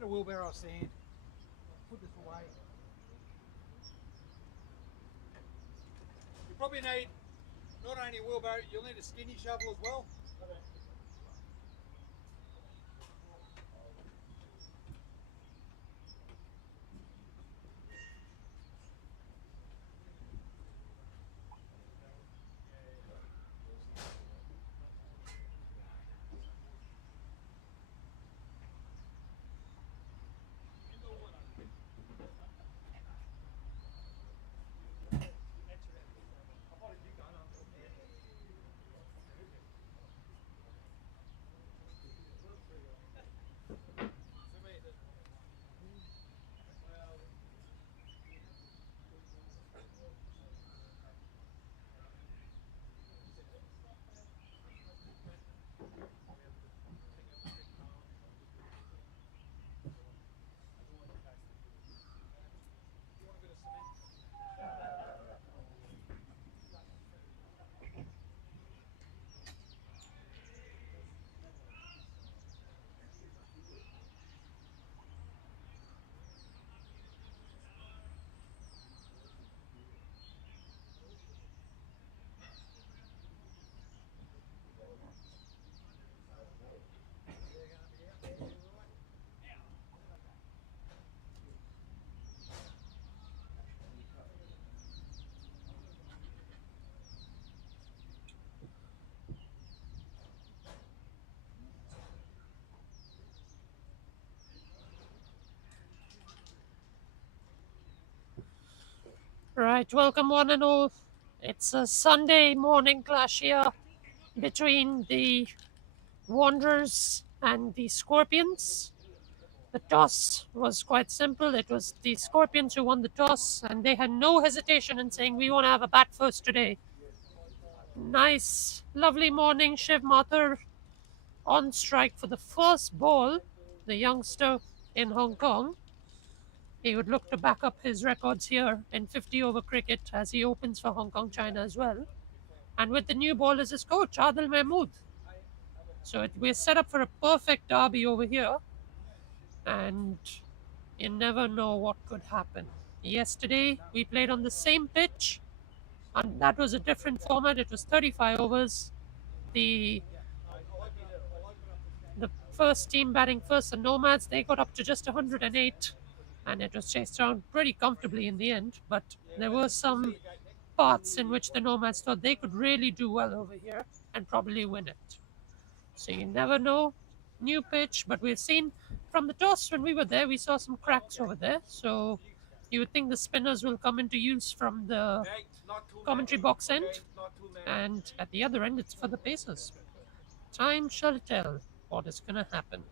Get a wheelbarrow of sand. Put this away. You probably need not only a wheelbarrow, you'll need a skinny shovel as well. Right, welcome one and all. It's a Sunday morning clash here between the Wanderers and the Scorpions. The toss was quite simple. It was the Scorpions who won the toss, and they had no hesitation in saying, "We want to have a bat first today." Nice, lovely morning. Shiv Mathur on strike for the first ball, the youngster in Hong Kong. He would look to back up his records here in 50 over cricket as he opens for Hong Kong China as well. And with the new ball as his coach, Adil Mahmood. So we're set up for a perfect derby over here. And you never know what could happen. Yesterday, we played on the same pitch, and that was a different format. It was 35 overs. The first team batting first, the Nomads, they got up to just 108, and it was chased around pretty comfortably in the end. But there were some parts in which the Nomads thought they could really do well over here and probably win it. So you never know. New pitch, but we've seen from the toss when we were there, we saw some cracks over there. So you would think the spinners will come into use from the commentary box end, and at the other end, it's for the pacers. Time shall tell what is going to happen.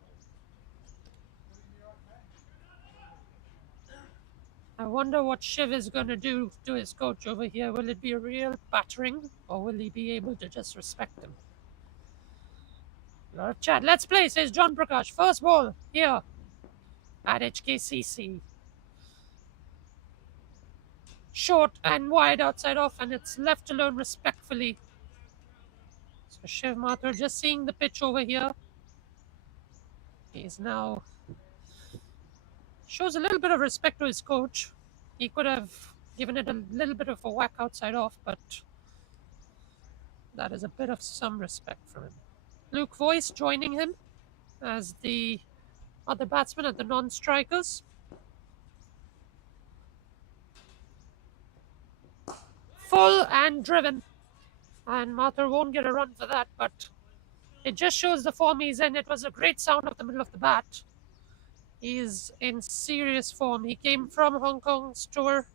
I wonder what Shiv is going to do to his coach over here. Will it be a real battering, or will he be able to just respect him? A lot of chat. Let's play, says John Prakash. First ball here at HKCC. Short and wide outside off, and it's left alone respectfully. So Shiv Mathur just seeing the pitch over here. He's now shows a little bit of respect to his coach. He could have given it a little bit of a whack outside off, but that is a bit of some respect from him. Luke Voice joining him as the other batsmen at the non-strikers. Full and driven. And Mathur won't get a run for that, but it just shows the form he's in. It was a great sound of the middle of the bat. He's in serious form. He came from Hong Kong's tour,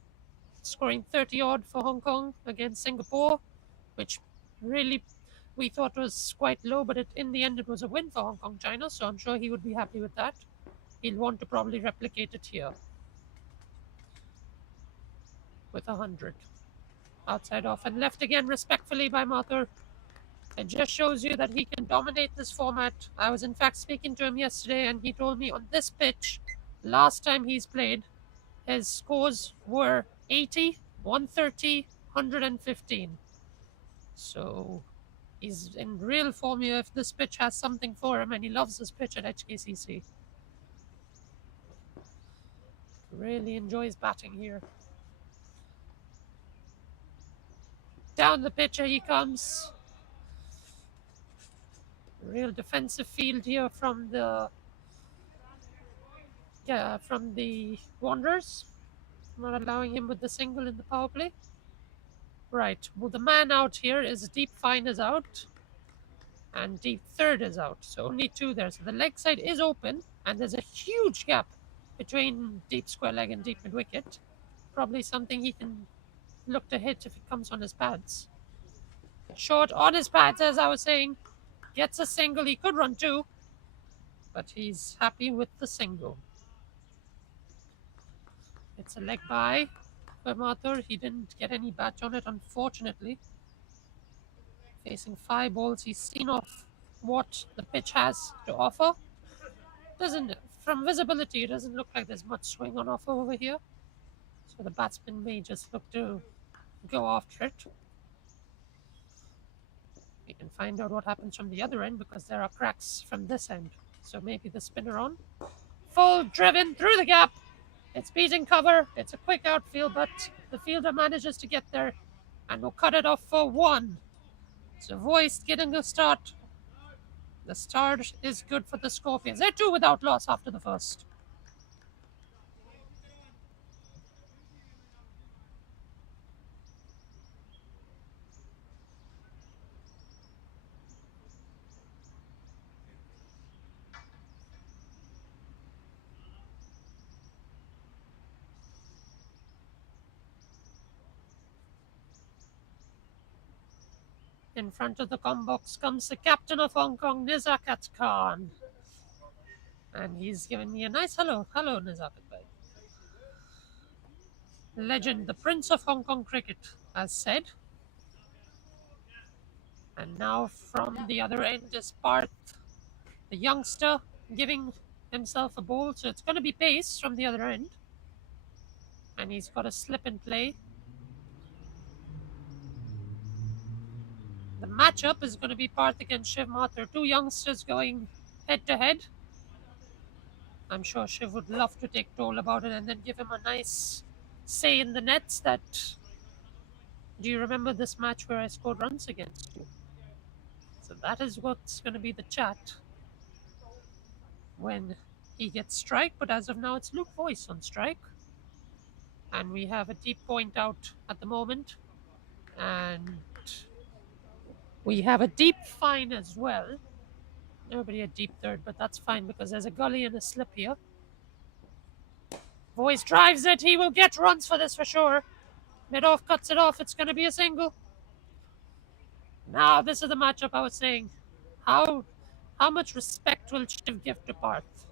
scoring 30 odd for Hong Kong against Singapore, which really we thought was quite low, but in the end it was a win for Hong Kong China, so I'm sure he would be happy with that. He'll want to probably replicate it here with 100. Outside off and left again respectfully by Mathur. It just shows you that he can dominate this format. I was in fact speaking to him yesterday, and he told me on this pitch, last time he's played, his scores were 80, 130, 115. So he's in real form here if this pitch has something for him, and he loves this pitch at HKCC. Really enjoys batting here. Down the pitcher he comes. Real defensive field here from the Wanderers. Not allowing him with the single in the power play. Right. Well, the man out here is deep fine is out. And deep third is out. So only two there. So the leg side is open. And there's a huge gap between deep square leg and deep mid wicket. Probably something he can look to hit if it comes on his pads. Short on his pads, as I was saying. Gets a single. He could run two. But he's happy with the single. It's a leg by for Mathur. He didn't get any batch on it, unfortunately. Facing 5 balls, he's seen off what the pitch has to offer. From visibility, it doesn't look like there's much swing on offer over here. So the batsman may just look to go after it. We can find out what happens from the other end because there are cracks from this end. So maybe the spinner on. Full driven through the gap. It's beating cover. It's a quick outfield, but the fielder manages to get there and will cut it off for 1. So Voice getting a start. The start is good for the Scorpions. They're 2 without loss after the first. In front of the com box comes the captain of Hong Kong, Nizakat Khan. And he's given me a nice hello. Hello, Nizakat Bhai. Legend, the Prince of Hong Kong cricket, as said. And now from the other end is Parth, the youngster, giving himself a ball. So it's going to be pace from the other end. And he's got a slip in play. The matchup is going to be Parth against Shiv Mathur. 2 youngsters going head to head. I'm sure Shiv would love to take toll about it and then give him a nice say in the nets that, do you remember this match where I scored runs against you? So that is what's going to be the chat when he gets strike. But as of now, it's Luke Voice on strike. And we have a deep point out at the moment. And we have a deep fine as well. Nobody a deep third, but that's fine because there's a gully and a slip here. Voice drives it. He will get runs for this for sure. Mid-off cuts it off. It's going to be a single. Now, this is the matchup I was saying. How much respect will Shiv give to Parth?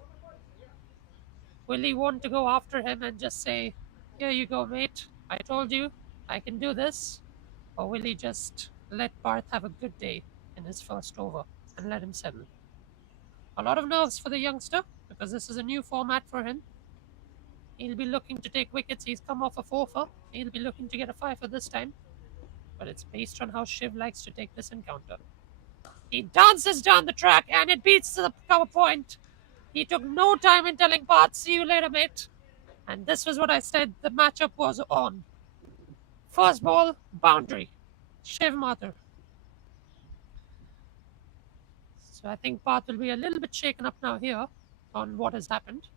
Will he want to go after him and just say, here you go, mate. I told you I can do this. Or will he just let Parth have a good day in his first over and let him settle? A lot of nerves for the youngster because this is a new format for him. He'll be looking to take wickets. He's come off a 4-for. He'll be looking to get a 5-for this time. But it's based on how Shiv likes to take this encounter. He dances down the track and it beats to the cover point. He took no time in telling Parth, see you later, mate. And this was what I said the matchup was on. First ball, boundary. Shiv Mathur. So I think Parth will be a little bit shaken up now here on what has happened.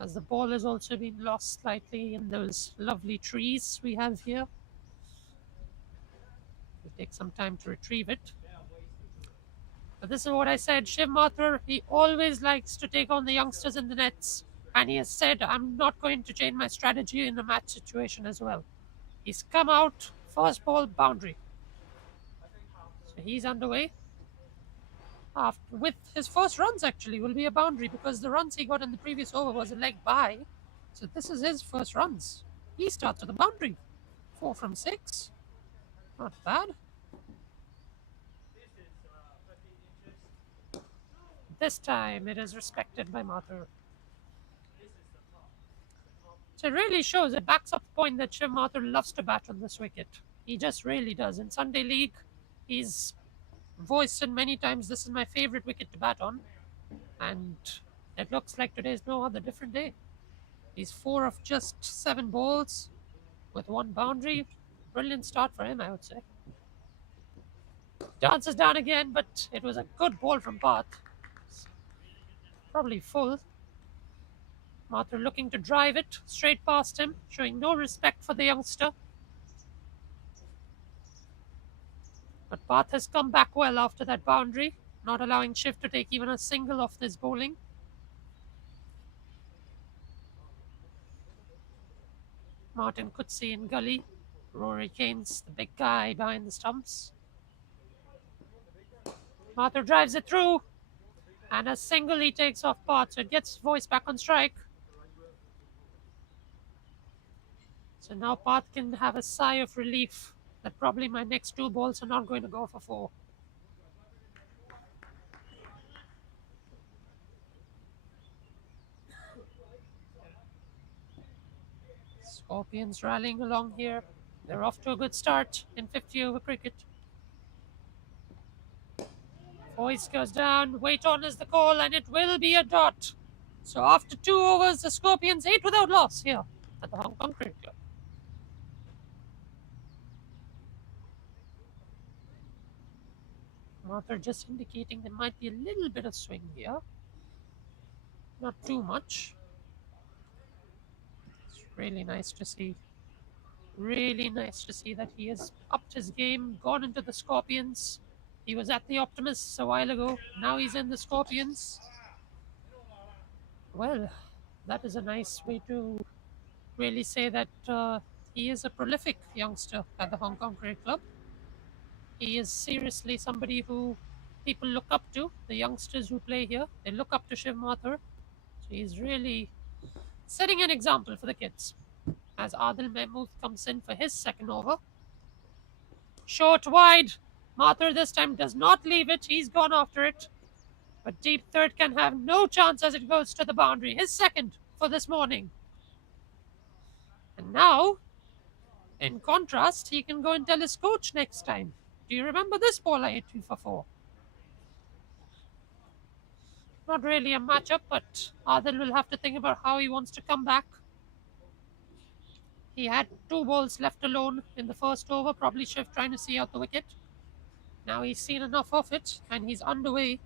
As the ball has also been lost slightly in those lovely trees we have here. It'll take some time to retrieve it. But this is what I said. Shiv Mathur, he always likes to take on the youngsters in the nets. And he has said, I'm not going to change my strategy in a match situation as well. He's come out, first ball, boundary. So he's underway. With his first runs, actually, will be a boundary because the runs he got in the previous over was a leg by. So this is his first runs. He starts with a boundary. 4 from 6. Not bad. This time it is respected by Mathur. So it really shows, it backs up the point that Shiv Mathur loves to bat on this wicket. He just really does. In Sunday League, he's voiced it many times, this is my favorite wicket to bat on. And it looks like today is no other different day. He's 4 of just 7 balls with 1 boundary. Brilliant start for him, I would say. Dances down again, but it was a good ball from Bath. Probably full. Mathur looking to drive it straight past him, showing no respect for the youngster. But Bath has come back well after that boundary, not allowing Shiv to take even a single off this bowling. Martin Coetzee in gully. Rory Keynes, the big guy behind the stumps. Mathur drives it through. And a single he takes off Bath, so it gets voice back on strike. So now Bath can have a sigh of relief that probably my next 2 balls are not going to go for 4. Scorpions rallying along here. They're off to a good start in 50 over cricket. Voice goes down, wait on is the call, and it will be a dot. So after 2 overs, the Scorpions 8 without loss here at the Hong Kong Cricket Club. Mathur just indicating there might be a little bit of swing here. Not too much. It's really nice to see. Really nice to see that he has upped his game, gone into the Scorpions. He was at the Optimists a while ago. Now he's in the Scorpions. Well, that is a nice way to really say that he is a prolific youngster at the Hong Kong Cricket Club. He is seriously somebody who people look up to. The youngsters who play here, they look up to Shiv Mathur. So he's really setting an example for the kids. As Adil Mahmood comes in for his second over. Short wide. Mathur this time does not leave it. He's gone after it. But deep third can have no chance as it goes to the boundary. His second for this morning. And now, in contrast, he can go and tell his coach next time. Do you remember this ball I hit you for 4? Not really a matchup, but Adil will have to think about how he wants to come back. He had 2 balls left alone in the first over, probably Shiv trying to see out the wicket. Now he's seen enough of it, and he's underway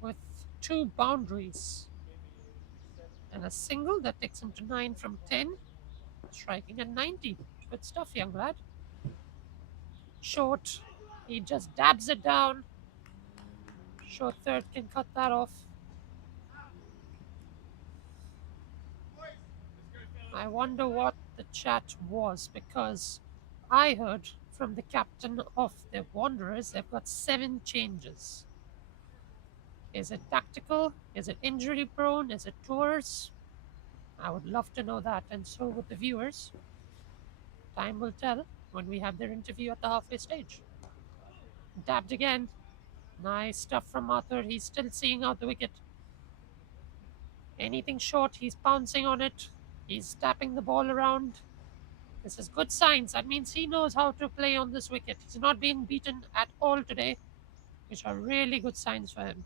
with 2 boundaries. And a single that takes him to 9 from 10, striking at 90. Good stuff, young lad. Short, he just dabs it down. Short third can cut that off. I wonder what the chat was, because I heard from the captain of the Wanderers they've got 7 changes. Is it tactical? Is it injury prone? Is it tours? I would love to know that, and so would the viewers. Time will tell when we have their interview at the halfway stage. Dabbed again. Nice stuff from Mathur. He's still seeing out the wicket. Anything short, he's pouncing on it. He's tapping the ball around. This is good signs. That means he knows how to play on this wicket. He's not being beaten at all today, which are really good signs for him.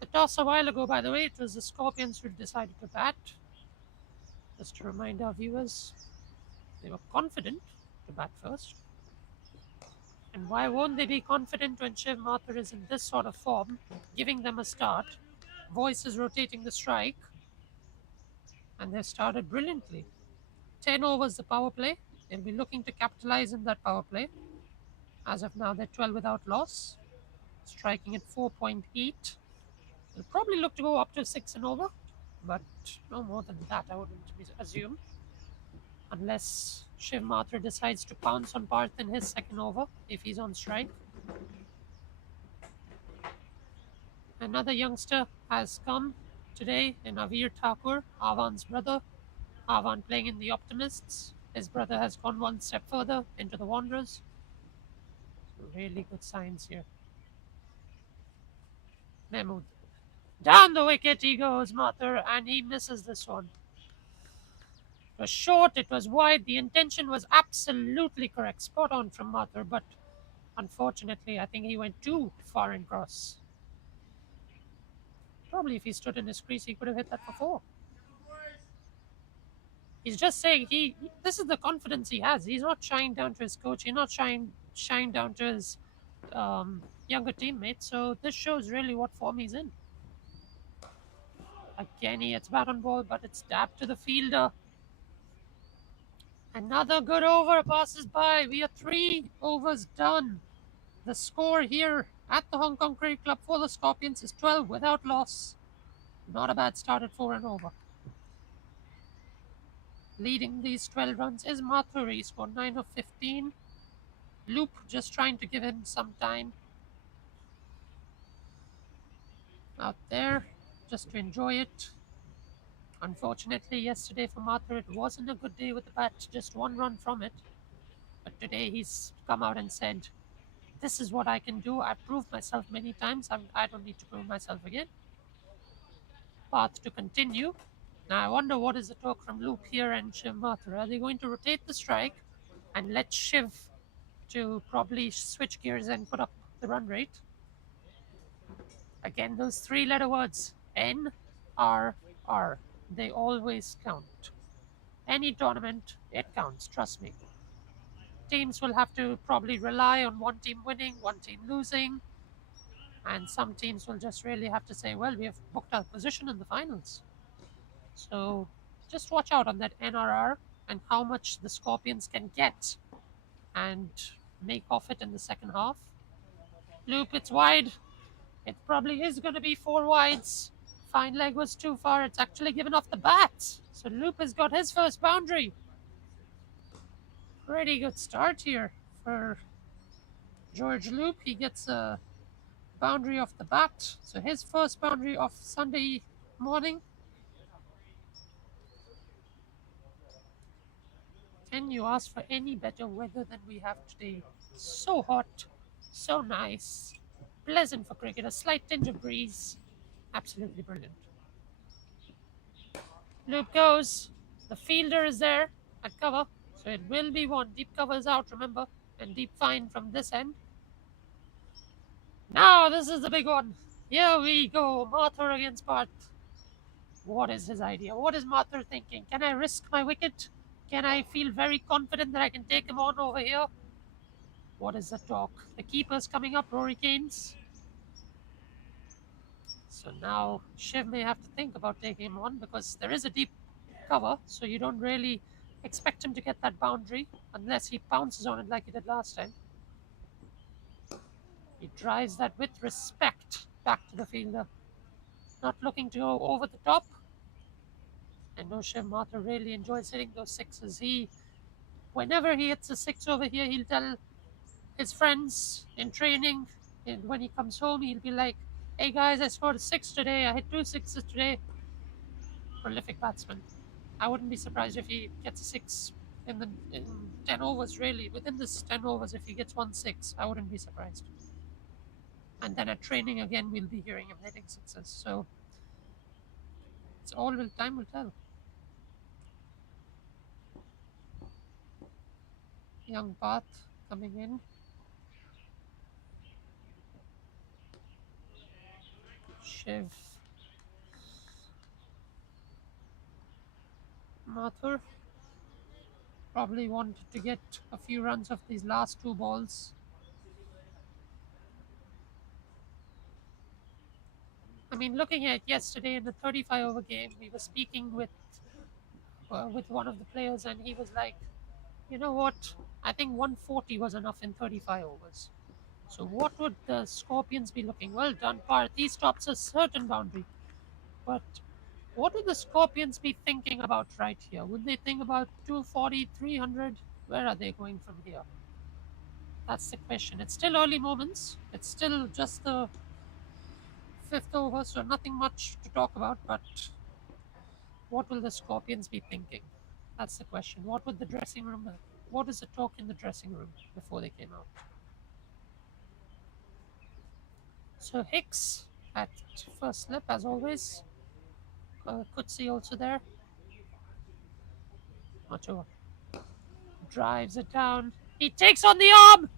The toss a while ago, by the way, it was the Scorpions who decided to bat. Just to remind our viewers, they were confident to bat first. And why won't they be confident when Shiv Mathur is in this sort of form, giving them a start? Voice is rotating the strike, and they've started brilliantly. 10 overs the power play. They'll be looking to capitalize in that power play. As of now, they're 12 without loss, striking at 4.8. They'll probably look to go up to 6 and over, but no more than that, I wouldn't assume. Unless Shiv Mathur decides to pounce on Parth in his second over if he's on strike. Another youngster has come today in Avir Thakur, Avan's brother. Avan playing in the Optimists. His brother has gone one step further into the Wanderers. So really good signs here. Mahmood. Down the wicket he goes, Mathur, and he misses this one. It was short, it was wide, the intention was absolutely correct, spot on from Mathur, but unfortunately I think he went too far and cross. Probably if he stood in his crease, he could have hit that for 4. He's just saying this is the confidence he has. He's not shying down to his coach. He's not shying down to his younger teammates. So this shows really what form he's in. Again, he hits bat on ball, but it's tapped to the fielder. Another good over passes by. We are 3 overs done. The score here at the Hong Kong Cricket Club for the Scorpions is 12 without loss. Not a bad start at 4 and over. Leading these 12 runs is Mathur. He scored 9 of 15. Loop just trying to give him some time out there just to enjoy it. Unfortunately, yesterday for Mathur, it wasn't a good day with the bat, just 1 run from it. But today he's come out and said, this is what I can do. I've proved myself many times. I don't need to prove myself again. Path to continue. Now I wonder what is the talk from Loop here and Shiv Mathur. Are they going to rotate the strike and let Shiv to probably switch gears and put up the run rate? Again, those 3-letter words, NRR, they always count. Any tournament, it counts, trust me. Teams will have to probably rely on one team winning, one team losing, and some teams will just really have to say, well, we have booked our position in the finals. So just watch out on that NRR and how much the Scorpions can get and make off it in the second half. Loop, it's wide. It probably is going to be 4 wides. Fine leg was too far. It's actually given off the bat. So Loop has got his first boundary. Pretty good start here for George Loop. He gets a boundary off the bat. So his first boundary of Sunday morning. Can you ask for any better weather than we have today? So hot, so nice, pleasant for cricket, a slight tinge of breeze. Absolutely brilliant. Loop goes. The fielder is there at cover, so it will be 1. Deep cover is out, remember, and deep fine from this end. Now this is the big one. Here we go. Mathur against Parth. What is his idea? What is Mathur thinking? Can I risk my wicket? Can I feel very confident that I can take him on over here? What is the talk? The keeper's coming up, Rory Keynes. So now Shiv may have to think about taking him on because there is a deep cover, so you don't really expect him to get that boundary unless he pounces on it like he did last time. He drives that with respect back to the fielder. Not looking to go over the top. I know Shiv Mathur really enjoys hitting those 6s. Whenever he hits a 6 over here, he'll tell his friends in training, and when he comes home, he'll be like, hey guys, I scored a 6 today. I hit 2 6s today. Prolific batsman. I wouldn't be surprised if he gets a 6 in 10 overs, really. Within this 10 overs, if he gets 1 6, I wouldn't be surprised. And then at training again, we'll be hearing him hitting 6s. So it's all time will tell. Young Path coming in. Shiv. Mathur probably wanted to get a few runs of these last 2 balls. I mean, looking at yesterday in the 35-over game, we were speaking with one of the players, and he was like, you know what? I think 140 was enough in 35 overs. So what would the Scorpions be looking? Well done, Parth. He stops a certain boundary. But what would the Scorpions be thinking about right here? Would they think about 240, 300? Where are they going from here? That's the question. It's still early moments. It's still just the 5th over, so nothing much to talk about. But what will the Scorpions be thinking? That's the question. What would the dressing room? What is the talk in the dressing room before they came out? So Hicks at first slip as always. Kutsi also there. Macho drives it down. He takes on the arm,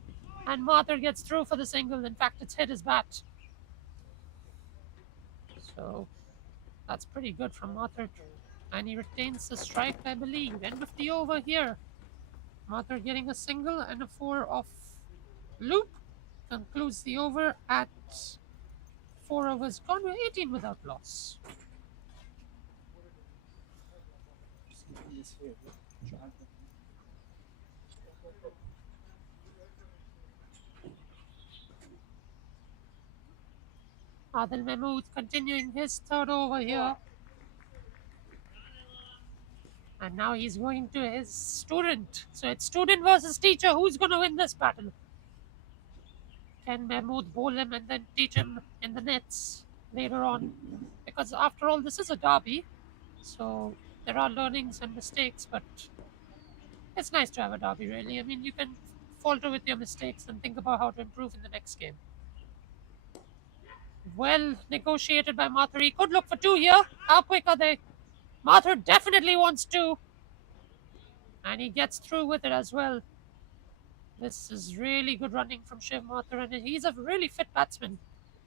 and Mathur gets through for the single. In fact, it's hit his bat. So that's pretty good from Mathur. And he retains the strike, I believe. End of the over here. Mathur getting a single and a 4 off loop concludes the over at 4 overs gone. We're 18 without loss. Adil Mahmood continuing his third over here. And now he's going to his student. So it's student versus teacher. Who's going to win this battle? Can Mahmood bowl him and then teach him in the nets later on? Because after all, this is a derby. So there are learnings and mistakes, but it's nice to have a derby, really. I mean, you can falter with your mistakes and think about how to improve in the next game. Well negotiated by Mathur. He could look for 2 here. How quick are they? Mathur definitely wants 2. And he gets through with it as well. This is really good running from Shiv Mathur, and he's a really fit batsman.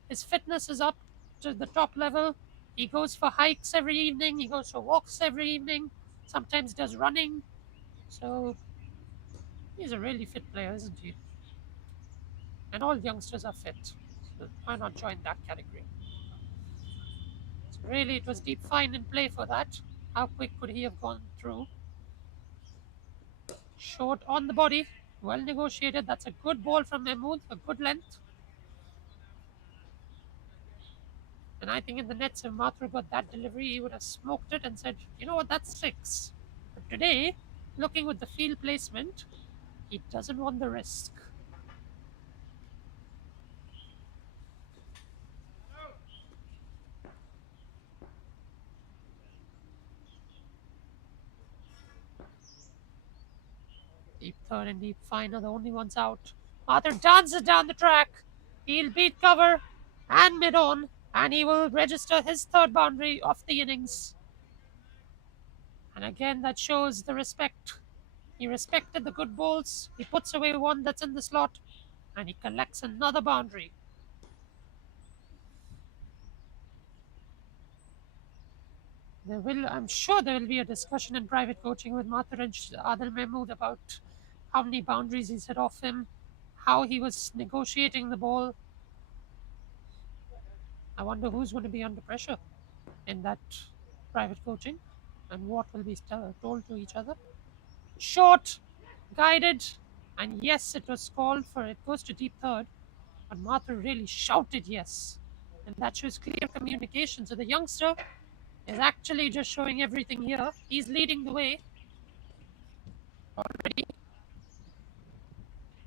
His fitness is up to the top level. He goes for hikes every evening. He goes for walks every evening. Sometimes does running. So he's a really fit player, isn't he? And all youngsters are fit. So why not join that category? So really, it was deep fine in play for that. How quick could he have gone through? Short on the body. Well negotiated. That's a good ball from Mahmood. A good length. And I think in the nets, if Mathur got that delivery, he would have smoked it and said, you know what, that's 6. But today, looking with the field placement, he doesn't want the risk. Deep third and deep fine are the only ones out. Mathur dances down the track. He'll beat cover and mid on, and he will register his third boundary of the innings. And again, that shows the respect. He respected the good balls. He puts away one that's in the slot, and he collects another boundary. I'm sure there will be a discussion in private coaching with Mathur and Adil Mahmood about how many boundaries he's hit off him, how he was negotiating the ball. I wonder who's going to be under pressure in that private coaching and what will be told to each other. Short, guided, and yes, it was called for it goes to deep third, but Mathur really shouted yes. And that shows clear communication. So the youngster is actually just showing everything here. He's leading the way already.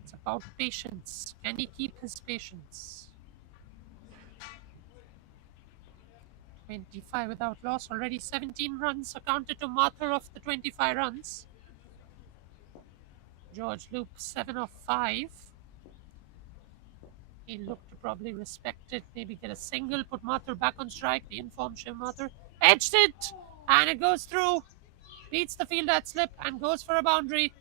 It's about patience. Can he keep his patience? 25 without loss. Already 17 runs accounted to Mathur of the 25 runs. George Loop 7 of 5. He looked to probably respect it. Maybe get a single. Put Mathur back on strike. The informed Shiv Mathur edged it. And it goes through. Beats the field at slip and goes for a boundary.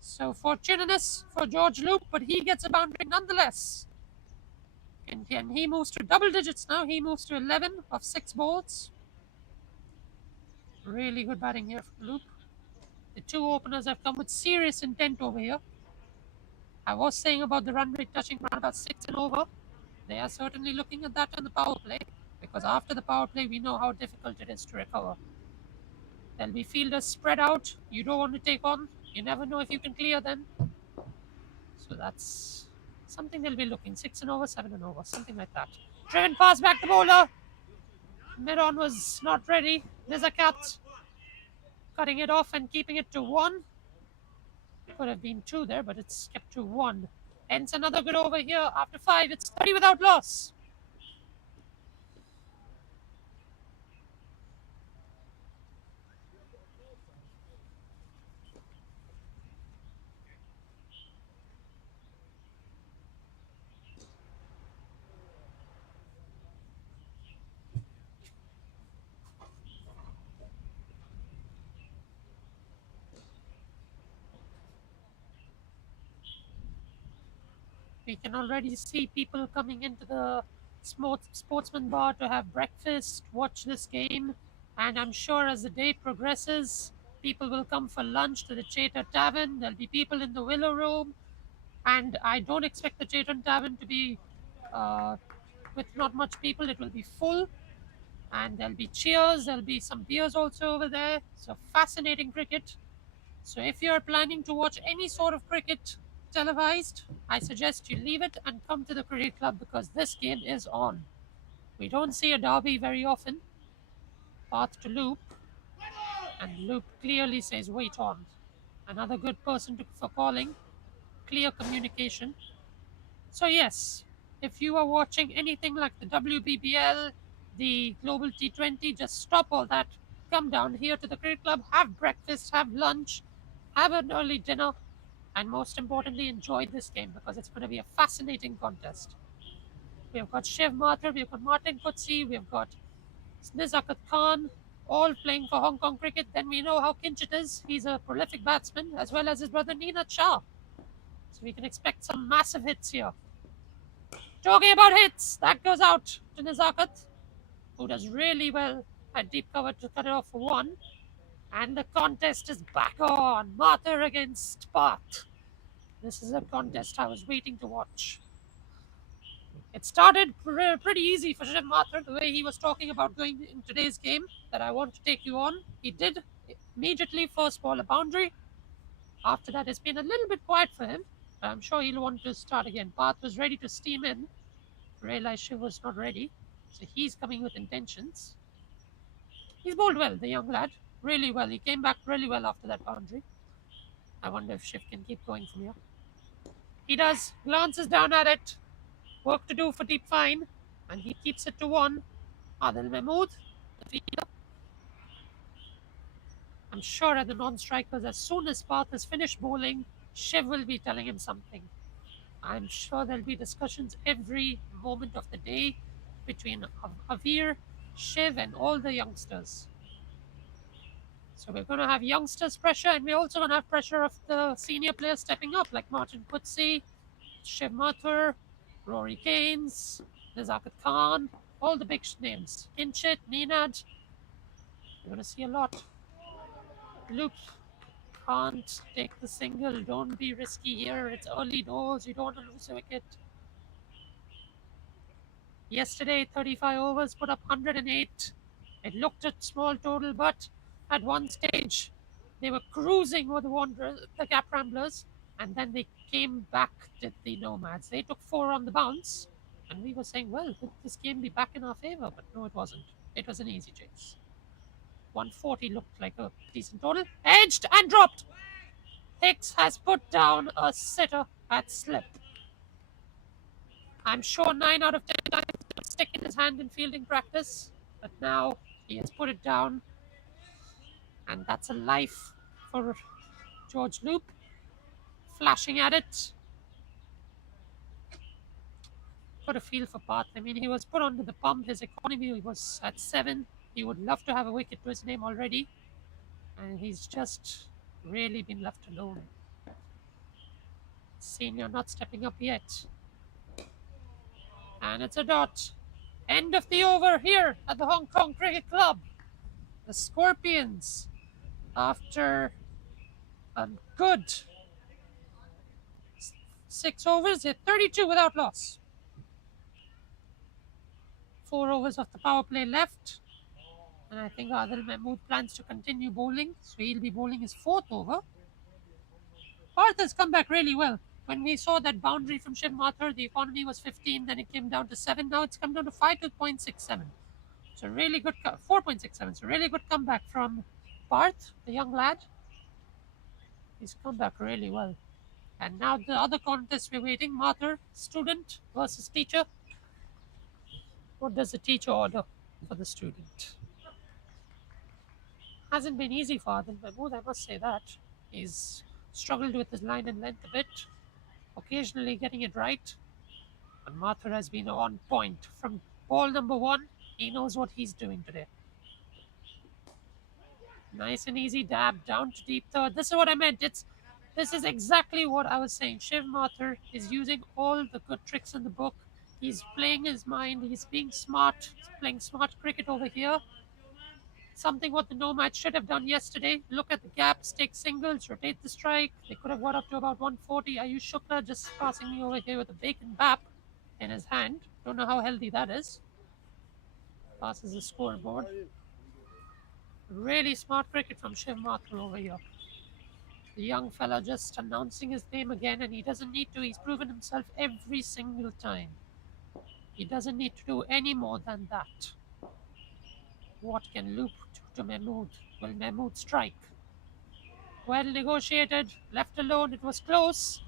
So fortuitous for George Loop, but he gets a boundary nonetheless. And he moves to double digits now. He moves to 11 of 6 balls. Really good batting here from Loop. The 2 openers have come with serious intent over here. I was saying about the run rate touching around about 6 and over. They are certainly looking at that on the power play, because after the power play, we know how difficult it is to recover. There'll be fielders spread out. You don't want to take on. You never know if you can clear them. So that's something they'll be looking. 6 and over, 7 and over, something like that. Driven pass back to bowler. Mid-on was not ready. There's a cat cutting it off and keeping it to 1. Could have been 2 there, but it's kept to 1. Hence another good over here. After 5, it's 30 without loss. We can already see people coming into the sportsman bar to have breakfast, watch this game, and I'm sure as the day progresses, people will come for lunch to the Chater Tavern. There'll be people in the Willow Room, and I don't expect the Chater Tavern to be uh, with not much people. It will be full, and there'll be cheers. There'll be some beers also over there. So fascinating cricket. So if you're planning to watch any sort of cricket televised, I suggest you leave it and come to the cricket club because this game is on. We don't see a derby very often. Path to loop, and loop clearly says wait on. Another good person for calling. Clear communication. So yes, if you are watching anything like the WBBL, the Global T20, just stop all that. Come down here to the cricket club, have breakfast, have lunch, have an early dinner, and most importantly, enjoy this game because it's going to be a fascinating contest. We've got Shiv Mathur, we've got Martin Kutsi, we've got Nizakat Khan, all playing for Hong Kong cricket. Then we know how Kinchit is. He's a prolific batsman, as well as his brother Neenat Shah. So we can expect some massive hits here. Talking about hits, that goes out to Nizakat, who does really well at deep cover to cut it off for one. And the contest is back on. Mathur against Path. This is a contest I was waiting to watch. It started pretty easy for Shiv Mathur, the way he was talking about going in today's game that I want to take you on. He did immediately first ball a boundary. After that, it's been a little bit quiet for him. But I'm sure he'll want to start again. Path was ready to steam in. Realized Shiv was not ready. So he's coming with intentions. He's bowled well, the young lad. Really well. He came back really well after that boundary. I wonder if Shiv can keep going from here. He does. Glances down at it. Work to do for deep fine. And he keeps it to one. Adil Mahmood, the fielder. I'm sure at the non-strikers, as soon as Path has finished bowling, Shiv will be telling him something. I'm sure there'll be discussions every moment of the day between Avir, Shiv, and all the youngsters. So we're going to have youngsters pressure, and we're also going to have pressure of the senior players stepping up, like Martin Kutsi, Shiv Mathur, Rory Keynes, Nizakat Khan, all the big names. Kinchit, Neenad. We're going to see a lot. Loop can't take the single. Don't be risky here. It's early doors. You don't want to lose a wicket. Yesterday, 35 overs put up 108. It looked at small total, but at one stage, they were cruising with the Gap Ramblers, and then they came back to the Nomads. They took 4 on the bounce, and we were saying, well, could this game be back in our favor? But no, it wasn't. It was an easy chase. 140 looked like a decent total. Edged and dropped. Hicks has put down a sitter at slip. I'm sure 9 out of 10 times he would stick in his hand in fielding practice, but now he has put it down, and that's a life for George Loop. Flashing at it. Got a feel for Path. I mean, he was put onto the pump. His economy was at 7. He would love to have a wicket to his name already, and he's just really been left alone. Senior not stepping up yet. And it's a dot. End of the over here at the Hong Kong Cricket Club. The Scorpions, after a good 6 overs, hit 32 without loss. 4 overs of the power play left. And I think Adil Mahmood plans to continue bowling. So he'll be bowling his 4th over. Parth has come back really well. When we saw that boundary from Shiv Mathur, the economy was 15, then it came down to 7. Now it's come down to 5.67. So really good, 4.67. So really good comeback from Parth, the young lad. He's come back really well. And now the other contest we're waiting, Mathur, student versus teacher. What does the teacher order for the student? Hasn't been easy for Adil Mahmood, I must say that. He's struggled with his line and length a bit, occasionally getting it right. And Mathur has been on point. From ball number 1, he knows what he's doing today. Nice and easy dab down to deep third. This is what I meant. This is exactly what I was saying. Shiv Mathur is using all the good tricks in the book. He's playing his mind. He's being smart. He's playing smart cricket over here. Something what the Nomads should have done yesterday. Look at the gaps, take singles, rotate the strike. They could have got up to about 140. Ayush Shukla just passing me over here with a bacon bap in his hand. Don't know how healthy that is. Passes the scoreboard. Really smart cricket from Shiv Mathur over here. The young fella just announcing his name again, and he doesn't need to. He's proven himself every single time. He doesn't need to do any more than that. What can loop to Mahmood? Will Mahmood strike? Well negotiated, left alone, it was close.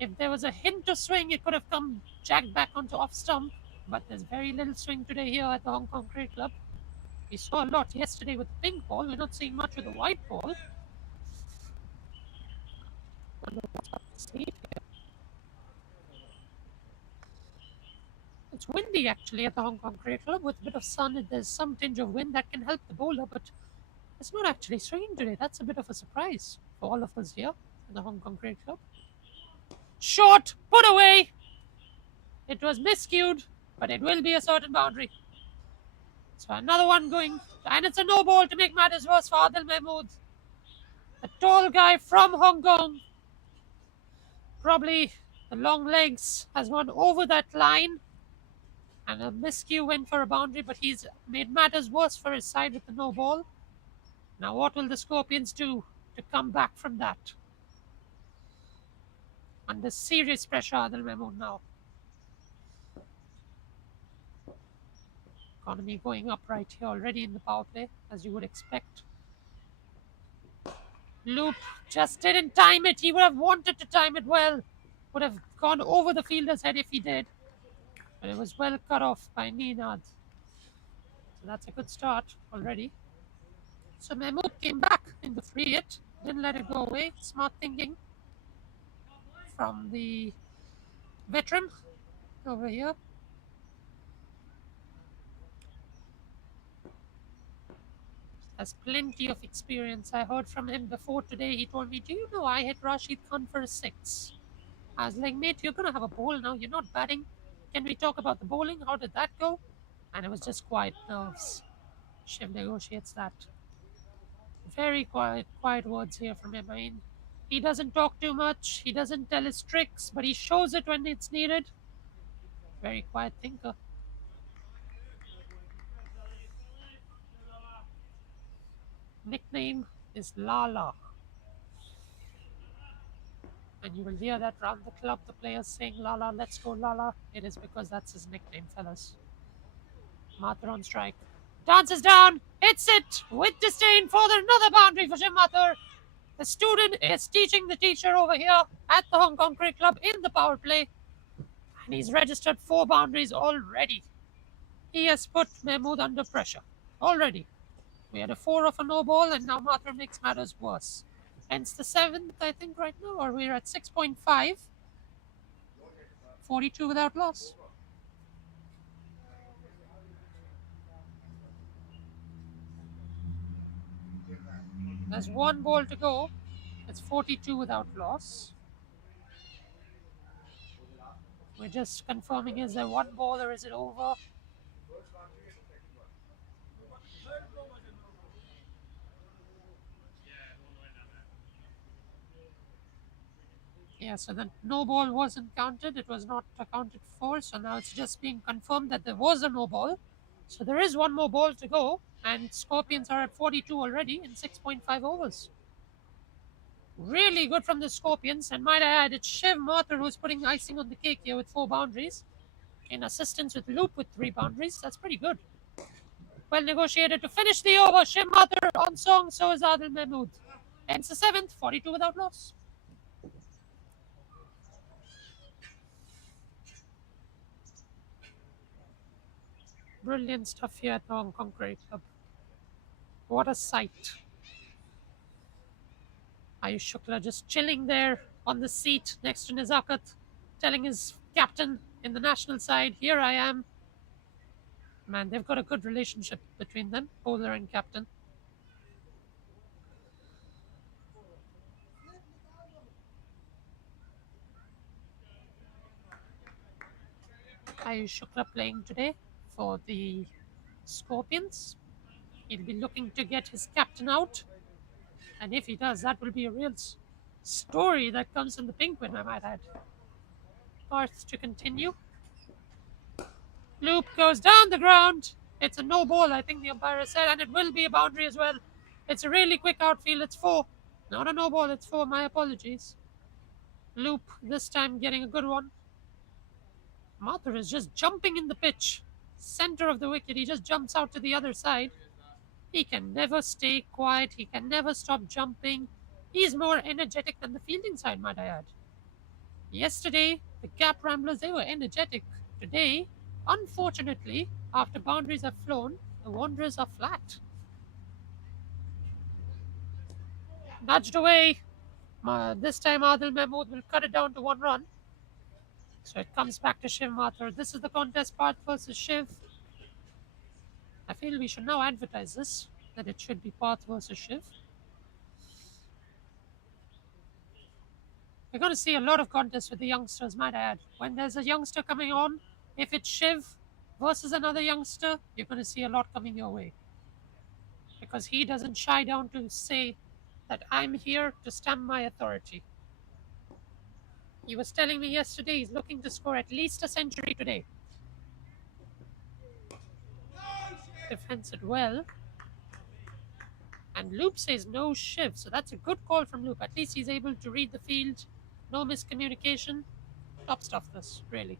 If there was a hint of swing, it could have come jacked back onto off stump, but there's very little swing today here at the Hong Kong Cricket Club. We saw a lot yesterday with the pink ball, we're not seeing much with the white ball. It's windy actually at the Hong Kong Cricket Club with a bit of sun. There's some tinge of wind that can help the bowler, but it's not actually swinging today. That's a bit of a surprise for all of us here at the Hong Kong Cricket Club. Short, put away. It was miscued, but it will be a certain boundary. So another one going, and it's a no ball to make matters worse for Adil Mahmood. The tall guy from Hong Kong. Probably the long legs has gone over that line, and a miscue went for a boundary, but he's made matters worse for his side with the no ball. Now what will the Scorpions do to come back from that? Under serious pressure, Adil Mahmood now. Economy going up right here already in the power play, as you would expect. Loop just didn't time it. He would have wanted to time it well. Would have gone over the fielder's head if he did. But it was well cut off by Neenad. So that's a good start already. So Mahmood came back in the free hit. Didn't let it go away. Smart thinking from the veteran over here. Has plenty of experience. I heard from him before today. He told me, do you know I hit Rashid Khan for a 6? I was like, mate, you're going to have a bowl now. You're not batting. Can we talk about the bowling? How did that go? And it was just quiet nerves. Shiv negotiates that. Very quiet words here from him. I mean, he doesn't talk too much. He doesn't tell his tricks, but he shows it when it's needed. Very quiet thinker. Nickname is Lala. And you will hear that around the club, the players saying Lala, let's go Lala. It is because that's his nickname, fellas. Mathur on strike. Dances down, hits it with disdain for another boundary for Jim Mathur. The student is teaching the teacher over here at the Hong Kong Cricket Club in the power play. And he's registered 4 boundaries already. He has put Mahmood under pressure already. We had a 4 of a no ball, and now Mathur makes matters worse. Hence the 7th, I think, right now, or we're at 6.5. 42 without loss. There's 1 ball to go. It's 42 without loss. We're just confirming, is there 1 ball or is it over? Yeah, so the no ball wasn't counted. It was not accounted for. So now it's just being confirmed that there was a no ball. So there is 1 more ball to go. And Scorpions are at 42 already in 6.5 overs. Really good from the Scorpions. And might I add, it's Shiv Mathur who's putting icing on the cake here with 4 boundaries. In assistance with Loop with 3 boundaries. That's pretty good. Well negotiated to finish the over. Shiv Mathur on song, so is Adil Mahmood. Ends the 7th, 42 without loss. Brilliant stuff here at the Hong Kong Cricket Club. What a sight. Ayush Shukla just chilling there on the seat next to Nizakat, telling his captain in the national side, here I am. Man, they've got a good relationship between them, bowler and captain. Ayush Shukla playing today for the Scorpions. He'll be looking to get his captain out. And if he does, that will be a real story that comes in the Penguin, I might add. Parth to continue. Loop goes down the ground. It's a no ball, I think the umpire said, and it will be a boundary as well. It's a really quick outfield. It's 4. Not a no ball, it's 4. My apologies. Loop this time getting a good one. Mathur is just jumping in the pitch. Center of the wicket. He just jumps out to the other side. He can never stay quiet. He can never stop jumping. He's more energetic than the fielding side, might I add. Yesterday, the Gap Ramblers, they were energetic. Today, unfortunately, after boundaries have flown, the Wanderers are flat. Nudged away. This time, Adil Mahmood will cut it down to 1 run. So it comes back to Shiv Mathur. This is the contest, Parth versus Shiv. I feel we should now advertise this, that it should be Parth versus Shiv. We're going to see a lot of contests with the youngsters, might I add. When there's a youngster coming on, if it's Shiv versus another youngster, you're going to see a lot coming your way. Because he doesn't shy down to say that I'm here to stamp my authority. He was telling me yesterday he's looking to score at least a century today. Defends it well. And Loop says no Shiv, so that's a good call from Loop. At least he's able to read the field. No miscommunication. Top stuff this, really.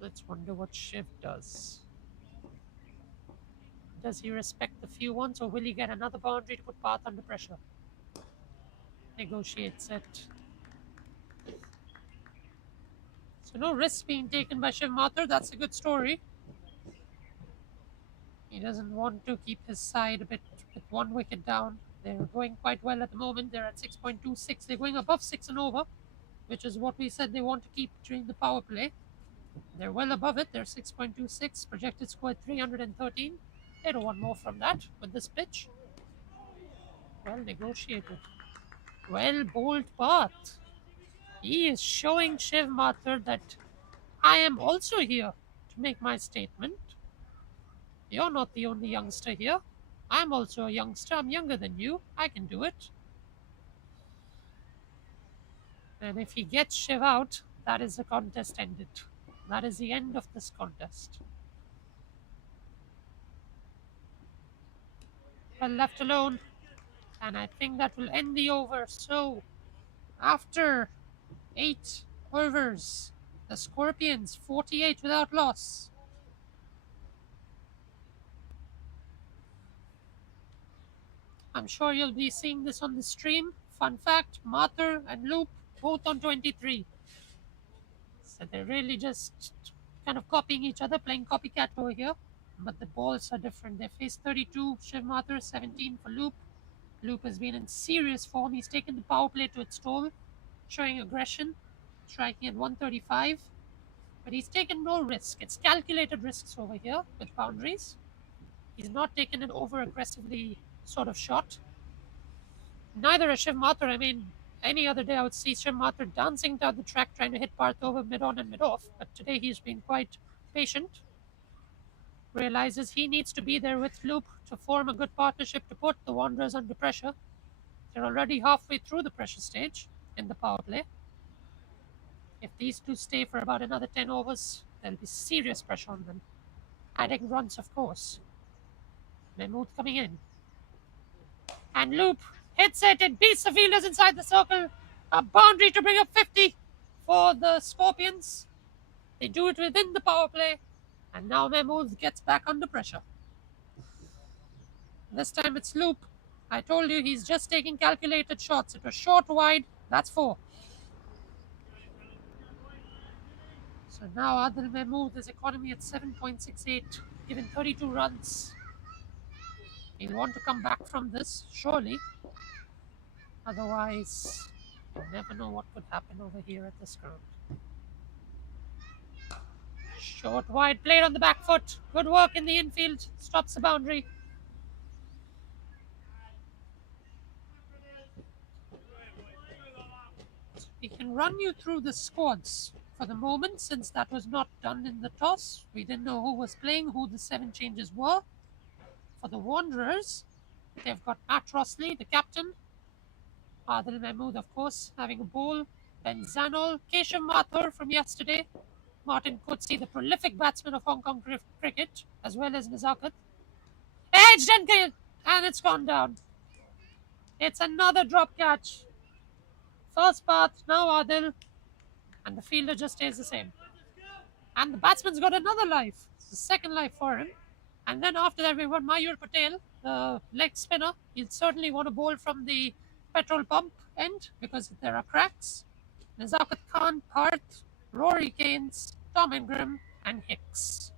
Let's wonder what Shiv does. Does he respect the few ones, or will he get another boundary to put Parth under pressure? Negotiates it. So no risks being taken by Shiv Mathur. That's a good story. He doesn't want to keep his side a bit with 1 wicket down. They're going quite well at the moment. They're at 6.26. They're going above 6 and over, which is what we said they want to keep during the power play. They're well above it. They're 6.26. Projected score 313. They don't want more from that with this pitch. Well negotiated. Well bowled Parth. He is showing Shiv Mathur that I am also here to make my statement. You're not the only youngster here. I'm also a youngster. I'm younger than you. I can do it. And if he gets Shiv out, that is the contest ended. That is the end of this contest. Well left alone. And I think that will end the over. So, after 8 overs, the Scorpions 48 without loss. I'm sure you'll be seeing this on the stream. Fun fact, Mathur and Loop both on 23. So they're really just kind of copying each other, playing copycat over here. But the balls are different. They face 32, Shiv Mathur 17 for Loop. Loop has been in serious form. He's taken the power play to its toll, showing aggression, striking at 135. But he's taken no risk. It's calculated risks over here with boundaries. He's not taken an over-aggressively sort of shot. Neither has Shiv Mathur. I mean, any other day I would see Shiv Mathur dancing down the track trying to hit Parth over mid-on and mid-off. But today he's been quite patient. Realizes he needs to be there with Loop to form a good partnership to put the Wanderers under pressure. They're already halfway through the pressure stage in the power play. If these two stay for about another 10 overs, there'll be serious pressure on them. Adding runs, of course. Mahmood coming in. And Loop hits it. It beats the fielders inside the circle. A boundary to bring up 50 for the Scorpions. They do it within the power play. And now Mahmood gets back under pressure. This time it's Loop. I told you he's just taking calculated shots. It was short wide. That's 4. So now Adil Mahmood, his economy at 7.68, given 32 runs. He'll want to come back from this, surely. Otherwise, you never know what could happen over here at this ground. Short wide, played on the back foot. Good work in the infield. Stops the boundary. We can run you through the squads for the moment, since that was not done in the toss. We didn't know who was playing, who the 7 changes were. For the Wanderers, they've got Matt Rossley, the captain. Adil Mahmood, of course, having a bowl. Ben Zanol, Keshav Mathur from yesterday. Martin Kutsi, the prolific batsman of Hong Kong cricket, as well as Nazakat. Edged and it's gone down. It's another drop catch. First path, now Adil, and the fielder just stays the same. And the batsman's got another life. It's the second life for him. And then after that, we've got Mayur Patel, the leg spinner. He'll certainly want to bowl from the petrol pump end because there are cracks. Nazakat Khan, Parth, Rory Keynes, Tom Ingram, and Hicks.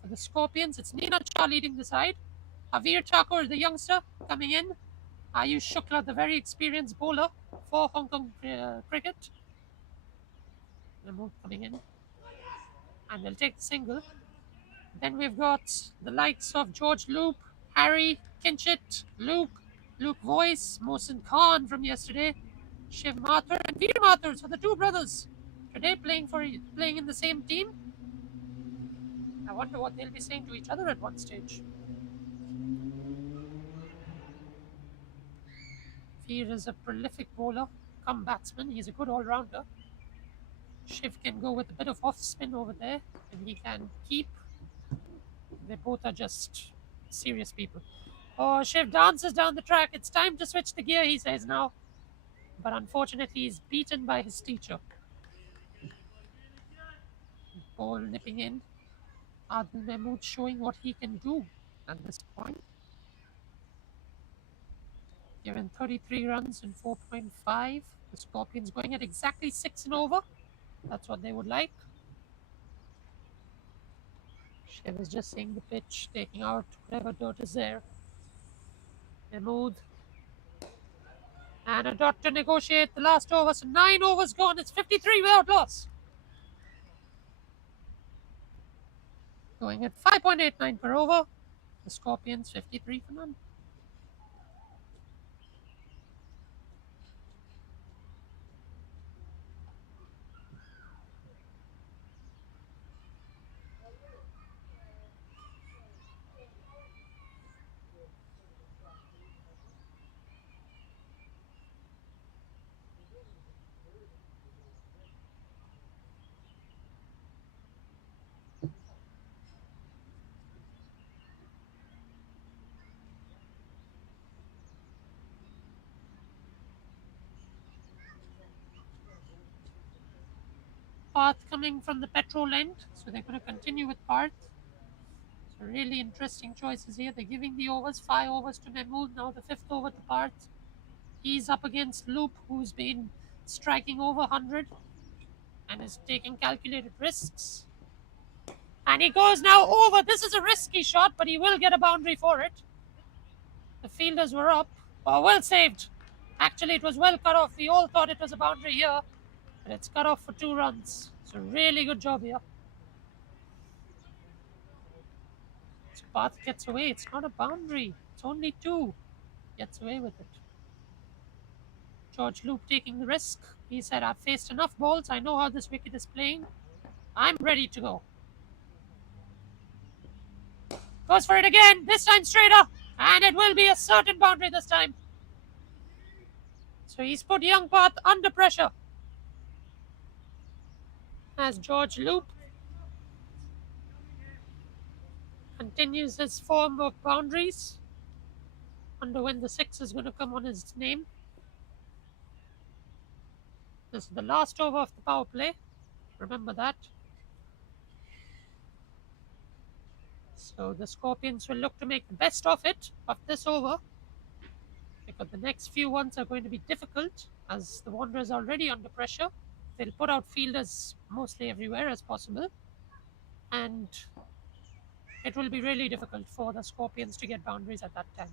For the Scorpions, it's Nina Shah leading the side. Avir Thakur, the youngster, coming in. Ayush Shukla, the very experienced bowler for Hong Kong cricket. Mahmood coming in. And they'll take the single. Then we've got the likes of George Loop, Harry, Kinchit, Luke Voice, Mohsin Khan from yesterday, Shiv Mathur, and Veer Mathur, so the two brothers. Today playing in the same team. I wonder what they'll be saying to each other at one stage. Veer is a prolific bowler, come batsman. He's a good all-rounder. Shiv can go with a bit of off-spin over there, and he can keep. They both are just serious people. Oh, Shiv dances down the track. It's time to switch the gear, he says now. But unfortunately, he's beaten by his teacher. Ball nipping in. Adil Mahmood showing what he can do at this point. Given 33 runs in 4.5. The Scorpions going at exactly 6 and over. That's what they would like. Shiv is just seeing the pitch, taking out whatever dirt is there. Mahmood. And a dot to negotiate the last over. So 9 overs gone. It's 53 without loss. Going at 5.89 per over. The Scorpions 53 for none. Parth coming from the petrol end, so they're going to continue with Parth. So really interesting choices here. They're giving the overs, 5 overs to Mahmood, now the 5th over to Parth. He's up against Loop, who's been striking over 100 and is taking calculated risks. And he goes now over. This is a risky shot, but he will get a boundary for it. The fielders were up. Oh, well saved. Actually, it was well cut off. We all thought it was a boundary here, but it's cut off for 2 runs. So really good job here. So Parth gets away. It's not a boundary. It's only 2. Gets away with it. George Loop taking the risk. He said, I've faced enough balls. I know how this wicket is playing. I'm ready to go. Goes for it again. This time straighter. And it will be a certain boundary this time. So he's put young Parth under pressure. As George Loop continues his form of boundaries. Wonder when the 6 is going to come on his name. This is the last over of the power play. Remember that. So the Scorpions will look to make the best of it, of this over. Because the next few ones are going to be difficult, as the Wanderers are already under pressure. They'll put out fielders mostly everywhere as possible. And it will be really difficult for the Scorpions to get boundaries at that time.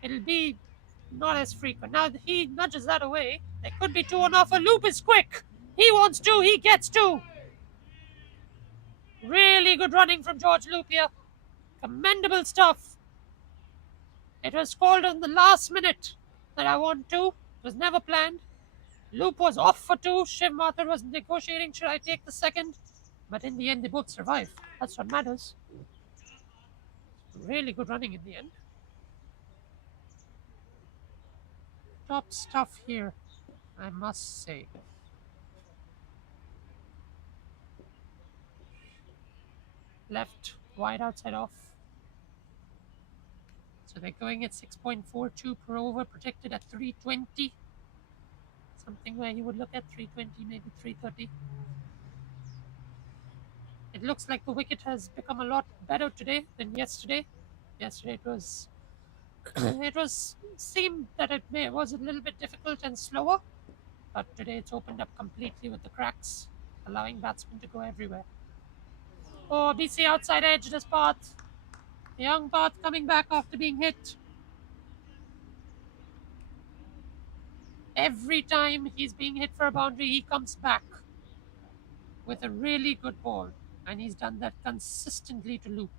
It'll be not as frequent. Now he nudges that away. There could be 2 on offer. Loop is quick. He wants 2. He gets 2. Really good running from George Loop here. Commendable stuff. It was called on the last minute that I want 2. was never planned. Loop was off for 2. Shiv Mathur was negotiating, should I take the second? But in the end, they both survived. That's what matters. Really good running in the end. Top stuff here, I must say. Left, wide outside off. So they're going at 6.42 per over, protected at 320. Something where you would look at 320, maybe 330. It looks like the wicket has become a lot better today than yesterday. Yesterday it was seemed that it was a little bit difficult and slower, but today it's opened up completely with the cracks, allowing batsmen to go everywhere. Oh, BC outside edge this Path. Young Path coming back after being hit. Every time he's being hit for a boundary, he comes back with a really good ball, and he's done that consistently to Loop.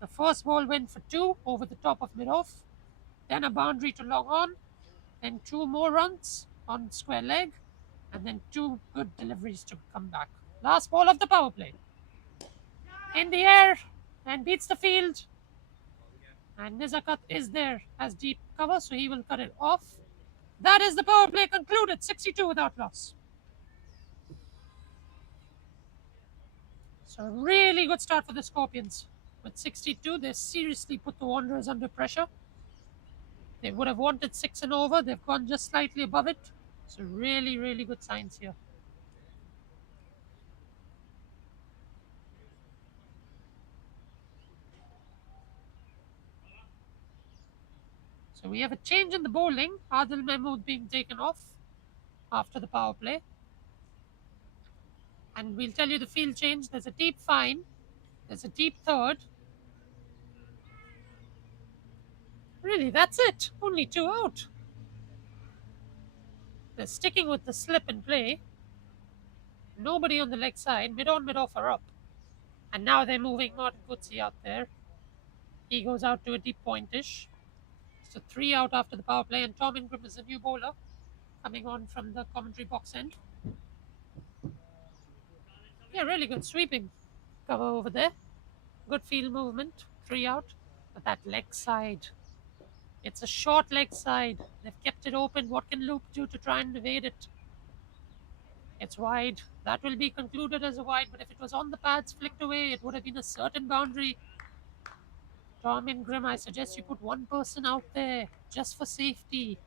The first ball went for 2 over the top of mid-off, then a boundary to long on, then 2 more runs on square leg, and then 2 good deliveries to come back. Last ball of the power play. In the air and beats the field. And Nizakat is there as deep cover, so he will cut it off. That is the power play concluded, 62 without loss. So a really good start for the Scorpions. With 62, they seriously put the Wanderers under pressure. They would have wanted 6 and over. They've gone just slightly above it. So really, really good signs here. So we have a change in the bowling. Adil Mahmood being taken off after the power play. And we'll tell you the field change. There's a deep fine. There's a deep third. Really, that's it. Only 2 out. They're sticking with the slip and play. Nobody on the leg side. Mid on, mid off are up. And now they're moving Martin Coetzee out there. He goes out to a deep pointish. So 3 out after the power play, and Tom Ingram is a new bowler coming on from the commentary box end. Yeah, really good sweeping cover over there. Good field movement, 3 out. But that leg side, it's a short leg side. They've kept it open. What can Loop do to try and evade it? It's wide. That will be concluded as a wide, but if it was on the pads, flicked away, it would have been a certain boundary. Tom Ingram, I suggest you put 1 person out there just for safety.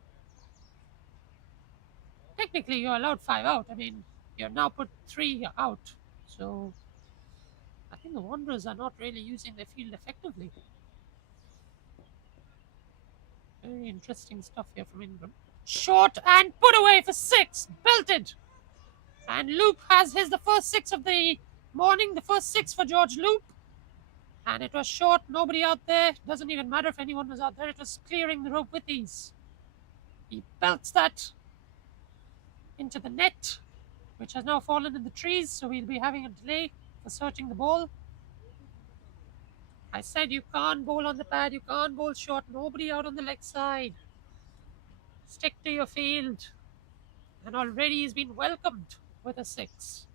Technically, you're allowed 5 out. I mean, you're now put 3 out. So, I think the Wanderers are not really using their field effectively. Very interesting stuff here from Ingram. Short and put away for 6. Belted. And Loop has the first 6 of the morning. The first 6 for George Loop. And it was short, nobody out there. Doesn't even matter if anyone was out there. It was clearing the rope with ease. He belts that into the net, which has now fallen in the trees, so we'll be having a delay for searching the ball. I said you can't bowl on the pad, you can't bowl short, nobody out on the leg side. Stick to your field. And already he's been welcomed with a 6.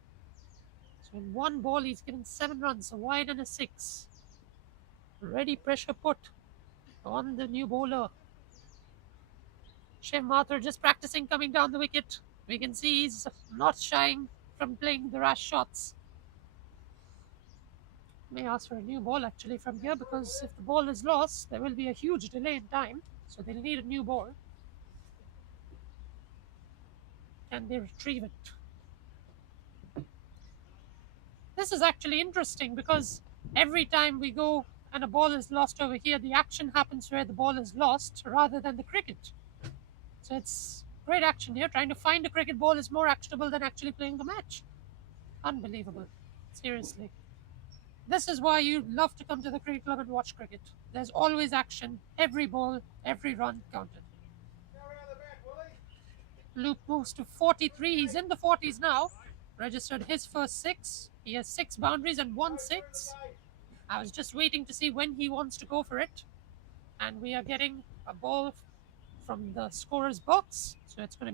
So in 1 ball, he's given 7 runs, a wide and a 6. Ready pressure put on the new bowler. Shiv Mathur just practicing coming down the wicket. We can see he's not shying from playing the rash shots. May ask for a new ball actually from here, because if the ball is lost, there will be a huge delay in time. So they'll need a new ball. Can they retrieve it? This is actually interesting because every time we go and a ball is lost over here, the action happens where the ball is lost rather than the cricket. So it's great action here. Trying to find a cricket ball is more actionable than actually playing the match. Unbelievable. Seriously. This is why you love to come to the cricket club and watch cricket. There's always action. Every ball, every run counted. Loop moves to 43. He's in the 40s now. Registered his first 6. He has 6 boundaries and 1 6. I was just waiting to see when he wants to go for it. And we are getting a ball from the scorer's box. So it's going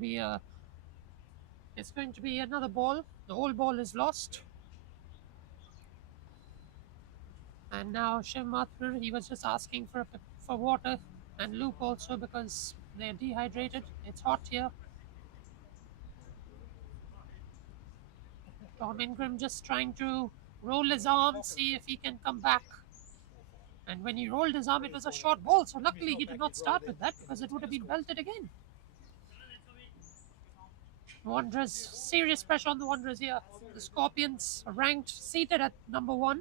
to be another ball. The old ball is lost. And now Shiv Mathur, he was just asking for water, and Luke also, because they're dehydrated. It's hot here. Tom Ingram just trying to roll his arm, see if he can come back. And when he rolled his arm, it was a short ball. So luckily he did not start with that, because it would have been belted again. Wanderers, serious pressure on the Wanderers here. The Scorpions are ranked, seated at number 1.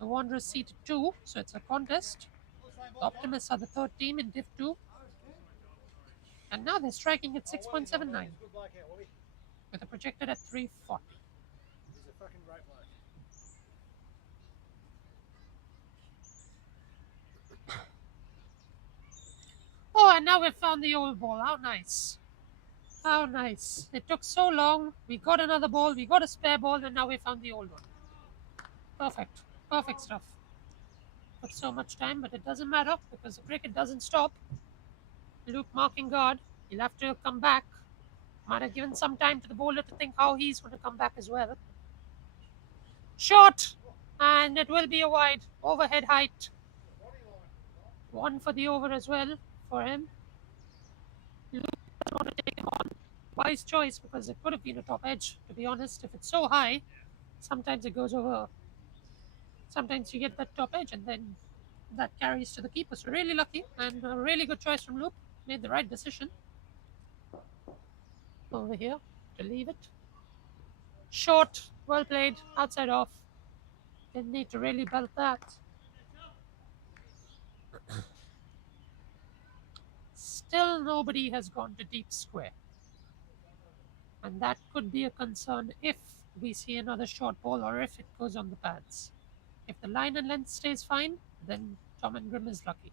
The Wanderers seated 2, so it's a contest. The Optimists are the third team in Div 2. And now they're striking at 6.79, with a projected at 340. Oh, and now we've found the old ball. How nice. How nice. It took so long. We got another ball, we got a spare ball, and now we found the old one. Perfect. Perfect stuff. Took so much time, but it doesn't matter because the cricket doesn't stop. Luke marking guard. He'll have to come back. Might have given some time to the bowler to think how he's going to come back as well. Short! And it will be a wide. Overhead height. 1 for the over as well for him. Luke doesn't want to take him on. Wise choice, because it could have been a top edge, to be honest. If it's so high, sometimes it goes over. Sometimes you get that top edge and then that carries to the keeper. So really lucky and a really good choice from Luke. Made the right decision over here to leave it. Short, well played, outside off. Didn't need to really belt that. Still nobody has gone to deep square. And that could be a concern if we see another short ball or if it goes on the pads. If the line and length stays fine, then Tom Ingram is lucky.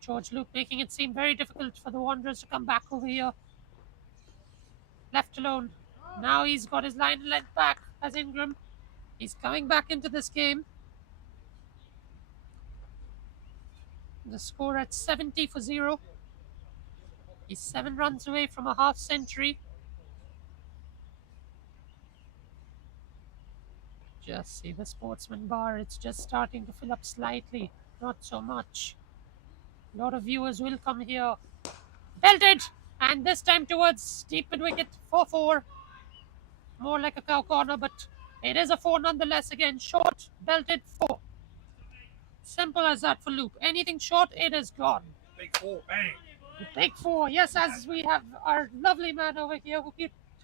George Luke making it seem very difficult for the Wanderers to come back over here. Left alone. Now he's got his line and length back as Ingram. He's coming back into this game. The score at 70 for 0. He's 7 runs away from a half century. Just see the sportsman bar. It's just starting to fill up slightly. Not so much. A lot of viewers will come here. Belted! And this time towards deep mid wicket. 4-4. More like a cow corner, but it is a 4 nonetheless. Again, short, belted, 4. Simple as that for Luke. Anything short, it is gone. Big 4, bang. Big 4, yes, as we have our lovely man over here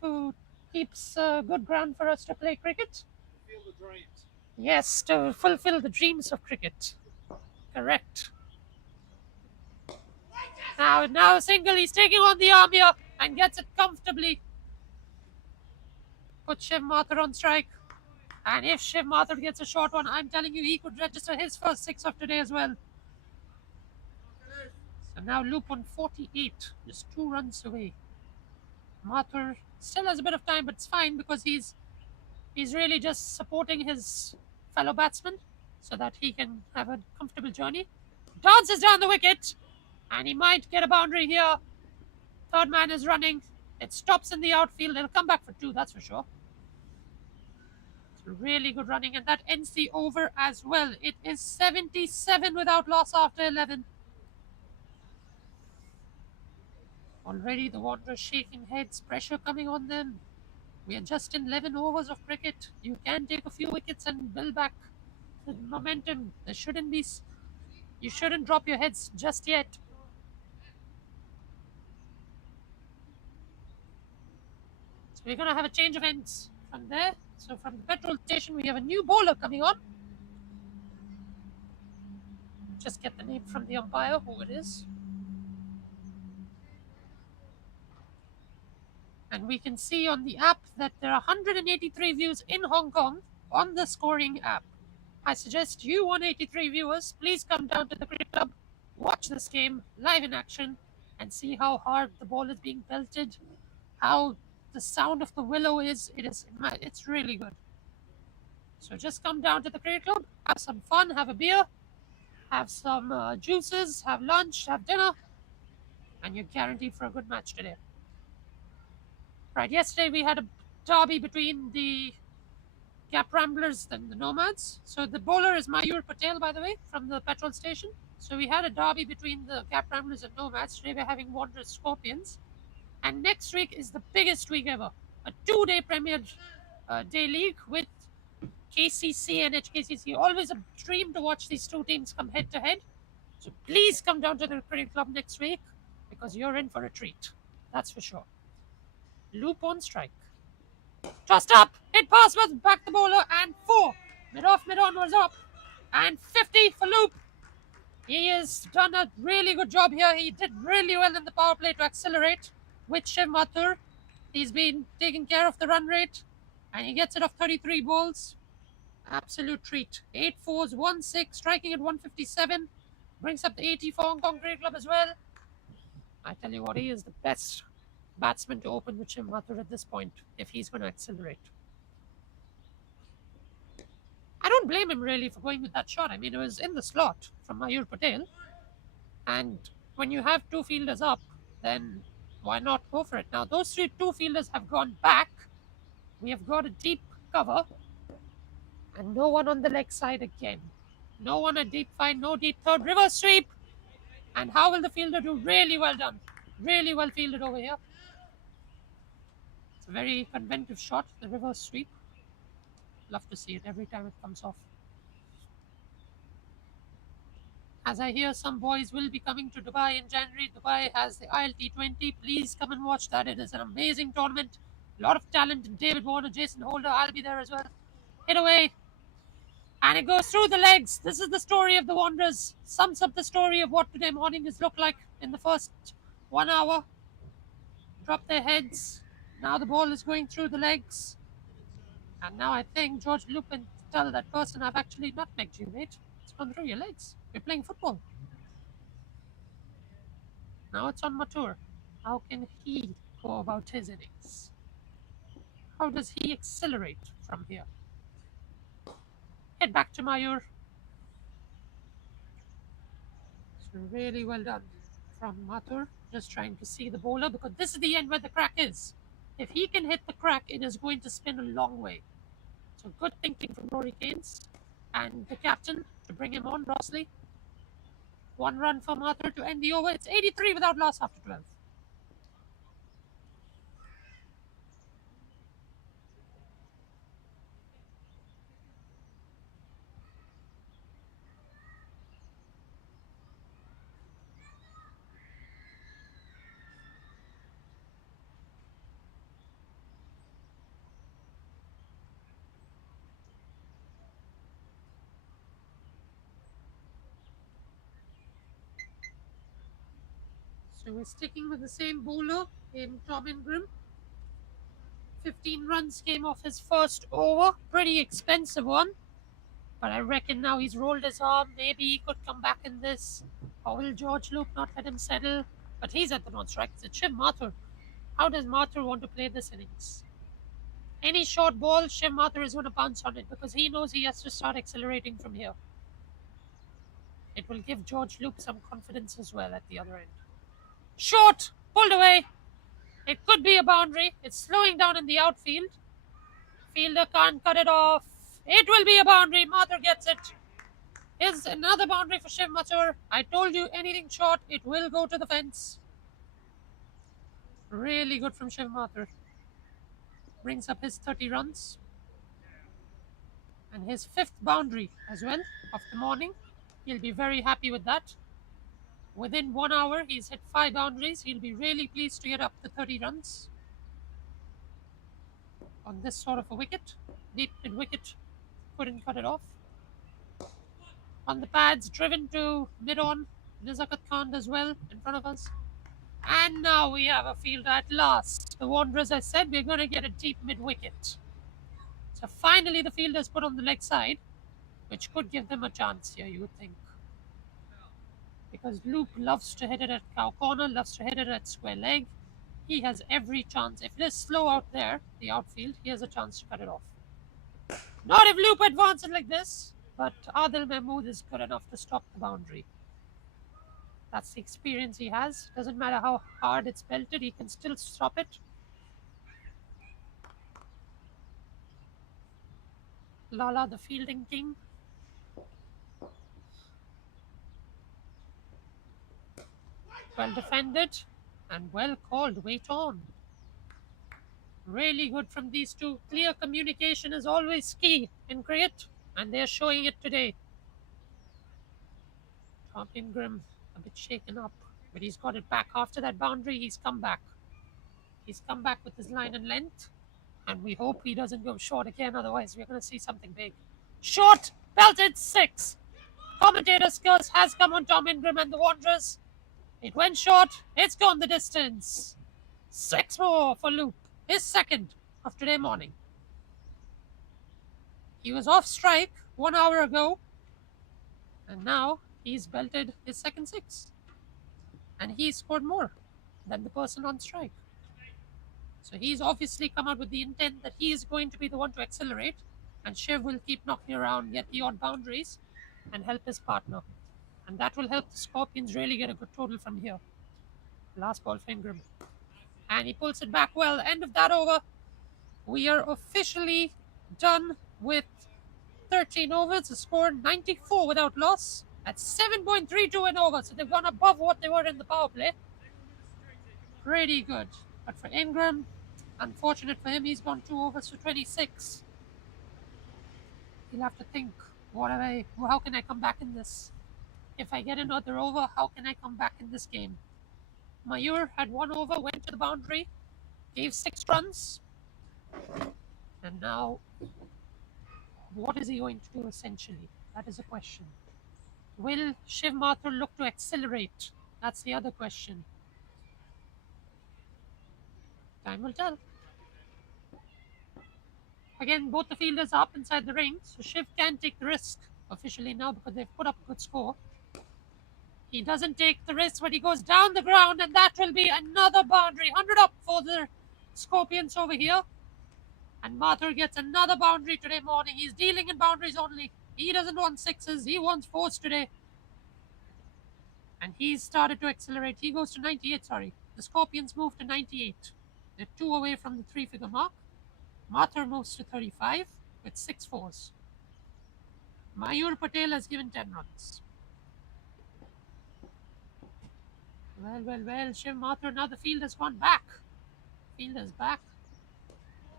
who keeps good ground for us to play cricket. Feel the dreams. Yes, to fulfill the dreams of cricket. Correct. Now single, he's taking on the arm here and gets it comfortably. Put Shiv Mathur on strike. And if Shiv Mathur gets a short one, I'm telling you, he could register his first 6 of today as well. So now Luke on 48, just 2 runs away. Mathur still has a bit of time, but it's fine because he's really just supporting his fellow batsman so that he can have a comfortable journey. Dances down the wicket, and he might get a boundary here. Third man is running. It stops in the outfield. It'll come back for 2, that's for sure. It's really good running, and that ends the over as well. It is 77 without loss after 11. Already the Wanderers shaking heads, pressure coming on them. We are just in 11 overs of cricket. You can take a few wickets and build back the momentum. You shouldn't drop your heads just yet. So we're going to have a change of ends from there. So from the petrol station, we have a new bowler coming on. Just get the name from the umpire, who it is. And we can see on the app that there are 183 views in Hong Kong on the scoring app. I suggest you 183 viewers, please come down to the cricket club, watch this game live in action, and see how hard the ball is being belted, how the sound of the willow is. It's really good. So just come down to the cricket club, have some fun, have a beer, have some juices, have lunch, have dinner, and you're guaranteed for a good match today. Right, yesterday we had a derby between the Gap Ramblers and the Nomads. So the bowler is Mayur Patel, by the way, from the petrol station. So we had a derby between the Gap Ramblers and Nomads. Today we're having Wanderers Scorpions. And next week is the biggest week ever. A 2-day Premier Day League with KCC and HKCC. Always a dream to watch these two teams come head to head. So please come down to the cricket club next week because you're in for a treat. That's for sure. Loop on strike. Tossed up, hit past was back the bowler and 4. Mid off, mid on was up. And 50 for Loop. He has done a really good job here. He did really well in the power play to accelerate with Shiv Mathur. He's been taking care of the run rate and he gets it off 33 balls. Absolute treat. 8 fours, 1 6, striking at 157. Brings up the 80 for Hong Kong Cricket Club as well. I tell you what, he is the best batsman to open with Shiv Mathur at this point if he's going to accelerate. I don't blame him really for going with that shot. I mean, it was in the slot from Mayur Patel. And when you have two fielders up, then why not go for it? Now, those two fielders have gone back. We have got a deep cover. And no one on the leg side again. No one at deep fine, no deep third. Reverse sweep. And how will the fielder do? Really well done. Really well fielded over here. It's a very conventive shot, the reverse sweep. Love to see it every time it comes off. As I hear some boys will be coming to Dubai in January. Dubai has the ILT20. Please come and watch that. It is an amazing tournament. A lot of talent in David Warner, Jason Holder. I'll be there as well. Hit away. And it goes through the legs. This is the story of the Wanderers. Sums up the story of what today morning has looked like in the first 1 hour. Drop their heads. Now the ball is going through the legs. And now I think George Loop can tell that person, I've actually nutmegged you, mate. It's gone through your legs. We're playing football. Now it's on Mathur. How can he go about his innings? How does he accelerate from here? Head back to Mayur. So really well done from Mathur. Just trying to see the bowler because this is the end where the crack is. If he can hit the crack, it is going to spin a long way. So good thinking from Rory Keynes and the captain to bring him on, Rossley. 1 run for Mathur to end the over. It's 83 without loss after 12. So we're sticking with the same bowler in Tom Ingram. 15 runs came off his first over. Pretty expensive one. But I reckon now he's rolled his arm. Maybe he could come back in this. Or will George Loop not let him settle? But he's at the non-strike. It's Shiv Mathur. How does Mathur want to play this innings? Any short ball, Shiv Mathur is going to bounce on it because he knows he has to start accelerating from here. It will give George Loop some confidence as well at the other end. Short! Pulled away. It could be a boundary. It's slowing down in the outfield. Fielder can't cut it off. It will be a boundary. Mathur gets it. Here's another boundary for Shiv Mathur. I told you anything short, it will go to the fence. Really good from Shiv Mathur. Brings up his 30 runs. And his 5th boundary as well of the morning. He'll be very happy with that. Within 1 hour, he's hit 5 boundaries. He'll be really pleased to get up to 30 runs on this sort of a wicket. Deep mid wicket, couldn't cut it off. On the pads, driven to mid-on. Nizakat Khan as well in front of us. And now we have a fielder at last. The Wanderers, I said, we're going to get a deep mid-wicket. So finally the fielder's put on the leg side, which could give them a chance here, you would think. Because Loop loves to hit it at cow corner, loves to hit it at square leg. He has every chance. If it is slow out there, the outfield, he has a chance to cut it off. Not if Loop advances like this, but Adil Mahmood is good enough to stop the boundary. That's the experience he has. Doesn't matter how hard it's belted, he can still stop it. Lala, the fielding king. Well defended and well called. Wait on. Really good from these two. Clear communication is always key in cricket, and they're showing it today. Tom Ingram a bit shaken up, but he's got it back. After that boundary, he's come back. He's come back with his line and length, and we hope he doesn't go short again, otherwise we're going to see something big. Short, belted 6. Commentator's curse has come on Tom Ingram and the Wanderers. It went short, it's gone the distance. 6 more for Loop, his second of today morning. He was off strike 1 hour ago, and now he's belted his second 6. And he scored more than the person on strike. So he's obviously come out with the intent that he is going to be the one to accelerate, and Shiv will keep knocking around, get the odd boundaries, and help his partner. And that will help the Scorpions really get a good total from here. Last ball for Ingram. And he pulls it back well. End of that over. We are officially done with 13 overs. The score 94 without loss at 7.32 an over. So they've gone above what they were in the power play. Pretty good. But for Ingram, unfortunate for him, he's gone 2 overs for 26. He'll have to think, how can I come back in this? If I get another over, how can I come back in this game? Mayur had 1 over, went to the boundary, gave 6 runs. And now, what is he going to do essentially? That is a question. Will Shiv Mathur look to accelerate? That's the other question. Time will tell. Again, both the fielders are up inside the ring, so Shiv can take the risk officially now because they've put up a good score. He doesn't take the risk, but he goes down the ground, and that will be another boundary. 100 up for the Scorpions over here. And Mathur gets another boundary today morning. He's dealing in boundaries only. He doesn't want 6s. He wants 4s today. And he's started to accelerate. He goes to 98, sorry. The Scorpions move to 98. They're 2 away from the 3-figure mark. Mathur moves to 35 with 6 4s. Mayur Patel has given 10 runs. Well, Shiv Mathur, now the field has gone back. Fielder's back.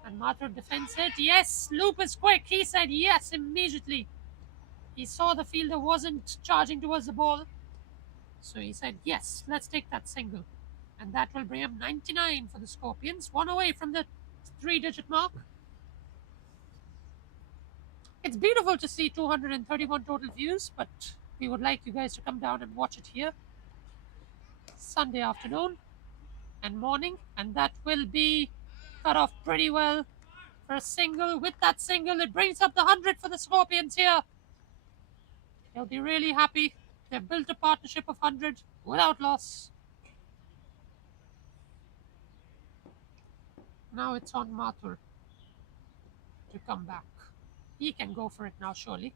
And Mathur defends it. Yes, Loop is quick. He said yes immediately. He saw the fielder wasn't charging towards the ball. So he said, yes, let's take that single. And that will bring up 99 for the Scorpions. 1 away from the 3-digit mark. It's beautiful to see 231 total views, but we would like you guys to come down and watch it here. Sunday afternoon and morning, and that will be cut off pretty well for a single. With that single, it brings up the 100 for the Scorpions here. They'll be really happy. They've built a partnership of 100 without loss. Now it's on Mathur to come back. He can go for it now, surely.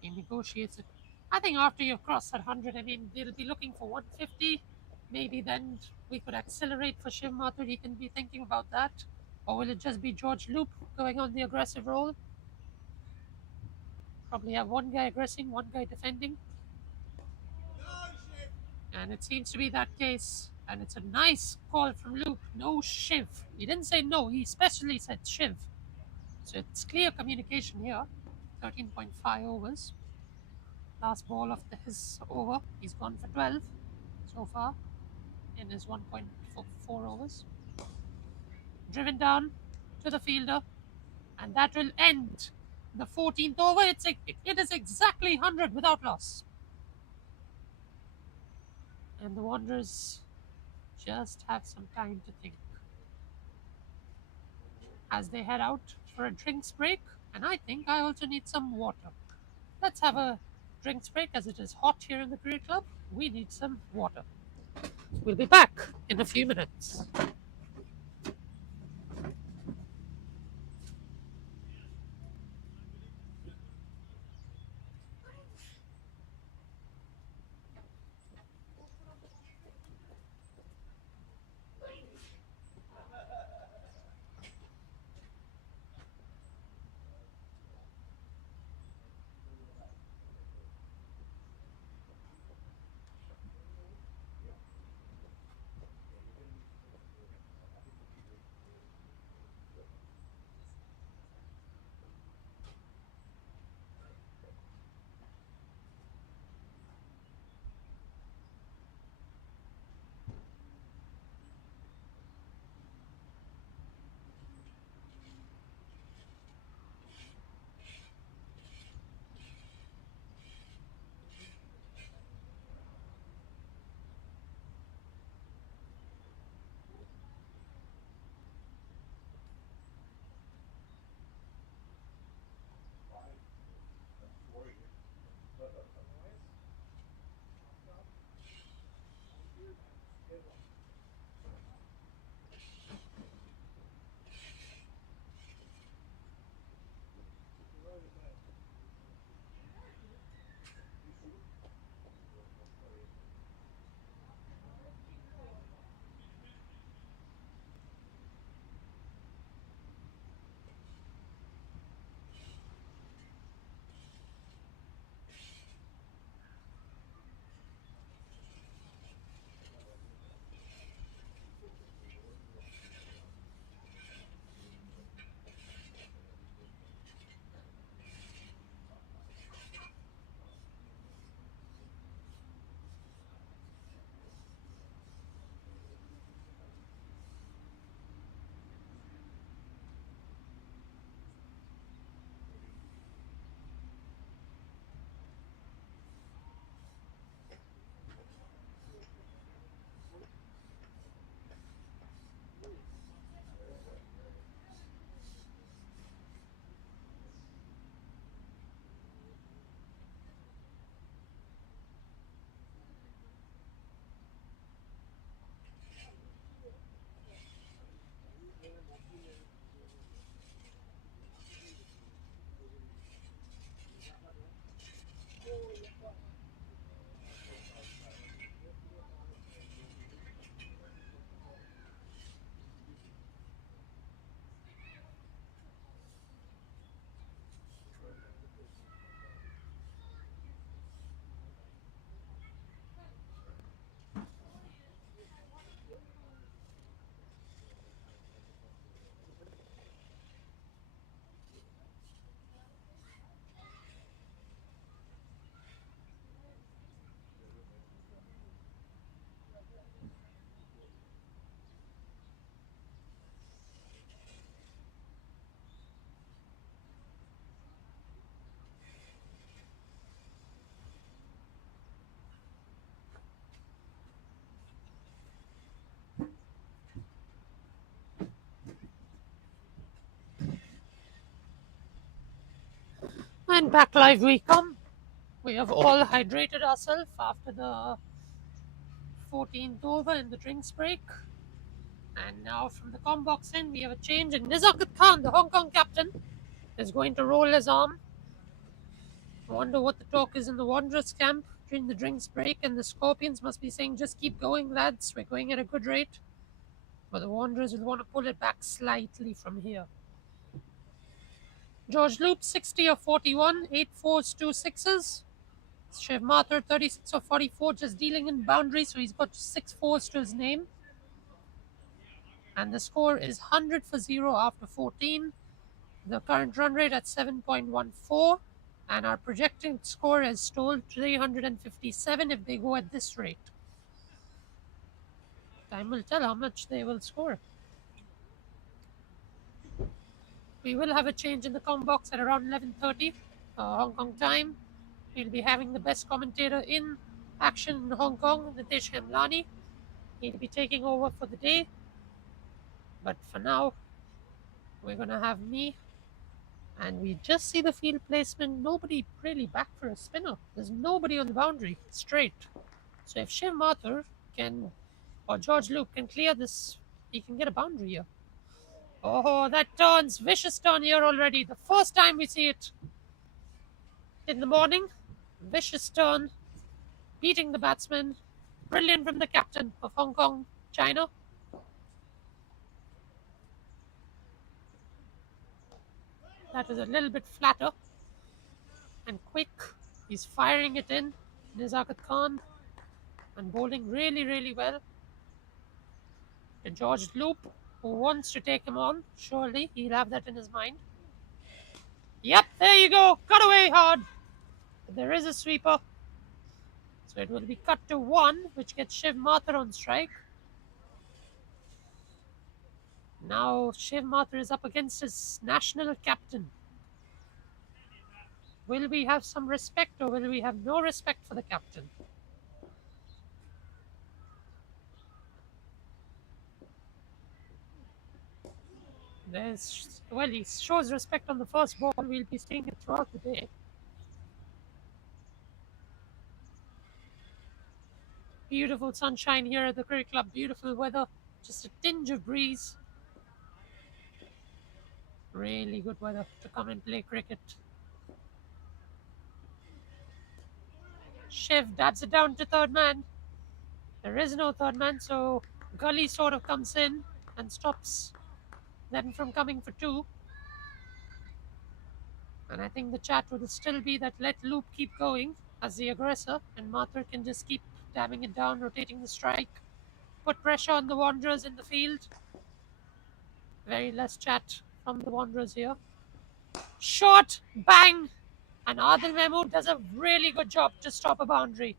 He negotiates it. I think after you've crossed that 100, I mean, they'll be looking for 150. Maybe then we could accelerate for Shiv Mathur. He can be thinking about that. Or will it just be George Loop going on the aggressive role? Probably have one guy aggressing, one guy defending. And it seems to be that case. And it's a nice call from Loop. No Shiv. He didn't say no. He especially said Shiv. So it's clear communication here. 13.5 overs. Last ball of his over. He's gone for 12 so far in his 1.4 overs. Driven down to the fielder. And that will end the 14th over. It is exactly 100 without loss. And the Wanderers just have some time to think as they head out for a drinks break. And I think I also need some water. Let's have a drinks break as it is hot here in the Cricket Club. We need some water. We'll be back in a few minutes. Back live we come. We have all hydrated ourselves after the 14th over in the drinks break. And now from the com box end, we have a change. And Nizakat Khan, the Hong Kong captain, is going to roll his arm. I wonder what the talk is in the Wanderers camp during the drinks break. And the Scorpions must be saying, just keep going, lads. We're going at a good rate. But the Wanderers will want to pull it back slightly from here. George Loop, 60 of 41, 8 fours, 2 sixes. Shiv Mathur, 36 of 44, just dealing in boundaries, so he's got 6 fours to his name. And the score is 100 for 0 after 14. The current run rate at 7.14. And our projected score is told 357 if they go at this rate. Time will tell how much they will score. We will have a change in the com box at around 11:30 Hong Kong time. We'll be having the best commentator in action in Hong Kong, Nitesh Hemlani. He'll be taking over for the day. But for now, we're going to have me. And we just see the field placement. Nobody really back for a spinner. There's nobody on the boundary. Straight. So if Shiv Mathur can, or George Luke can clear this, he can get a boundary here. Oh, that turns. Vicious turn here already. The first time we see it in the morning. Vicious turn. Beating the batsman. Brilliant from the captain of Hong Kong, China. That was a little bit flatter and quick. He's firing it in. Nizakat Khan and bowling really, really well. To George Loop, who wants to take him on. Surely he'll have that in his mind. Yep, there you go. Cut away hard. But there is a sweeper. So it will be cut to 1, which gets Shiv Mathur on strike. Now Shiv Mathur is up against his national captain. Will we have some respect or will we have no respect for the captain? Well, he shows respect on the first ball. We'll be seeing it throughout the day. Beautiful sunshine here at the cricket club. Beautiful weather. Just a tinge of breeze. Really good weather to come and play cricket. Shiv dabs it down to third man. There is no third man, so Gully sort of comes in and stops them from coming for 2. And I think the chat will still be that let Loop keep going as the aggressor, and Mathur can just keep dabbing it down, rotating the strike, put pressure on the Wanderers in the field. Very less chat from the Wanderers here. Shot, bang, and Adil Mahmood does a really good job to stop a boundary.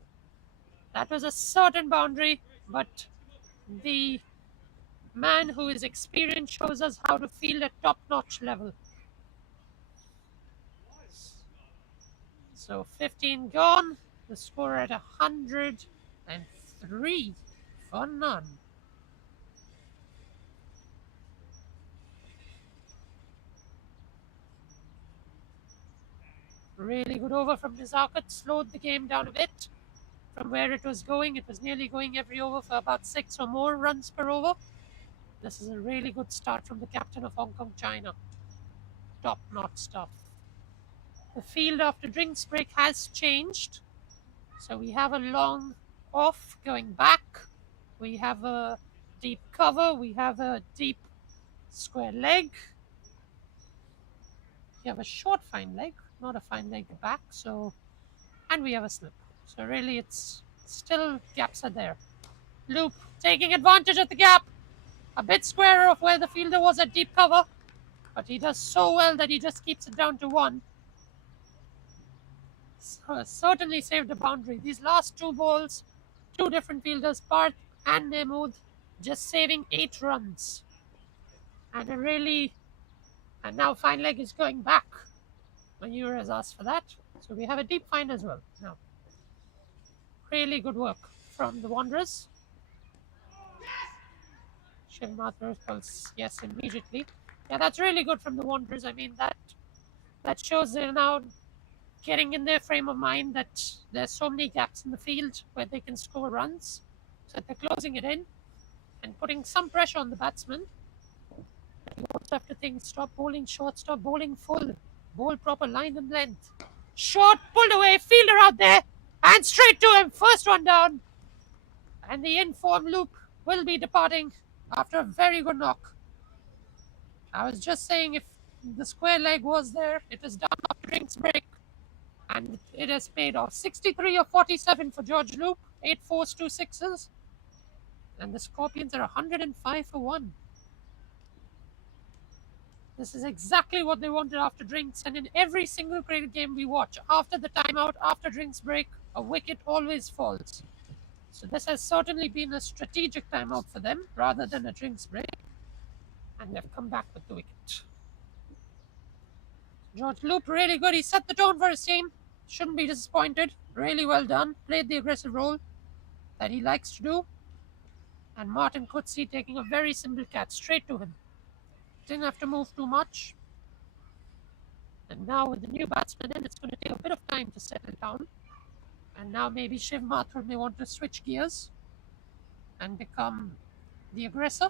That was a certain boundary, but the man who is experienced shows us how to field at top-notch level. So 15 gone, the score at 103 for none. Really good over from Nizakat, slowed the game down a bit from where it was going. It was nearly going every over for about 6 or more runs per over. This is a really good start from the captain of Hong Kong, China. Top-notch stuff. The field after drinks break has changed. So we have a long off going back. We have a deep cover. We have a deep square leg. We have a short fine leg, not a fine leg back. So, and we have a slip. So really it's still gaps are there. Loop taking advantage of the gap. A bit squarer of where the fielder was at deep cover. But he does so well that he just keeps it down to 1. So certainly saved a boundary. These last 2 balls, 2 different fielders, Parth and Mahmood, just saving 8 runs. And now fine leg is going back. Mayur has asked for that. So we have a deep fine as well now. Really good work from the Wanderers. Shiv Mathur pulse yes immediately. Yeah, that's really good from the Wanderers. I mean that shows they're now getting in their frame of mind that there's so many gaps in the field where they can score runs, so they're closing it in and putting some pressure on the batsman. You also have to think, stop bowling short, stop bowling full, bowl proper line and length. Short, pulled away, fielder out there, and straight to him, first one down. And the in-form loop will be departing after a very good knock. I was just saying, if the square leg was there, it was done after drinks break, and it has paid off. 63 of 47 for George Loop, 8 fours, 2 sixes, and the Scorpions are 105 for 1. This is exactly what they wanted after drinks, and in every single cricket game we watch, after the timeout, after drinks break, a wicket always falls. So this has certainly been a strategic timeout for them rather than a drinks break, and they've come back with the wicket. George Loop, really good. He set the tone for his team. Shouldn't be disappointed. Really well done. Played the aggressive role that he likes to do. And Martin Coetzee taking a very simple catch straight to him. Didn't have to move too much. And now with the new batsman in, it's going to take a bit of time to settle down. And now maybe Shiv Mathur may want to switch gears and become the aggressor.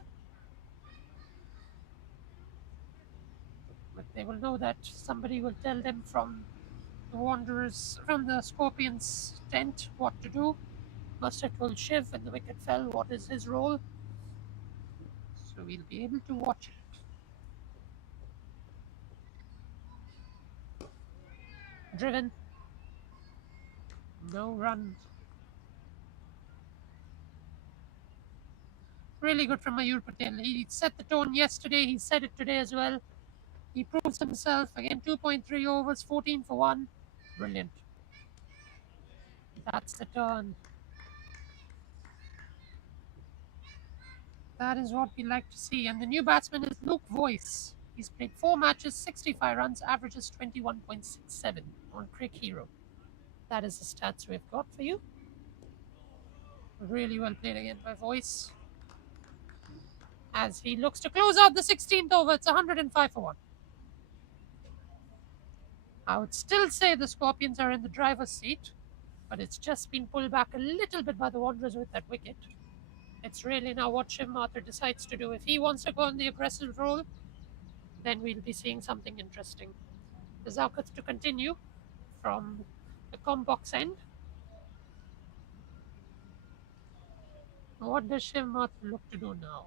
But they will know that somebody will tell them from the Wanderers, from the Scorpions tent, what to do. Must have told Shiv when the wicket fell what is his role. So we'll be able to watch it. Driven. No run. Really good from Mayur Patel. He set the tone yesterday. He said it today as well. He proves himself. Again, 2.3 overs, 14 for 1. Brilliant. That's the turn. That is what we like to see. And the new batsman is Luke Voice. He's played 4 matches, 65 runs, averages 21.67 on Crick Hero. That is the stats we've got for you. Really well played again by Voice. As he looks to close out the 16th over, it's 105 for 1. I would still say the Scorpions are in the driver's seat, but it's just been pulled back a little bit by the Wanderers with that wicket. It's really now what Shiv Mathur decides to do. If he wants to go on the aggressive role, then we'll be seeing something interesting. The Zaukats to continue from the Combox end. What does Shiv Mathur look to do now?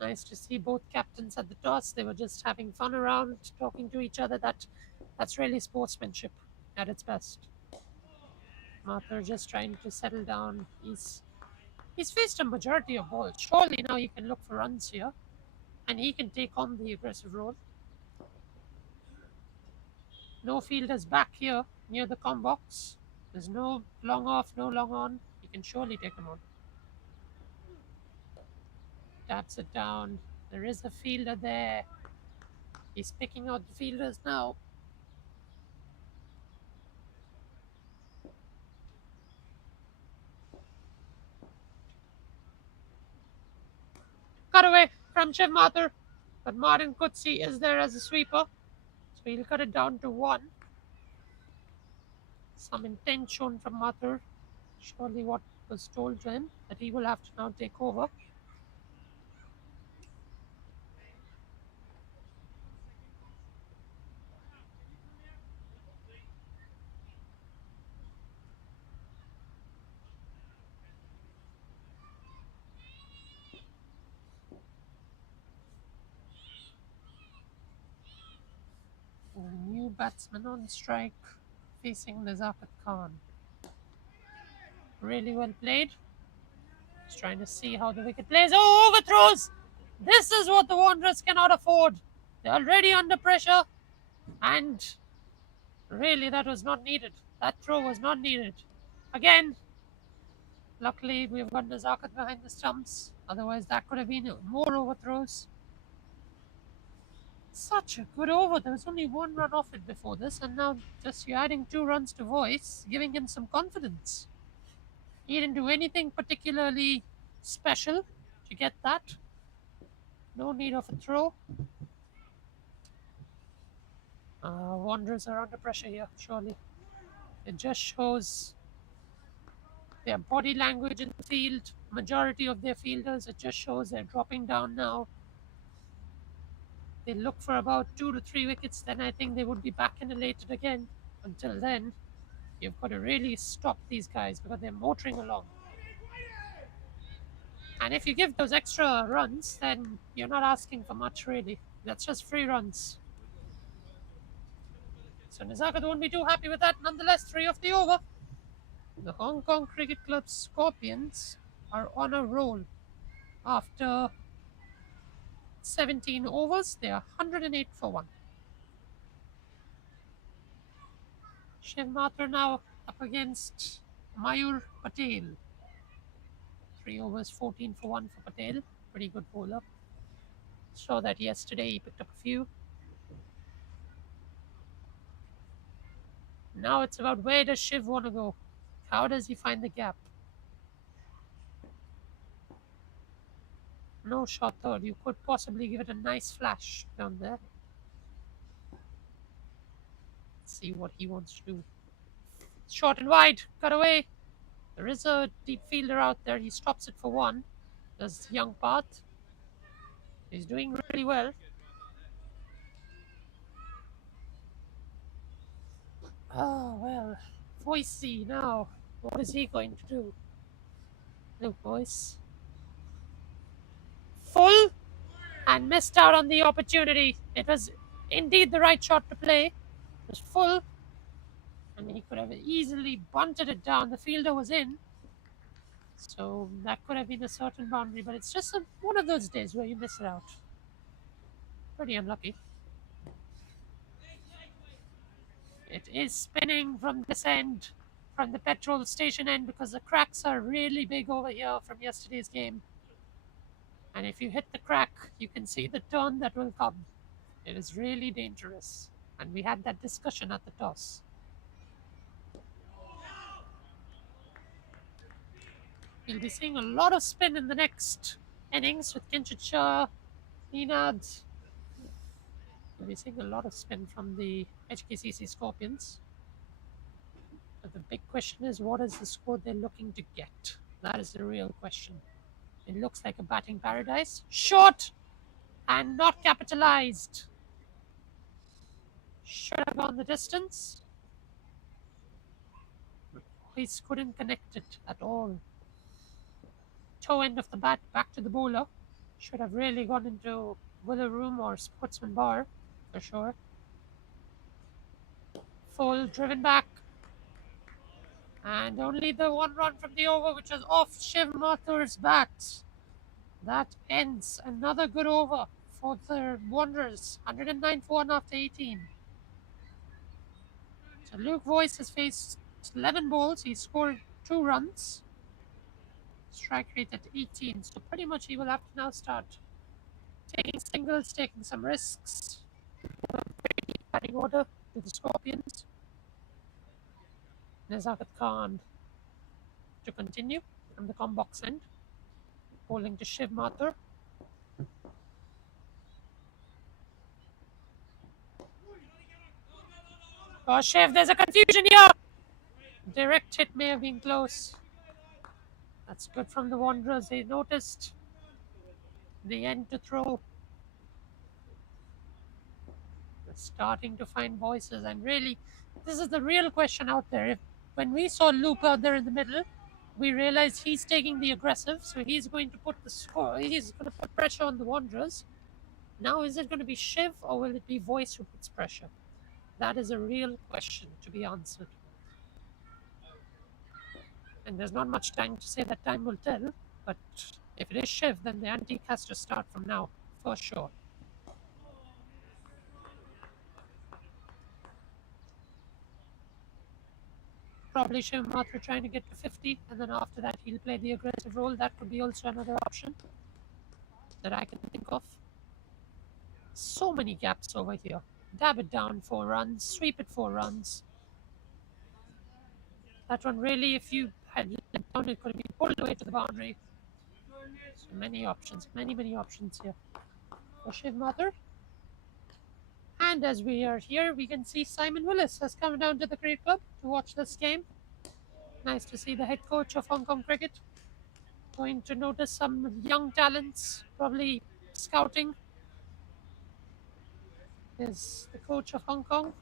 Nice to see both captains at the toss. They were just having fun around, talking to each other. That's really sportsmanship at its best. Mathur just trying to settle down. He's faced a majority of balls. Surely now he can look for runs here, and he can take on the aggressive role. No fielders back here near the combox. There's no long off, no long on. He can surely take him on. Taps it down. There is a fielder there. He's picking out the fielders now. Cut away from Shiv Mathur, but Martin Coetzee is there as a sweeper, so he'll cut it down to 1. Some intent shown from Mathur. Surely what was told to him that he will have to now take over. The new batsman on strike facing Nazakat Khan. Really well played. Just trying to see how the wicket plays. Oh, overthrows! This is what the Wanderers cannot afford. They're already under pressure, and really that was not needed. That throw was not needed. Again, luckily we've got Nazakat behind the stumps. Otherwise that could have been more overthrows. Such a good over. There was only one run off it before this, and now just you're adding 2 runs to Voice, giving him some confidence. He didn't do anything particularly special to get that. No need of a throw. Wanderers are under pressure here, surely. It just shows their body language in the field. Majority of their fielders, it just shows they're dropping down now. They look for about 2 to 3 wickets, then I think they would be back and elated again. Until then, you've got to really stop these guys because they're motoring along. And if you give those extra runs, then you're not asking for much really. That's just free runs. So Nezakat won't be too happy with that. Nonetheless, 3 off the over. The Hong Kong Cricket Club Scorpions are on a roll. After 17 overs, they are 108 for 1. Shiv Mathur now up against Mayur Patel. 3 overs, 14 for 1 for Patel. Pretty good bowler. Saw that yesterday, he picked up a few. Now it's about where does Shiv want to go? How does he find the gap? No shot third. You could possibly give it a nice flash down there. Let's see what he wants to do. Short and wide. Cut away. There is a deep fielder out there. He stops it for 1. Does Young Path. He's doing really well. Oh, well. Voicey now. What is he going to do? Look, boys. Full and missed out on the opportunity. It was indeed the right shot to play. It was full and he could have easily bunted it down. The fielder was in. So that could have been a certain boundary, but it's just one of those days where you miss it out. Pretty unlucky. It is spinning from this end, from the petrol station end, because the cracks are really big over here from yesterday's game. And if you hit the crack, you can see the turn that will come. It is really dangerous. And we had that discussion at the toss. We'll be seeing a lot of spin in the next innings with Kinshit Shah, Enad. We'll be seeing a lot of spin from the HKCC Scorpions. But the big question is, what is the score they're looking to get? That is the real question. It looks like a batting paradise. Short and not capitalized. Should have gone the distance. He couldn't connect it at all. Toe end of the bat back to the bowler. Should have really gone into Willow Room or Sportsman Bar for sure. Full driven back. And only the 1 run from the over, which was off Shiv Mathur's bat. That ends another good over for the Wanderers. 109 for 1 after 18. So Luke Voice has faced 11 balls. He scored 2 runs. Strike rate at 18. So pretty much he will have to now start taking singles, taking some risks. Very deep batting order to the Scorpions. Nezakat Khan to continue from the combox end. Bowling to Shiv Mathur. Oh, Shiv, there's a confusion here! Direct hit may have been close. That's good from the Wanderers. They noticed the end to throw. They're starting to find voices, and really, this is the real question out there. When we saw Luke out there in the middle, we realized he's taking the aggressive, so he's going to put the score. He's going to put pressure on the Wanderers. Now, is it going to be Shiv or will it be Voice who puts pressure? That is a real question to be answered. And there's not much time to say that time will tell, but if it is Shiv, then the antique has to start from now, for sure. Probably Shiv Mathur trying to get to 50, and then after that he'll play the aggressive role. That could be also another option that I can think of. So many gaps over here. Dab it down 4 runs, sweep it 4 runs. That one really, if you had let it down, it could have been pulled away to the boundary. So many options, many options here for Shiv Mathur. And as we are here, we can see Simon Willis has come down to the cricket club to watch this game. Nice to see the head coach of Hong Kong Cricket going to notice some young talents, probably scouting. Is the coach of Hong Kong.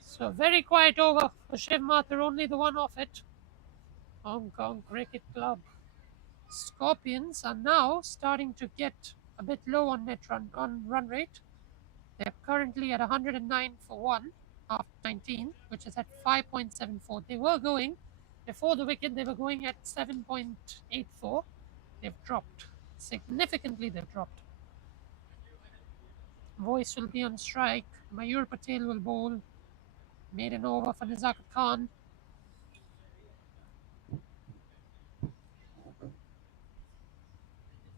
So very quiet over for Shiv Mathur, only the one off it. Hong Kong Cricket Club. Scorpions are now starting to get a bit low on run rate. They're currently at 109 for 1 after 19, which is at 5.74. They were going before the wicket, they were going at 7.84. They've dropped significantly. They've dropped. Voice will be on strike. Mayur Patel will bowl. Maiden over for Nizakat Khan.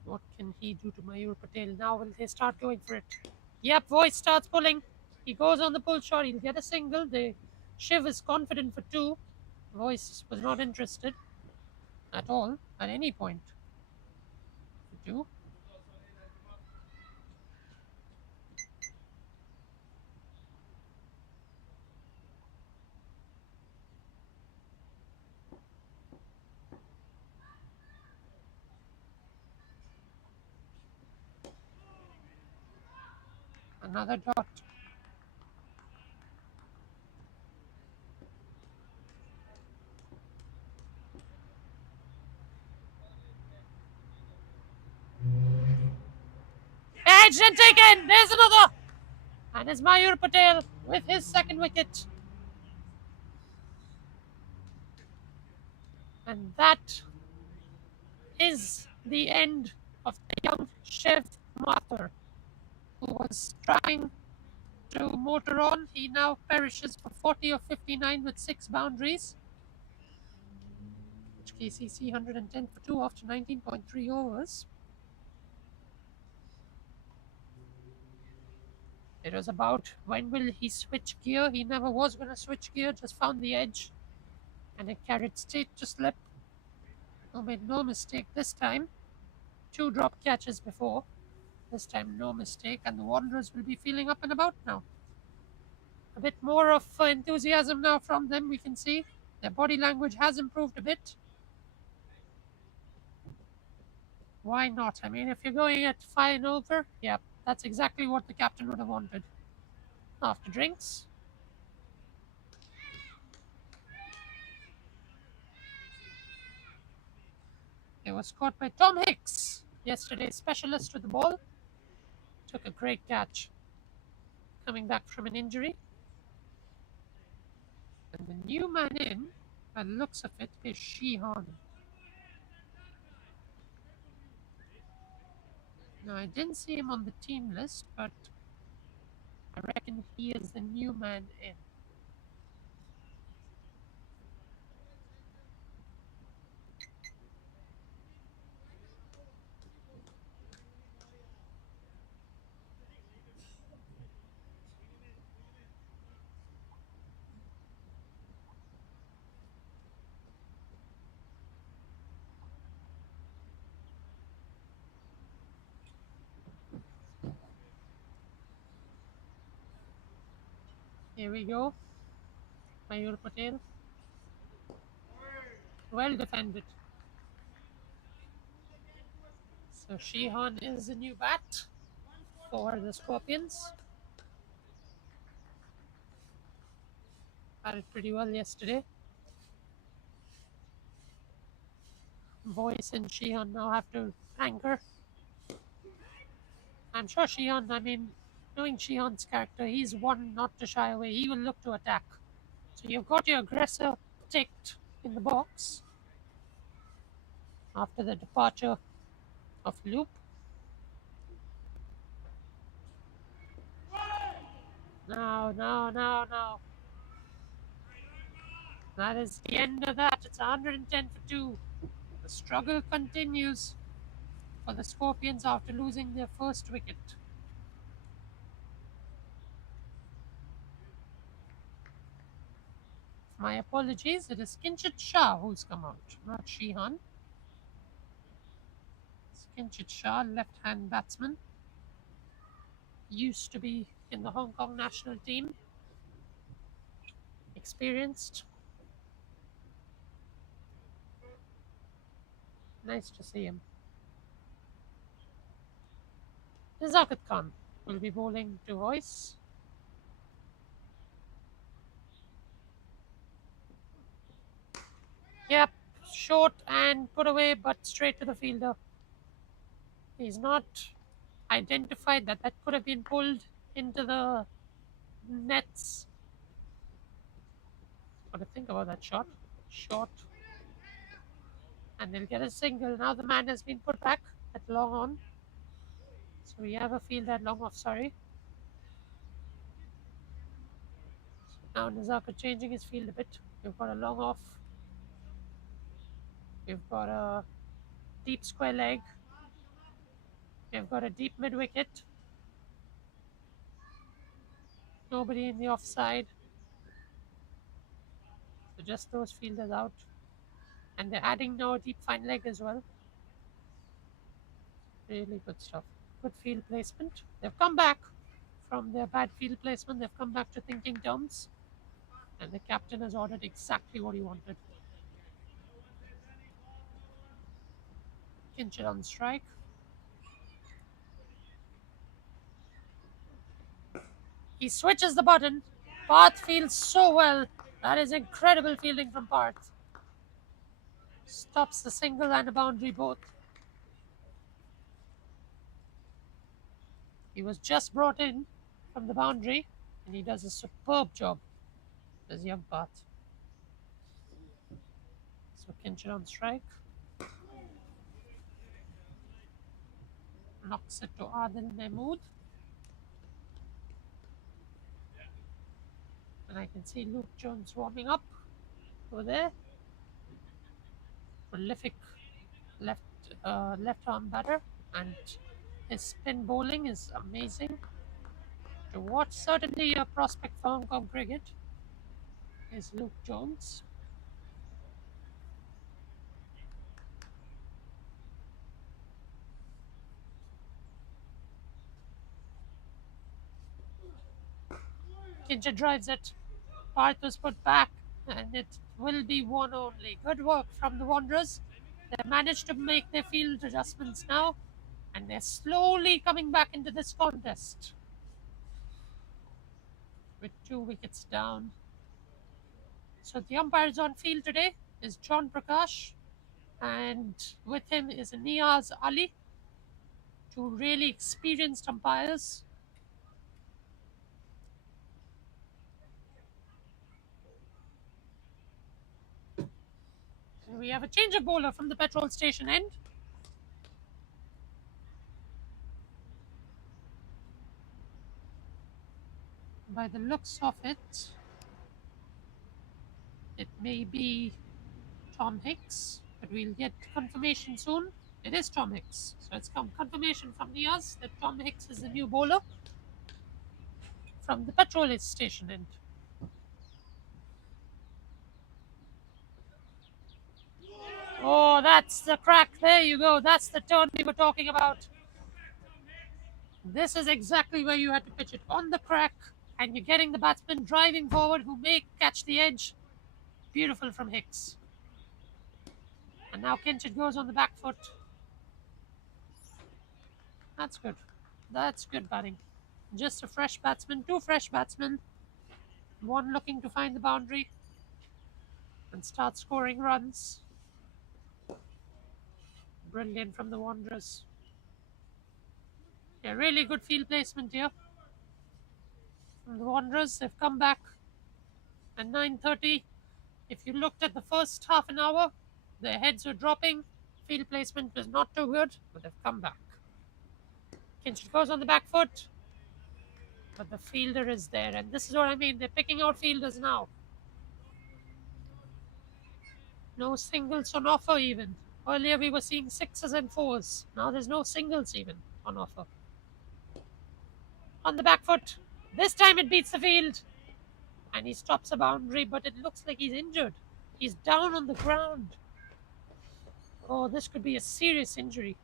What can he do to Mayur Patel? Now will they start going for it? Yep, Voice starts pulling. He goes on the pull shot. He'll get a single. The Shiv is confident for 2. Voice was not interested at all at any point for 2. Another dot. Edged and taken. There's another. And it's Mayur Patel with his second wicket. And that is the end of the young Shiv Mathur, who was trying to motor on. He now perishes for 40 of 59 with 6 boundaries. HKCC 110 for 2 after 19.3 overs. It was about when will he switch gear. He never was going to switch gear, just found the edge and it carried straight to slip. Who made no mistake this time. 2 drop catches before. This time no mistake, and the Wanderers will be feeling up and about now. A bit more of enthusiasm now from them, we can see. Their body language has improved a bit. Why not? I mean, if you're going at 5 and over, yeah, that's exactly what the captain would have wanted. After drinks. It was caught by Tom Hicks, yesterday's specialist with the ball. Took a great catch, coming back from an injury. And the new man in, by the looks of it, is Sheehan. Now, I didn't see him on the team list, but I reckon he is the new man in. Here we go. Mayur Patel. Well defended. So Sheehan is the new bat for the Scorpions. Batted pretty well yesterday. Voice and Sheehan now have to anchor. I'm sure Sheehan, I mean, knowing Sheehan's character, he's one not to shy away. He will look to attack. So you've got your aggressor ticked in the box after the departure of Loop. No. That is the end of that. It's 110 for 2. The struggle continues for the Scorpions after losing their first wicket. My apologies, it is Kinchit Shah who's come out, not Sheehan. It's Kinchit Shah, left-hand batsman. Used to be in the Hong Kong national team. Experienced. Nice to see him. Nazakat Khan will be bowling to Royce. Yep, short and put away, but straight to the fielder. He's not identified that could have been pulled into the nets. Got to think about that shot. Short. And they'll get a single. Now the man has been put back at long on. So we have a field at long off, sorry. Now Nazaka changing his field a bit. We've got a long off. We've got a deep square leg. We've got a deep mid wicket. Nobody in the offside. So just those fielders out. And they're adding now a deep fine leg as well. Really good stuff. Good field placement. They've come back from their bad field placement. They've come back to thinking terms. And the captain has ordered exactly what he wanted. Kinchit on strike. He switches the button. Parth fields so well. That is incredible fielding from Parth. Stops the single and a boundary both. He was just brought in from the boundary and he does a superb job. Does young Parth. So Kinchit on strike. Knocks it to Adil Mahmood. And I can see Luke Jones warming up over there. Prolific left arm batter, and his spin bowling is amazing to watch. Certainly a prospect for Hong Kong cricket is Luke Jones. Kinchit drives it. Parth was put back, and it will be one only. Good work from the Wanderers. They managed to make their field adjustments now, and they're slowly coming back into this contest. With 2 wickets down. So the umpires on field today is John Prakash, and with him is Niaz Ali. 2 really experienced umpires. And we have a change of bowler from the petrol station end. By the looks of it, it may be Tom Hicks, but we'll get confirmation soon. It is Tom Hicks. So it's confirmation from Niaz that Tom Hicks is the new bowler from the petrol station end. Oh, that's the crack. There you go. That's the turn we were talking about. This is exactly where you had to pitch it, on the crack, and you're getting the batsman driving forward who may catch the edge. Beautiful from Hicks. And now Kinchit goes on the back foot. That's good. That's good batting. Just a fresh batsman, 2 fresh batsmen. One looking to find the boundary and start scoring runs. Brilliant from the Wanderers. Yeah, really good field placement here. From the Wanderers, they've come back at 9:30. If you looked at the first half an hour, their heads were dropping. Field placement was not too good, but they've come back. Kinchit goes on the back foot, but the fielder is there, and this is what I mean. They're picking out fielders now. No singles on offer even. Earlier we were seeing sixes and fours. Now there's no singles even on offer. On the back foot. This time it beats the field. And he stops a boundary, but it looks like he's injured. He's down on the ground. Oh, this could be a serious injury.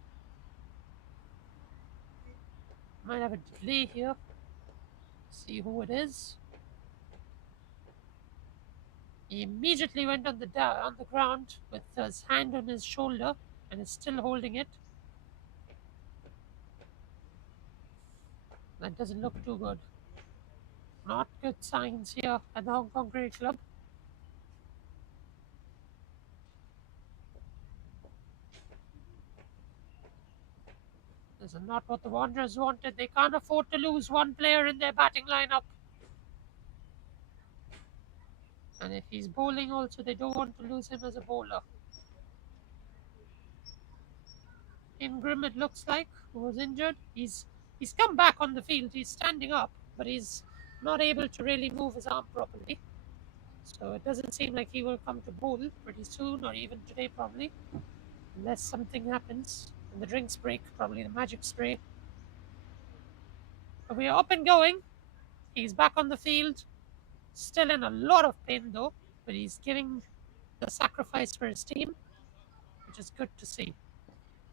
Might have a delay here. See who it is. He immediately went on the ground with his hand on his shoulder and is still holding it. That doesn't look too good. Not good signs here at the Hong Kong Cricket Club. This is not what the Wanderers wanted. They can't afford to lose one player in their batting lineup. And if he's bowling also, they don't want to lose him as a bowler. Ingram, it looks like, who was injured. He's come back on the field. He's standing up, but he's not able to really move his arm properly. So it doesn't seem like he will come to bowl pretty soon, or even today probably, unless something happens and the drinks break, probably the magic spray. But we are up and going. He's back on the field, still in a lot of pain though, but he's giving the sacrifice for his team, which is good to see.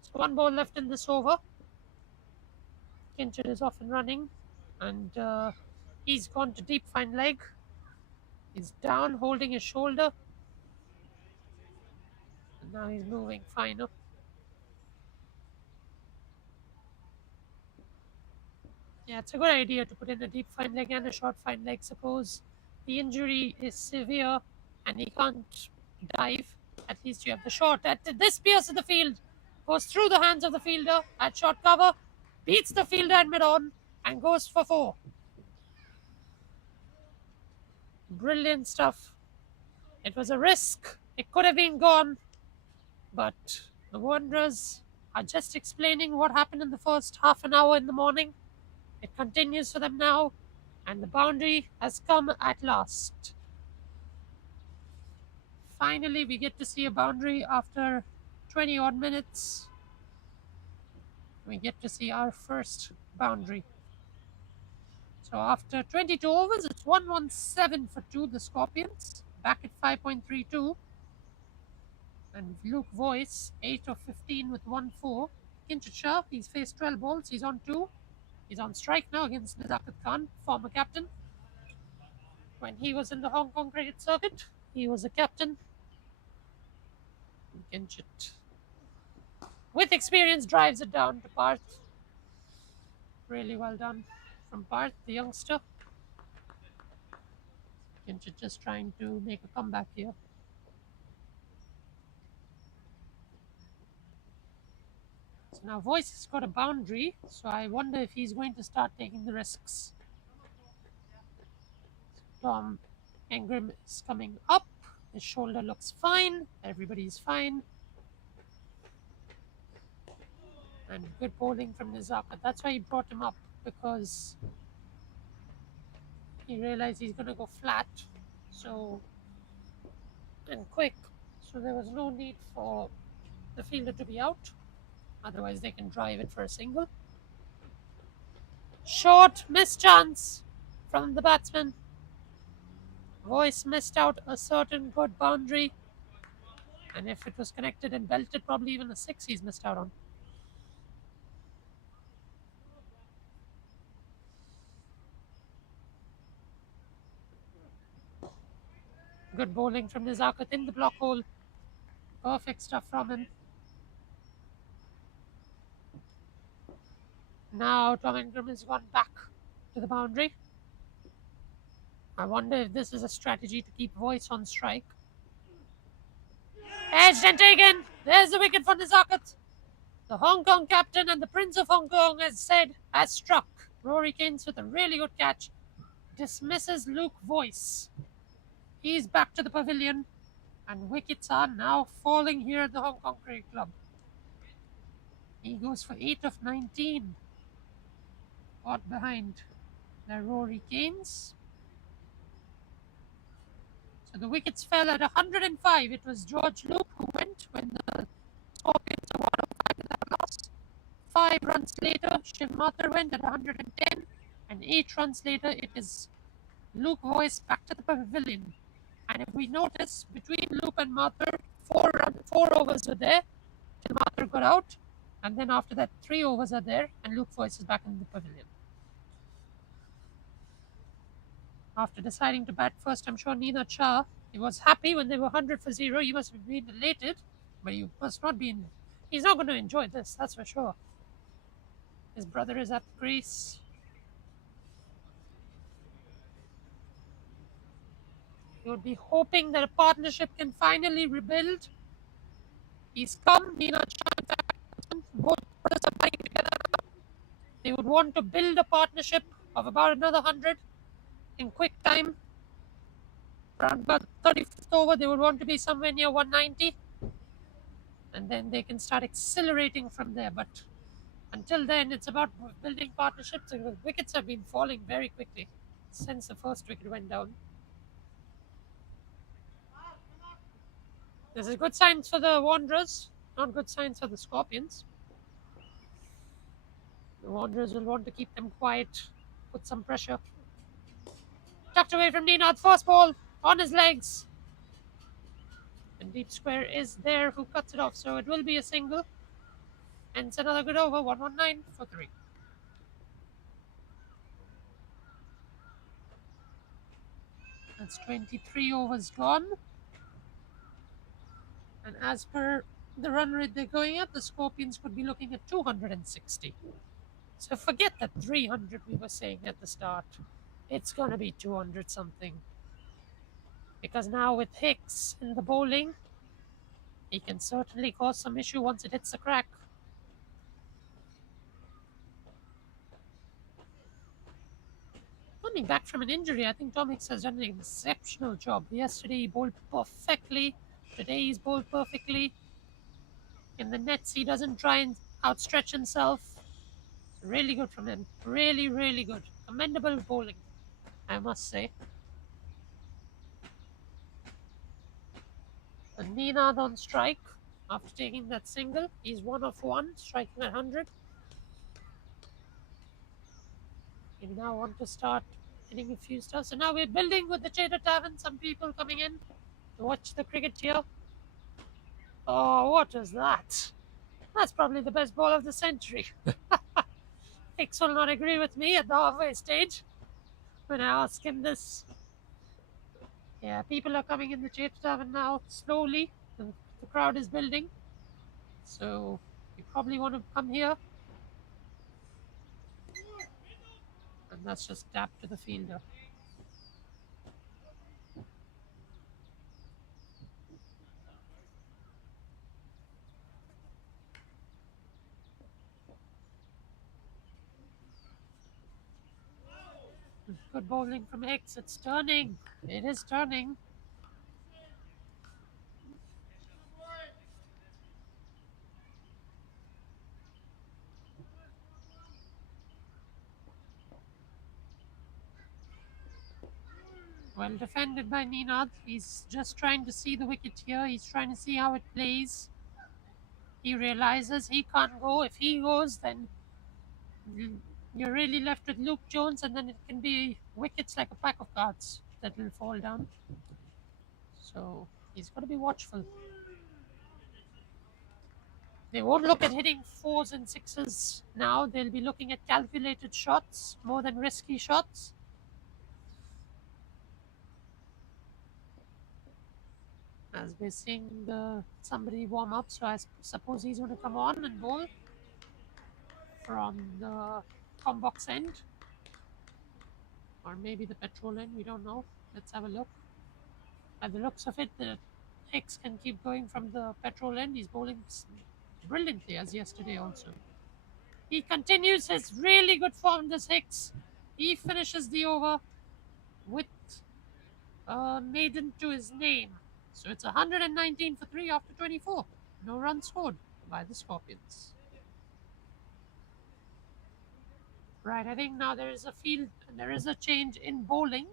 So one ball left in this over. Kinchard is off and running, and he's gone to deep fine leg. He's down, holding his shoulder, and now he's moving fine up. Yeah, it's a good idea to put in a deep fine leg and a short fine leg. Suppose the injury is severe and he can't dive, at least you have the short. This pierces the field, goes through the hands of the fielder at short cover, beats the fielder at mid-on, and goes for 4. Brilliant stuff. It was a risk. It could have been gone, but the Wanderers are just explaining what happened in the first half an hour in the morning. It continues for them now, and the boundary has come at last. Finally, we get to see a boundary after 20 odd minutes. We get to see our first boundary. So after 22 overs, it's 117 for 2, the Scorpions, back at 5.32. And Luke Voice, 8 of 15 with 1-4. Kinchard, he's faced 12 balls, he's on 2. He's on strike now against Nazakat Khan, former captain. When he was in the Hong Kong cricket circuit, he was a captain. Kinchard, with experience, drives it down to Parth. Really well done from Parth, the youngster. Kinchard just trying to make a comeback here. So now Voice has got a boundary, so I wonder if he's going to start taking the risks. Tom Ingram is coming up. His shoulder looks fine. Everybody's fine. And good bowling from Nizaka. That's why he brought him up, because he realized he's going to go flat. So, and quick. So there was no need for the fielder to be out. Otherwise, they can drive it for a single. Short mischance from the batsman. Voice missed out a certain good boundary. And if it was connected and belted, probably even a 6 he's missed out on. Good bowling from Nizakat in the block hole. Perfect stuff from him. Now Tom Ingram has gone back to the boundary. I wonder if this is a strategy to keep Voice on strike. Edged and taken. There's the wicket for Nizakat. The Hong Kong captain and the Prince of Hong Kong has struck. Rory Keynes with a really good catch. Dismisses Luke Voice. He's back to the pavilion. And wickets are now falling here at the Hong Kong Cricket Club. He goes for 8 of 19. Caught behind the Rory Keynes. So the wickets fell at 105. It was George Luke who went when the Scorpions were 105 in that loss. 5 runs later, Shiv Mathur went at 110, and 8 runs later, it is Luke Voice back to the pavilion. And if we notice, between Luke and Mathur, 4 overs were there till Mathur got out, and then after that, 3 overs are there, and Luke Voice is back in the pavilion. After deciding to bat first, I'm sure Nina Shah, he was happy when they were 100 for 0. He must have been elated, but he must not be. He's not going to enjoy this, that's for sure. His brother is at the crease. He would be hoping that a partnership can finally rebuild. He's come, Nina Shah, both brothers are playing together. They would want to build a partnership of about another 100 in quick time. Around about 35th over, they would want to be somewhere near 190. And then they can start accelerating from there. But until then, it's about building partnerships. The wickets have been falling very quickly since the first wicket went down. This is good signs for the Wanderers, not good signs for the Scorpions. The Wanderers will want to keep them quiet, put some pressure. Tucked away from Ninath, first ball on his legs. And deep square is there who cuts it off, so it will be a single. And it's another good over, 119 for 3. That's 23 overs gone. And as per the run rate they're going at, the Scorpions could be looking at 260. So forget that 300 we were saying at the start. It's going to be 200 something. Because now with Hicks in the bowling, he can certainly cause some issue once it hits the crack. Coming back from an injury, I think Tom Hicks has done an exceptional job. Yesterday he bowled perfectly. Today he's bowled perfectly. In the nets, he doesn't try and outstretch himself. Really good from him. Really, really good. Commendable bowling, I must say. And Ninath on strike after taking that single. He's 1 of 1, striking at 100. We now want to start hitting a few stuff. So now we're building with the Cheetah Tavern. Some people coming in to watch the cricket here. Oh, what is that? That's probably the best ball of the century. Hicks will not agree with me at the halfway stage when I ask him this. Yeah, people are coming in the Cheetah Tavern now slowly. The crowd is building. So you probably want to come here. And that's just tap to the fielder. Good bowling from Hicks. It's turning. It is turning. Well defended by Ninath. He's just trying to see the wicket here. He's trying to see how it plays. He realizes he can't go. If he goes, then you're really left with Luke Jones, and then it can be wickets like a pack of cards that will fall down. So he's got to be watchful. They won't look at hitting 4s and 6s now. They'll be looking at calculated shots more than risky shots. As we're seeing somebody warm up, so I suppose he's going to come on and bowl from the Combox end. Or maybe the petrol end, we don't know. Let's have a look. By the looks of it, the Hicks can keep going from the petrol end. He's bowling brilliantly as yesterday also. He continues his really good form, this Hicks. He finishes the over with a maiden to his name. So it's 119 for 3 after 24. No runs scored by the Scorpions. Right, I think now there is a change in bowling.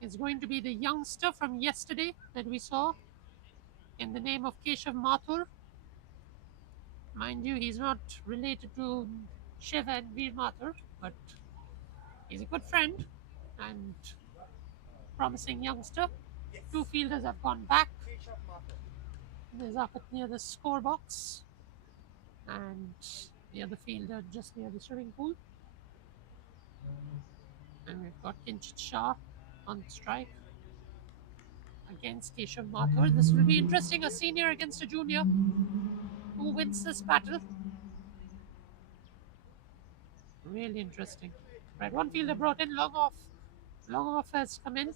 is going to be the youngster from yesterday that we saw in the name of Keshav Mathur. Mind you, he's not related to Shiv and Veer Mathur, but he's a good friend and promising youngster. Two fielders have gone back. There's up near the score box and the other fielder just near the swimming pool. And we've got Kinchit Shah on strike against Keshav Mathur. This will be interesting, a senior against a junior. Who wins this battle? Really interesting. Right, one fielder brought in, long off. Long off has come in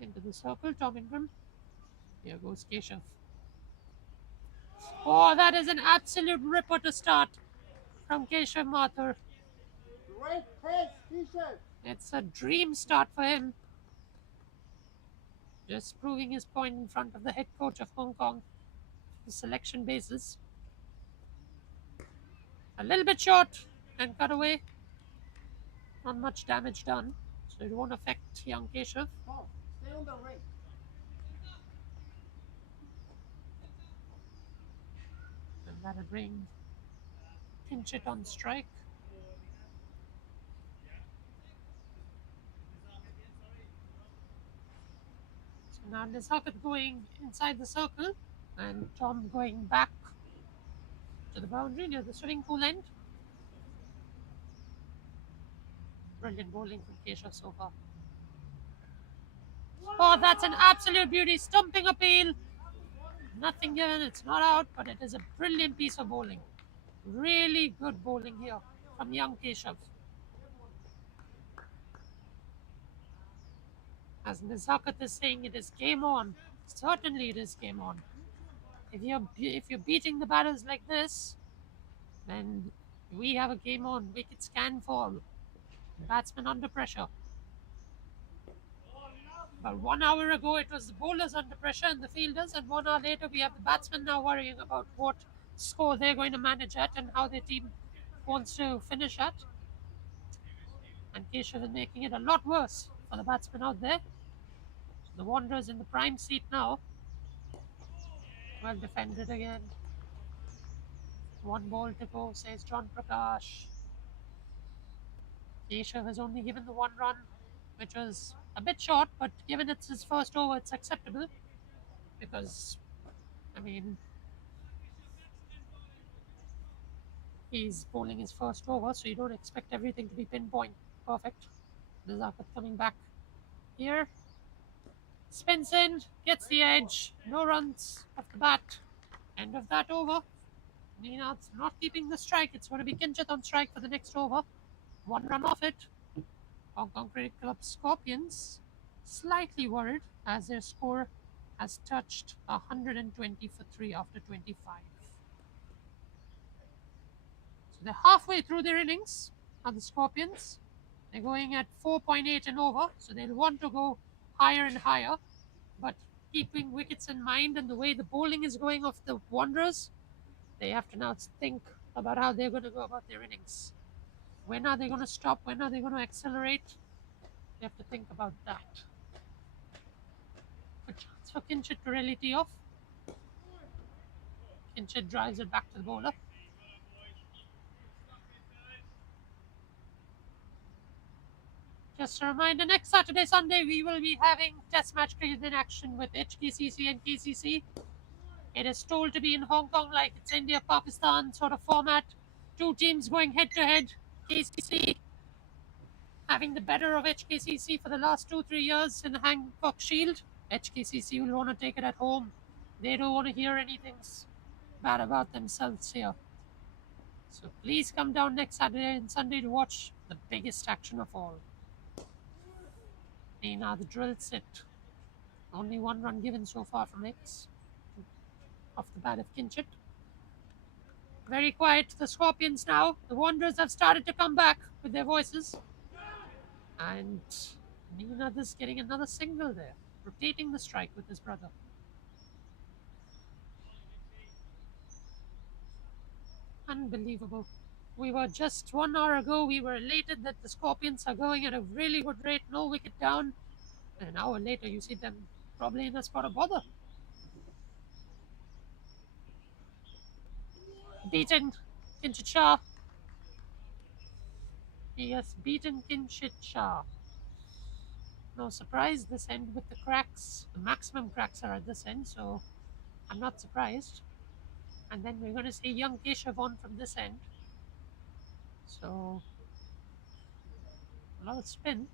into the circle. Tom Ingram. Here goes Keshav. Oh, that is an absolute ripper to start from Keshav Mathur. It's a dream start for him. Just proving his point in front of the head coach of Hong Kong. The selection basis. A little bit short and cut away. Not much damage done, so it won't affect young Keshav. Oh, stay on the ring. And that'll bring Kinchit on strike. So now Nizakat going inside the circle and Tom going back to the boundary near the swimming pool end. Brilliant bowling from Keshav so far. Oh, that's an absolute beauty. Stumping appeal. Nothing given. It's not out, but it is a brilliant piece of bowling. Really good bowling here from young Keshav. As Nizakat is saying, it is game on. Certainly it is game on. If you're beating the batters like this, then we have a game on. Wickets can fall. Batsmen under pressure. About 1 hour ago, it was the bowlers under pressure and the fielders, and 1 hour later, we have the batsmen now worrying about what score they're going to manage at and how their team wants to finish at. And Keshav is making it a lot worse for the batsmen out there. The Wanderers in the prime seat now. Well defended again. One ball to go, says John Prakash. Keshav has only given the 1 run, which was a bit short, but given it's his first over, it's acceptable. Because, I mean, he's bowling his first over, so you don't expect everything to be pinpoint perfect. Nizakat coming back here. Spins in, gets the edge, no runs off the bat. End of that over. Nina's not keeping the strike. It's going to be Kinchit on strike for the next over. 1 run off it. Hong Kong Cricket Club Scorpions slightly worried as their score has touched 120 for 3 after 25. So they're halfway through their innings are the Scorpions. They're going at 4.8 and over, so they'll want to go higher and higher. But keeping wickets in mind and the way the bowling is going of the Wanderers, they have to now think about how they're going to go about their innings. When are they going to stop? When are they going to accelerate? They have to think about that. Good chance for Kinchit to really tee off. Kinchit drives it back to the bowler. Just a reminder, next Saturday, Sunday, we will be having test match cricket in action with HKCC and KCC. It is told to be in Hong Kong like it's India-Pakistan sort of format. 2 teams going head-to-head. KCC having the better of HKCC for the last 2-3 years in the Hancock Shield. HKCC will want to take it at home. They don't want to hear anything bad about themselves here. So please come down next Saturday and Sunday to watch the biggest action of all. Now the drill sit. Only 1 run given so far from X. Off the bat of Kinchit. Very quiet, the Scorpions now. The Wanderers have started to come back with their voices. And Nina's getting another single there. Rotating the strike with his brother. Unbelievable. We were just 1 hour ago, we were elated that the Scorpions are going at a really good rate, no wicket down. And an hour later, you see them probably in a spot of bother. Beaten Kinshit Shah. He has beaten Kinshit Shah. No surprise, this end with the cracks. The maximum cracks are at this end, so I'm not surprised. And then we're going to see young Keshav on from this end. So, a lot of spin.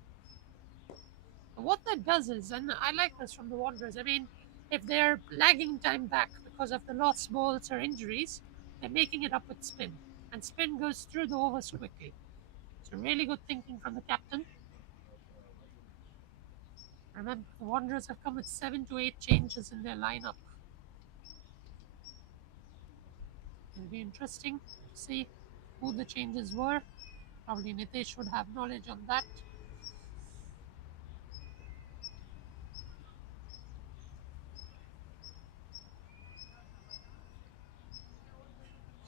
What that does is, and I like this from the Wanderers, I mean, if they're lagging time back because of the lost balls or injuries, they're making it up with spin. And spin goes through the overs quickly. So, really good thinking from the captain. Remember, the Wanderers have come with 7 to 8 changes in their lineup. It'll be interesting to see who the changes were. Probably Nitesh would have knowledge on that.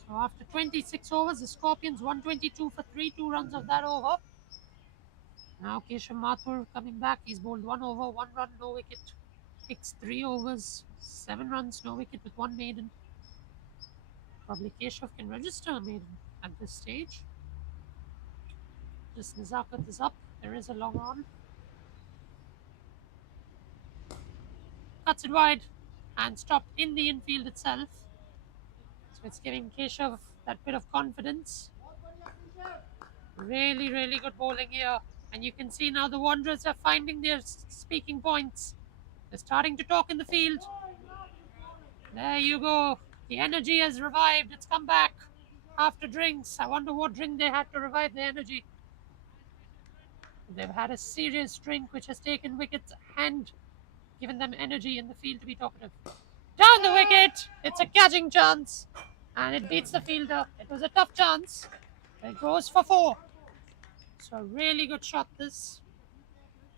So after 26 overs, the Scorpions 122 for 3 runs of that over. Now Keshav Mathur coming back. He's bowled 1 over, 1 run, no wicket. Picks 3 overs, 7 runs, no wicket with 1 maiden. Probably Keshav can register a maiden at this stage. Just Nazakat is up. There is a long on. Cuts it wide and stopped in the infield itself. So it's giving Keshav that bit of confidence. Really, really good bowling here. And you can see now the Wanderers are finding their speaking points. They're starting to talk in the field. There you go. The energy has revived. It's come back after drinks. I wonder what drink they had to revive the energy. They've had a serious drink which has taken wickets and given them energy in the field to be talkative. Down the wicket. It's a catching chance. And it beats the fielder. It was a tough chance. It goes for 4. So a really good shot this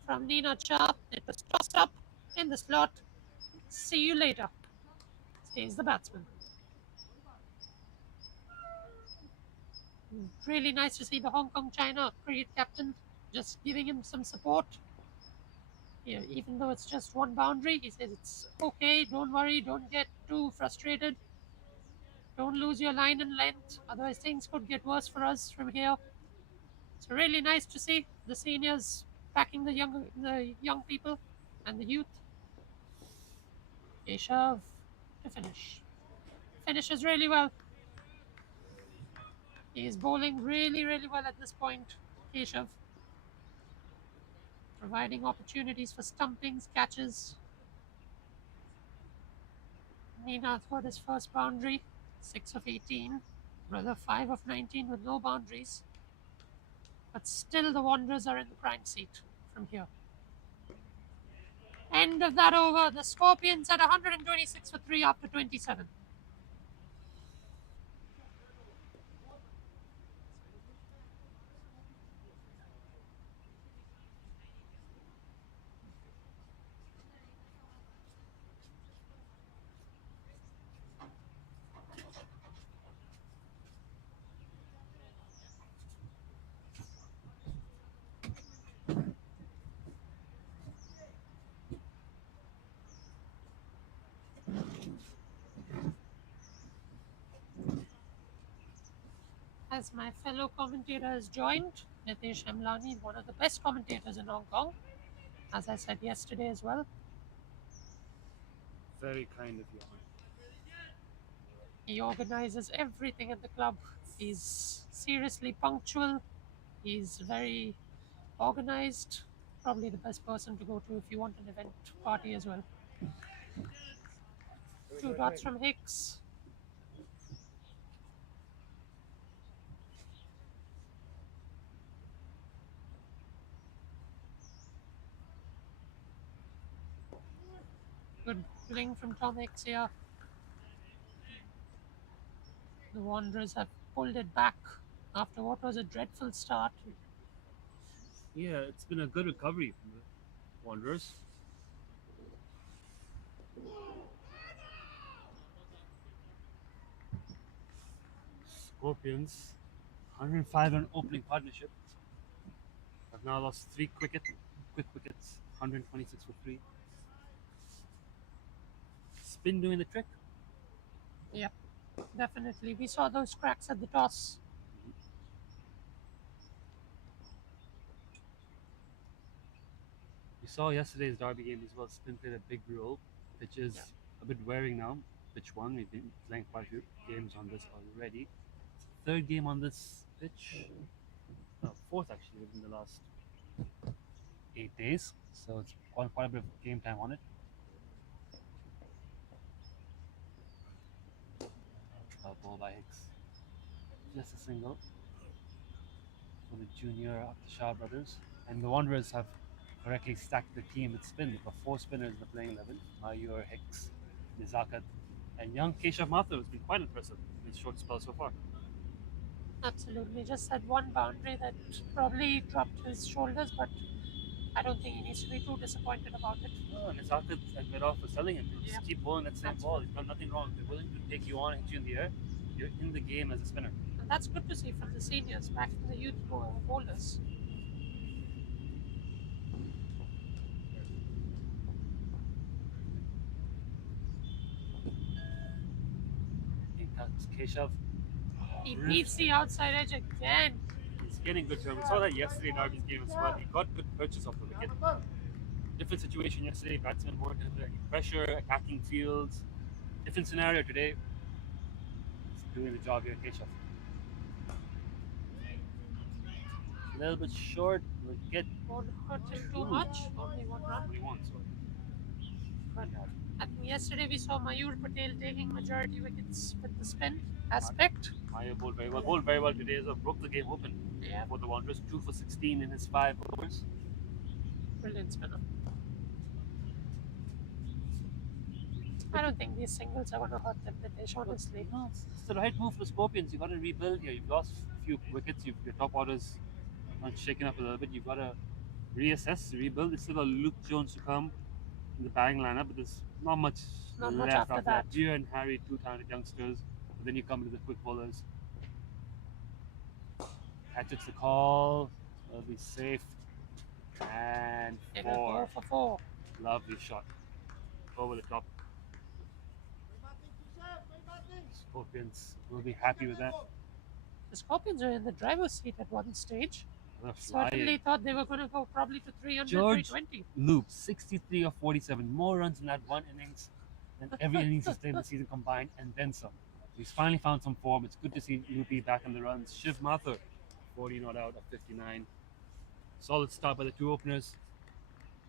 from Nina Shah. It was tossed up in the slot. See you later. Stays the batsman. Really nice to see the Hong Kong China cricket captain just giving him some support. Yeah, even though it's just 1 boundary, he says it's okay, don't worry, don't get too frustrated. Don't lose your line and length, otherwise things could get worse for us from here. It's really nice to see the seniors backing the young people and the youth. Keshav to finish. Finishes really well. He is bowling really, really well at this point, Keshav. Providing opportunities for stumpings, catches. Nina scored his first boundary, 6 of 18. Rather 5 of 19 with no boundaries. But still the Wanderers are in the prime seat from here. End of that over. The Scorpions at 126 for 3 after 27. As my fellow commentator has joined, Nitesh Amlani, one of the best commentators in Hong Kong, as I said yesterday as well. Very kind of you. He organizes everything at the club. He's seriously punctual. He's very organized. Probably the best person to go to if you want an event party as well. 2 dots from Hicks. Good bowling from Tom Hicks here. The Wanderers have pulled it back after what was a dreadful start. Yeah, it's been a good recovery from the Wanderers. Scorpions 105 on opening partnership. I've now lost quick wickets, 126 for 3. Spin doing the trick. Yep, definitely. We saw those cracks at the toss. We saw yesterday's Derby game as well. Spin played a big role. Pitch is a bit wearing now. Pitch 1, we've been playing quite a few games on this already. Third game on this pitch. No, fourth actually within the last 8 days. So it's quite a bit of game time on it. Ball by Hicks. Just a single for the junior of the Shah brothers. And the Wanderers have correctly stacked the team with spin. They've got 4 spinners in the playing 11. Mayur, Hicks, Nizakat, and young Keshav Mathur has been quite impressive in his short spell so far. Absolutely. Just had one boundary that probably dropped his shoulders, but I don't think he needs to be too disappointed about it. Oh, Nizakat and Medoff was telling him to just keep bowling that same ball. He's done nothing wrong. They're willing to take you on and hit you in the air. You're in the game as a spinner. And that's good to see from the seniors back to the youth bowlers. In comes Keshav. He beats the outside edge again. He's getting good terms. We saw that yesterday in Derby's game as well. He got good purchase off the wicket. Different situation yesterday. Batsmen weren't under any pressure, attacking fields. Different scenario today. He's doing the job here, Keshav. A little bit short. We'll get Won't hurt him too much. Only one run. what he wants. But I think yesterday we saw Mayur Patel taking majority wickets with the spin aspect. Mayur bowled very well. Bowled very well today as well. Broke the game open for the Wanderers. 2 for 16 in his 5 overs. Brilliant spinner. I don't think these singles are going to hurt them, Nitesh, honestly. No, it's the right move for the Scorpions. You've got to rebuild here. You've lost a few wickets. Your top orders are shaken up a little bit. You've got to reassess, rebuild. There's still got Luke Jones to come in the batting lineup, but there's not much left after that. Gio and Harry, 2 talented youngsters. But then you come to the quick bowlers. Hatchett's the call. It'll be safe. And 4. For 4. Lovely shot. Over the top. Scorpions will be happy with that. The Scorpions are in the driver's seat at one stage. Certainly Certainly thought they were going to go probably to 300, George 320. Loop, 63 of 47. More runs in that one innings than every innings he's played in the season combined, and then some. He's finally found some form. It's good to see Loopy back in the runs. Shiv Mathur, 40 not out of 59. Solid start by the 2 openers.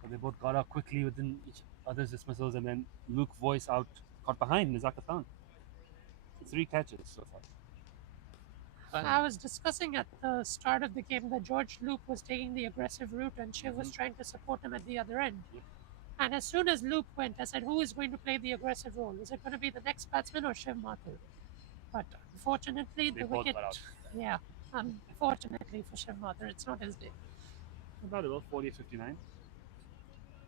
But they both got out quickly within each other's dismissals, and then Luke Voice out, caught behind Nizakatan. 3 catches so far. I was discussing at the start of the game that George Luke was taking the aggressive route and Shiv was trying to support him at the other end. Yep. And as soon as Luke went, I said, who is going to play the aggressive role? Is it going to be the next batsman or Shiv Mathur? But unfortunately, They the both wicket... got out. Yeah, unfortunately for Shiv Mathur, it's not his day. About 40 of 59.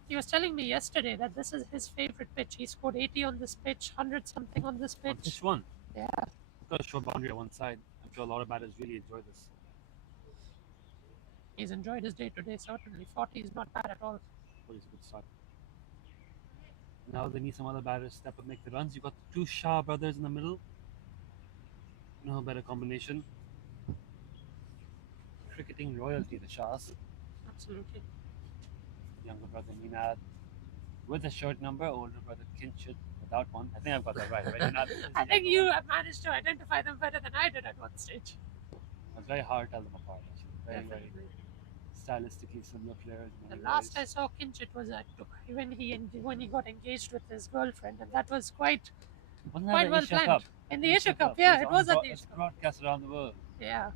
He was telling me yesterday that this is his favorite pitch. He scored 80 on this pitch, 100 something on this pitch. On pitch 1. Yeah. Got a short boundary on one side. I'm sure a lot of batters really enjoy this. He's enjoyed his day today, certainly. 40 is not bad at all. 40 is a good start. Now they need some other batters to step up, make the runs. You've got the 2 Shah brothers in the middle. No better combination. Cricketing royalty, the Shahs. Absolutely. Younger brother Minad with a short number, older brother Kinchit without one. I think I've got that right? I think you have managed to identify them better than I did at one stage. It was very hard to tell them apart, actually. Very stylistically similar players. The last I saw Kinchit was at when he got engaged with his girlfriend, and that was quite well planned. In the Asia Cup, yeah, it was at the Asia Cup. Broadcast around the world. Yeah,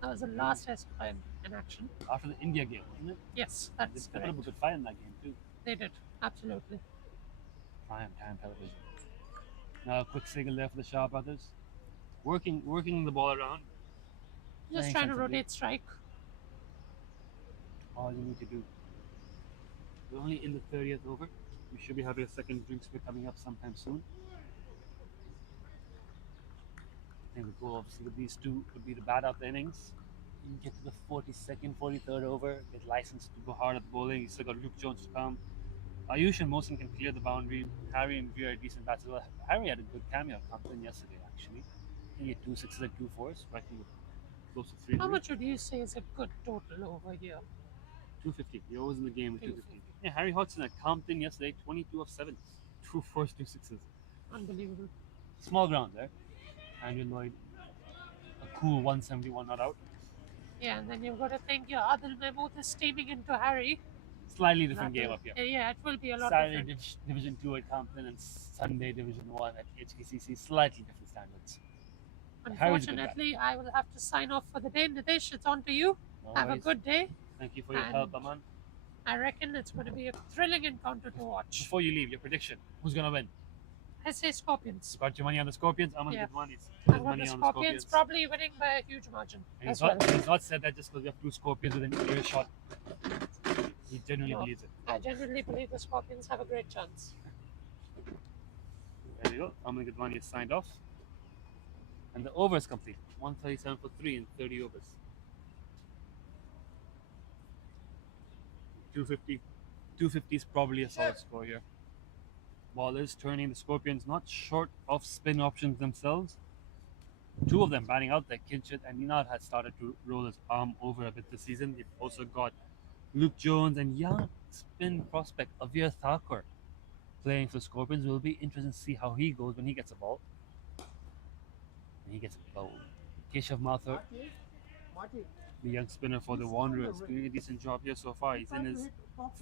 that was the last I saw him in action. After the India game, wasn't it? Yes, that's They put correct. up a good fight in that game too. They did, absolutely. Prime time television. Now a quick single there for the Shah brothers. Working the ball around. Just Playing trying to sensibly. rotate strike. All you need to do. We're only in the 30th over. We should be having a second drink split coming up sometime soon. I think the goal, obviously, with these two would be to bat out the innings. You get to the 42nd, 43rd over, get licensed to go hard at the bowling. You still got Luke Jones to come. Ayush and Mohsin can clear the boundary. Harry and Veer are decent bats as well. Harry had a good cameo at Compton yesterday, actually. He had 2 6s and 2 4s, striking close to 300. How much would you say is a good total over here? 250. He always in the game with 250. 250. Yeah, Harry Hodgson at Compton yesterday, 22 of 7. 2 4s, 2 6s. Unbelievable. Small ground there. Andrew Lloyd, a cool 171 not out. Yeah, and then you've got to think your Adil Mahmood is steaming into Harry. Slightly different That game will- up here. Yeah, it will be a lot Saturday different. Division 2 at Compton and Sunday Division 1 at HKCC. Slightly different standards. Harry's a good guy. Unfortunately, I will have to sign off for the day. Nitesh, it's on to you. No Have a worries. good day. Thank you for your and- help, Aman. I reckon it's going to be a thrilling encounter to watch. Before you leave, your prediction. Who's going to win? I say Scorpions. You got your money on the Scorpions? Aman Yeah. got money. I've His got money the on Scorpions probably winning by a huge margin And as well. he's not said that just because we have 2 Scorpions within earshot. He genuinely No. believes it. I genuinely believe the Scorpions have a great chance. There you go. Aman Gadwani is signed off. And the over is complete. 137 for 3 in 30 overs. 250. 250 is probably a solid score here. Ball is turning. The Scorpions not short of spin options themselves. 2 of them batting out there. Kinchit and Ninad had started to roll his arm over a bit this season. They've also got Luke Jones and young spin prospect Avir Thakur playing for Scorpions. It will be interesting to see how he goes when he gets a ball. And he gets a bowl. Keshav Mathur, the young spinner for the Wanderers, doing a decent job here so far. He's in his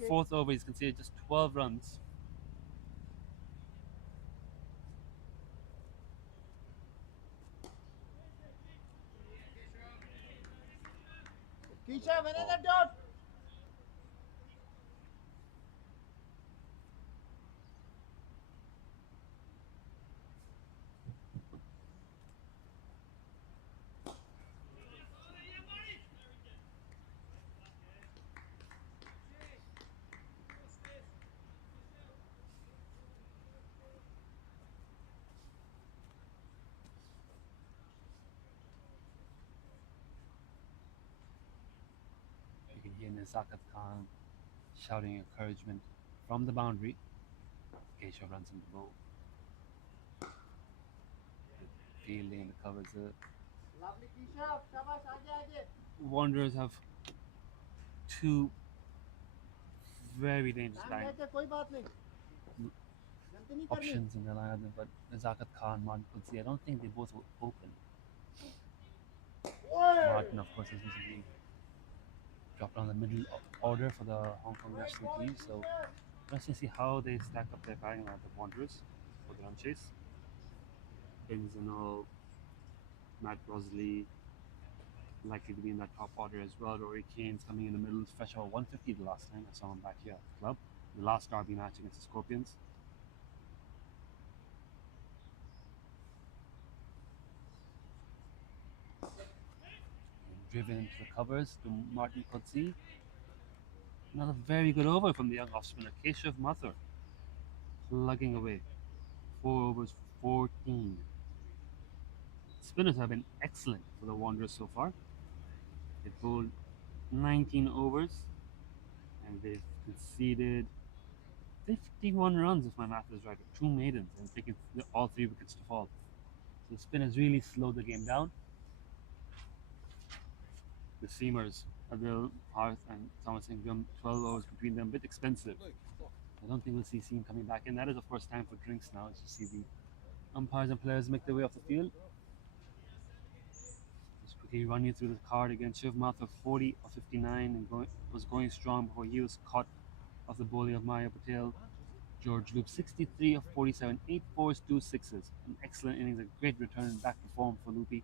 4th over. He's conceded just 12 runs. Kisha, when is the dot? You can hear Nazakat Khan shouting encouragement from the boundary. Keshav runs into the bowl. Fielding the covers. Lovely Kisha, shabash, aage. Wanderers have 2 very dangerous Time batting लेते कोई बात नहीं. गलती नहीं करनी. options in their lineup, but Nazakat Khan, Martin Qudsi, I don't think they both were open. Martin, of course, has recently dropped on the middle order for the Hong Kong national team, so let's just see how they stack up their batting lineup, the Wanderers, for the run chase. Bins and all, Matt Rosley likely to be in that top order as well. Rory Kane's coming in the middle, fresh out 150 the last time I saw him back here at the club. The last derby match against the Scorpions. Driven into the covers to Martin Qudsi. Another very good over from the young off spinner, Keshav Mathur. Plugging away. 4 overs, 14. Spinners have been excellent for the Wanderers so far. They've bowled 19 overs and they've conceded 51 runs, if my math is right, with 2 maidens and taken all 3 wickets to fall. So the spinners really slowed the game down. The seamers, Adil, Harth, and Thomas Ingram, 12 overs between them, a bit expensive. I don't think we'll see Seam coming back in. That is, of course, time for drinks now as you see the umpires and players make their way off the field. Just quickly run you through the card again. Shiv Mathur, 40 of 59, and was going strong before he was caught off the bowling of Maya Patel. George Loop, 63 of 47, 8 4s, 2 6s. An excellent innings, a great return back to form for Loopy.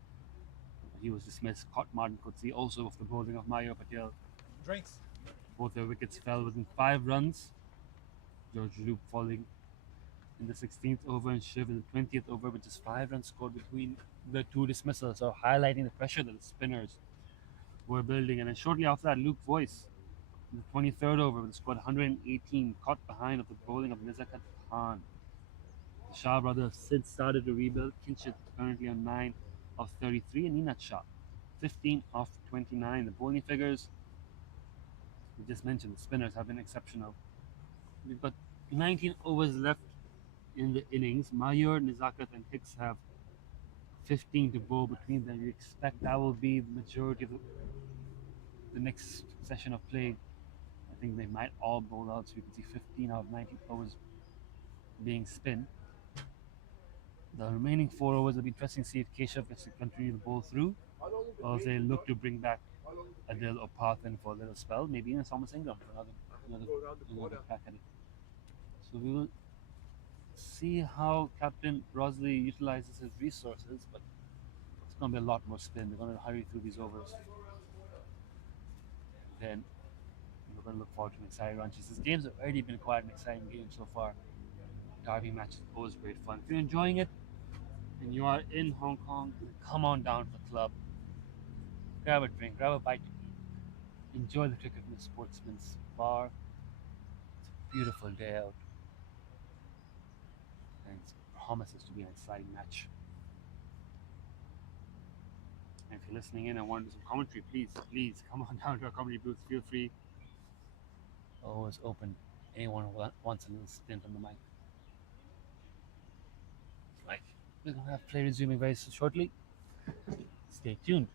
He was dismissed. Caught Martin Qudsi also off the bowling of Maya Patel. Drinks. Both their wickets fell within 5 runs. George Loop falling in the 16th over and Shiv in the 20th over with just 5 runs scored between the 2 dismissals, so highlighting the pressure that the spinners were building. And then shortly after that, Luke Voice in the 23rd over with a squad 118, caught behind of the bowling of Nizakat Khan. The Shah brothers have since started to rebuild. Kinchit currently on 9, of 33, and Ninat Shah, 15 of 29. The bowling figures, we just mentioned, the spinners have been exceptional. We've got 19 overs left in the innings. Mayur, Nizakat, and Hicks have 15 to bowl between them. We expect that will be the majority of the next session of play. I think they might all bowl out, so we can see 15 out of 19 overs being spin. The remaining 4 overs will be interesting to see if Keshav gets to continue to bowl through, or if they look to bring back Adil or Parthan for a little spell, maybe even Thomas Ingram for another crack at it. So we will see how Captain Brosley utilizes his resources, but it's going to be a lot more spin. They're going to hurry through these overs. Then we're going to look forward to an exciting run. This game's have already been quite an exciting game so far. Derby match is always great fun. If you're enjoying it and you are in Hong Kong, come on down to the club. Grab a drink, grab a bite to eat. Enjoy the cricket in the Sportsman's Bar. It's a beautiful day out. And it promises to be an exciting match. And if you're listening in and want to do some commentary, please come on down to our comedy booth. Feel free. Always open. Anyone who wants a little stint on the mic. Right. We're going to have play resuming very shortly. Stay tuned.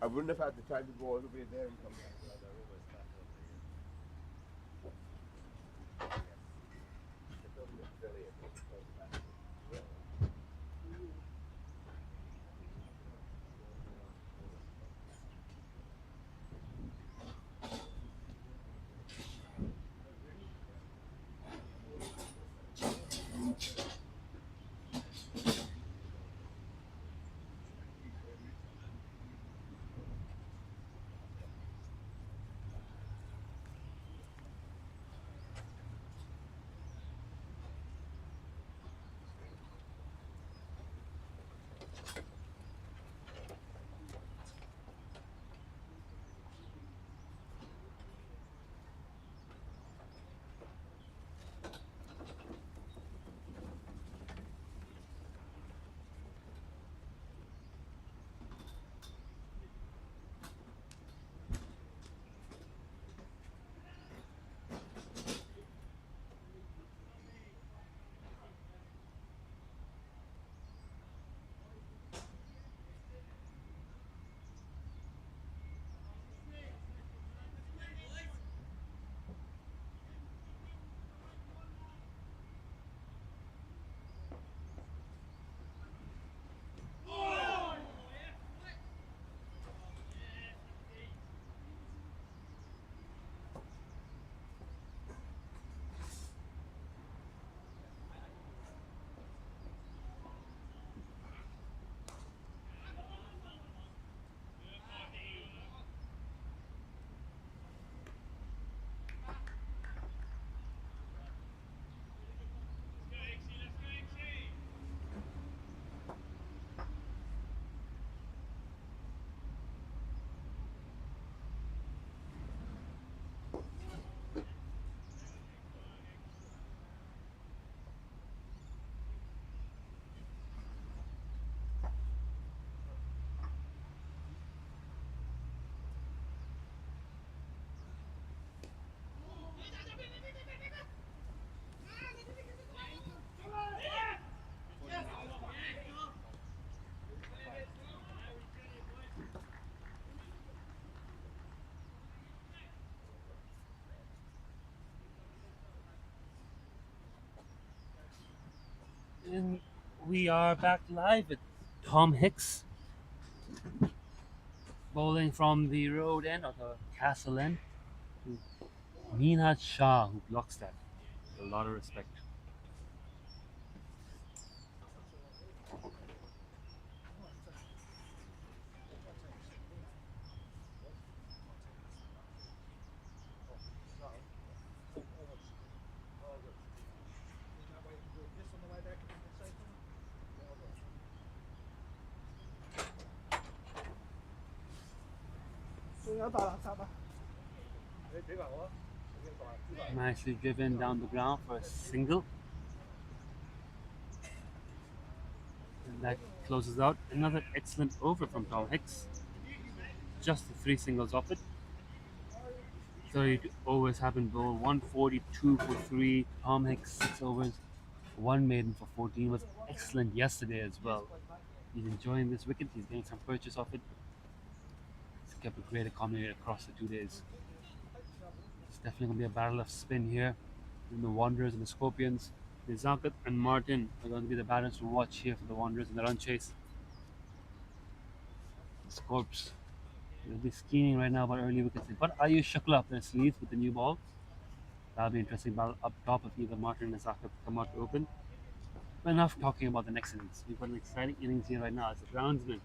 I wouldn't have had the time to go all the way there and come back. We are back live with Tom Hicks bowling from the road end or the castle end to Meenat Shah, who blocks that. A lot of respect. Nicely driven down the ground for a single. And that closes out another excellent over from Tom Hicks. Just the 3 singles off it. 32 overs have been bowled, 142 for 3. Tom Hicks 6 overs, 1 maiden for 14 was excellent yesterday as well. He's enjoying this wicket, he's getting some purchase off it. He's kept a great economy across the 2 days. It's definitely going to be a battle of spin here. And the Wanderers and the Scorpions. The Zakat and Martin are going to be the batters to watch here for the Wanderers in the run chase. The Scorps will be scheming right now about early wickets. But Ayush Shukla up their sleeves with the new ball. That'll be interesting battle up top if either Martin and Zakat come out to open. But enough talking about the next innings. We've got an exciting innings here right now as the groundsman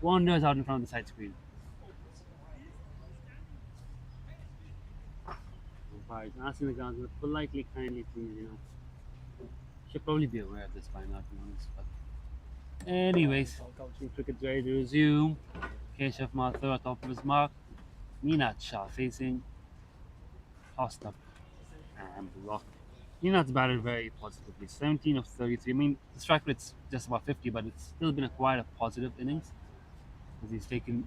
wanders out in front of the side screen. Umpires asking the groundsman politely, kindly, please, should probably be aware of this by now, to be honest. But anyways, cricket's ready to resume. Keshav Mathur on top of his mark. Meenat Shah facing. Tossed up and blocked. Meenat's batted very positively. 17 of 33. I mean, the strike rate's just about 50, but it's still been quite a positive innings. Because he's taken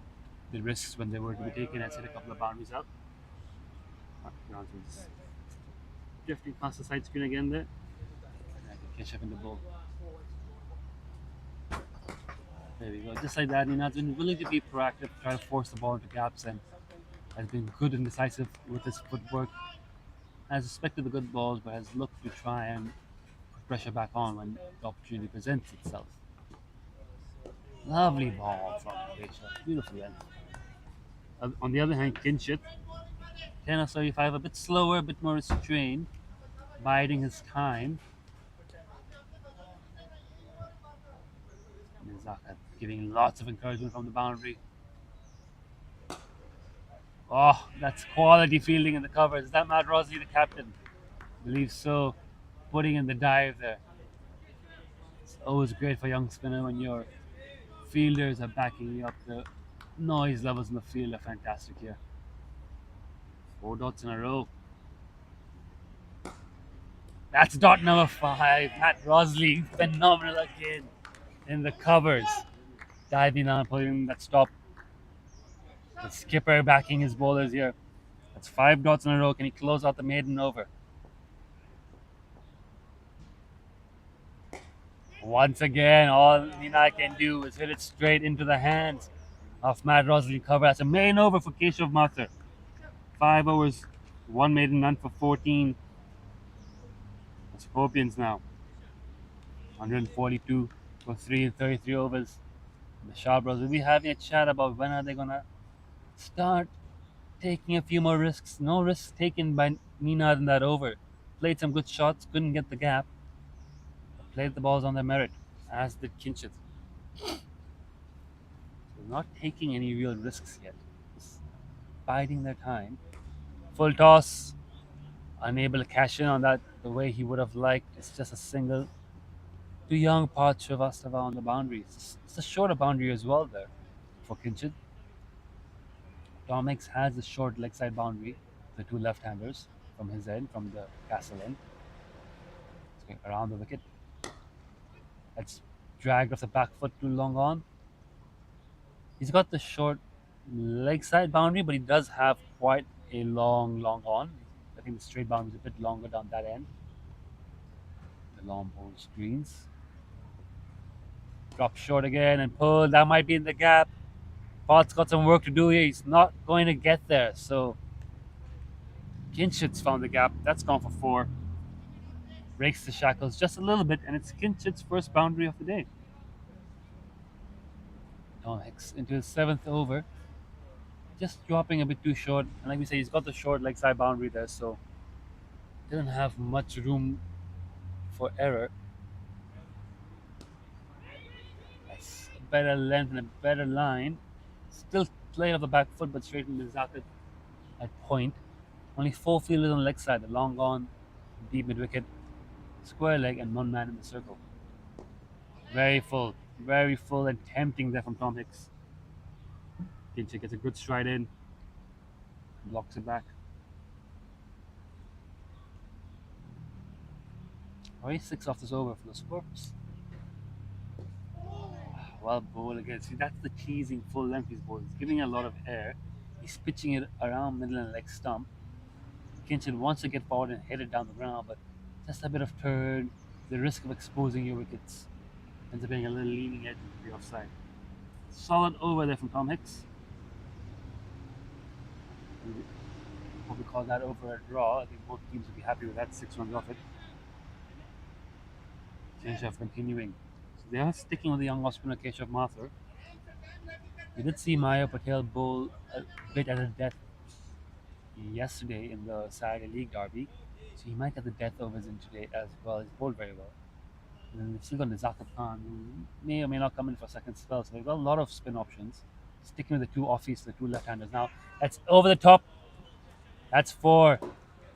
the risks when they were to be taken and set a couple of boundaries out. Groundsman's drifting past the side screen again there. Keshav in the bowl. There we go. Just like that, Nina's been willing to be proactive, try to force the ball into gaps, and has been good and decisive with his footwork. Has respected the good balls, but has looked to try and put pressure back on when the opportunity presents itself. Lovely ball from Keshav. Beautiful end. On the other hand, Kinshit, 10 of 35, a bit slower, a bit more restrained, biding his time. Zakat giving lots of encouragement from the boundary. Oh, that's quality fielding in the covers. Is that Matt Rosley, the captain? I believe so. Putting in the dive there. It's always great for young spinner when your fielders are backing you up. The noise levels in the field are fantastic here. 4 dots in a row. That's dot number 5. Matt Rosley, phenomenal again. In the covers, diving down, putting that stop. The skipper backing his bowlers here. That's 5 dots in a row. Can he close out the maiden over? Once again, all Nina can do is hit it straight into the hands of Matt Rosley. Cover. That's a main over for Keshav Mathur. 5 overs, 1 maiden, none for 14. The Scorpions now. 142. For 3 and 33 overs. The Shah brothers will be having a chat about when are they gonna start taking a few more risks. No risks taken by Nina in that over. Played some good shots, couldn't get the gap. Played the balls on their merit, as did Kinshit. So not taking any real risks yet. Just biding their time. Full toss. Unable to cash in on that the way he would have liked. It's just a single. Too young Pat Shrivastava on the boundary. It's a shorter boundary as well there for Kinshit. Tom Hicks has the short leg side boundary, the 2 left-handers from his end, from the castle end. It's going around the wicket. That's dragged off the back foot too long on. He's got the short leg side boundary, but he does have quite a long on. I think the straight boundary is a bit longer down that end. The long ball screens. Drop short again and pull. That might be in the gap. Pot's got some work to do here. He's not going to get there. So Kinshit's found the gap. That's gone for 4. breaks the shackles just a little bit, and it's Kinchit's first boundary of the day. Tom Hicks into his 7th over, just dropping a bit too short. And like we say, he's got the short leg side boundary there, so didn't have much room for error. Nice. A better length and a better line. Still played off the back foot, but straight into Zakat at point. Only 4 fielders on the leg side, the long gone, deep mid wicket, square leg, and 1 man in the circle. Very full and tempting there from Tom Hicks. Kinchit gets a good stride in, blocks it back. Already 6 off this over for the Scorps. Well bowled again. See, that's the teasing full length he's bowling. He's giving it a lot of air. He's pitching it around middle and leg stump. Kinchit wants to get forward and hit it down the ground, but just a bit of turn, the risk of exposing your wickets ends up being a little leaning edge into the offside. Solid over there from Tom Hicks. What we call that over a draw. I think both teams would be happy with that. 6 runs off it. Keshav continuing. So they are sticking with the young off spinner Keshav Mathur. We did see Maya Patel bowl a bit at a death yesterday in the Saturday League Derby. So he might get the death overs in today as well. He's bowled very well. And then they've still got Zakat Khan, who may or may not come in for a second spell. So they've got a lot of spin options. Sticking with the 2 offies, the 2 left-handers. Now, that's over the top. That's 4.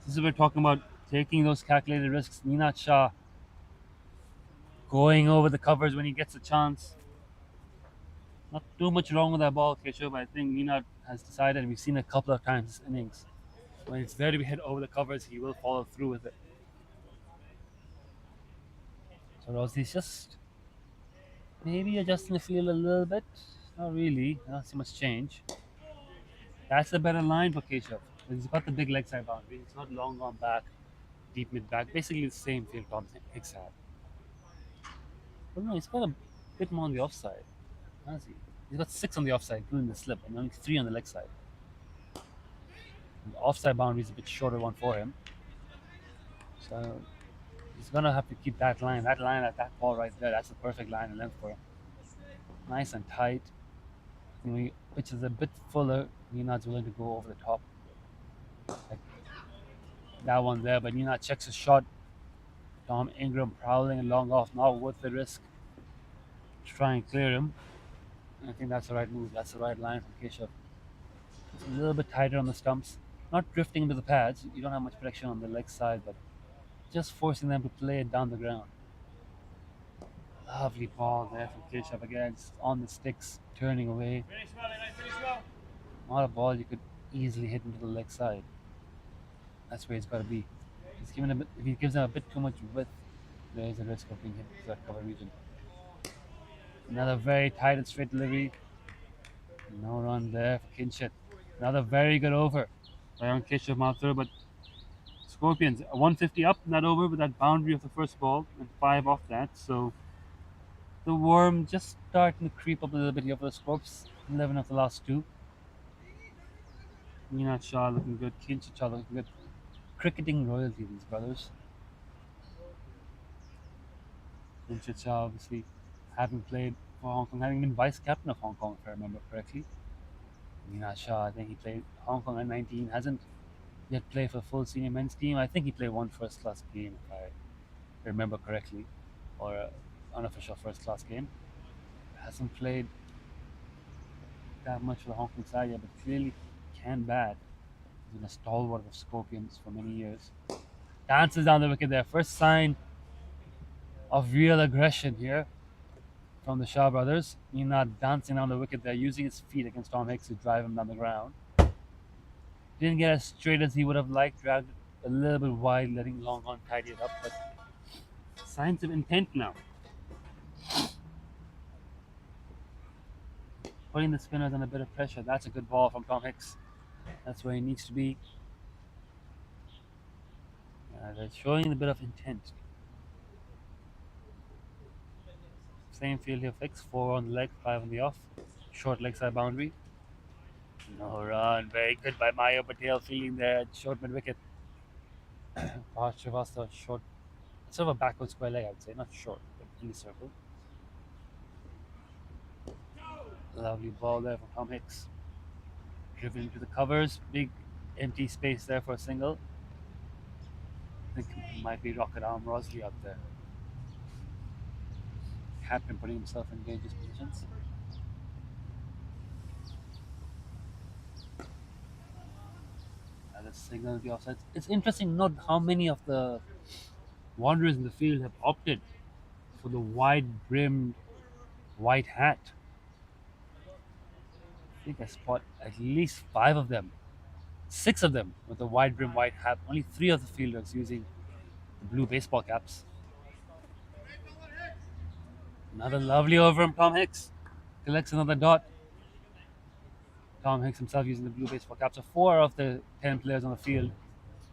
This is what we're talking about, taking those calculated risks. Neenat Shah going over the covers when he gets a chance. Not too much wrong with that ball, Keshav, but I think Neenat has decided, and we've seen a couple of times this innings, when it's there to be hit over the covers, he will follow through with it. So Rosley's just maybe adjusting the field a little bit. Not really. I don't see much change. That's a better line for Keshav. He's got the big leg side boundary. It's not long gone back, deep mid back. Basically the same field Tom Hicks had. But no, he's got a bit more on the offside. Has he? He's got 6 on the offside, including the slip, and only 3 on the leg side. And the offside boundary is a bit shorter one for him. So he's gonna have to keep that line. That line at that ball right there, that's the perfect line and length for him. Nice and tight. When he pitches a bit fuller, Neenat's willing to go over the top. Like that one there, but Neenat checks his shot. Tom Ingram prowling along off, not worth the risk. Try and clear him. I think that's the right move. That's the right line from Keshav. It's a little bit tighter on the stumps. Not drifting into the pads. You don't have much protection on the leg side, but just forcing them to play it down the ground. Lovely ball there from Keshav again. Just on the sticks, turning away. Not a ball you could easily hit into the leg side. That's where it's got to be. He's given a bit, if he gives them a bit too much width, there is a risk of being hit into that cover region. Another very tight and straight delivery. No run there for Kinchit. Another very good over by young Keshav Mathur, but Scorpions, a 150 up in that over with that boundary of the first ball and 5 off that. So the worm just starting to creep up a little bit here for the Scorps. 11 of the last 2. Neenat Shah looking good, Kinchit Shah looking good. Cricketing royalty, these brothers. Kinchit Shah obviously having played for Hong Kong, having been vice captain of Hong Kong, if I remember correctly. Neenat Shah, I think he played Hong Kong at 19, hasn't yet played for the full senior men's team. I think he played 1 first-class game, if I remember correctly, or an unofficial first-class game. Hasn't played that much for the Hong Kong side yet, but clearly can bat. He's been a stalwart of Scorpions for many years. Dances down the wicket there. First sign of real aggression here from the Shah brothers. Neenat dancing down the wicket there, using his feet against Tom Hicks to drive him down the ground. Didn't get as straight as he would have liked, dragged it a little bit wide, letting Long on tidy it up, but signs of intent now. Putting the spinners under a bit of pressure. That's a good ball from Tom Hicks. That's where he needs to be. They're showing a bit of intent. Same field here, fix. 4 on the leg, 5 on the off. Short leg side boundary. No run. Very good by Maya Patel, fielding there at short mid wicket. Parth Srivastava short Sort of a backward square leg, I would say. Not short, but in the circle. Lovely ball there from Tom Hicks. Driven into the covers. Big empty space there for a single. I think it might be Rocket Arm Rosley out there. Captain putting himself in dangerous positions. Another signal of the offside. It's interesting to note how many of the wanderers in the field have opted for the wide brimmed white hat. I think I spot at least 5 of them, 6 of them with the wide brim white hat. Only 3 of the fielders using the blue baseball caps. Another lovely over from Tom Hicks. Collects another dot. Tom Hicks himself using the blue baseball cap. So 4 of the 10 players on the field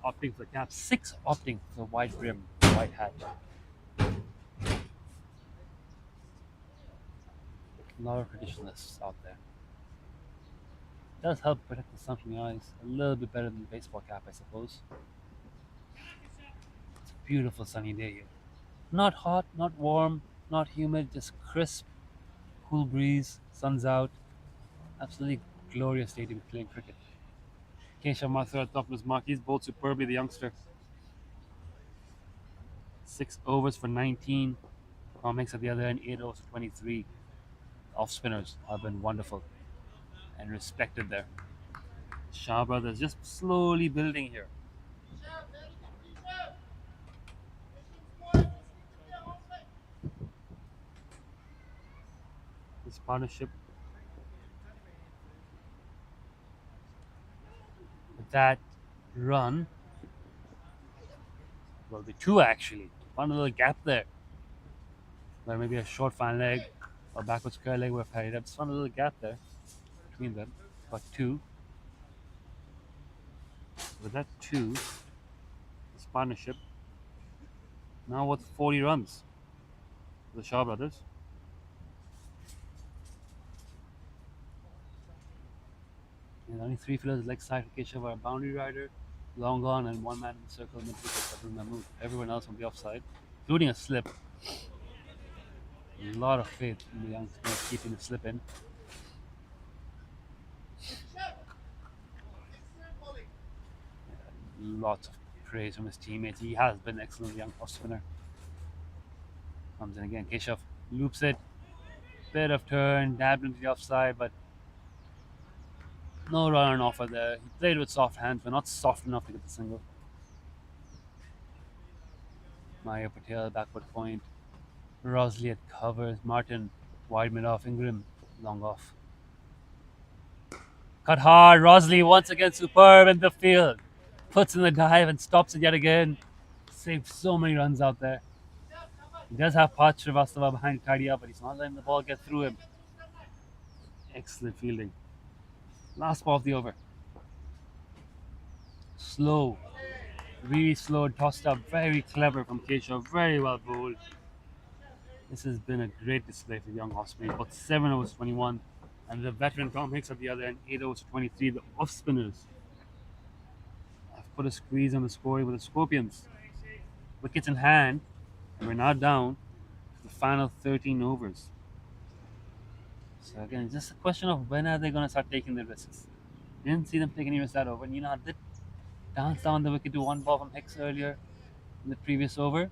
opting for the cap. 6 opting for the wide brim white hat. A lot of traditionalists out there. It does help protect the sun from the eyes a little bit better than the baseball cap, I suppose. It's a beautiful sunny day here. Not hot, not warm, not humid, just crisp, cool breeze, sun's out. Absolutely glorious day to be playing cricket. Keshav Mathur at top of his mark. He's bowled superbly, the youngster. 6 overs for 19. Tom Hicks at the other end, 8 overs for 23. Off spinners have been wonderful and respected there. Shah brothers just slowly building here. This partnership with that run will be 2 actually. Found a little gap there. Where maybe a short fine leg or backward square leg would have carried up. Just found a little gap there between them. Got 2. With that 2, this partnership now worth 40 runs. The Shah brothers. And only 3 fielders leg side for Keshav are a boundary rider, long on, and 1 man in the circle mid wicket. Everyone else on the offside, including a slip. A lot of faith in the young spinner keeping the slip in. Lots of praise from his teammates. He has been excellent young off spinner. Comes in again. Keshav loops it. Bit of turn, dabbed into the offside, but no run on offer there. He played with soft hands, but not soft enough to get the single. Maya Patel, backward point. Rosley at covers. Martin, wide mid off. Ingram, long off. Cut hard. Rosley once again superb in the field. Puts in the dive and stops it yet again. Saved so many runs out there. He does have Parth Srivastava behind to tidy up, but he's not letting the ball get through him. Excellent fielding. Last ball of the over. Slow. Really slow and tossed up. Very clever from Keshav. Very well bowled. This has been a great display for young off-spinners. About 7 overs 21. And the veteran Tom Hicks at the other end, 8 overs 23. The off-spinners have put a squeeze on the scoring with the Scorpions. Wickets in hand. And we're now down to the final 13 overs. So again, it's just a question of when are they going to start taking the risks. Didn't see them take any risks that over. And you know, did dance down the wicket to 1 ball from Hicks earlier in the previous over.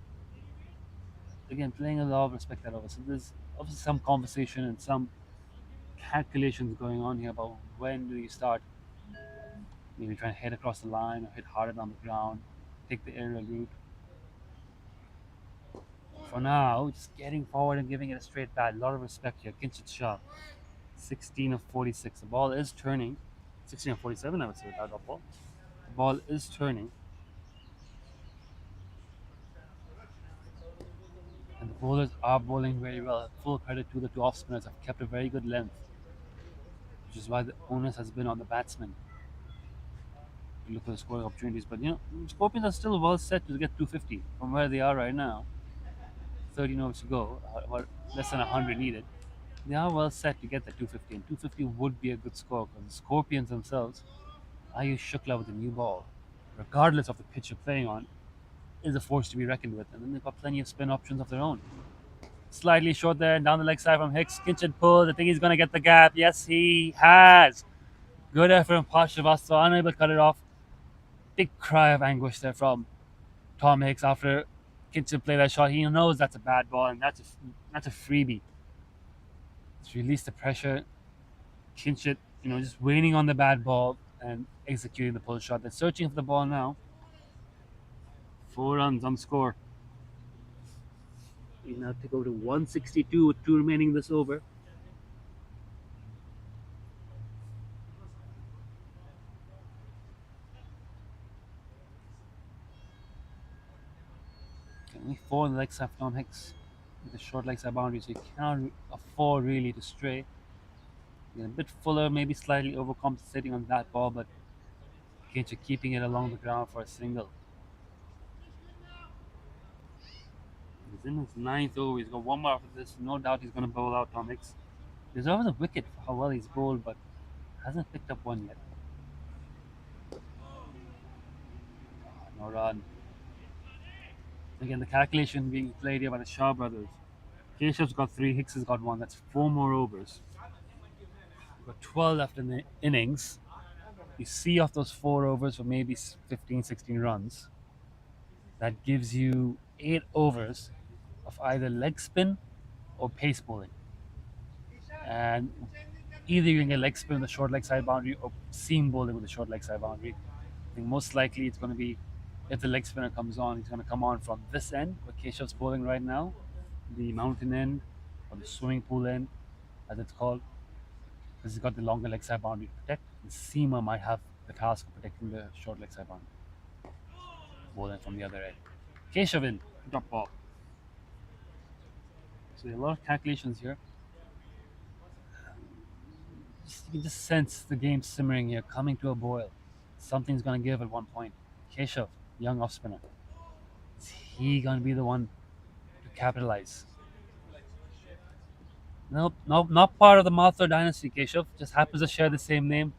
Again, playing a lot of respect that over. So there's obviously some conversation and some calculations going on here about when do you start maybe trying to head across the line or hit harder on the ground, take the aerial route. For now, just getting forward and giving it a straight bat. A lot of respect here. Kinshit Shah, 16 of 46. The ball is turning. 16 of 47, I would say, without that ball. The ball is turning. And the bowlers are bowling very well. Full credit to the 2 off spinners have kept a very good length, which is why the onus has been on the batsmen to look for the scoring opportunities. But you know, Scorpions are still well set to get 250 from where they are right now. 13 overs to go, less than 100 needed. They are well set to get the 250, and 250 would be a good score because the Scorpions themselves, Ayush Shukla with the new ball, regardless of the pitch you're playing on, is a force to be reckoned with. And then they've got plenty of spin options of their own. Slightly short there, down the leg side from Hicks. Kinchin pull. I think he's going to get the gap. Yes, he has. Good effort from Srivastava, unable to cut it off. Big cry of anguish there from Tom Hicks after Kinchin played that shot. He knows that's a bad ball and that's a freebie. It's released the pressure. Kinchin, just waiting on the bad ball and executing the pull shot. They're searching for the ball now. 4 runs on the score. We now take over to 162 with 2 remaining this over. Only 4 on the leg side for Tom Hicks with a short leg side boundary, so you cannot afford really to stray. A bit fuller, maybe slightly overcompensating on that ball, but Kincher keeping it along the ground for a single. He's in his 9th over. He's got 1 more after this. No doubt he's going to bowl out Tom Hicks. Deserves a wicket for how well he's bowled, but hasn't picked up one yet. No run. Again, the calculation being played here by the Shah brothers. Keshav's got 3, Hicks has got 1. That's 4 more overs. We've got 12 left in the innings. You see off those 4 overs for maybe 15, 16 runs. That gives you 8 overs of either leg spin or pace bowling. And either you can get leg spin with a short leg side boundary or seam bowling with a short leg side boundary. I think most likely it's going to be, if the leg spinner comes on, he's going to come on from this end where Keshav's bowling right now, the mountain end or the swimming pool end, as it's called, because he's got the longer leg side boundary to protect. The seamer might have the task of protecting the short leg side boundary. Bowling from the other end. Keshav in, drop ball. So a lot of calculations here. You can just sense the game simmering here, coming to a boil. Something's going to give at one point. Keshav, young off spinner. Is he going to be the one to capitalize? Nope, not part of the Mathur dynasty, Keshav. Just happens to share the same name.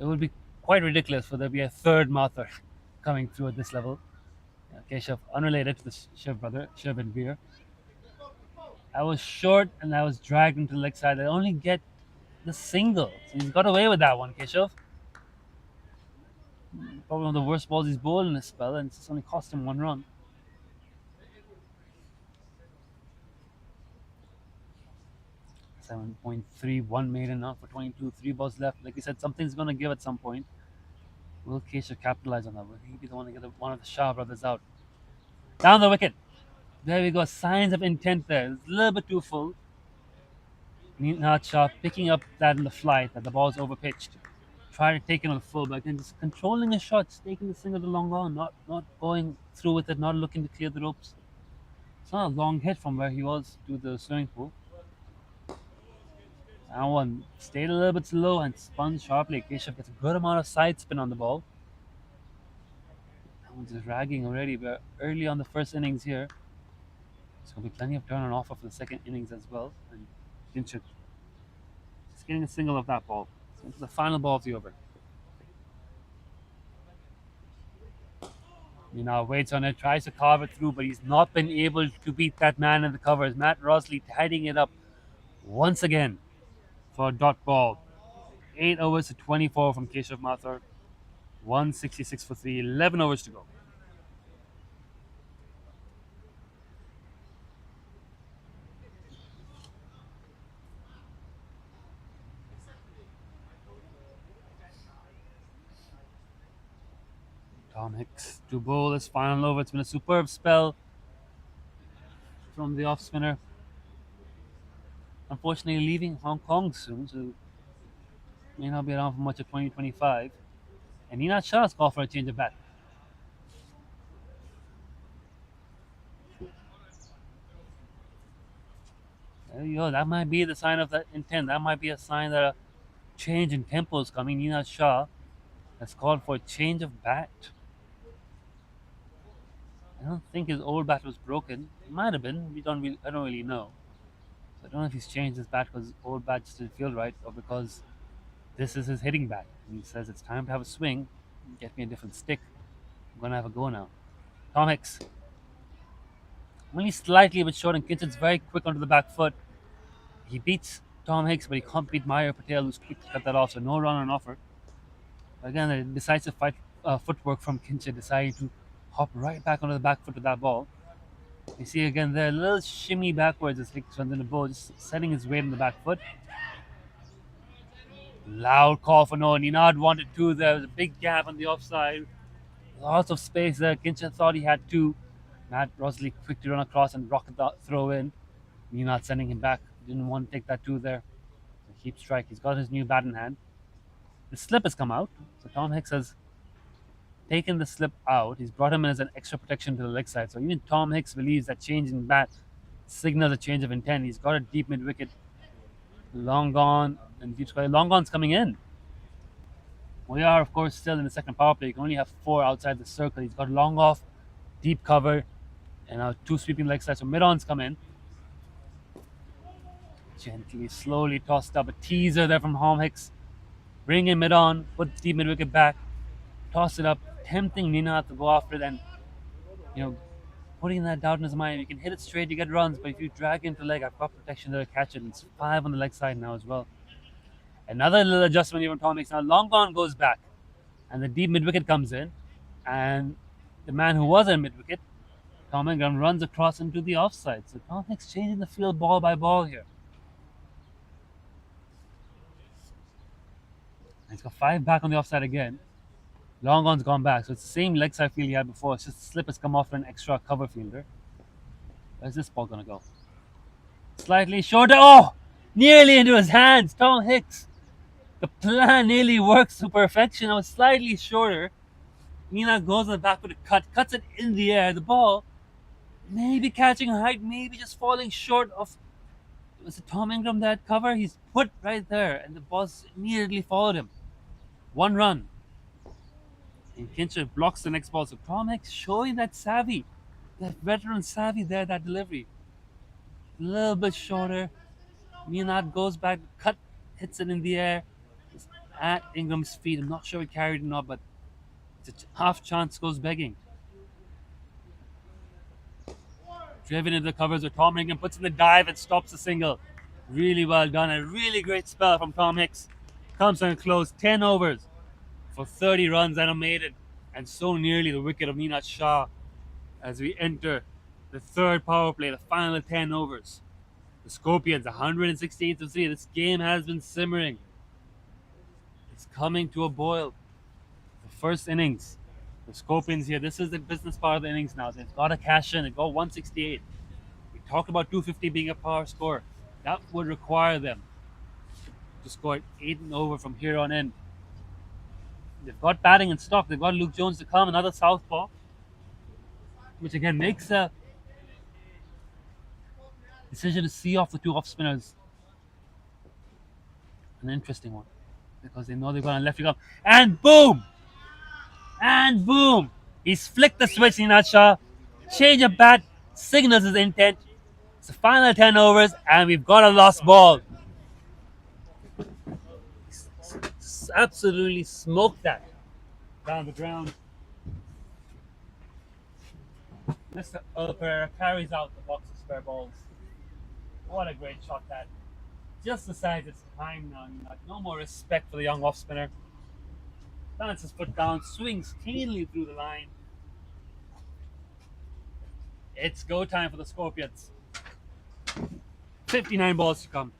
It would be quite ridiculous for there to be a third Mathur coming through at this level. Keshav, unrelated to the Shiv brother, Shiv and Veer. I was short and I was dragged into the leg side. I only get the single. So he's got away with that one, Keshav. Probably one of the worst balls he's bowled in this spell, and it's only cost him 1 run. .31 maiden now for 22, 3 balls left. Like you said, something's going to give at some point. Will Keshav capitalize on that? Will he be the one to get one of the Shah brothers out? Down the wicket. There we go. Signs of intent there. It's a little bit too full. Nihad Shah picking up that in the flight, that the ball's overpitched. Try to take it on the full, but again, just controlling his shots, taking the single to long on, not going through with it, not looking to clear the ropes. It's not a long hit from where he was to the swimming pool. That one stayed a little bit slow and spun sharply. Keshav gets a good amount of side spin on the ball. That one's just ragging already. We're early on the first innings here. There's going to be plenty of turn and offer for the second innings as well. And Kinchit just getting a single of that ball. So into the final ball of the over. He now waits on it, tries to carve it through, but he's not been able to beat that man in the covers. Matt Rosley tidying it up once again for a dot ball. 8 overs to 24 from Keshav Mathur. 166 for 3, 11 overs to go. Tom Hicks to bowl his final over. It's been a superb spell from the off spinner. Unfortunately, leaving Hong Kong soon, so may not be around for much of 2025. And Nihad Shah's called for a change of bat. There you go. That might be the sign of that intent. That might be a sign that a change in tempo is coming. Nihad Shah has called for a change of bat. I don't think his old bat was broken. It might have been. I don't really know. So I don't know if he's changed his bat because his old bat just didn't feel right, or because this is his hitting bat. And he says it's time to have a swing. Get me a different stick. I'm gonna have a go now. Tom Hicks. Only slightly a bit short, and Kinchin's very quick onto the back foot. He beats Tom Hicks, but he can't beat Meyer Patel, who's quick to cut that off, so no run on offer. Again, a decisive footwork from Kinchin, deciding to hop right back onto the back foot with that ball. You see again there, a little shimmy backwards as Hicks runs in the ball, just setting his weight on the back foot. Loud call for no. Ninad wanted two. There was a big gap on the offside. Lots of space there. Kinchin thought he had two. Matt Rosley quick to run across and rocket the throw in. Ninad sending him back. Didn't want to take that two there. So keep strike. He's got his new bat in hand. The slip has come out. So Tom Hicks has taken the slip out. He's brought him in as an extra protection to the leg side. So even Tom Hicks believes that change in bat signals a change of intent. He's got a deep mid wicket. Long gone, and deep square. Long gone's coming in. We are, of course, still in the second power play. You can only have four outside the circle. He's got long off, deep cover, and now two sweeping leg sides. So mid-ons come in. Gently, slowly tossed up. A teaser there from Tom Hicks. Bring in mid-on, put deep mid-wicket back, toss it up, tempting Ninad to go after it, and, putting that doubt in his mind. You can hit it straight, you get runs, but if you drag into leg, I've got protection there to catch it. It's 5 on the leg side now as well. Another little adjustment here from Tom Hicks. Now long gone goes back, and the deep mid-wicket comes in, and the man who was in mid-wicket, Tom Hicks, runs across into the offside. So Tom Hicks changing the field ball by ball here. And he's got 5 back on the offside again. Long on's gone back, so it's the same leg side field he had before. It's just the slip has come off for an extra cover fielder. Where's this ball gonna go? Slightly shorter. Oh! Nearly into his hands. Tom Hicks. The plan nearly works to perfection. Now it's slightly shorter. Ninad goes on the back with a cut, cuts it in the air. The ball maybe catching height, maybe just falling short of. Was it Tom Ingram that cover? He's put right there, and the ball's immediately followed him. 1 run. And Kinchin blocks the next ball. So Tom Hicks showing that savvy, that veteran savvy there, that delivery. A little bit shorter. Ninad goes back, cut, hits it in the air. It's at Ingram's feet. I'm not sure he carried it or not, but it's a half chance goes begging. Driven into the covers where Tom Ingram puts in the dive and stops the single. Really well done. A really great spell from Tom Hicks. Comes on close. 10 overs for 30 runs and a maiden. And so nearly the wicket of Ninad Shah as we enter the third power play, the final 10 overs. The Scorpions, 168 to 3. This game has been simmering. It's coming to a boil. The first innings. The Scorpions here, this is the business part of the innings now. They've got to cash in. They got 168. We talked about 250 being a power score. That would require them to score 8 and over from here on in. They've got batting in stock. They've got Luke Jones to come, another southpaw, which again makes a decision to see off the 2 off spinners an interesting one, because they know they've got a lefty come, and boom! And boom! He's flicked the switch, Ninad Shah. Change of bat signals his intent. It's the final 10 overs, and we've got a lost ball. Absolutely smoked that down the ground. Mr. Earl Pereira carries out the box of spare balls. What a great shot that. Just decides it's time now. No more respect for the young off spinner. Plants his foot down, swings cleanly through the line. It's go time for the Scorpions. 59 balls to come.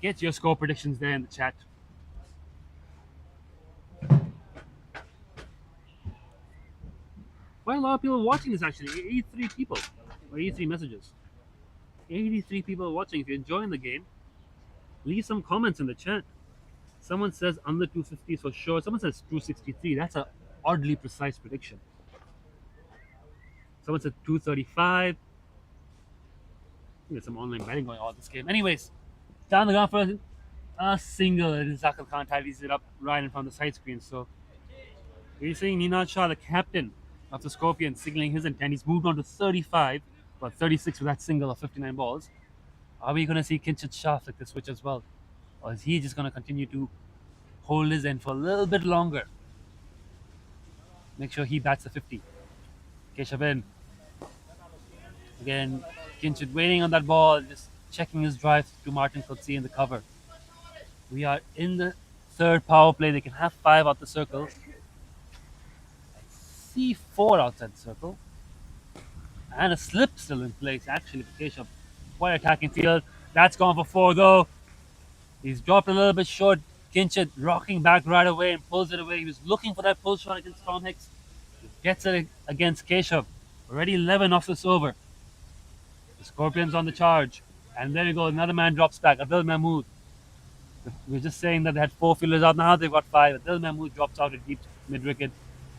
Get your score predictions there in the chat. Quite a lot of people watching this actually. 83 people. Or 83 messages. 83 people watching. If you're enjoying the game, leave some comments in the chat. Someone says under 250 for sure. Someone says 263. That's an oddly precise prediction. Someone said 235. There's some online betting going on this game. Anyways, down the ground for a single. Zakir Khan tidies it up right in front of the side screen. So we're seeing Ninad Shah, the captain of the Scorpions, signaling his intent. He's moved on to 35, but 36 with that single of 59 balls. Are we going to see Kinchin Shah flick the switch as well? Or is he just going to continue to hold his end for a little bit longer? Make sure he bats the 50. Keshav in. Again, Kinchit waiting on that ball, just checking his drive to Martin Kutsi in the cover. We are in the third power play. They can have 5 out the circle. I see 4 outside the circle. And a slip still in place, actually, for Keshav. Quite attacking field. That's gone for 4, though. He's dropped a little bit short. Kinchit rocking back right away and pulls it away. He was looking for that pull shot against Tom Hicks. He gets it against Keshav. Already 11 off this over. The Scorpions on the charge. And there you go. Another man drops back. Adil Mahmood. We were just saying that they had 4 fielders out. Now they've got 5. Adil Mahmood drops out at deep mid wicket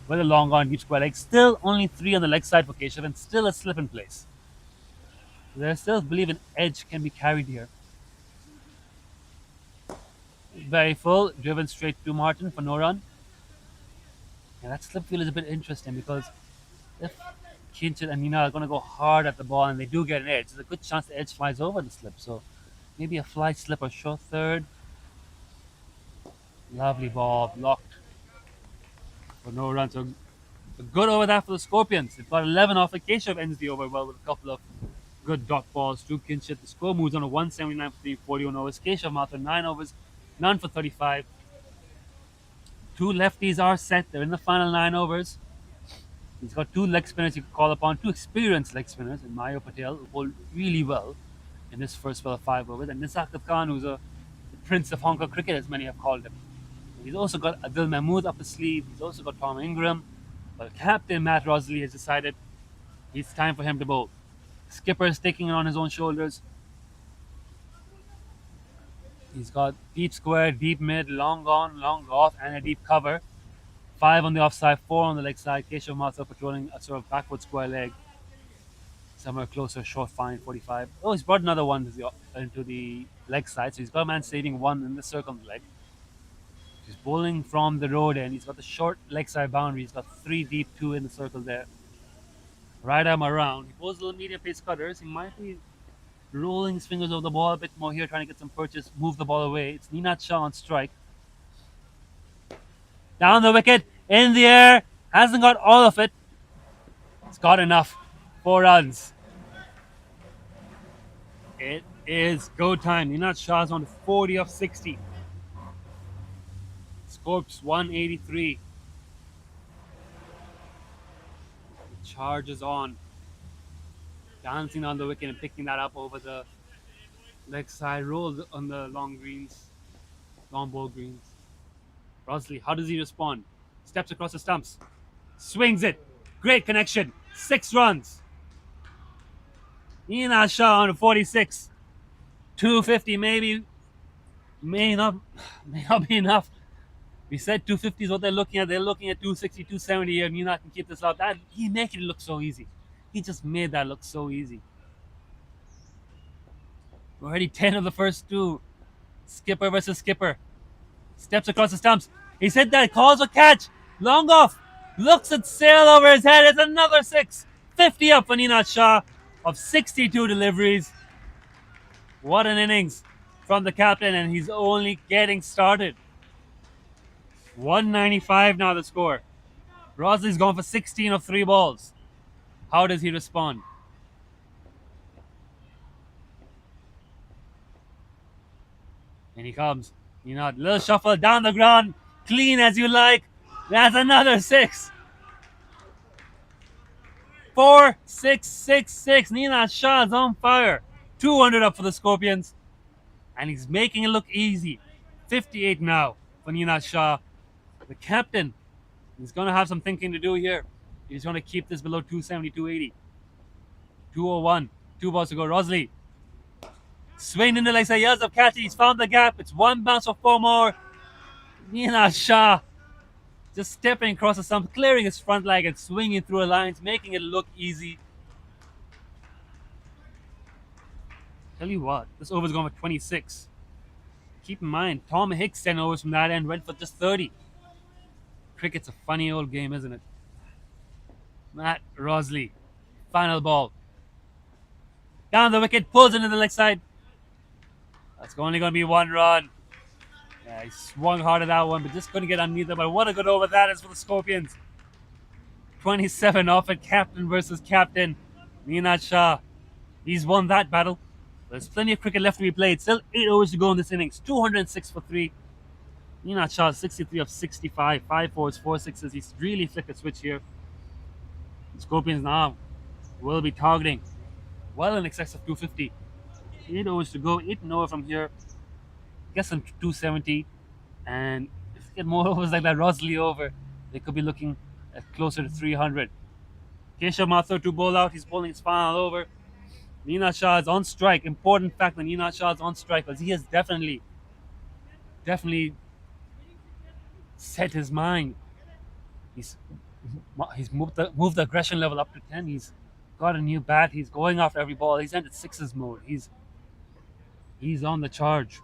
with a long on deep square leg. Still only 3 on the leg side for Keshav and still a slip in place. They still believe an edge can be carried here. Very full, driven straight to Martin for no run. And that slip field is a bit interesting because if Kinchit and Nina are going to go hard at the ball and they do get an edge, there's a good chance the edge flies over the slip. So maybe a fly slip or short third. Lovely ball, blocked for no run. So a good over that for the Scorpions. They've got 11 off. Keshav ends the over well with a couple of good dot balls to Kinchit. The score moves on to 179 for 341 overs. Keshav Mathur 9 overs, none for 35. 2 lefties are set. They're in the final 9 overs. He's got 2 leg spinners you can call upon, 2 experienced leg spinners, and Mayo Patel, who bowled really well in this first spell of 5 overs, and Nisaqat Khan, who's the prince of Hong Kong cricket, as many have called him. He's also got Adil Mahmood up his sleeve. He's also got Tom Ingram. But Captain Matt Rosley has decided it's time for him to bowl. Skipper is taking it on his own shoulders. He's got deep square, deep mid, long on, long off, and a deep cover. 5 on the offside, 4 on the leg side. Keshav Mathur patrolling a sort of backward square leg. Somewhere closer, short fine, 45. Oh, he's brought another one into the leg side. So he's got a man saving 1 in the circle on the leg. He's bowling from the road end. He's got the short leg side boundary. He's got 3 deep, 2 in the circle there. Right arm around. He bowls little medium pace cutters. He might be rolling his fingers over the ball a bit more here, trying to get some purchase, move the ball away. It's Ninat Shah on strike. Down the wicket, in the air, hasn't got all of it. It's got enough. 4 runs. It is go time. Ninat Shah's on 40 of 60. Scorps 183. The charge is on. Dancing on the wicket and picking that up over the leg side. Rolls on the long greens. Long ball greens. Rosley, how does he respond? Steps across the stumps. Swings it. Great connection. 6 runs. Ninat Shah on 46. 250 maybe. May not be enough. We said 250 is what they're looking at. They're looking at 260, 270 here. Ninat can keep this up. He make it look so easy. He just made that look so easy. Already 10 of the first 2. Skipper versus skipper. Steps across the stumps. He's hit that. Calls a catch. Long off. Looks at sail over his head. It's another 6. 50 up for Ninat Shah of 62 deliveries. What an innings from the captain, and he's only getting started. 195 now the score. Rosley's gone for 16 of 3 balls. How does he respond? And he comes. Little shuffle down the ground. Clean as you like. That's another 6. 4, 6, 6, 6. Ninat Shah's on fire. 200 up for the Scorpions. And he's making it look easy. 58 now for Ninat Shah. The captain is going to have some thinking to do here. He's going to keep this below 270, 280. 201. 2 balls to go. Rosley. Swinged into like say years of catch. He's found the gap. It's 1 bounce for 4 more. Ninat Shah just stepping across the stump, clearing his front leg and swinging through a lines, making it look easy. Tell you what, this over's gone for 26. Keep in mind, Tom Hicks 10 overs from that end went for just 30. Cricket's a funny old game, isn't it? Matt Rosley, final ball. Down the wicket, pulls into the leg side. That's only going to be 1 run. Yeah, he swung hard at that one, but just couldn't get underneath it. But what a good over that is for the Scorpions. 27 off at captain versus captain. Ninad Shah. He's won that battle. There's plenty of cricket left to be played. Still 8 overs to go in this innings. 206 for 3. Ninad Shah 63 of 65. 5 fours, 4 sixes. He's really flicked a switch here. The Scorpions now will be targeting well in excess of 250. 8 overs to go. 8 and over from here. Get some 270. And if we get more overs like that Rosley over, they could be looking at closer to 300. Keshav Mathur to bowl out. He's bowling his final over. Ninad Shah is on strike. Important fact that Ninad Shah is on strike because he has definitely set his mind. He's moved the aggression level up to 10. He's got a new bat. He's going after every ball. He's entered sixes mode. He's on the charge.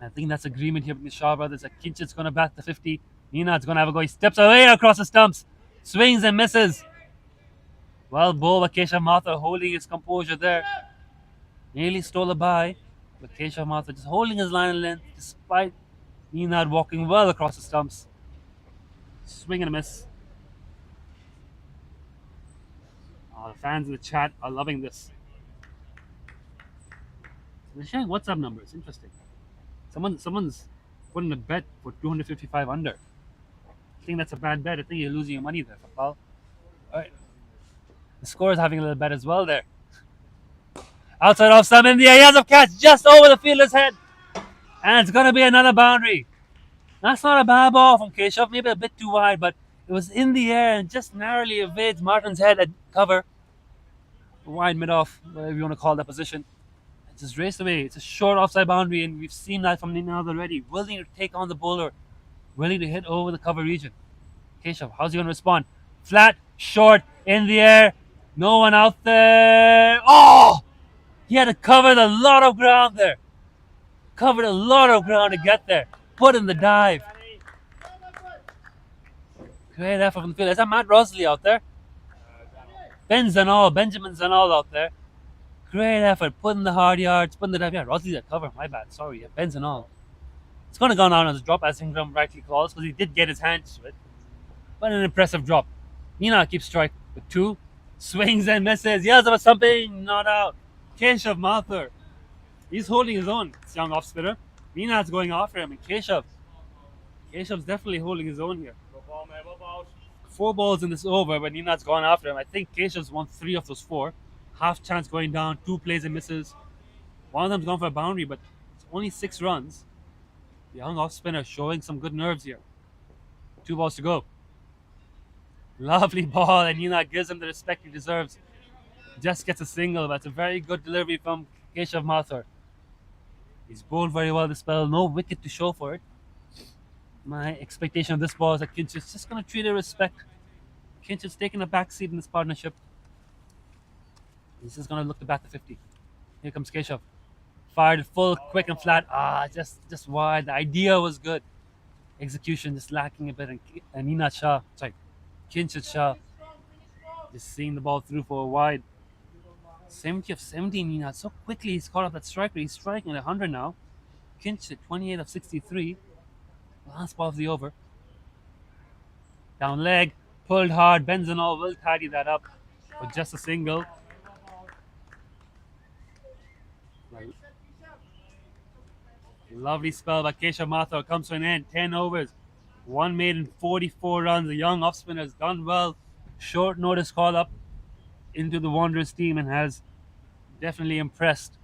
I think that's agreement here with the Shah brothers. Kinchit's going to bat the 50. Ninad's going to have a go. He steps away across the stumps. Swings and misses. Well bowled by Keshav Mathur, holding his composure there. Nearly stole a bye. But Keshav Mathur just holding his line and length despite Ninad walking well across the stumps. Swing and a miss. The fans in the chat are loving this. They're sharing WhatsApp numbers. Interesting. Someone's putting a bet for 255 under. I think that's a bad bet. I think you're losing your money there, Fapal. Alright. The scorer is having a little bet as well there. Outside off stump in the air. He has a catch just over the fielder's head. And it's going to be another boundary. That's not a bad ball from Keshav. Maybe a bit too wide, but it was in the air and just narrowly evades Martin's head at cover. Wide mid-off, whatever you want to call that position. It just raced away. It's a short offside boundary, and we've seen that from Ninad already. Willing to take on the bowler. Willing to hit over the cover region. Keshav, how's he going to respond? Flat, short, in the air. No one out there. Oh! He had to cover a lot of ground there. Covered a lot of ground to get there. Put in the dive. Great effort from the field. Is that Matt Rosley out there? Benjamin Zanal out there. Great effort. Put in the hard yards. Put in the dive. Yeah, Rosley's at cover. My bad. Sorry. Yeah, Ben Zanal. It's going to go down as a drop, as Ingram rightly calls, because he did get his hands to it. But an impressive drop. Ninad keeps strike with 2. Swings and misses. Yells about something. Not out. Keshav Mathur. He's holding his own. It's young off-spinner. Ninad's going after him. And Keshav's definitely holding his own here. 4 balls in this over, but Ninad's gone after him. I think Keshav's won 3 of those 4. Half chance going down. 2 plays and misses. One of them's gone for a boundary, but it's only 6 runs. The young off-spinner showing some good nerves here. 2 balls to go. Lovely ball, and Ninad gives him the respect he deserves. Just gets a single, but it's a very good delivery from Keshav Mathur. He's bowled very well this spell. No wicket to show for it. My expectation of this ball is that Kinchit's just going to treat it with respect. Kinchit's taking a back seat in this partnership. He's just going to look to bat the 50. Here comes Keshav. Fired full, quick and flat. Just wide. The idea was good. Execution just lacking a bit. And Kinchit Shah just seeing the ball through for a wide. 70 of 17, Ninad. So quickly he's caught up that striker. He's striking at 100 now. Kinchit 28 of 63. Last ball of the over. Down leg. Pulled hard. Benzanol will tidy that up with just a single. Lovely spell by Keshav Mathur comes to an end. 10 overs. 1 made in 44 runs. The young off-spinner has done well. Short notice call up into the Wanderers team and has definitely impressed.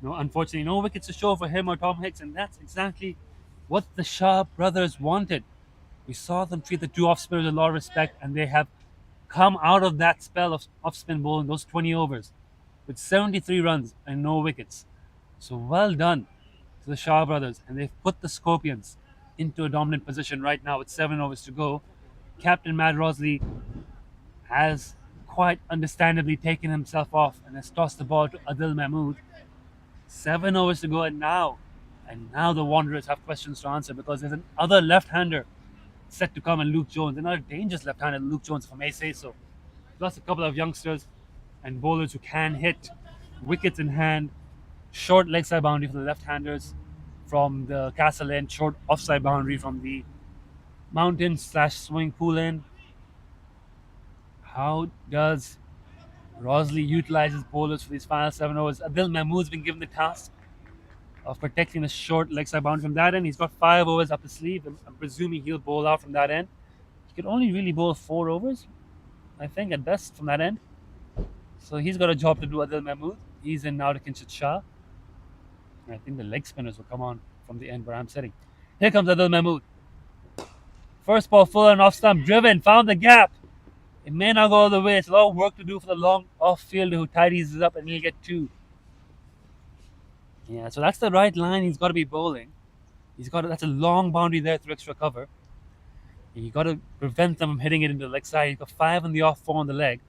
No, unfortunately, no wickets to show for him or Tom Hicks, and that's exactly what the Shah brothers wanted. We saw them treat the 2 off-spinners with a lot of respect, and they have come out of that spell of off-spin bowling, those 20 overs, with 73 runs and no wickets. So well done to the Shah brothers, and they've put the Scorpions into a dominant position right now with 7 overs to go. Captain Matt Rosley has quite understandably taken himself off and has tossed the ball to Adil Mahmood. 7 overs to go, and now the Wanderers have questions to answer because there's another left-hander set to come, and Luke Jones, another dangerous left-hander, Luke Jones, if I may say so. Plus a couple of youngsters and bowlers who can hit wickets in hand. Short leg side boundary for the left-handers from the Castle End, short offside boundary from the mountain / swimming pool end. How does Rosley utilize his bowlers for these final 7 overs? Adil Mahmood's been given the task of protecting the short leg side boundary from that end. He's got 5 overs up his sleeve. I'm presuming he'll bowl out from that end. He could only really bowl 4 overs, I think, at best from that end. So he's got a job to do, Adil Mahmood. He's in now to Kinshit Shah. And I think the leg spinners will come on from the end where I'm sitting. Here comes Adil Mahmood. First ball full and off stump, driven, found the gap. It may not go all the way. It's a lot of work to do for the long off fielder who tidies it up, and he'll get 2. Yeah, so that's the right line he's got to be bowling. That's a long boundary there through extra cover. You got to prevent them from hitting it into the leg side. He's got 5 on the off, 4 on the leg.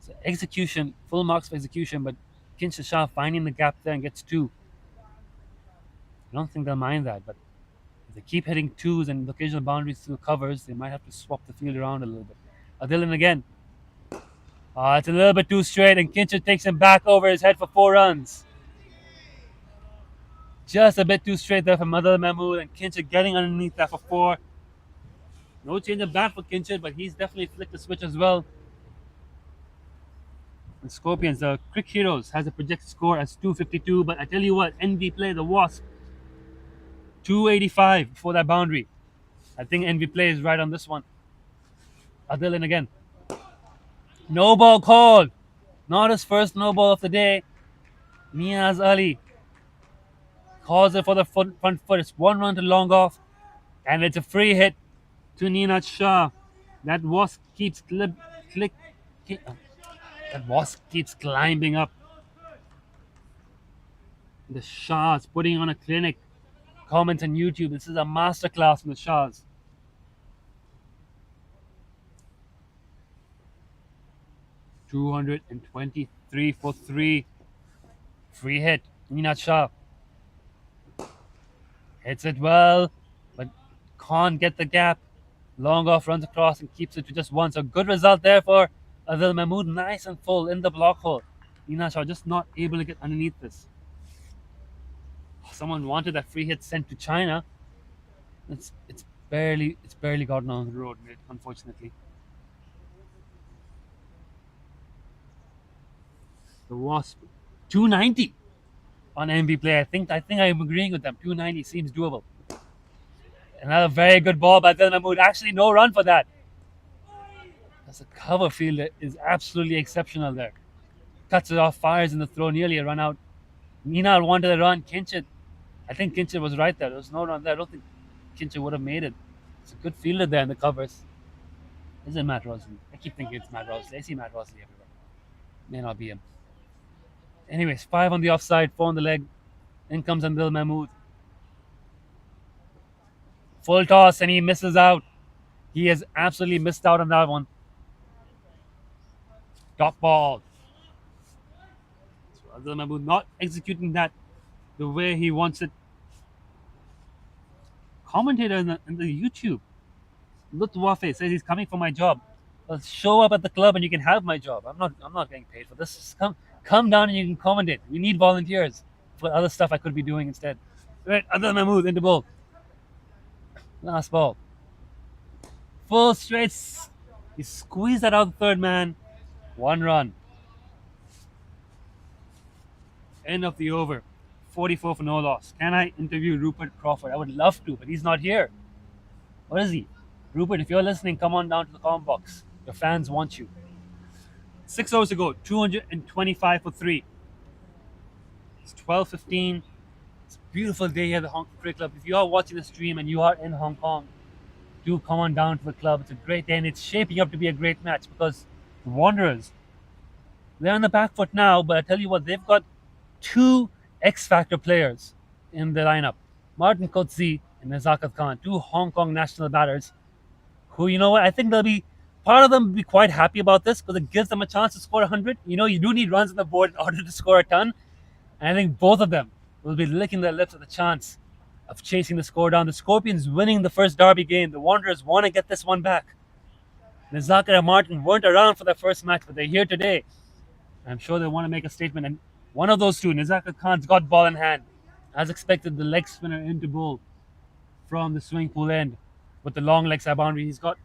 So execution, full marks for execution, but Kinshit Shah finding the gap there and gets 2. I don't think they'll mind that, but if they keep hitting 2s and occasional boundaries through covers, they might have to swap the field around a little bit. Adil again. It's a little bit too straight, and Kinshit takes him back over his head for 4 runs. Just a bit too straight there from Adil Mahmood, and Kinshit getting underneath that for 4. No change of bat for Kinshit, but he's definitely flicked the switch as well. And Scorpions, the Crick Heroes, has a projected score as 252, but I tell you what, NV play, the Wasp, 285 before that boundary. I think NV play is right on this one. Adil again. No ball called. Not his first no ball of the day. Niaz Ali calls it for the front foot. It's 1 run to long off, and it's a free hit to Ninad Shah. That Wasp keeps climbing up. The Shahs putting on a clinic. Comments on YouTube. This is a masterclass from the Shahs. $223 for 3. Free hit. Ninad Shah hits it well, but can't get the gap. Long off, runs across and keeps it to just 1. So good result there for Adil Mahmood. Nice and full in the block hole. Ninad Shah just not able to get underneath this. Someone wanted that free hit sent to China. It's barely gotten on the road, mate, unfortunately. The Wasp, 290 on MV play. I think I'm agreeing with them. 290 seems doable. Another very good ball by Adil Mahmood. Actually, no run for that. That's a cover field that is absolutely exceptional there. Cuts it off, fires in the throw, nearly a run out. Ninad wanted a run. Kinshit, I think Kinshit was right there. There was no run there. I don't think Kinshit would have made it. It's a good fielder there in the covers. Is it Matt Rosley? I keep thinking it's Matt Rosley. I see Matt Rosley everywhere. May not be him. Anyways, 5 on the offside, 4 on the leg. In comes Adil Mahmood. Full toss, and he misses out. He has absolutely missed out on that one. Top ball. So Adil Mahmood not executing that the way he wants it. Commentator in the YouTube, Lutwafe, says he's coming for my job. Well, show up at the club and you can have my job. I'm not getting paid for this. Just come down and you can commentate. We need volunteers for other stuff I could be doing instead. Right, Adil Mahmood into ball. Last ball. Full straight. He squeezed that out the third man. 1 run. End of the over. 44 for no loss. Can I interview Rupert Crawford? I would love to, but he's not here. Where is he? Rupert, if you're listening, come on down to the comment box. Your fans want you. 6 overs to go. 225 for 3. It's 12:15. It's a beautiful day here at the Hong Kong Cricket Club. If you are watching the stream and you are in Hong Kong, do come on down to the club. It's a great day, and it's shaping up to be a great match because the Wanderers, they're on the back foot now, but I tell you what, they've got 2 X-Factor players in the lineup. Martin Kotze and Nazakat Khan, 2 Hong Kong national batters who, you know what, I think part of them will be quite happy about this because it gives them a chance to score 100. You know, you do need runs on the board in order to score a ton. And I think both of them will be licking their lips at the chance of chasing the score down. The Scorpions winning the first derby game. The Wanderers want to get this one back. Nazakat and Martin weren't around for their first match, but they're here today. I'm sure they want to make a statement. And one of those 2, Nazakat Khan's got ball in hand. As expected, the leg spinner into bowl from the swimming pool end. with the long leg side boundary. He's got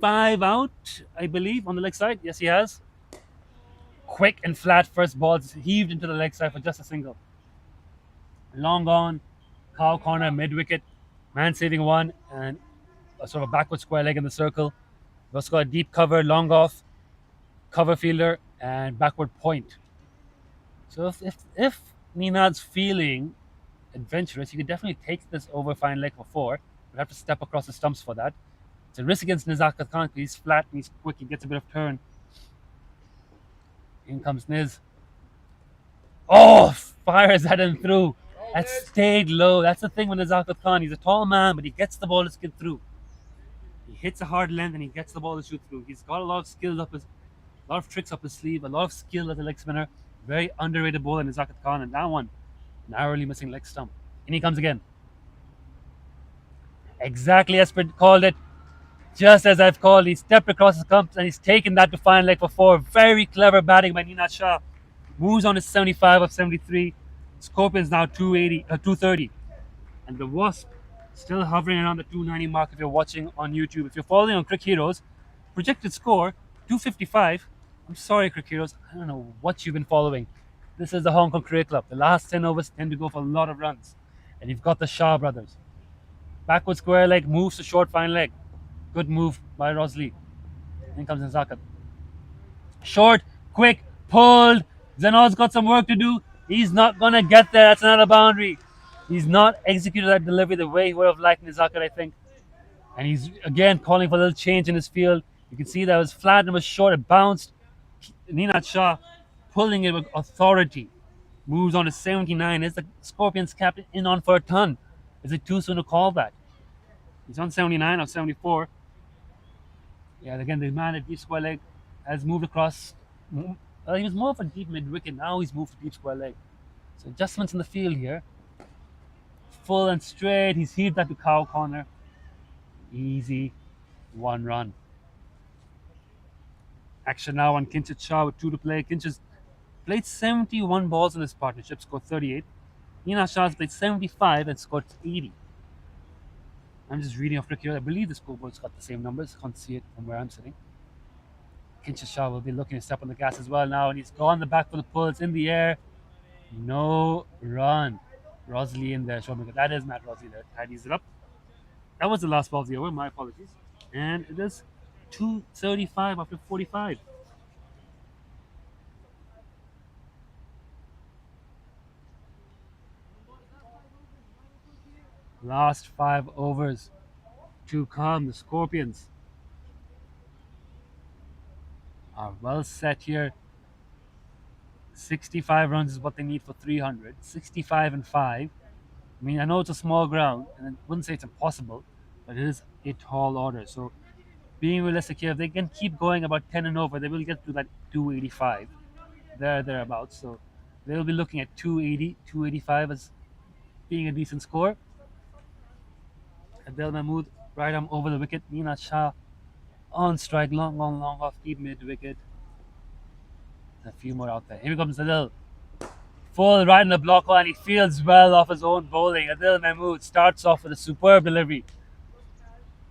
5 out, I believe, on the leg side. Yes, he has. Quick and flat first balls heaved into the leg side for just a single. Long on, cow corner, mid wicket, man saving one, and a sort of a backward square leg in the circle. We've also got a deep cover, long off, cover fielder, and backward point. So if Ninad's feeling adventurous, you could definitely take this over fine leg for 4. You'd have to step across the stumps for that. It's a risk against Nizakat Khan. He's flat and he's quick. He gets a bit of turn. In comes Niz. Oh, fires that in through. That stayed low. That's the thing with Nizakat Khan. He's a tall man, but he gets the ball to skid through. He hits a hard length and he gets the ball to shoot through. He's got a lot of skills a lot of tricks up his sleeve, a lot of skill as a leg spinner. Very underrated bowler in Nizakat Khan, and that one narrowly missing leg stump. And he comes again. Exactly as called it. Just as I've called, he stepped across the stumps and he's taken that to fine leg for 4. Very clever batting by Ninad Shah. Moves on to 75 of 73. Scorpions now 230. And the Wasp still hovering around the 290 mark if you're watching on YouTube. If you're following on Crick Heroes, projected score 255. I'm sorry, Crick Heroes. I don't know what you've been following. This is the Hong Kong Cricket Club. The last 10 overs tend to go for a lot of runs. And you've got the Shah brothers. Backward square leg moves to short fine leg. Good move by Rosley. In comes Zakat. Short, quick, pulled. Zenod's got some work to do. He's not going to get there. That's another boundary. He's not executed that delivery the way he would have liked Nizakat, I think. And he's again calling for a little change in his field. You can see that it was flat and it was short. It bounced. Ninad Shah pulling it with authority. Moves on to 79. Is the Scorpions captain in on for a ton? Is it too soon to call that? He's on 79 or 74. Yeah, again, the man at deep square leg has moved across. He was more of a deep mid wicket. Now he's moved to deep square leg. So adjustments in the field here. Full and straight. He's heaved that to cow corner. Easy. 1 run. Action now on Kinchit Shah with 2 to play. Kinchit's played 71 balls in this partnership, scored 38. Ninad Shah's played 75 and scored 80. I'm just reading off Cricket. I believe the scoreboard's got the same numbers. Can't see it from where I'm sitting. Kinchit Shah will be looking to step on the gas as well now, and he's gone the back for the pulls in the air. No run. Rosley in there. That is Matt Rosley there. Tidies it up. That was the last ball of the over. My apologies. And it is 2:35 after 45. Last 5 overs to come. The Scorpions are well set here. 65 runs is what they need for 300. 65 and 5. I mean, I know it's a small ground, and I wouldn't say it's impossible, but it is a tall order. So, being realistic here, if they can keep going about 10 and over, they will get to that 285. Thereabouts. So, they'll be looking at 280, 285 as being a decent score. Adel Mahmood, right arm over the wicket. Ninad Shah on strike, long off, deep mid wicket. A few more out there. Here comes Adel. Full right in the block and he feels well off his own bowling. Adel Mahmood starts off with a superb delivery.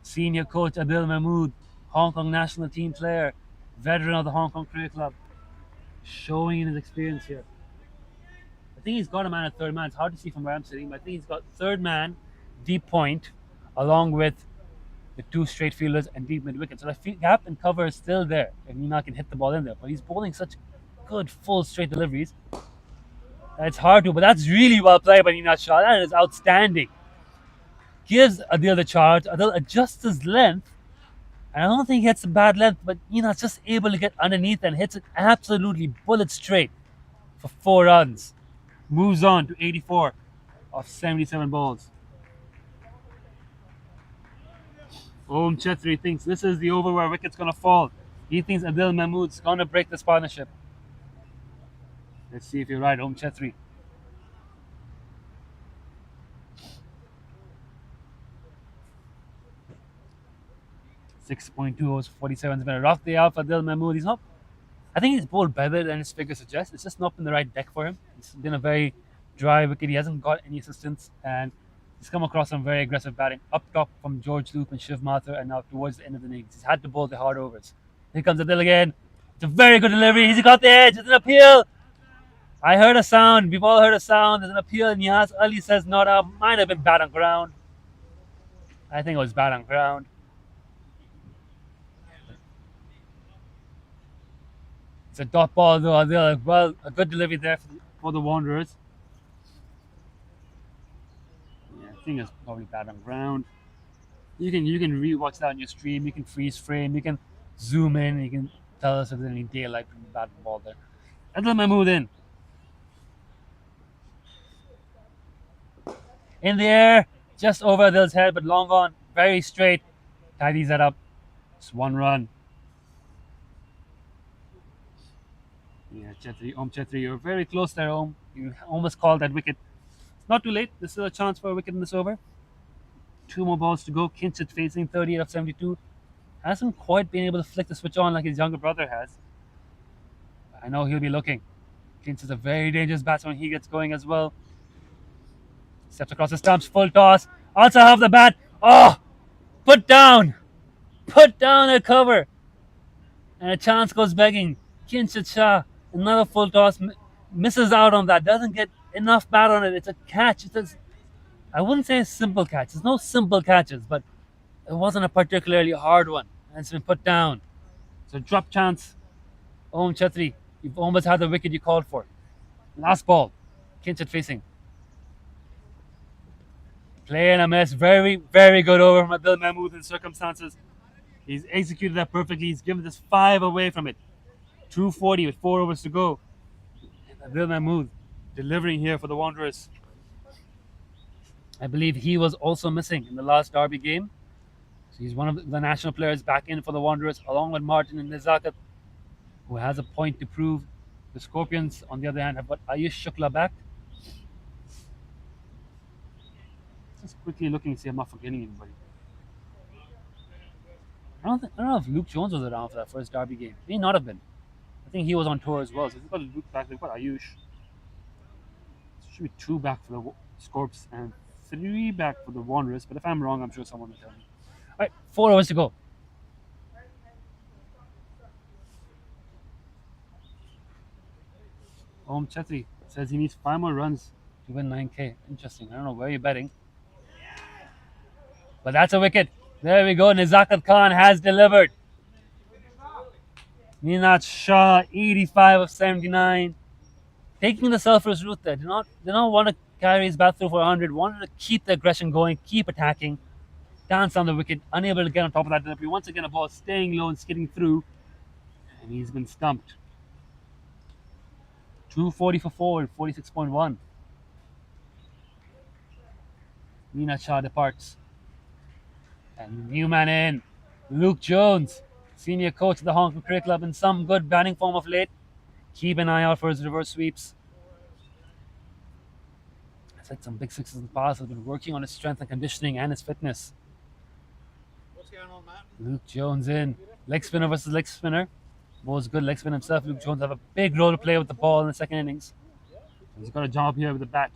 Senior coach Adel Mahmood, Hong Kong national team player, veteran of the Hong Kong Cricket Club, showing his experience here. I think he's got a man at third man. It's hard to see from where I'm sitting, but I think he's got third man, deep point, along with the 2 straight fielders and deep mid wicket. So the gap and cover is still there, and Nina can hit the ball in there. But he's bowling such good full straight deliveries that it's hard to. But that's really well played by Ninad Shah. That is outstanding. Gives Adil the charge. Adil adjusts his length, and I don't think he hits a bad length, but Ninad's just able to get underneath and hits it absolutely bullet straight for 4 runs. Moves on to 84 of 77 balls. Om Chetri thinks this is the over where wicket's going to fall. He thinks Adil Mahmood's going to break this partnership. Let's see if you're right, Om Chetri. .2 overs, 47 has been a rough day out for Adil Mahmood. He's not. I think he's bowled better than his figure suggests. It's just not been the right deck for him. It's been a very dry wicket. He hasn't got any assistance, and He's come across some very aggressive batting. Up top from George Loop and Shiv Mathur, and now towards the end of the innings. He's had to bowl the hard overs. Here comes Adil again. It's a very good delivery. He's got the edge. It's an appeal. I heard a sound. We've all heard a sound. There's an appeal, and Yas Ali says not out. Might have been bad on ground. I think it was bad on ground. It's a dot ball though. Adil, well, a good delivery there for the Wanderers. Yeah, I think it's probably bad on ground. You can rewatch that on your stream. You can freeze frame. You can zoom in. You can tell us if there's any daylight from the bad ball there. Adil Mahmood in the air, just over Adil's head, but long on, very straight. Tidies that up. It's 1 run. Yeah, Chetri, you're very close there, Om. You almost called that wicket. It's not too late. There's still a chance for a wicket in this over. 2 more balls to go. Kinchit facing 38 of 72. Hasn't quite been able to flick the switch on like his younger brother has. I know he'll be looking. Kinchit's a very dangerous batsman when he gets going as well. Steps across the stumps, full toss. Also have the bat. Oh! Put down a cover. And a chance goes begging. Kinchit Shah, another full toss, misses out on that. Doesn't get enough bat on it. It's a catch. I wouldn't say a simple catch. There's no simple catches, but it wasn't a particularly hard one. And it's been put down. So drop chance. Om Chetri, you've almost had the wicket you called for. Last ball. Kinchit facing. Play and a mess. Very, very good over from Adil Mahmood in circumstances. He's executed that perfectly. He's given this 5 away from it. 240 with 4 overs to go. Adil Mahmood delivering here for the Wanderers. I believe he was also missing in the last Derby game. So he's one of the national players back in for the Wanderers, along with Martin and Nizakat, who has a point to prove. The Scorpions, on the other hand, have got Ayush Shukla back. Just quickly looking to see if I'm not forgetting anybody. I don't know if Luke Jones was around for that first Derby game. He may not have been. I think he was on tour as well. So they've got Luke back. They've got Ayush. Should be 2 back for the Scorps and 3 back for the Wanderers. But if I'm wrong, I'm sure someone will tell me. All right, 4 overs to go. Om Chetri says he needs 5 more runs to win 9K. Interesting. I don't know where you're betting. But that's a wicket. There we go. Nizakat Khan has delivered. Ninat Shah, 85 of 79. Taking the selfless route there. Did not want to carry his bat through for 100. Wanted to keep the aggression going, keep attacking. Dance down the wicket. Unable to get on top of that delivery. Once again, a ball staying low and skidding through. And he's been stumped. 240 for 4 and 46.1. Ninat Shah departs. And new man in. Luke Jones, senior coach at the Hong Kong Cricket Club, in some good batting form of late. Keep an eye out for his reverse sweeps. He's had some big sixes in the past. Has been working on his strength and conditioning and his fitness. What's going on, Matt? Luke Jones in. Leg spinner versus leg spinner. Bowls good leg spin himself. Luke Jones have a big role to play with the ball in the second innings. He's got a job here with the bat.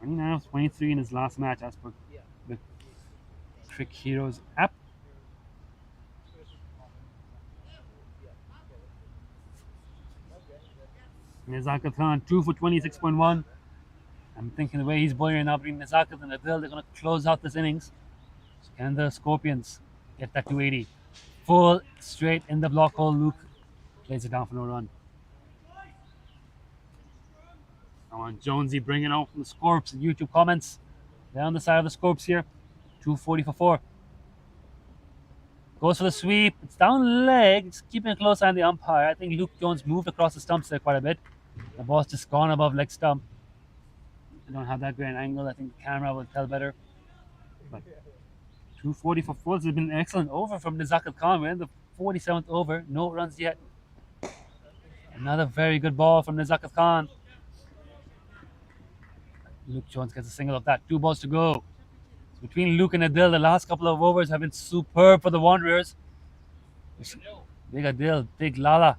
29 of 23 in his last match as per the Crick Heroes app. Nizakat Khan, 2 for 26.1. I'm thinking the way he's bowling right now between Nizakat and Adil, they're going to close out this innings. So can the Scorpions get that 280? Full straight in the block hole. Luke plays it down for no run. I want Jonesy bringing out from the Scorps and YouTube comments. They're on the side of the Scorps here. 240 for 4. Goes for the sweep. It's down leg. Just keeping a close eye on the umpire. I think Luke Jones moved across the stumps there quite a bit. The ball's just gone above leg stump. I don't have that great an angle. I think the camera will tell better. But 240 for 4. This has been an excellent over from Nizakat Khan. We're in the 47th over. No runs yet. Another very good ball from Nizakat Khan. Luke Jones gets a single of that. 2 balls to go. So between Luke and Adil, the last couple of overs have been superb for the Wanderers. Big Adil, big Lala.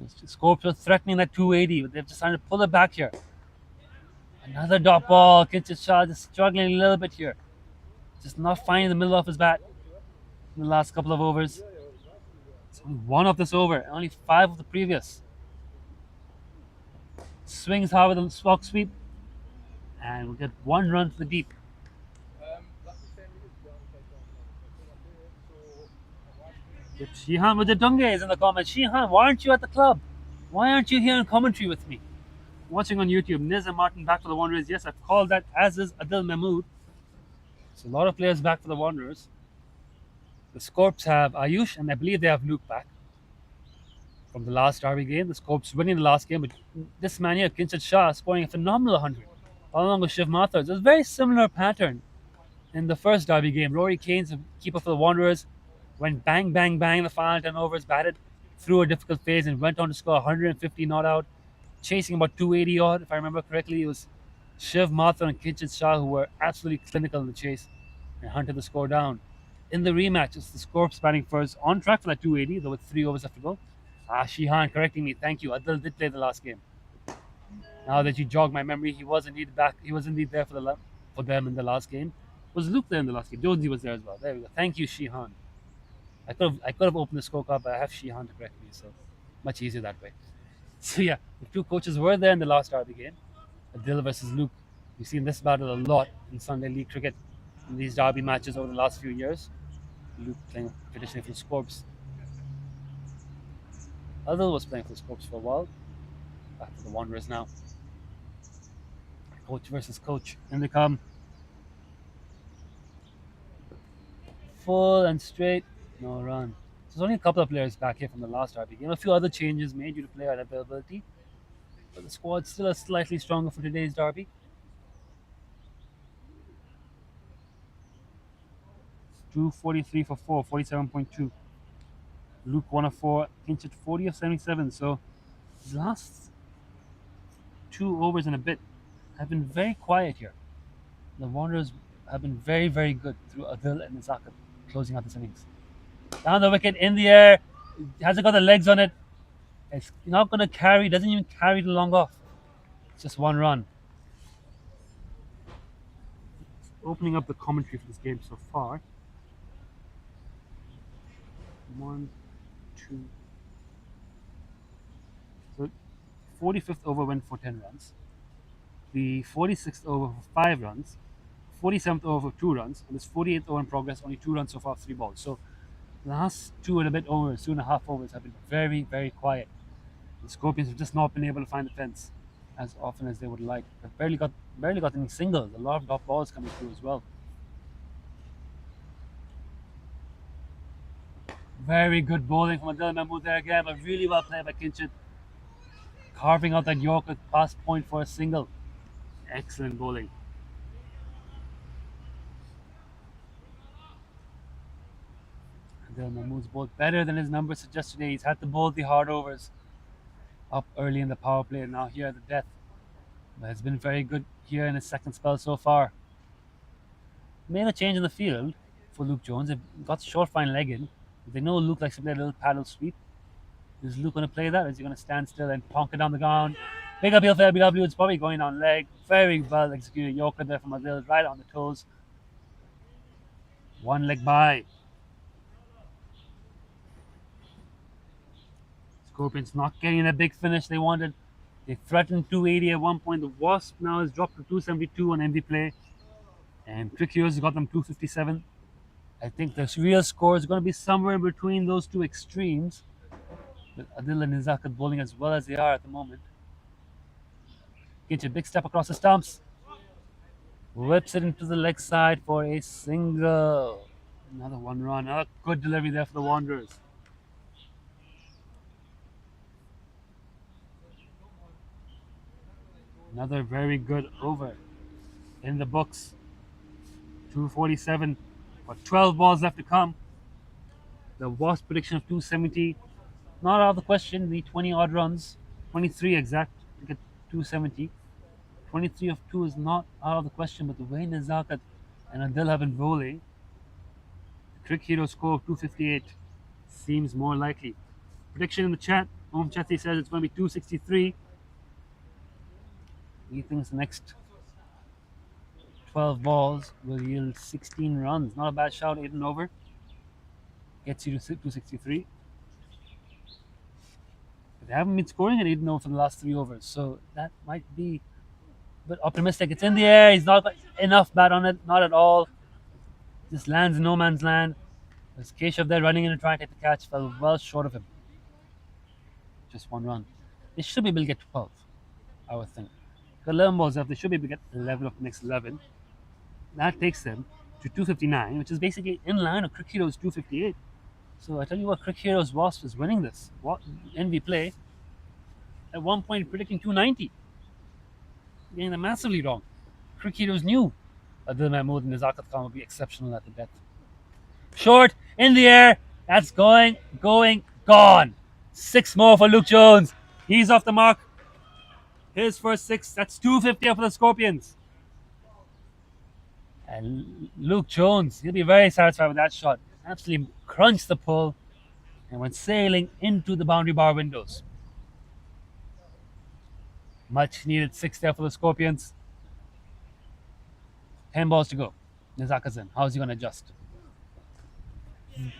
The Scorps were threatening that 280, but they've just trying to pull it back here. Another dot ball. Kinshit Shah just struggling a little bit here. Just not finding the middle of his bat in the last couple of overs. It's only one of this over, and only 5 of the previous. Swings hard with a swag sweep, and we'll get 1 run to the deep. Yep, Shihan with the Dunge is in the comments. Shihan, why aren't you at the club? Why aren't you here in commentary with me? Watching on YouTube, Niz and Martin back for the Wanderers. Yes, I've called that, as is Adil Mahmood. So a lot of players back for the Wanderers. The Scorps have Ayush, and I believe they have Luke back from the last Derby game. The Scorps winning the last game, but this man here, Kinshit Shah, scoring a phenomenal 100, along with Shiv Mathur. It's a very similar pattern in the first Derby game. Rory Kane's the keeper for the Wanderers, went bang, bang, bang the final 10 overs, batted through a difficult phase, and went on to score 150 not out, chasing about 280 odd. If I remember correctly, it was Shiv Mathur and Kinshit Shah who were absolutely clinical in the chase and hunted the score down. In the rematch, it's the Scorps batting first, on track for that 280, though with 3 overs left to go. Shihan correcting me, thank you. Adil did play the last game. Now that you jog my memory, he was indeed back. He was indeed there for them in the last game. Was Luke there in the last game? Jonesy was there as well. There we go. Thank you, Shihan. I could have opened the scorecard, but I have Shihan to correct me, so much easier that way. So yeah, the 2 coaches were there in the last Derby game. Adil versus Luke. We've seen this battle a lot in Sunday League cricket in these Derby matches over the last few years. Luke playing traditionally for the Scorps. Adil was playing for the Scorps for a while. Back to the Wanderers now. Coach versus coach. In they come. Full and straight. No run. There's only a couple of players back here from the last Derby game. A few other changes made due to player unavailability. But the squad still is slightly stronger for today's Derby. 243 for 4, 47.2. Luke 1 of 4, Kinshit 40 of 77. So the last 2 overs and a bit have been very quiet here. The Wanderers have been very, very good through Adil and Zakat closing out this innings. Down the wicket, in the air, hasn't got the legs on it. It's not going to carry, doesn't even carry the long off. It's just 1 run. Opening up the commentary for this game so far. 1, 2. So 45th over went for 10 runs. The 46th over for 5 runs. 47th over for 2 runs. And this 48th over in progress, only 2 runs so far, 3 balls. So the last 2 and a bit overs, 2.5 overs have been very, very quiet. The Scorpions have just not been able to find the fence as often as they would like. They've barely got any singles. A lot of dot balls coming through as well. Very good bowling from Adil Mahmood there again, but really well played by Kinshit. Carving out that Yorker past point for a single. Excellent bowling. Adil Mahmood's bowled better than his numbers suggest today. He's had to bowl the hard overs up early in the power play and now here at the death. But it's been very good here in his second spell so far. Made a change in the field for Luke Jones. They've got short fine leg in. They know Luke likes to play a little paddle sweep. Is Luke going to play that? Or is he going to stand still and ponk it down the ground? Big appeal for LBW. It's probably going on leg. Very well executed Yorker there from Adil, right on the toes. 1 leg by. Scorpions not getting a big finish they wanted. They threatened 280 at one point. The Wasp now has dropped to 272 on MV play. And Trick Heroes got them 257. I think the real score is going to be somewhere between those 2 extremes. With Adil and Zakat bowling as well as they are at the moment. Get a big step across the stumps. Whips it into the leg side for a single. Another 1 run. Another good delivery there for the Wanderers. Another very good over in the books. 247. But 12 balls left to come. The Wasp prediction of 270. Not out of the question. The 20 odd runs. 23 exact to get 270. 23 of 2 is not out of the question. But the way Nazakat and Adil have been bowling. The Crick Hero score of 258. seems more likely. Prediction in the chat. Om Chetty says it's going to be 263. He thinks the next 12 balls will yield 16 runs. Not a bad shout, 8 and over. Gets you to 263. But they haven't been scoring at 8 and over for the last 3 overs, so that might be a bit optimistic. It's in the air. He's not got enough bat on it. Not at all. Just lands in no man's land. There's Keshav there running in and trying to take the catch. Fell well short of him. Just 1 run. They should be able to get 12, I would think. Got 11 balls left. They should be able to get 11 of the next 11. That takes them to 259, which is basically in line of Crick Heroes 258. So I tell you what, Crick Heroes Wasp is winning this. What Envy play at one point predicting 290. Getting them massively wrong. Crick Heroes knew Adil Mahmood and Nazakat Khan would be exceptional at the death. Short, in the air, that's going, gone. 6 more for Luke Jones. He's off the mark. His first 6, that's 250 for the Scorpions. And Luke Jones, he'll be very satisfied with that shot. Absolutely crunched the pull and went sailing into the boundary bar windows. Much needed 6 there for the Scorpions. 10 balls to go. Nizaka's in. How's he going to adjust?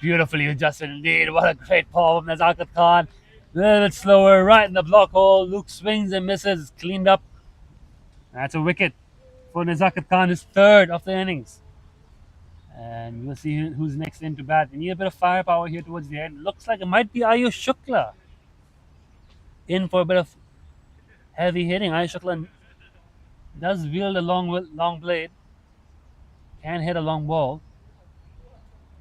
Beautifully adjusted indeed. What a great ball from Nazakat Khan. A little bit slower, right in the block hole. Luke swings and misses. Cleaned up. That's a wicket for Nazakat Khan, his 3rd of the innings. And we'll see who's next in to bat. They need a bit of firepower here towards the end. Looks like it might be Ayush Shukla in for a bit of heavy hitting. Ayush Shukla does wield a long blade. Can hit a long ball.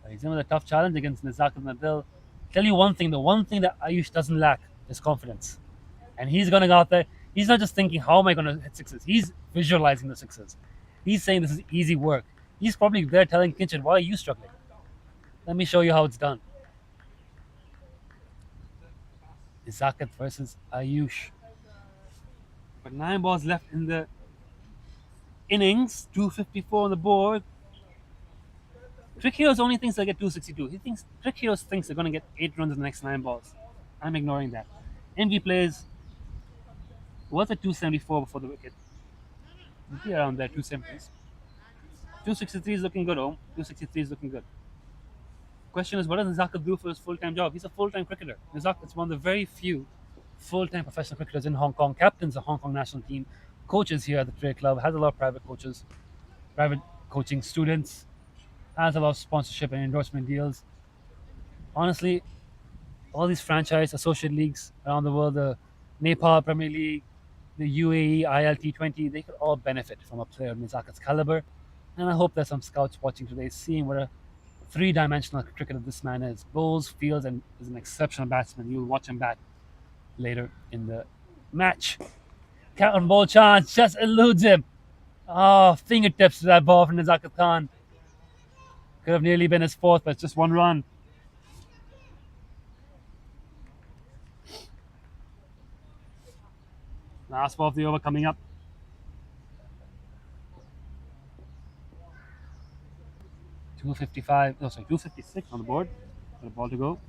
But he's in with a tough challenge against Nazakat Adil. Tell you one thing, the one thing that Ayush doesn't lack is confidence. And he's going to go out there. He's not just thinking, how am I going to hit 6s? He's visualizing the 6s. He's saying this is easy work. He's probably there telling Kinchin, why are you struggling? Let me show you how it's done. Nazakat versus Ayush. But 9 balls left in the innings. 254 on the board. Crick Heroes only thinks they'll get 262. Crick Heroes thinks they're going to get 8 runs in the next 9 balls. I'm ignoring that. Envy plays was at 274 before the wicket. It'll be around there, 270s. 263 is looking good, Om. 263 is looking good. Question is, what does Nazakat do for his full-time job? He's a full-time cricketer. Nazakat's one of the very few full-time professional cricketers in Hong Kong. Captains the Hong Kong national team. Coaches here at the Cricket Club. Has a lot of private coaches. Private coaching students. Has a lot of sponsorship and endorsement deals. Honestly, all these franchise associate leagues around the world, the Nepal Premier League, the UAE ILT20, they could all benefit from a player of Nazakat's caliber. And I hope there's some scouts watching today seeing what a 3-dimensional cricketer this man is. Bowls, fields, and is an exceptional batsman. You'll watch him bat later in the match. Cat and ball chance just eludes him. Oh, fingertips to that ball from Nazakat Khan. Could have nearly been his 4th, but it's just 1 run. Last ball of the over coming up. $256 on the board. Got a ball to go.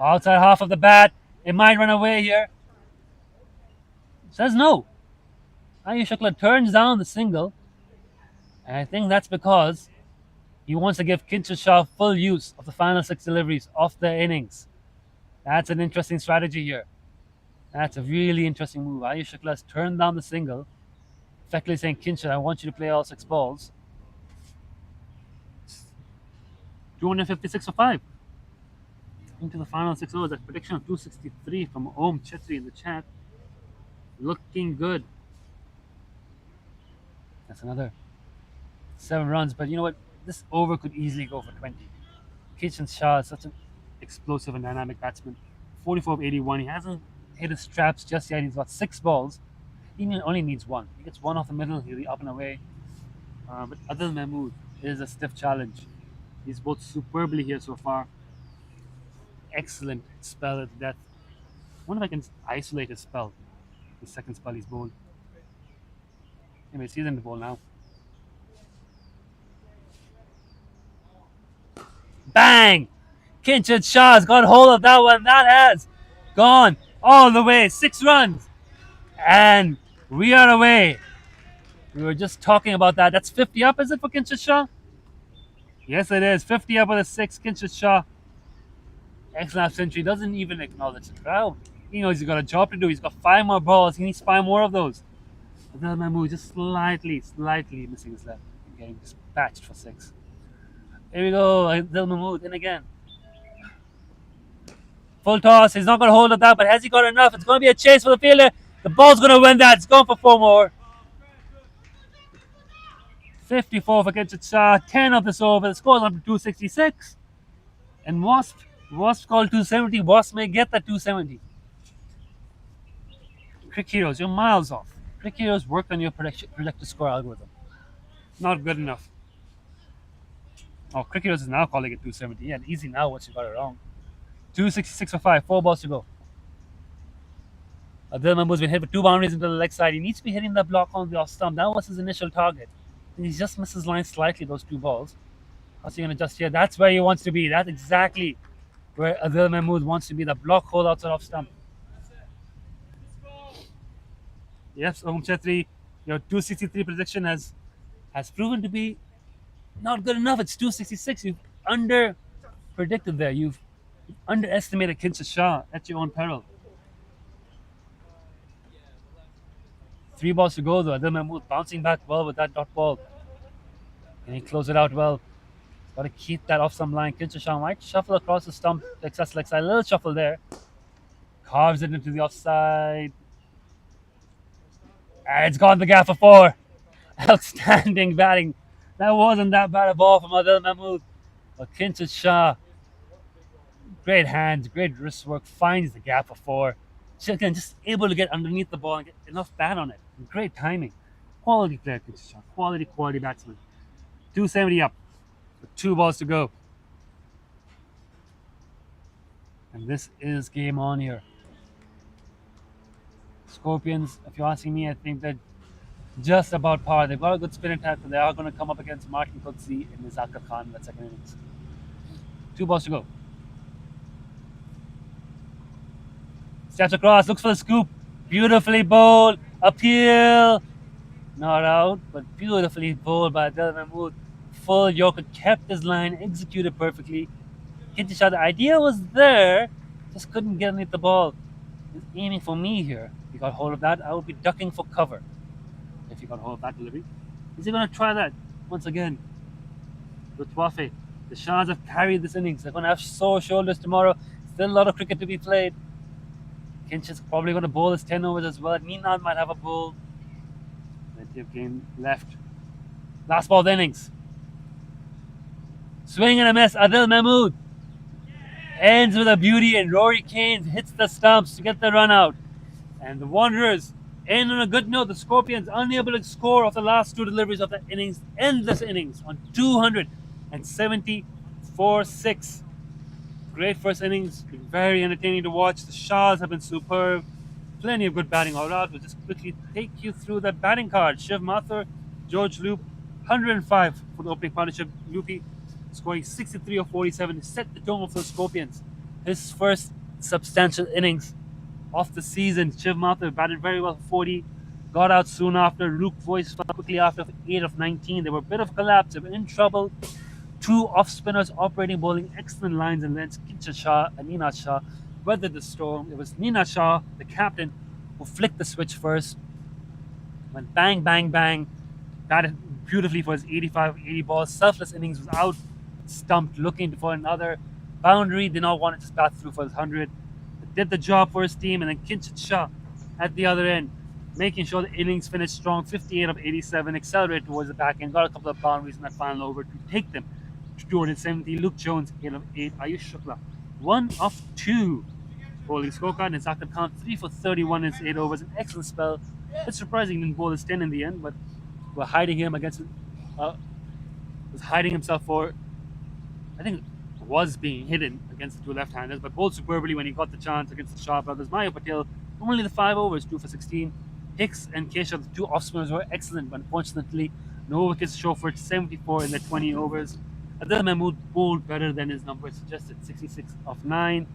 Outside half of the bat. It might run away here. Says no. Ayush Shukla turns down the single. And I think that's because he wants to give Kinchin Shah full use of the final 6 deliveries of the innings. That's an interesting strategy here. That's a really interesting move. Ayush Shukla has turned down the single, effectively saying, Kinchin, I want you to play all 6 balls. 256 for 5. Into the final 6 overs. That prediction of 263 from Om Chetri in the chat. Looking good. That's another 7 runs. But you know what? This over could easily go for 20. Kinchin Shah is such an explosive and dynamic batsman. 44 of 81. He hasn't hit his straps just yet. He's got 6 balls. He only needs 1. He gets 1 off the middle. He'll be up and away. But Adil Mahmood is a stiff challenge. He's both superbly here so far. Excellent spell at death. I wonder if I can isolate his spell. The second spell he's bowled. Anyway, he's in the bowl now. Bang! Kinshid Shah's got hold of that one. That has gone all the way. 6 runs. And we are away. We were just talking about that. That's 50 up, is it, for Kinshid Shah? Yes, it is. 50 up with a 6. Kinshid Shah. Excellent century. Doesn't even acknowledge the crowd. He knows he's got a job to do. He's got 5 more balls. He needs 5 more of those. Adil Mahmood just slightly missing his left. Getting dispatched for 6. Here we go. Adil Mahmood in again. Full toss. He's not going to hold it that, but has he got enough? It's going to be a chase for the fielder. The ball's going to win that. It's going for 4 more. 54 for Kinshid Shah. 10 of this over. The score's up to 266. And Wasp called 270. Wasp may get that 270. Crick Heroes, you're miles off. Crick Heroes worked on your projected score algorithm. Not good enough. Oh, Crick Heroes is now calling it 270. Yeah, easy now once you got it wrong. 266 for 5. 4 balls to go. Adil Mahmood's been hit with 2 boundaries into the leg side. He needs to be hitting that block on the off stump. That was his initial target. And he just misses line slightly, those 2 balls. How's he going to adjust here? That's where he wants to be. That's exactly where Adil Mahmood wants to be. The block hole outside off stump. Yes, Om Chetri, your 263 prediction has proven to be not good enough. It's 266. You've under-predicted there. You've underestimated Kinshid Shah at your own peril. 3 balls to go though. Adil Mahmood bouncing back well with that dot ball. Can he close it out well? Got to keep that off some line. Kinshid Shah might shuffle across the stump. Excess leg side. A little shuffle there. Carves it into the offside. And it's gone the gap for 4. Outstanding batting. That wasn't that bad a ball from Adil Mahmood. But Kinshid Shah, great hands, great wrist work, finds the gap for 4. Just able to get underneath the ball and get enough bat on it. Great timing. Quality player, Kinshid Shah. Quality batsman. 270 up with 2 balls to go. And this is game on here. Scorpions, if you're asking me, I think they're just about par. They've got a good spin attack, but they are going to come up against Martin Kutsi and Zakir Khan in that second innings. 2 balls to go. Steps across, looks for the scoop. Beautifully bowled. Appeal. Not out, but beautifully bowled by Adil Mahmood. Full Yorker, kept his line, executed perfectly. Kinshid Shah, the idea was there, just couldn't get underneath the ball. He's aiming for me here. If he got hold of that, I would be ducking for cover. If he got hold of that delivery. Is he going to try that once again? With Wafe. The Shahs have carried this innings. They're going to have sore shoulders tomorrow. Still a lot of cricket to be played. Kinshid's probably going to bowl his 10 overs as well. Neenad might have a bowl. Plenty of game left. Last ball of the innings. Swing and a miss. Adil Mahmood ends with a beauty, and Rory Kane hits the stumps to get the run out. And the Wanderers end on a good note. The Scorpions unable to score off the last 2 deliveries of the innings, end this innings on 274-6. Great first innings, been very entertaining to watch. The Shahs have been superb. Plenty of good batting all out. We'll just quickly take you through the batting card. Shiv Mathur, George Loop, 105 for the opening partnership. Loopy scoring 63 of 47 to set the tone for the Scorpions. His first substantial innings of the season. Shiv Mathur batted very well for 40, got out soon after. Luke Voice fell quickly after 8 of 19. They were a bit of a collapse. They were in trouble. 2 off-spinners operating, bowling excellent lines and lengths. Kinshid Shah and Neenad Shah weathered the storm. It was Neenad Shah, the captain, who flicked the switch first. Went bang, bang, bang. Batted beautifully for his 85-80 balls. Selfless innings, was out, stumped, looking for another boundary. Did not want to just bat through for his 100. Did the job for his team. And then Kinshid Shah at the other end, making sure the innings finished strong. 58 of 87, accelerated towards the back end. Got a couple of boundaries in that final over to take them to 270. Luke Jones, 8 of 8. Ayush Shukla, 1 of 2. Bowling scorecard. And Zakir Khan, 3 for 31 in his 8 overs. An excellent spell. It's surprising he didn't bowl his 10 in the end, but we're hiding him against, was hiding himself for, I think, was being hidden against the 2 left-handers, but bowled superbly when he got the chance against the Shah brothers. Maya Patel, only the 5 overs, 2 for 16. Hicks and Keshav, the 2 off-spinners, were excellent, but unfortunately, no wickets to show for it. 74 in their 20 overs. Adel Mahmood bowled better than his numbers suggested. 66 of 9.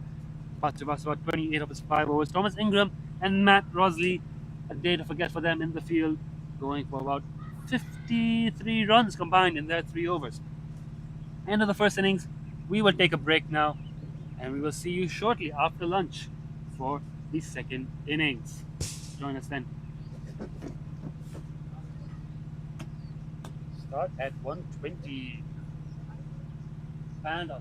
Pachivas about 28 of his 5 overs. Thomas Ingram and Matt Rosley, a day to forget for them in the field, going for about 53 runs combined in their 3 overs. End of the first innings. We will take a break now, and we will see you shortly after lunch for the second innings. Join us then. Start at 1:20. And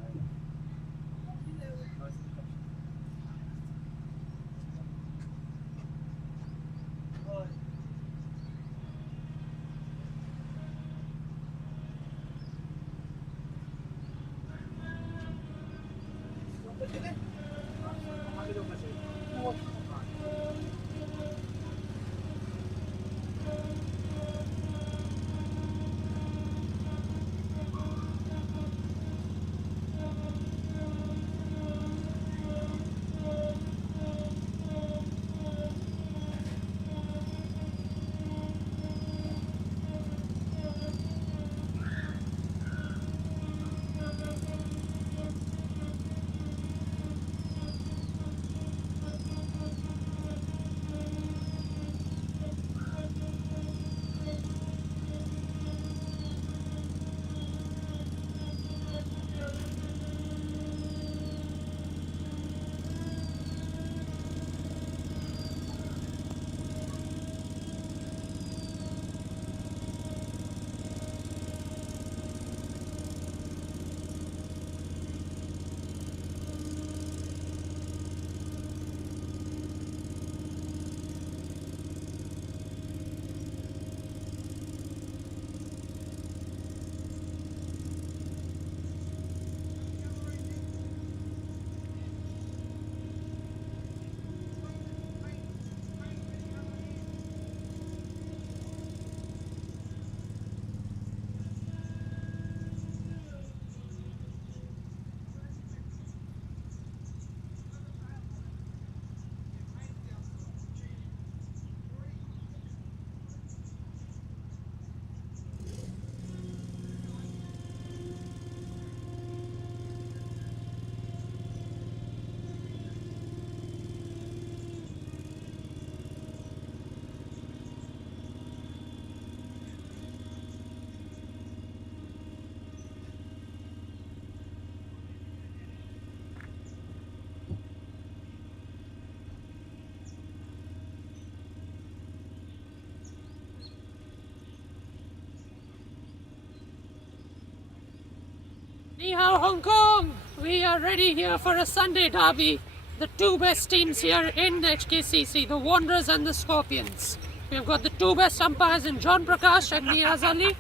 Ni hao, Hong Kong! We are ready here for a Sunday derby. The two best teams here in HKCC, the Wanderers and the Scorpions. We have got the two best umpires in John Prakash and Niaz Ali,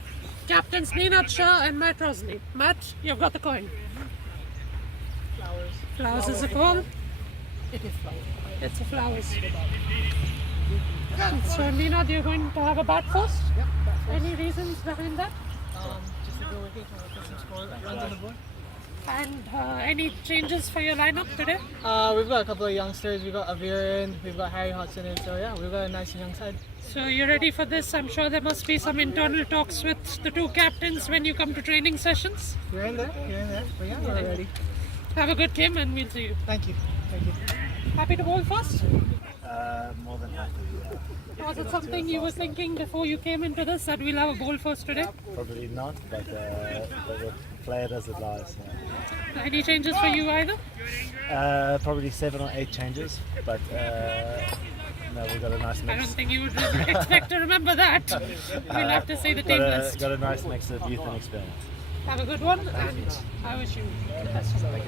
captains Neenat Shah and Matt Rosley. Matt, you've got the coin. Flowers. Flowers is a call. It is flowers. It's a flowers. So Neenat, you're going to have a bat first? Yep, bat first. Any reasons behind that? Just to go with it, put some score runs on the board. And any changes for your lineup today? We've got a couple of youngsters. We've got Avir in, we've got Harry Hodgson in. So yeah, we've got a nice young side. So you're ready for this? I'm sure there must be some internal talks with the two captains when you come to training sessions. You're in there. But yeah, we're ready. Have a good game and we'll see you. Thank you. Happy to bowl first? More than happy. Was it something you were thinking before you came into this that we'll have a bowl first today? Probably not, but we'll play it as it lies. Any changes for you either? Probably 7 or 8 changes, but no, we've got a nice I don't mix. think you would expect to remember that. We'll have to say the team list. Got a nice mix of youth and experience. Have a good one and I wish you the best of luck.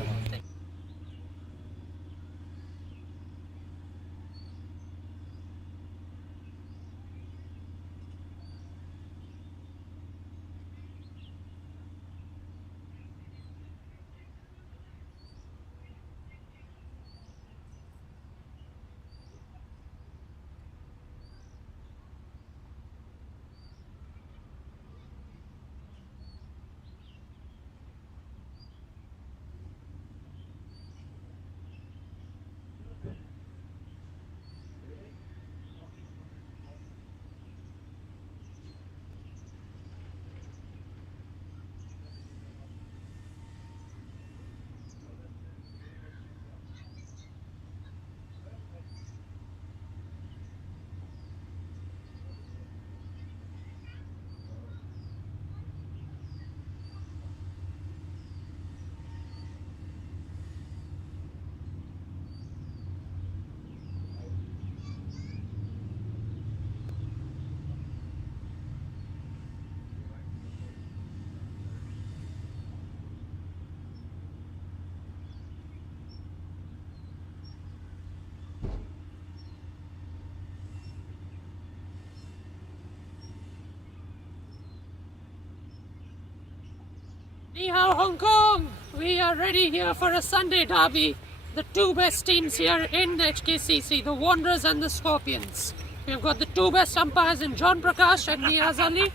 Ni hao, Hong Kong! We are ready here for a Sunday derby. The two best teams here in HKCC, the Wanderers and the Scorpions. We've got the two best umpires in John Prakash and Niaz Ali,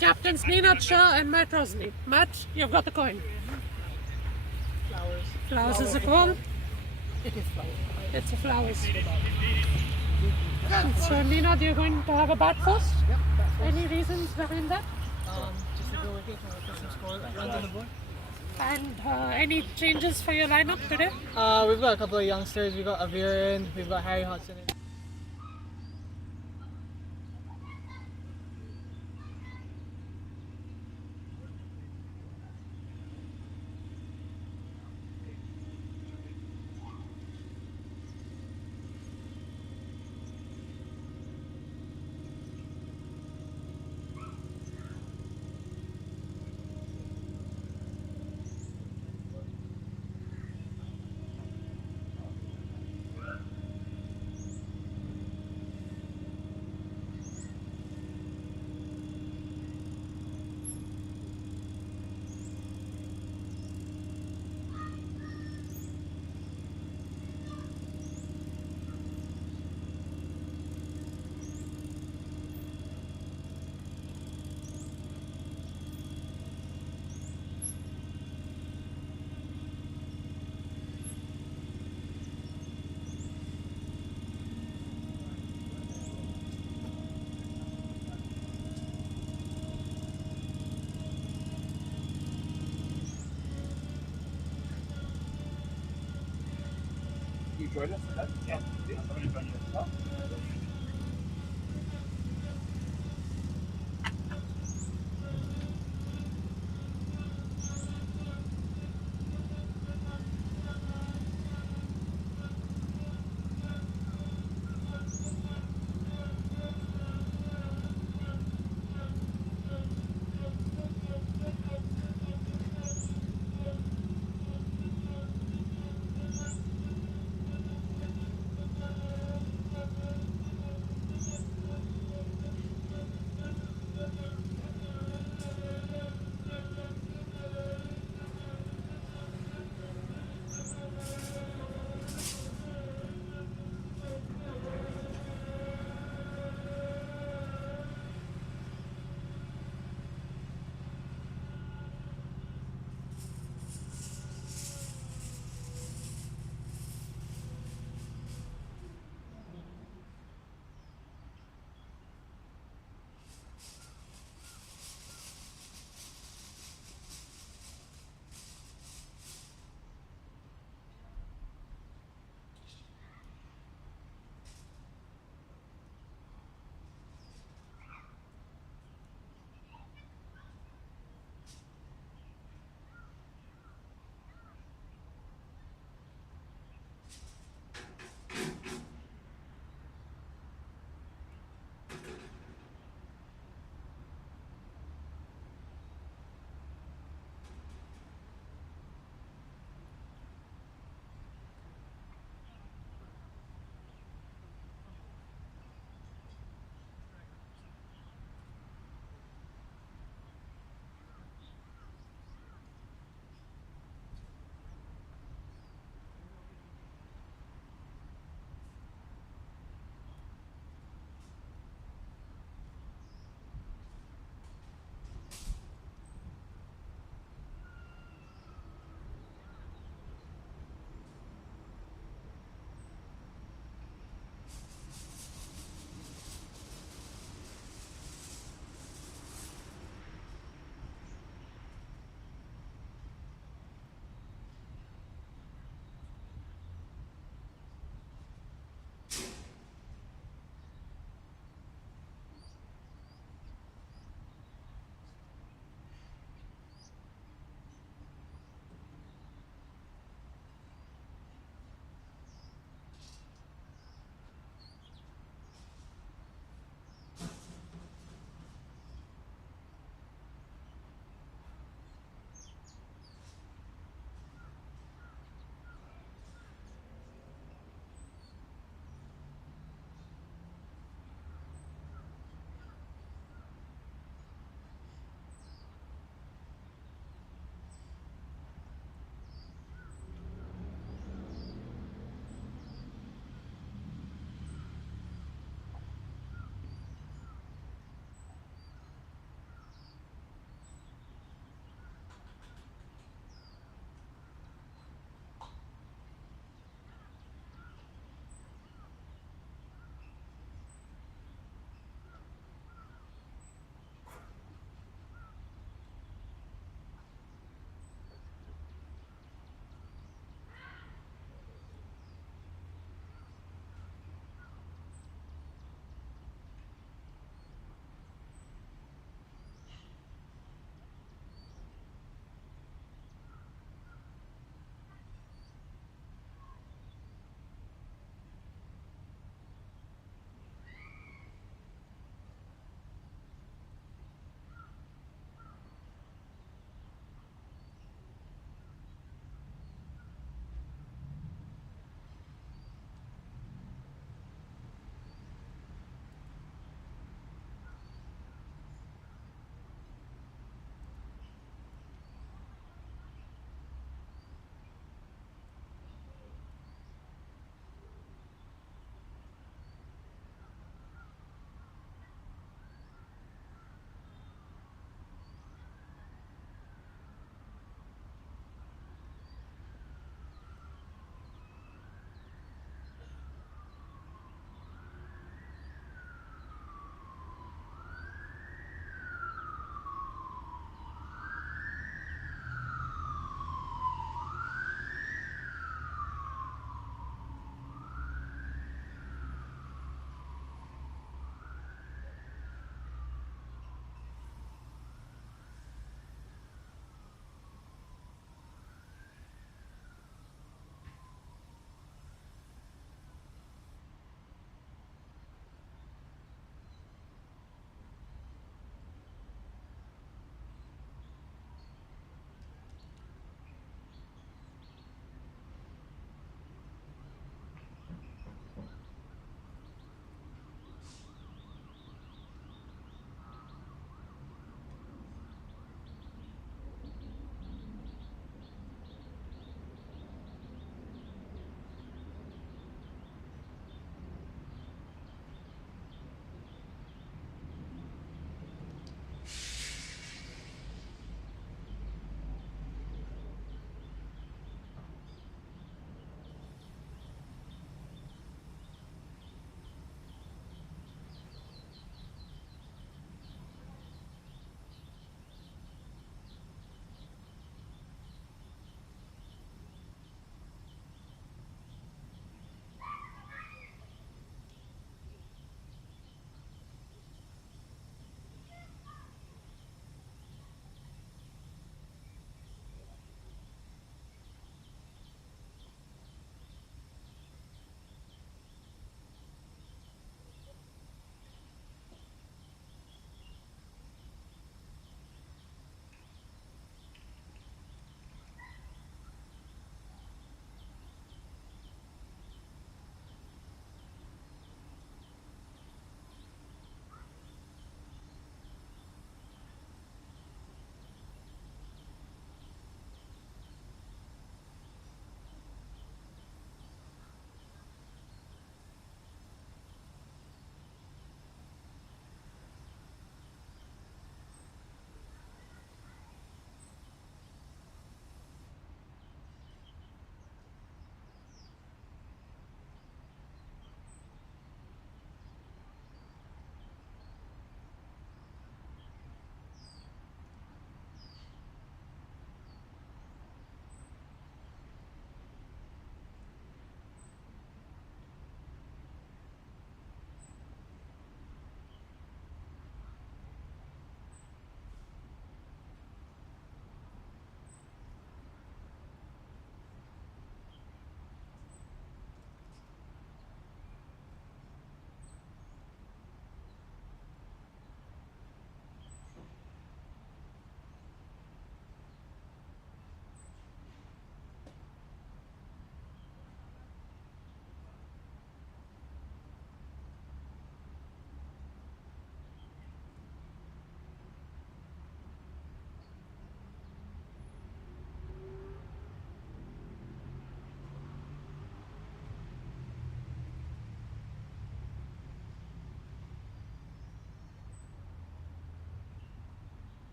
captains Neenat Shah and Matt Rosley. Matt, you've got the coin. Flowers. Flowers is the call. It is flowers. It's the flowers. So Neenat, you're going to have a bat first? Yep, that's first. Any reasons behind that? Just to go with it, put some score runs on the board. And any changes for your lineup today? We've got a couple of youngsters. We've got Avir in, we've got Harry Hodgson in. You join us? Yeah.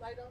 Lie down.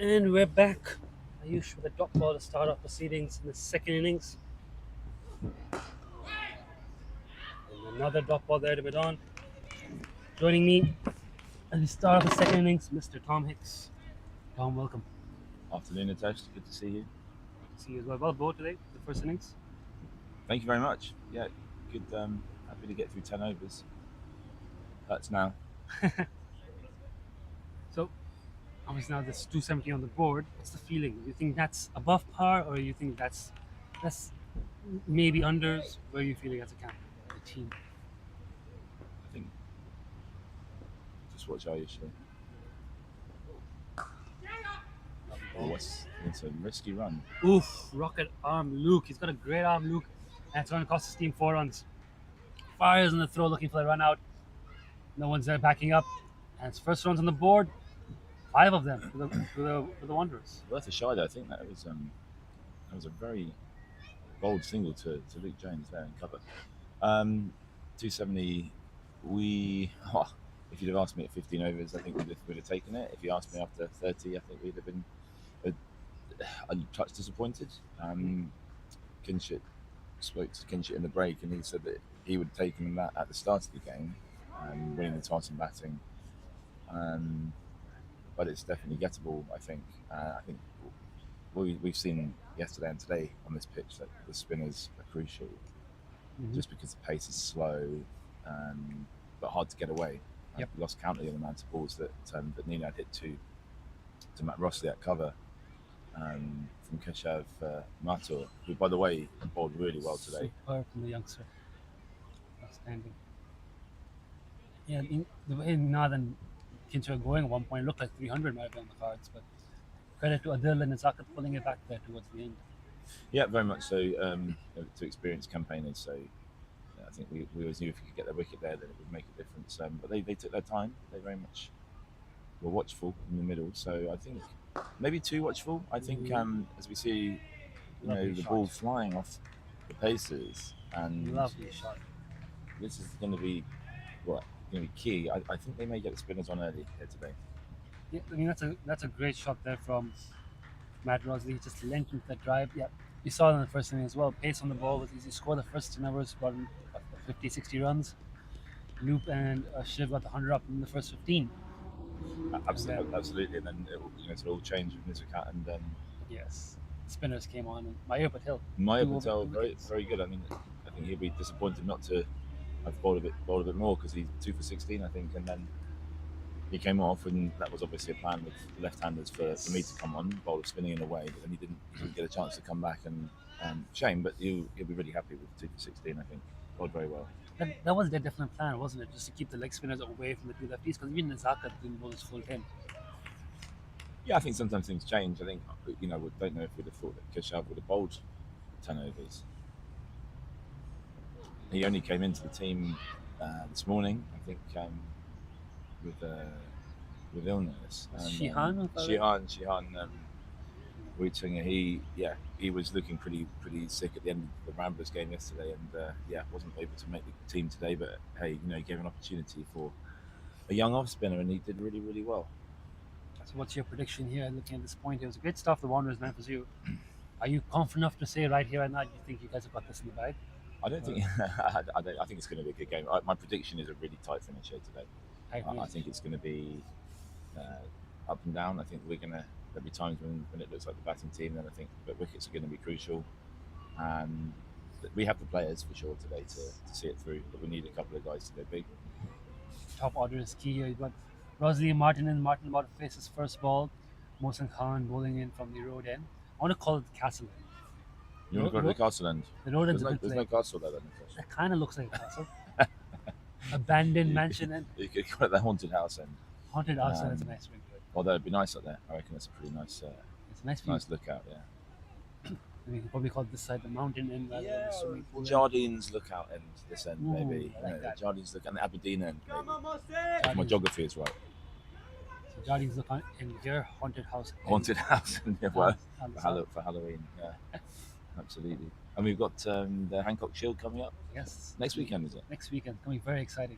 And we're back. Ayush with a drop ball to start off proceedings in the second innings. And another drop ball there to be on. Joining me as we start off the second innings, Mr. Tom Hicks. Tom, welcome. Afternoon, Nitesh. Good to see you. See you as well. Well bowled today, the first innings. Thank you very much. Yeah, good. Happy to get through 10 overs. That's now. So, obviously now there's 270 on the board. What's the feeling? Do you think that's above par, or you think that's maybe unders? Where are you feeling as a captain, the team? I think. Just watch Ayush. Oh, it's a risky run. Oof, rocket arm Luke. He's got a great arm, Luke. And it's going to cost his team 4 runs. Fires on the throw, looking for the run out. No one's there backing up. And it's first runs on the board. 5 of them for the Wanderers. Worth a shot, I think that was a very bold single to Luke Jones there in cover. 270. If you'd have asked me at 15 overs, I think we'd have taken it. If you asked me after 30, I think we'd have been a touch disappointed. Kinship spoke to Kinship in the break, and he said that he would have taken that at the start of the game, winning the toss and batting. But it's definitely gettable, I think. I think we've seen yesterday and today on this pitch that the spinners are crucial, just because the pace is slow, but hard to get away. Yep. We lost count of the amount of balls that Nina had hit to Matt Rossley at cover from Keshav Mathur, who, by the way, bowled really well today. Superb from the youngster. Outstanding. Yeah, I mean, the way Nad and Kinship were going at one point, it looked like 300 might have been on the cards, but credit to Adil and Zakat pulling it back there towards the end. Yeah, very much so. To experienced campaigners, so I think we always knew if we could get the wicket there, then it would make a difference. But they took their time. They very much were watchful in the middle. So I think maybe too watchful. I think as we see, Lovely the shot. ball flying off the paces, and Lovely shot. this is going to be key. I think they may get the spinners on early here today. Yeah, I mean that's a great shot there from Matt Rossley. He just lengthened the drive. Yeah, you saw it in the first inning as well. Pace on the ball was easy. Scored the first 10 overs, about 50, 60 runs. Loop and Shiv got the 100 up in the first 15. Absolutely. And then it all changed with Nizakat and Yes, spinners came on. And Mayur Patel. Maya Two Patel, over very wickets. very good. I mean, I think he'll be disappointed not to have bowled a bit more, because he's 2 for 16, I think, and then he came off, and that was obviously a plan with left-handers for me to come on, bowl spinning in a way, but then he didn't get a chance to come back, and shame, but he'll be really happy with 2 for 16, I think. Bowled very well. That was their definite plan, wasn't it? Just to keep the leg spinners away from the 2 lefties, because even Zakat didn't bowl his full 10. Yeah, I think sometimes things change. I think, we don't know if we'd have thought that Keshav would have bowled 10 overs. He only came into the team this morning, I think, with illness. And, Shihan? Shihan Wuitinger, he was looking pretty sick at the end of the Ramblers game yesterday, and wasn't able to make the team today. But hey, he gave an opportunity for a young off spinner, and he did really, really well. So what's your prediction here? Looking at this point, it was great stuff the Wanderers meant for you. Are you confident enough to say right here and now you think you guys have got this in the bag? I don't think. I think it's going to be a good game. My prediction is a really tight finish here today. I think it's going to be up and down. I think there'll be times when it looks like the batting team, then I think that wickets are going to be crucial. And we have the players for sure today to see it through, but we need a couple of guys to go big. Top order is key here. You've got Rosalie Martin about to face his first ball. Mohsen Khan bowling in from the road end. I want to call it the castle end. You want to go to the castle end? The road end's There's no castle there then. It kind of looks like a castle. Abandoned mansion end. You could call it the haunted house end. Haunted house end is a nice ring to it. Although it'd be nice up there. I reckon it's a pretty nice, It's a nice view. nice lookout. Yeah. And you can probably call this side the mountain end rather than the swimming pool end. Jardines lookout end. This end Ooh, maybe. I like that. Jardines look and the Aberdeen end. Maybe. If my Jardines. geography is right. So Jardines look on in here, haunted house. end. Haunted house end. Yeah, well, On the south. for Halloween. Yeah. Absolutely. And we've got the Hancock Shield coming up Yes. next weekend, is it? Next weekend, coming very exciting.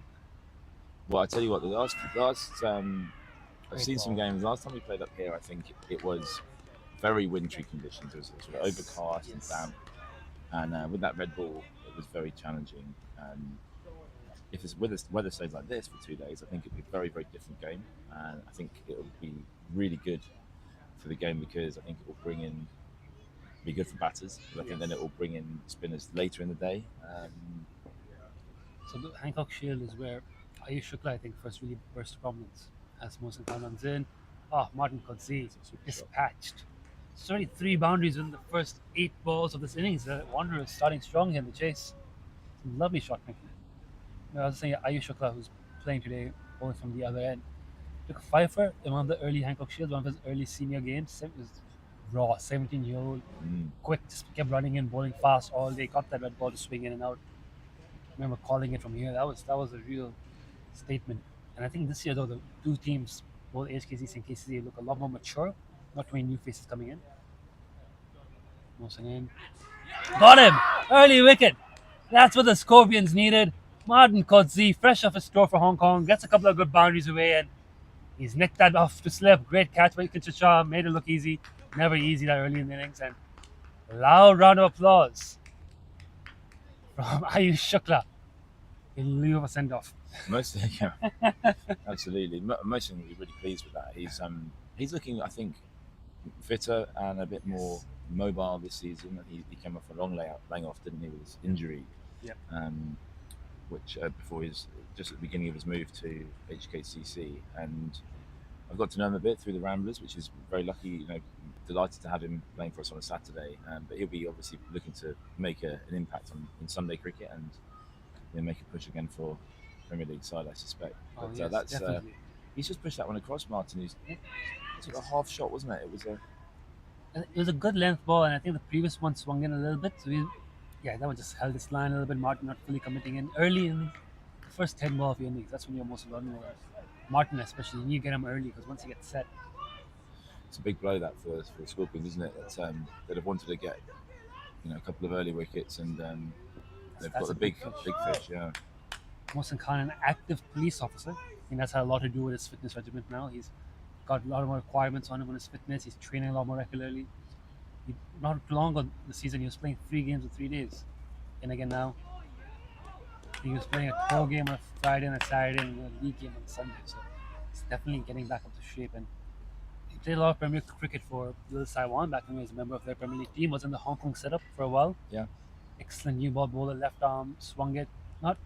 Well, I tell you what, the last I've seen some games. Last time we played up here, I think it was very wintry conditions. It was sort of overcast and damp, and with that red ball, it was very challenging. If it's weather stays like this for 2 days, I think it'd be a very, very different game, and I think it'll be really good for the game because I think it will be good for batters. But I think then it will bring in spinners later in the day. So the Hancock Shield is where Ayush Shukla, I think, first really burst prominence as Mohsin Khan runs in. Martin Kotzi dispatched. It's already 3 boundaries in the first 8 balls of this innings. The Wanderers starting strong here in the chase. Lovely shot making. I was saying Ayush Shukla, who's playing today, bowling from the other end, took a fifer in one of the early Hancock Shields, one of his early senior games. It was raw, 17-year-old, quick, just kept running in, bowling fast all day, got that red ball to swing in and out. I remember calling it from here. That was a real statement. And I think this year, though, the 2 teams, both HKCC and KCC, look a lot more mature. Not too many new faces coming in. Mohsin in. Got him! Early wicket. That's what the Scorpions needed. Martin Kotzi, fresh off his tour for Hong Kong, gets a couple of good boundaries away, and he's nicked that off to slip. Great catch by Kinchacha, made it look easy. Never easy that early in the innings. And a loud round of applause from Ayush Shukla in lieu of a send-off. Absolutely. Mohsin will be really pleased with that. He's looking, I think, fitter and a bit more mobile this season. He came off a long laying off, didn't he, with his injury? Yep. Which before his just at the beginning of his move to HKCC, and I've got to know him a bit through the Ramblers, which is very lucky. Delighted to have him playing for us on a Saturday. But he'll be obviously looking to make an impact in Sunday cricket and make a push again for Premier League side, I suspect. But yes, that's definitely. he's just pushed that one across, Martin. It was a half shot, wasn't it? It was a good length ball, and I think the previous one swung in a little bit. So that one just held its line a little bit. Martin not fully committing in early in the first 10 ball of your innings. That's when you're most vulnerable. Martin especially, you need to get him early because once he gets set, it's a big blow that for the Scorpions, isn't it? That have wanted to get a couple of early wickets, and they've got the big fish. Yeah. Mohsin Khan, an active police officer. I think that's had a lot to do with his fitness regimen now. He's got a lot more requirements on him on his fitness. He's training a lot more regularly. Not too long ago the season, he was playing 3 games in 3 days. And again now, he was playing a tour game on a Friday and a Saturday and a league game on Sunday. So he's definitely getting back up to shape. And he played a lot of Premier cricket for Little Taiwan back when he was a member of their Premier League team. Was in the Hong Kong setup for a while. Yeah. Excellent new ball bowler, left arm, swung it. Not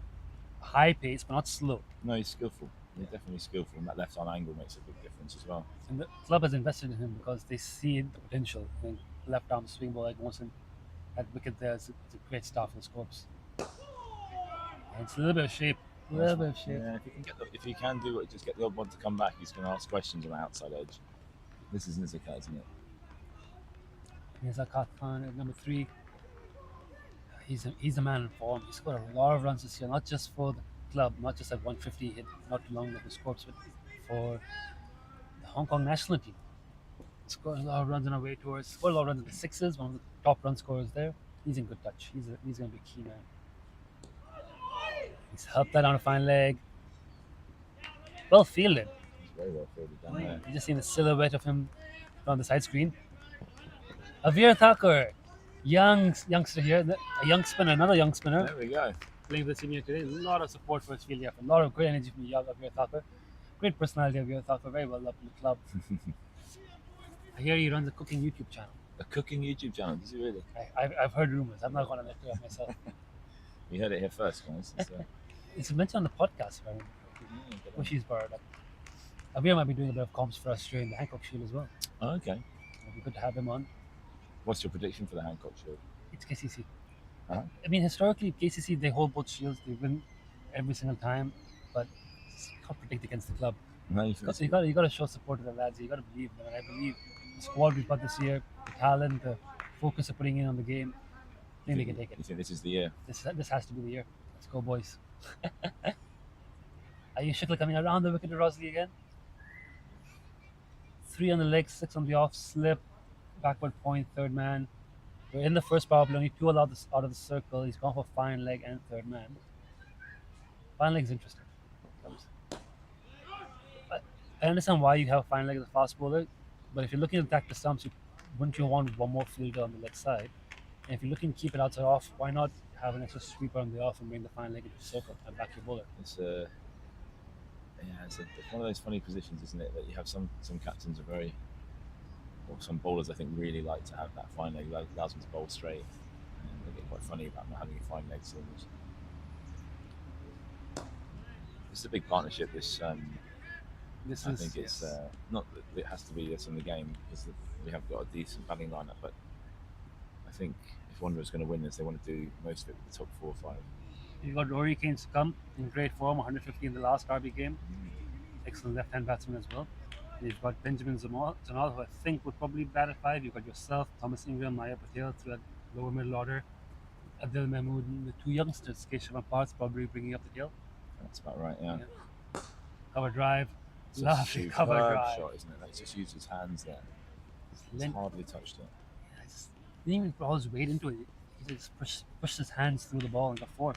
high pace, but not slow. No, he's skillful. He's definitely skillful, and that left arm angle makes a big difference as well. And the club has invested in him because they see the potential. I think left arm swing ball like Mohsin, that wicket there is a great start for the Scorps. And it's a little bit of shape. Yeah, if you can do it, just get the odd one to come back. He's going to ask questions on the outside edge. This is Nizakat, isn't it? Nizakat Khan at number 3. He's a man in form. He scored a lot of runs this year, not just for the club, not just at 150 hit not too long ago for Scorps, but for the Hong Kong national team. Scored a lot of runs on our way towards. Scored a lot of runs in the 6s, one of the top run scorers there. He's in good touch. He's going to be a key man. He's helped that on a fine leg. Well fielded. He's very well fielded down there. You just seen the silhouette of him on the side screen. Avir Thakur, youngster here, a young spinner, another young spinner. There we go. Playing for the senior today. A lot of support for his field here. A lot of great energy from the young Avir Thakur. Great personality of Avir Thakur. Very well loved in the club. I hear he runs a cooking YouTube channel. A cooking YouTube channel? Does he really? I've heard rumors. I'm not going to let it up myself. You heard it here first, guys. It's mentioned on the podcast, right? Which he's borrowed up. Avir might be doing a bit of comps for us during the Hancock Shield as well. Oh, okay. It'd be good to have him on. What's your prediction for the Hancock Shield? It's KCC. Uh-huh. I mean, historically, KCC, they hold both shields. They win every single time, but you can't predict against the club. No, You got to show support to the lads. You got to believe in them. And I believe the squad we've got this year, the talent, the focus of putting in on the game, I think they can take it. You think this is the year? This has to be the year. Let's go, boys. Ayush Shukla coming around the wicket to Rosley again. 3 on the leg, 6 on the off, slip, backward point, third man. We're in the first power play, only 2 allowed out of the circle. He's gone for fine leg and third man. Fine leg's interesting. But I understand why you have a fine leg as a fast bowler, but if you're looking to attack the stumps, wouldn't you want one more fielder on the leg side? And if you're looking to keep it outside off, why not have an extra sweeper on the off and bring the fine leg into the circle and back your bowler? It's it's one of those funny positions, isn't it? That you have some captains are very, or some bowlers I think really like to have that fine leg, allows them to bowl straight. And they get quite funny about not having a fine leg seams. It's a big partnership. I think it's not that it has to be this in the game because we have got a decent batting lineup, but I think if Wanderers going to win this, they want to do most of it with the top 4 or 5. You got Rory Kane to come in great form, 150 in the last Derby game. Excellent left-hand batsman as well. You've got Benjamin Zamal, who I think would probably bat at 5. You've got yourself, Thomas Ingram, Maya Patel through that lower middle order. Adil Mahmood and the 2 youngsters, Keshav and Parth, probably bringing up the tail. That's about right, yeah. Cover drive. It's Lovely a cover superb drive. shot, isn't it? Like, just used his hands there. He's hardly touched it. Yeah, just didn't even put all his weight into it. He just pushed his hands through the ball and got 4.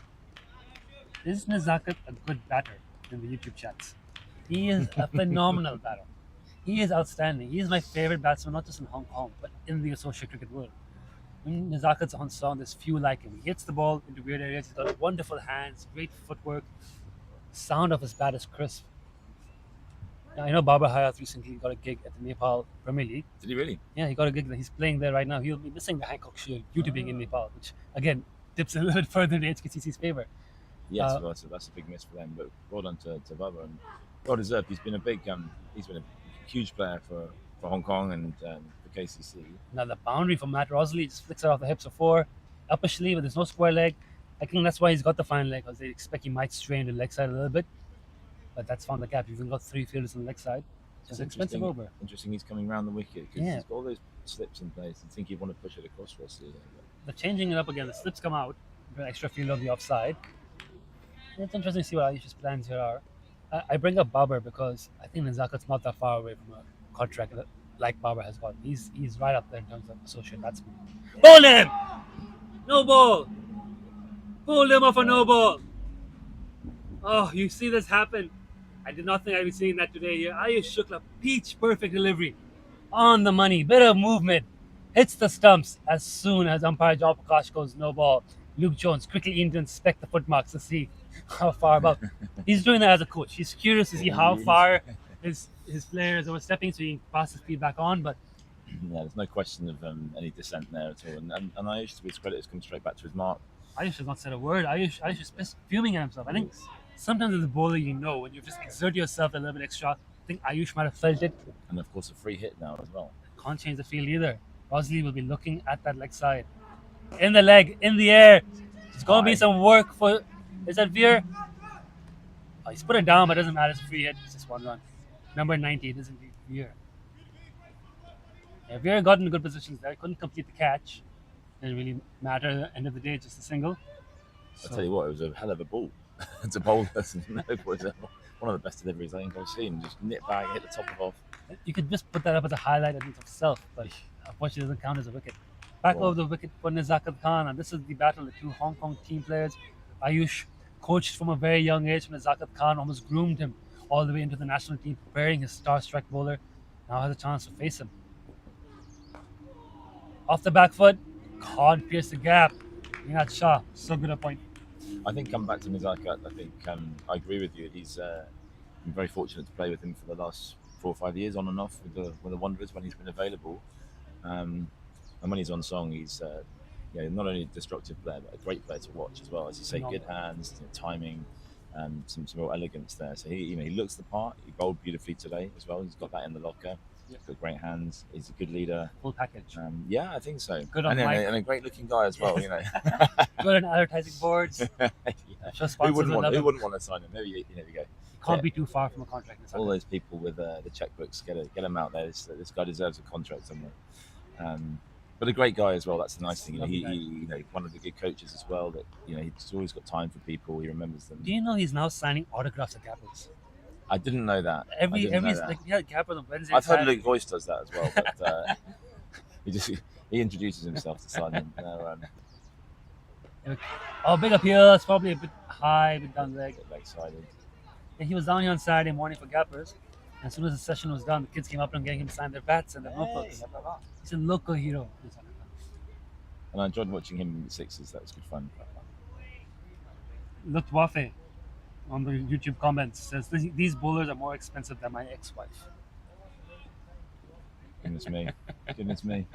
Is Nazakat a good batter in the YouTube chats? He is a phenomenal batter. He is outstanding. He is my favorite batsman, not just in Hong Kong, but in the associate cricket world. When Nazakat's on song, there's few like him. He hits the ball into weird areas. He's got wonderful hands, great footwork. Sound of his bat is crisp. Now, I know Babar Hayat recently got a gig at the Nepal Premier League. Did he really? Yeah, he got a gig. He's playing there right now. He'll be missing the Hancock Shield due to being in Nepal, which again dips a little bit further in HKCC's favour. Yes, that's a big miss for them. But well done to Bubba and well deserved. He's been a huge player for Hong Kong and for KCC. Now the boundary from Matt Rosley just flicks it off the hips of 4, upper sleeve, but there's no square leg. I think that's why he's got the fine leg because they expect he might strain the leg side a little bit. But that's found the gap. You've even got 3 fielders on the leg side. It's an expensive over. Interesting, he's coming round the wicket because he's got all those slips in place. I think he'd want to push it across Rosley. They're changing it up again. The slips come out, an extra field on the offside. It's interesting to see what Ayush's plans here are. I bring up Babar because I think Nazakat's not that far away from a contract like Babar has got. He's right up there in terms of associate batsman. Ball him! No ball! Pull him off a no ball! Oh, you see this happen. I did not think I'd be seeing that today here. Ayush Shukla, peach perfect delivery. On the money, bit of movement. Hits the stumps as soon as umpire John Prakash goes no ball. Luke Jones quickly in to inspect the footmarks to see how far above. He's doing that as a coach. He's curious to see how far his players are stepping, so he can pass his feedback on. But yeah, there's no question of any dissent there at all. And Ayush, to his credit, has come straight back to his mark. Ayush has not said a word. Ayush is just fuming at himself. I think sometimes as a bowler, when you just exert yourself a little bit extra, I think Ayush might have felt it. And of course, a free hit now as well. Can't change the field either. Rosley will be looking at that leg side. In the leg, in the air. It's going to be some work for... Is that Veer? Oh, he's put it down, but it doesn't matter. It's a free hit. It's just 1 run. Number 90, it isn't Veer. Yeah, Veer got in good positions there. Couldn't complete the catch. Didn't really matter. At the end of the day, it's just a single. I'll tell you what, it was a hell of a ball to bowl us. It was one of the best deliveries I think I've seen. Just nip back, hit the top of off. You could just put that up as a highlight in itself, but unfortunately it doesn't count as a wicket. Back over the wicket for Nazakat Khan, and this is the battle of the 2 Hong Kong team players. Ayush, coached from a very young age, Nazakat Khan almost groomed him all the way into the national team, preparing his star-struck bowler. Now has a chance to face him. Off the back foot, Khan pierced the gap. Ninat Shah, so good a point. I think coming back to Nazakat, I think I agree with you. He's been very fortunate to play with him for the last 4 or 5 years, on and off with the Wanderers when he's been available. And when he's on song, he's not only a destructive player, but a great player to watch as well. As you say, good hands, timing, some real elegance there. So he looks the part. He bowled beautifully today as well. He's got that in the locker. He's got great hands. He's a good leader. Full package. Yeah, I think so. Good on mic. And a great looking guy as well. Good on advertising boards. Who wouldn't want to sign him? There we go. Can't be too far from a contract. All those people with the checkbooks, get them out there. This guy deserves a contract somewhere. But a great guy as well. That's the nice thing. He one of the good coaches as well. That he's always got time for people. He remembers them. Do you know he's now signing autographs at Gappers? I didn't know that. Every Gappers on Wednesday. I've heard Luke Voice does that as well, but he introduces himself to sign them. Big appeal. It's probably a bit high, a bit down leg. Leg-sided. Yeah, he was down here on Saturday morning for Gappers. As soon as the session was done, the kids came up and getting him to sign their bats and their notebooks. how about that? He's a local hero. And I enjoyed watching him in the sixes. That was good fun. Looked Wafe on the YouTube comments says these bowlers are more expensive than my ex-wife. Goodness me. Goodness me.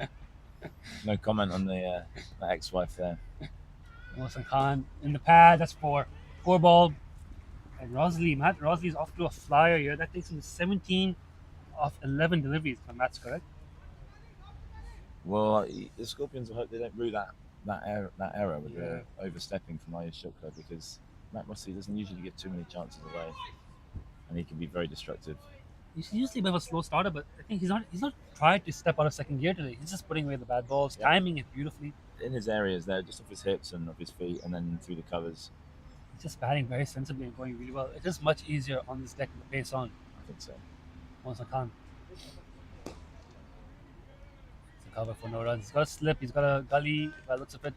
No comment on the ex-wife there. Mohsen Khan in the pad. That's 4 ball. And Matt Rosley's off to a flyer here. That takes him to 17 of 11 deliveries, if Matt's correct. Well, the Scorpions, I hope they don't rue that error with the overstepping from Ayush Chopra, because Matt Rosley doesn't usually give too many chances away, and he can be very destructive. He's usually a bit of a slow starter, but I think he's not tried to step out of second gear today. He's just putting away the bad balls, timing it beautifully. In his areas there, just off his hips and off his feet, and then through the covers. He's just batting very sensibly and going really well. It's just much easier on this deck with the pace on. I think so. Mohsen Khan. Cover for no runs. He's got a slip. He's got a gully. By the looks of it,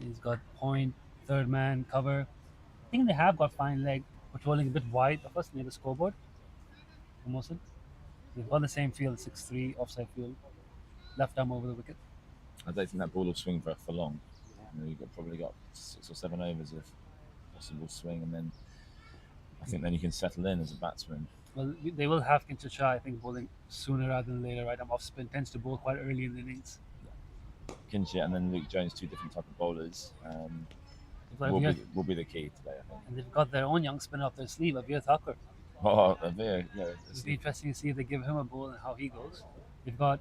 he's got point, third man cover. I think they have got fine leg patrolling a bit wide of us near the scoreboard. Almost. They've got the same field, 6-3 offside field, left arm over the wicket. I don't think that ball will swing for long. You've probably got 6 or 7 overs of possible swing, and then I think then you can settle in as a batsman. Well, they will have Kinshit Shah, I think, bowling sooner rather than later. Right arm off spin tends to bowl quite early in the innings. Kinshit and then Luke Jones, 2 different type of bowlers, will be the key today, I think. And they've got their own young spinner up their sleeve, Avir Thakur. Oh, Avir, yeah. It'll be interesting to see if they give him a bowl and how he goes. They've got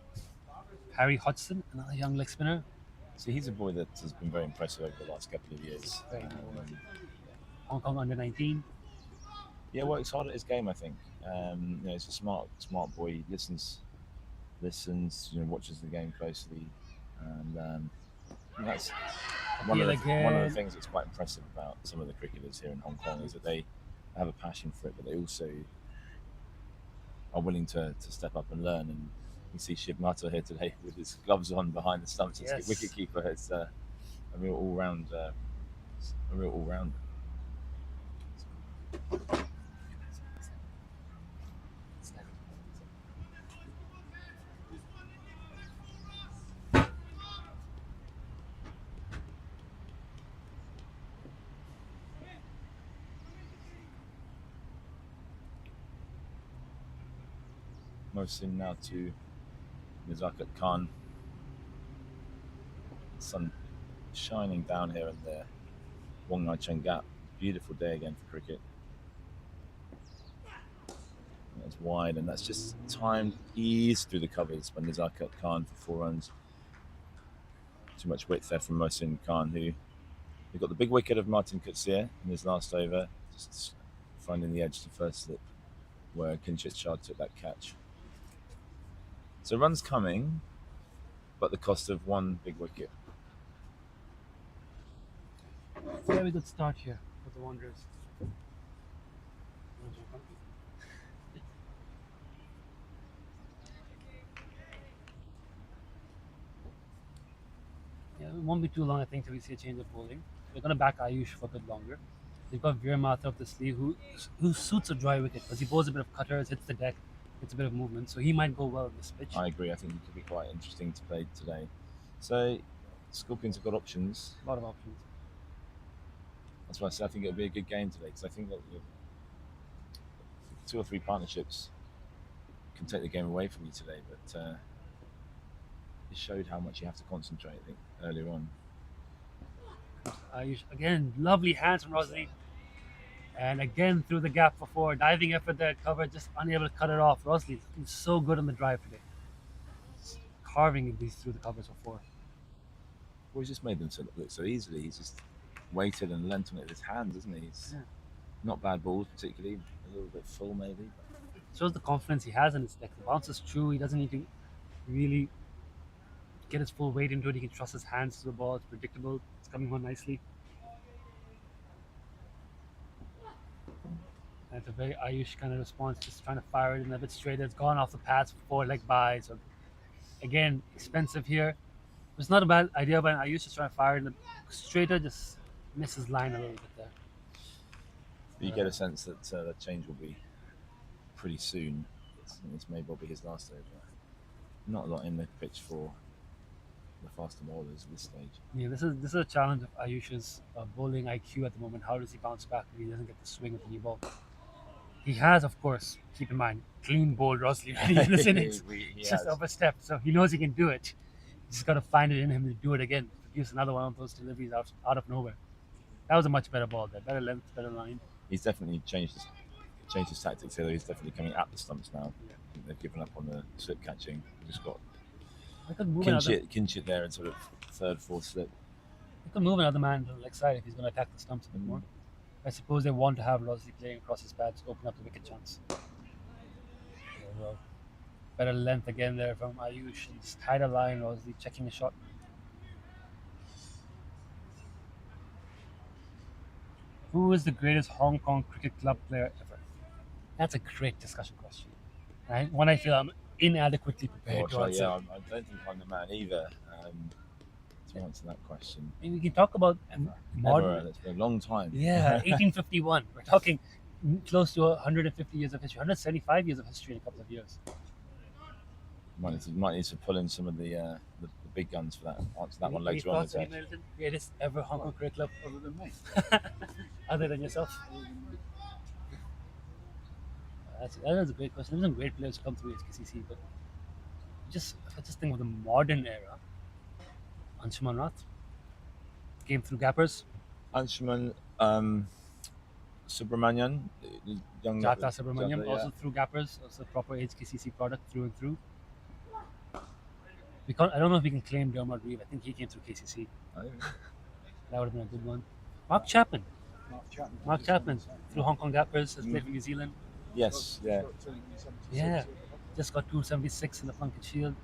Harry Hodgson, another young leg spinner. See, he's a boy that has been very impressive over the last couple of years. Hong Kong under 19. Yeah, works hard at his game, I think. He's a smart boy. He listens, watches the game closely, and that's one of the things that's quite impressive about some of the cricketers here in Hong Kong is that they have a passion for it, but they also are willing to step up and learn. And you see Shiv Mata here today with his gloves on behind the stumps as wicketkeeper. It's a real all-round. Mohsin now to Nizakat Khan. Sun shining down here in the Wong Nai Cheng Gap. Beautiful day again for cricket. It's wide, and that's just timed ease through the covers by Nizakat Khan for 4 runs. Too much width there from Mohsin Khan, who got the big wicket of Martin Coetzee in his last over, just finding the edge to first slip where Kinshit Shah took that catch. So runs coming, but the cost of 1 big wicket. Very good start here for the Wanderers. Yeah, it won't be too long, I think, till we see a change of bowling. They're going to back Ayush for a bit longer. They've got Veer Mathur up the sleeve, who suits a dry wicket because he bowls a bit of cutters, hits the deck, gets a bit of movement, so he might go well in this pitch. I agree. I think he could be quite interesting to play today. So, Scorpions have got options. A lot of options. That's why I say I think it'll be a good game today, because I think that 2 or 3 partnerships can take the game away from you today, but it showed how much you have to concentrate, I think, earlier on. Ayush, again, lovely hands from Rosley. And again, through the gap for 4. Diving effort there, cover, just unable to cut it off. Rosley is so good on the drive today. Carving these through the covers for 4. Well, he's just made them look so easily. He's just waited and leant on it with his hands, isn't he? He's not bad balls, particularly. A little bit full, maybe. Shows the confidence he has in his deck. The bounce is true. He doesn't need to really get his full weight into it. He can trust his hands to the ball. It's predictable. It's coming on nicely. And it's a very Ayush kind of response, just trying to fire it in a bit straighter. It's gone off the pads for 4 leg by. So again, expensive here. It's not a bad idea by Ayush just trying to fire it in a straighter, just misses line a little bit there. But you get a sense that that change will be pretty soon. I think this may well be his last over. Not a lot in the pitch for the faster bowlers at this stage. Yeah, this is a challenge of Ayush's bowling IQ at the moment. How does he bounce back if he doesn't get the swing of the new ball? He has, of course, keep in mind, clean bowled Rosley already in this innings. He Just has. overstepped, so he knows he can do it. He's got to find it in him to do it again. Produce another one of those deliveries out of nowhere. That was a much better ball there. Better length, better line. He's definitely changed his tactics here. He's definitely coming at the stumps now. Yeah. I think they've given up on the slip catching. They've just got I could move another. Kinchit there in sort of third, fourth slip. He could move another man to the leg side if he's going to attack the stumps a bit more. I suppose they want to have Rosley playing across his pads, open up the wicket chance. Well, better length again there from Ayush. Just tighter line, Rosley checking a shot. Who is the greatest Hong Kong cricket club player ever? That's a great discussion question. Right? One I feel I'm inadequately prepared to answer. Yeah, I don't think I'm the man either to answer that question. I mean, we can talk about modern. Ever. That's been a long time. Yeah, 1851. We're talking close to 150 years of history, 175 years of history in a couple of years. Might need to pull in some of the big guns for that. Answer that one later on. Greatest ever Hong Kong cricket club Other than me. other than yourself? That is a great question. There's some great players come through HKCC, but I just think of the modern era. Anshuman Rath came through gappers. Anshuman, Subramanian, young Jata Subramaniam Jata, also through gappers, also proper HKCC product through and through. I don't know if we can claim Dermot Reeve. I think he came through KCC. yeah. That would have been a good one. Mark Chapman through Hong Kong gappers, has played for New Zealand. Yes, yeah. Yeah, just got 276 in the Plunkett Shield.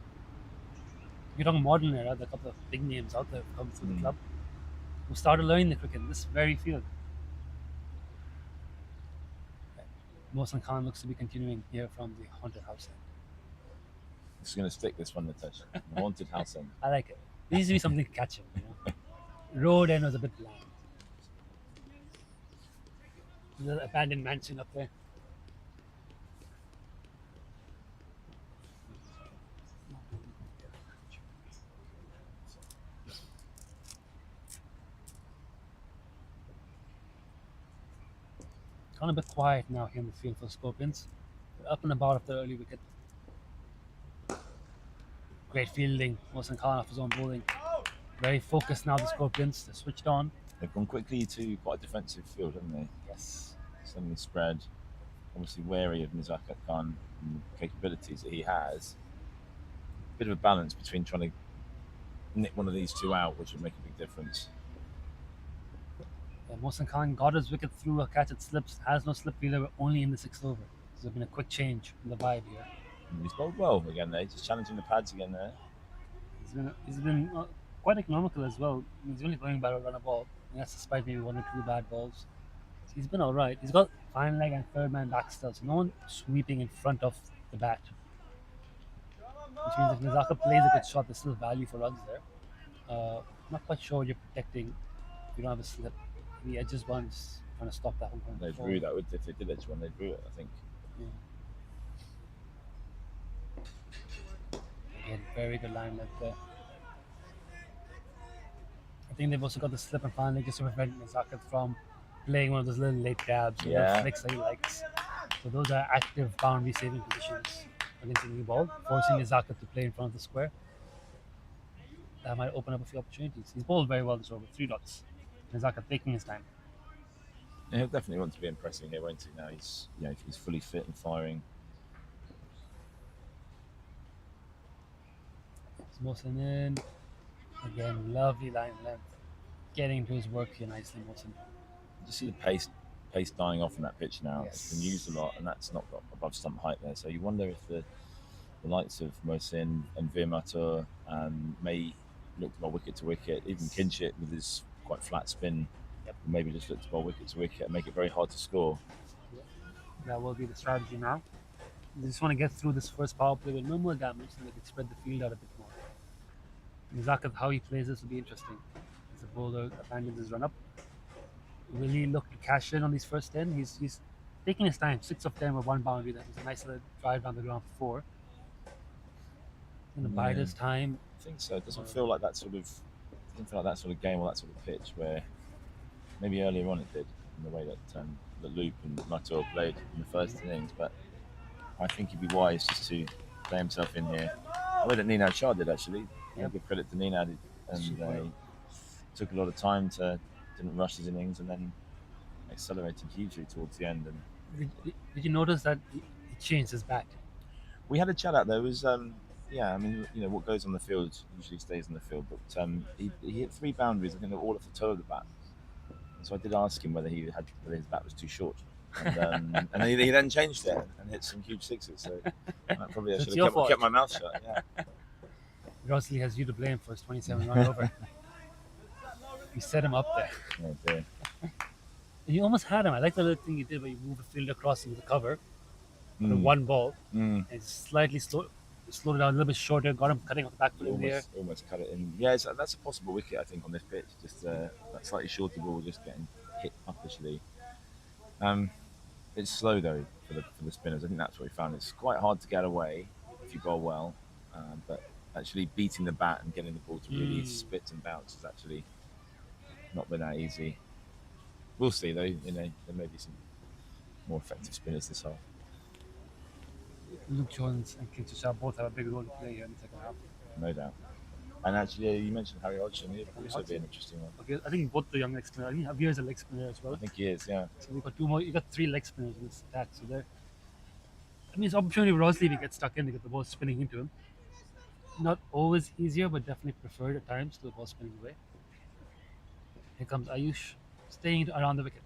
You're talking modern era, there are a couple of big names out there who come through the club who started learning the cricket in this very field. Mohsin Khan looks to be continuing here from the haunted house. It's going to stick this one, Natasha. The haunted house end. I like it. There needs to be something to catch him. Road end was a bit bland. There's an abandoned mansion up there. Gone a bit quiet now here in the field for Scorpions. They're up and about after the early wicket. Great fielding. Mohsin Khan off his own bowling. Very focused now, the Scorpions. They're switched on. They've gone quickly to quite a defensive field, haven't they? Yes. Suddenly spread. Obviously wary of Mizakat Khan and the capabilities that he has. Bit of a balance between trying to nick one of these two out, which would make a big difference. Yeah, Mohsin Khan got his wicket through a catch at slips. Has no slip fielder. We're only in the 6th over. So there's been a quick change in the vibe here. And he's bowled well again there. Just challenging the pads again there. He's been quite economical as well. He's only going about a run a ball. And that's despite maybe 1 or 2 bad balls. So he's been alright. He's got fine leg and third man back still. So no one sweeping in front of the bat. Which means if Nizaka plays a good shot, there's still value for runs there. I'm not quite sure what you're protecting if you don't have a slip. The edges one is trying to stop that one. They drew that. If they did edge one, they drew it, I think. Yeah. Again, very good line length there. I think they've also got the slip and finally just to prevent Nizaka from playing one of those little late dabs, little flicks that he likes. So those are active boundary saving positions against the new ball, forcing Nizaka to play in front of the square. That might open up a few opportunities. He's bowled very well this over, 3 dots. Nizaka taking his time. Yeah, he'll definitely want to be impressing here, won't he? Now he's fully fit and firing. Mohsin in. Again, lovely line length. Getting into his work here nicely, Mohsin. Just see the pace dying off on that pitch now. Yes. It's been used a lot, and that's not got above stump height there. So you wonder if the likes of Mohsin and Veer Mathur may look to bowl wicket to wicket. Even Kinchit with his quite flat spin, maybe just look to bowl wicket to wicket and make it very hard to score. That will be the strategy now. They just want to get through this first power play with minimal damage so they can spread the field out a bit more. Nizaka, how he plays this will be interesting. As the bowler abandons his run up. Will he look to cash in on these first 10? He's taking his time. 6 of 10 with 1 boundary. That was a nice little drive down the ground for 4. Going to bide his time. I think so. It doesn't feel like that sort of game or that sort of pitch where maybe earlier on it did in the way that the Loop and Mato played in the first innings. But I think he'd be wise just to play himself in here. The way that Ninad Shah did actually. Yeah, give credit to Ninad, and he took a lot of time didn't rush his innings and then accelerated hugely towards the end. And did you notice that he changed his bat? We had a chat out there. It was I mean, what goes on the field usually stays on the field. But he hit 3 boundaries. I think they're all off the toe of the bat. And so I did ask him whether his bat was too short, and he then changed it and hit some huge 6s. So probably I should have kept my mouth shut. Yeah. Rosley has you to blame for his 27 run over. You set him up there. Oh dear. And you almost had him. I like the little thing you did where you moved the field across into the cover with 1 ball and slightly slowed it down a little bit shorter, got him cutting off the back foot in the air. Almost cut it in. Yeah, that's a possible wicket, I think, on this pitch. Just that slightly shorter ball just getting hit uppishly. It's slow though for the spinners. I think that's what we found. It's quite hard to get away if you bowl well, but actually beating the bat and getting the ball to really spit and bounce has actually not been that easy. We'll see though. There may be some more effective spinners this half. Luke Jones and Clint Shah both have a big role to play here in the second half. No doubt. And actually, you mentioned Harry Hodgson. He'd also be an interesting one. Okay, I think both the young leg spinners. I think Javier is a leg spinner as well. I think he is, yeah. So we've got 2 more. You got 3 leg spinners in this attack. So there. I mean, it's an opportunity for Rosley to get stuck in to get the ball spinning into him. Not always easier, but definitely preferred at times to the ball spinning away. Here comes Ayush, staying around the wicket.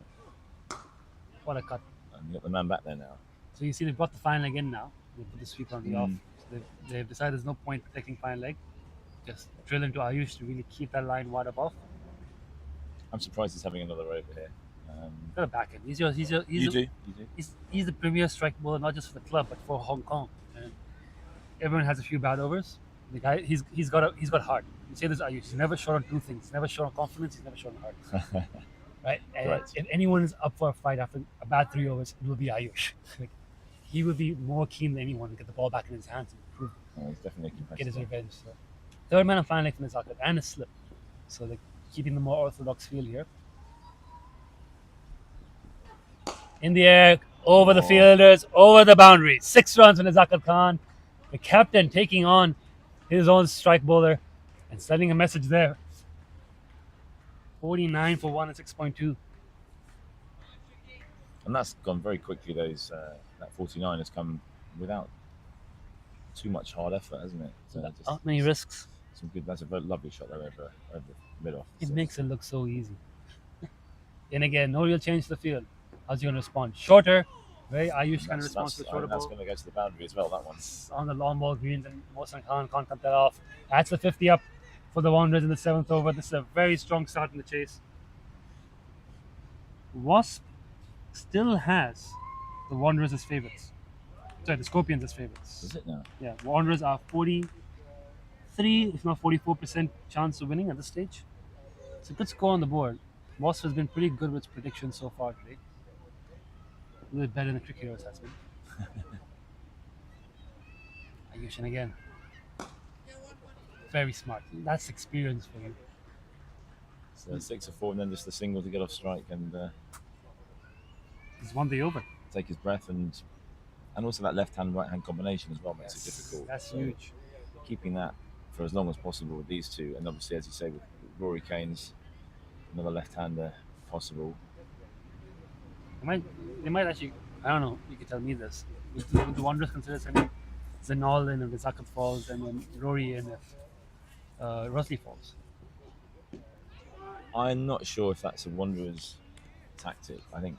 What a cut! And you got the man back there now. So you see, they've got the fine leg in now. They put the sweep on the off. So they've decided there's no point protecting fine leg. Just drill into Ayush to really keep that line wide above. I'm surprised he's having another over here. Got to back him. He's the premier strike bowler, not just for the club, but for Hong Kong. And everyone has a few bad overs. The guy, he's got heart. You say this Ayush. He's never short on 2 things. He's never short on confidence. He's never short on heart. Right? And if anyone is up for a fight after a bad 3 overs, it will be Ayush. He would be more keen than anyone to get the ball back in his hands and improve. He's definitely get his revenge. So. 3rd man of fine leg from the Zakat and a slip. So they're keeping the more orthodox feel here. In the air, over the fielders, over the boundary. 6 runs from Zakat Khan. The captain taking on his own strike bowler and sending a message there. 49 for 1 and 6.2. And that's gone very quickly. That 49 has come without too much hard effort, hasn't it? So not many risks. That's a very lovely shot there over mid-off. It makes it look so easy. And again, no real change to the field. How's he going to respond? Shorter. Very Ayush kind of response to the shorter ball. That's going to go to the boundary as well, that one's. On the long ball greens, and Mohsen Khan can't cut that off. That's the 50 up for the Wanderers in the 7th over. This is a very strong start in the chase. Wasp still has the Wanderers as favourites. Sorry, the Scorpions as favourites. Is it now? Yeah, Wanderers are 43, if not 44% chance of winning at this stage. It's a good score on the board. Wasp has been pretty good with its predictions so far today. A little bit better than Cricket Heroes has been. Ayush again. Very smart. That's experience for you. So 6 or 4 and then just a single to get off strike and he's won the over. Take his breath and also that left-hand right-hand combination as well makes it difficult. That's huge. Keeping that for as long as possible with these 2, and obviously as you say with Rory Kane's another left-hander possible. They might actually, I don't know, you could tell me this. Would the Wanderers consider sending Zenal in if the Zakat falls and then Rory in if Rosley falls? I'm not sure if that's a Wanderers tactic. I think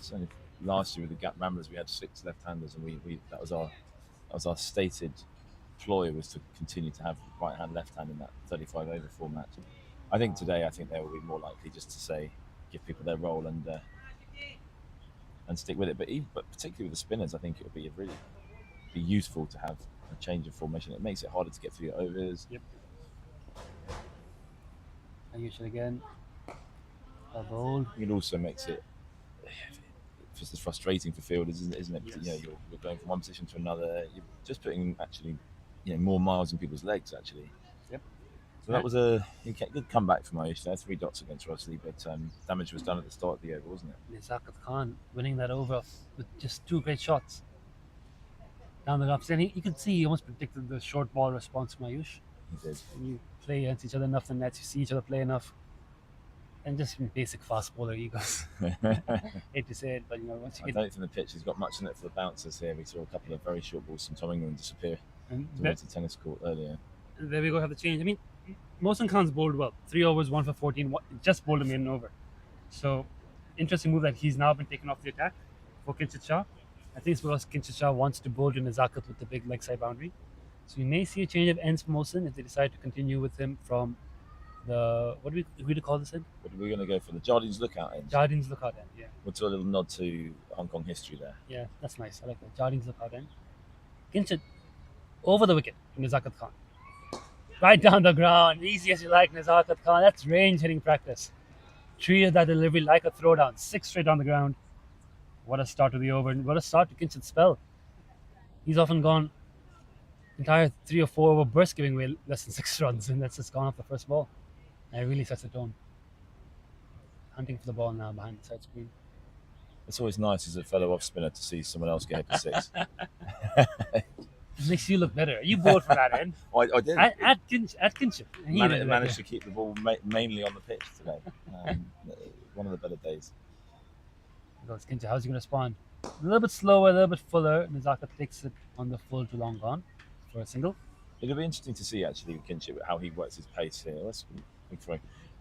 certainly last year with the Gap Ramblers we had 6 left-handers and we that was our stated ploy was to continue to have right hand left hand in that 35 over format. I think today they will be more likely just to say give people their role and stick with it. But particularly with the spinners, I think it will be really useful to have a change of formation. It makes it harder to get through your overs. Yep. Ayush again. A bold. It also makes it it's just frustrating for fielders, isn't it? Yes. You know, you're going from one position to another. You're just putting actually, more miles in people's legs actually. Yep. So that was a good comeback from Ayush there. 3 dots against Rosley, but damage was done at the start of the over, wasn't it? Nizakat Khan winning that over with just 2 great shots down the offs. And you can see he almost predicted the short ball response from Ayush. He did. When you play against each other enough, the nets, you see each other play enough. And just basic fast bowler egos. Hate to say it, but once you I get don't think the pitch has got much in it for the bouncers here. We saw a couple of very short balls from Tom Ingram disappear and towards the tennis court earlier. there we go, have the change. I mean, Mohsin Khan's bowled well. 3 overs, 1 for 14, just bowled him in over. So, interesting move that he's now been taken off the attack for Kinshit Shah. I think it's because Kinshit Shah wants to bowl to Nizakat with the big leg side boundary. So, you may see a change of ends for Mohsin if they decide to continue with him from the, what do we call this end? But we're going to go for the Jardines Lookout end. Jardines Lookout end, yeah. We'll do a little nod to Hong Kong history there. Yeah, that's nice. I like that. Jardines Lookout end. Kinshit over the wicket to Nizakat Khan. Right down the ground, easy as you like, Nizakat Khan. That's range hitting practice. Treated that delivery like a throwdown. 6 straight on the ground. What a start to the over, and what a start to Kinshit's spell. He's often gone entire 3 or 4 over bursts, giving away less than 6 runs, and that's just gone off the first ball. And it really sets the tone. Hunting for the ball now behind the side screen. It's always nice as a fellow off spinner to see someone else get hit for 6. It makes you look better. You bowled for that end. I did. At Kinship. And he did Managed to keep the ball mainly on the pitch today. One of the better days. Goes Kinship. How's he going to respond? A little bit slower, a little bit fuller. Nizakat takes it on the full to long gone for a single. It'll be interesting to see actually with Kinship how he works his pace here.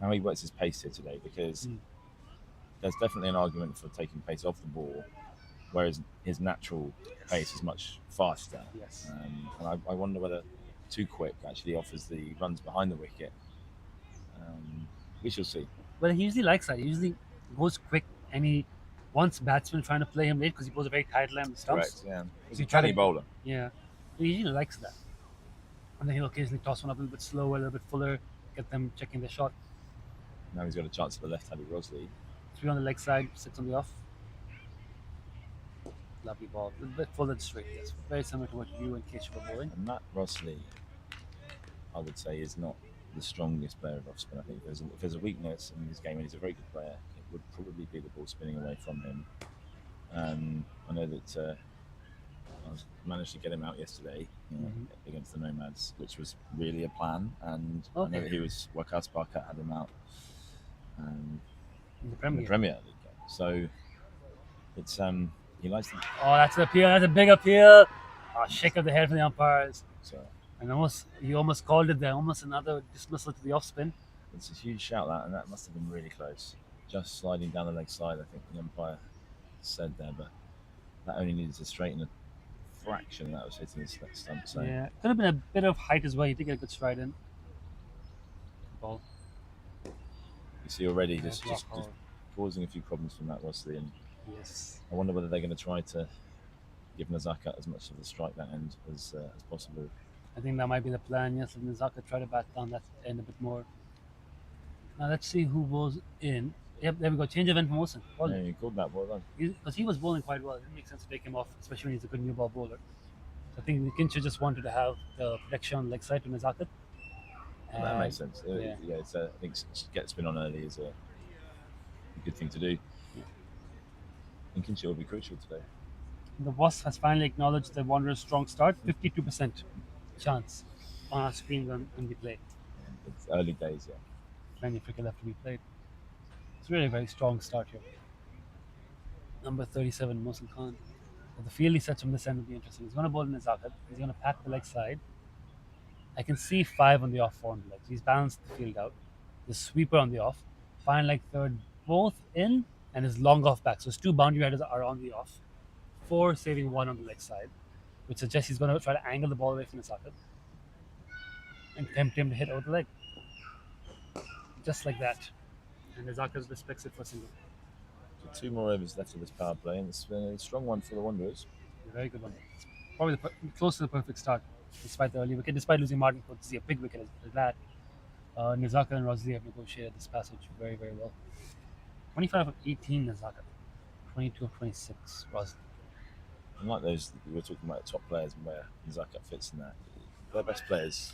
How he works his pace here today, because there's definitely an argument for taking pace off the ball, whereas his natural pace is much faster. Yes. And I wonder whether too quick actually offers the runs behind the wicket. We shall see. Well, he usually likes that. He usually goes quick, and he wants batsmen trying to play him late because he pulls a very tight line with stumps. Correct, yeah. He's He a tried canny to- bowler. Yeah. He usually likes that. And then he'll occasionally toss one up a little bit slower, a little bit fuller, get them checking their shot. Now he's got a chance at the left-handed Rosley. 3 on the leg side, 6 on the off. Lovely ball. A little bit full and straight. Yes. Very similar to what you and Kesh were bowling. And Matt Rosley, I would say, is not the strongest player of off spin. I think if there's a weakness in his game, and he's a very good player, it would probably be the ball spinning away from him. I know that I managed to get him out yesterday against the Nomads, which was really a plan. And I know that Wakas Barkat had him out In the in the Premier. Premier League game. So it's he likes to. Oh, that's an appeal. That's a big appeal. Oh, shake of the head from the umpires. So And he almost called it there. Almost another dismissal to the off spin. it's a huge shout, and that must have been really close. Just sliding down the leg side, I think the umpire said there, but that only needed to straighten a fraction that was hitting his stump. So Yeah. Could have been a bit of height as well. He did get a good stride in. Ball. you see already just Block hard. causing a few problems from Matt Rosley, and Yes. I wonder whether they're going to try to give Nazakat as much of the strike that end as possible. I think that might be the plan. Yes, let Nizaka try to bat down that end a bit more. Now let's see who bowls in. Yep, there we go. Change of end for Mohsin. Yeah, you called that ball done. Because he was bowling quite well. It didn't make sense to take him off, especially when he's a good new ball bowler. So I think Kincher just wanted to have the protection on the leg side to Nizakat. That makes sense. yeah. It's, I think get spin on early is a good thing to do. And Kinship will be crucial today. The boss has finally acknowledged the Wanderers' strong start. 52% chance on our screen when we play. It's early days, yeah. Plenty of cricket left to be played. It's really a very strong start here. Number 37, Mohsin Khan. The field he sets from this end will be interesting. He's going to bowl in Nizakat. He's going to pat the leg side. I can see 5 on the off, 4 on the legs. He's balanced the field out. The sweeper on the off. Fine leg third, both in, and his long off back. So his 2 boundary riders are on the off. 4 saving 1 on the leg side, which suggests he's going to try to angle the ball away from Nizakat and tempt him to hit out the leg. Just like that. And Nizakat respects it for a single. So 2 more overs left of this power play, and it's been a strong one for the Wanderers. A very good one. It's probably close to the perfect start, despite the early wicket, despite losing Martin Coates to see a big wicket as that. Nizakat and Rosley have negotiated this passage very, very well. 25 of 18, Nizakat. 22 of 26, Rosley. And like those, we were talking about top players and where Zakat fits in that. Their best players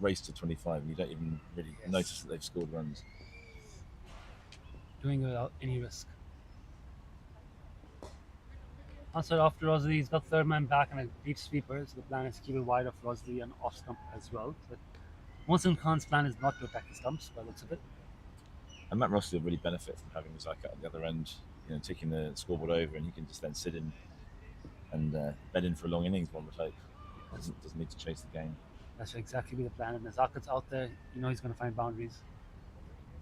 race to 25 and you don't even really notice that they've scored runs. Doing it without any risk. Outside after Rosley, he's got third man back and a deep sweeper, so the plan is to keep it wide of Rosley and off stump as well. But Mohsen Khan's plan is not to attack the stumps by the looks of it. And Matt Ross will really benefit from having Zakat at the other end, taking the scoreboard over, and he can just then sit in and bed in for a long innings, one would hope. Doesn't need to chase the game. That should exactly be the plan. And Zakat's out there, he's going to find boundaries.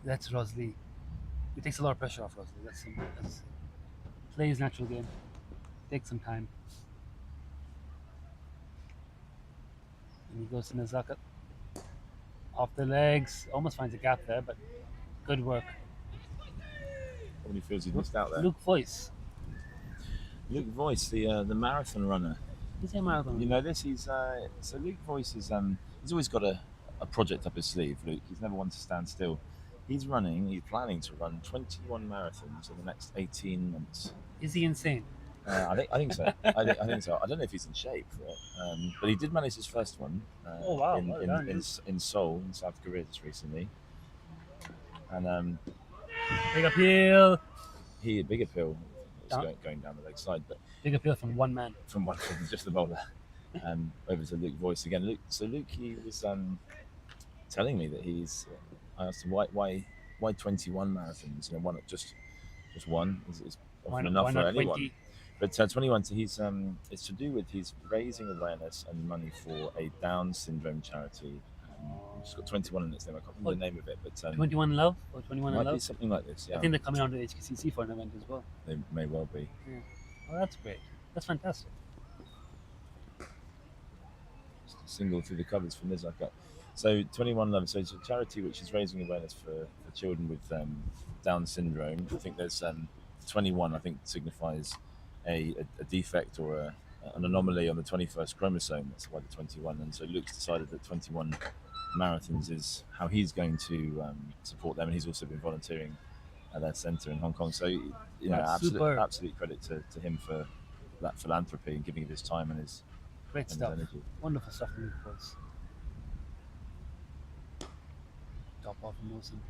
That's Rosley. It takes a lot of pressure off Rosley. That's simple. Play his natural game. Take some time. And he goes to Zakat. Off the legs. Almost finds a gap there, but good work. Probably feels he's missed out there. Luke Voice. Luke Voice, the marathon runner. He's a marathon. You know this? So Luke Voice is he's always got a project up his sleeve. Luke, he's never one to stand still. He's planning to run 21 marathons in the next 18 months. Is he insane? I think so. I think so. I don't know if he's in shape for it, but he did manage his first one in Seoul, in South Korea, just recently. And big appeal. Big appeal. It's going down the leg side, but big appeal from one man. From just the bowler. Over to Luke Voice again. Luke, he was telling me that I asked him why 21 marathons? One just one is often enough for anyone. 20? But 21, he's it's to do with he's raising awareness and money for a Down syndrome charity. It's got 21 in its name. I can't remember the name of it, but 21 Love or 21 might Love. Be something like this. Yeah. I think they're coming on to HKCC for an event as well. They may well be. Yeah. Oh, that's great. That's fantastic. Just a single through the covers from Zakat. So 21 Love. So it's a charity which is raising awareness for children with Down syndrome. I think there's 21. I think signifies a defect or an anomaly on the 21st chromosome. That's why the 21. And so Luke's decided that 21 marathons is how he's going to support them, and he's also been volunteering at their centre in Hong Kong. So absolute credit to him for that philanthropy and giving of his time and his great stuff. Energy. Wonderful stuff from Luke Voice. Top off from Mohsen.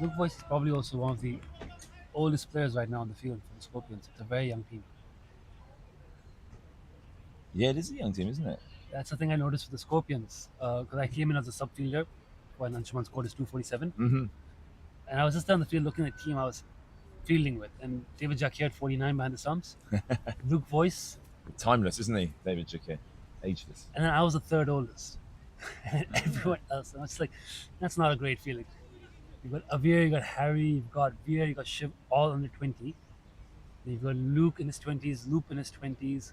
Luke Voice is probably also one of the oldest players right now on the field for the Scorpions. It's a very young team. Yeah, it is a young team, isn't it? That's the thing I noticed with the Scorpions. Because I came in as a sub fielder when Anshuman scored his 247. Mm-hmm. And I was just down the field looking at the team I was fielding with. And David Jacquier at 49 behind the stumps. Luke Voice. Timeless, isn't he, David Jacquier? Ageless. And then I was the third oldest. And everyone else. And it's like, that's not a great feeling. You've got Avir, you've got Harry, you've got Veer, you've got Shiv, all under 20. Then you've got Luke in his 20s, Loop in his 20s.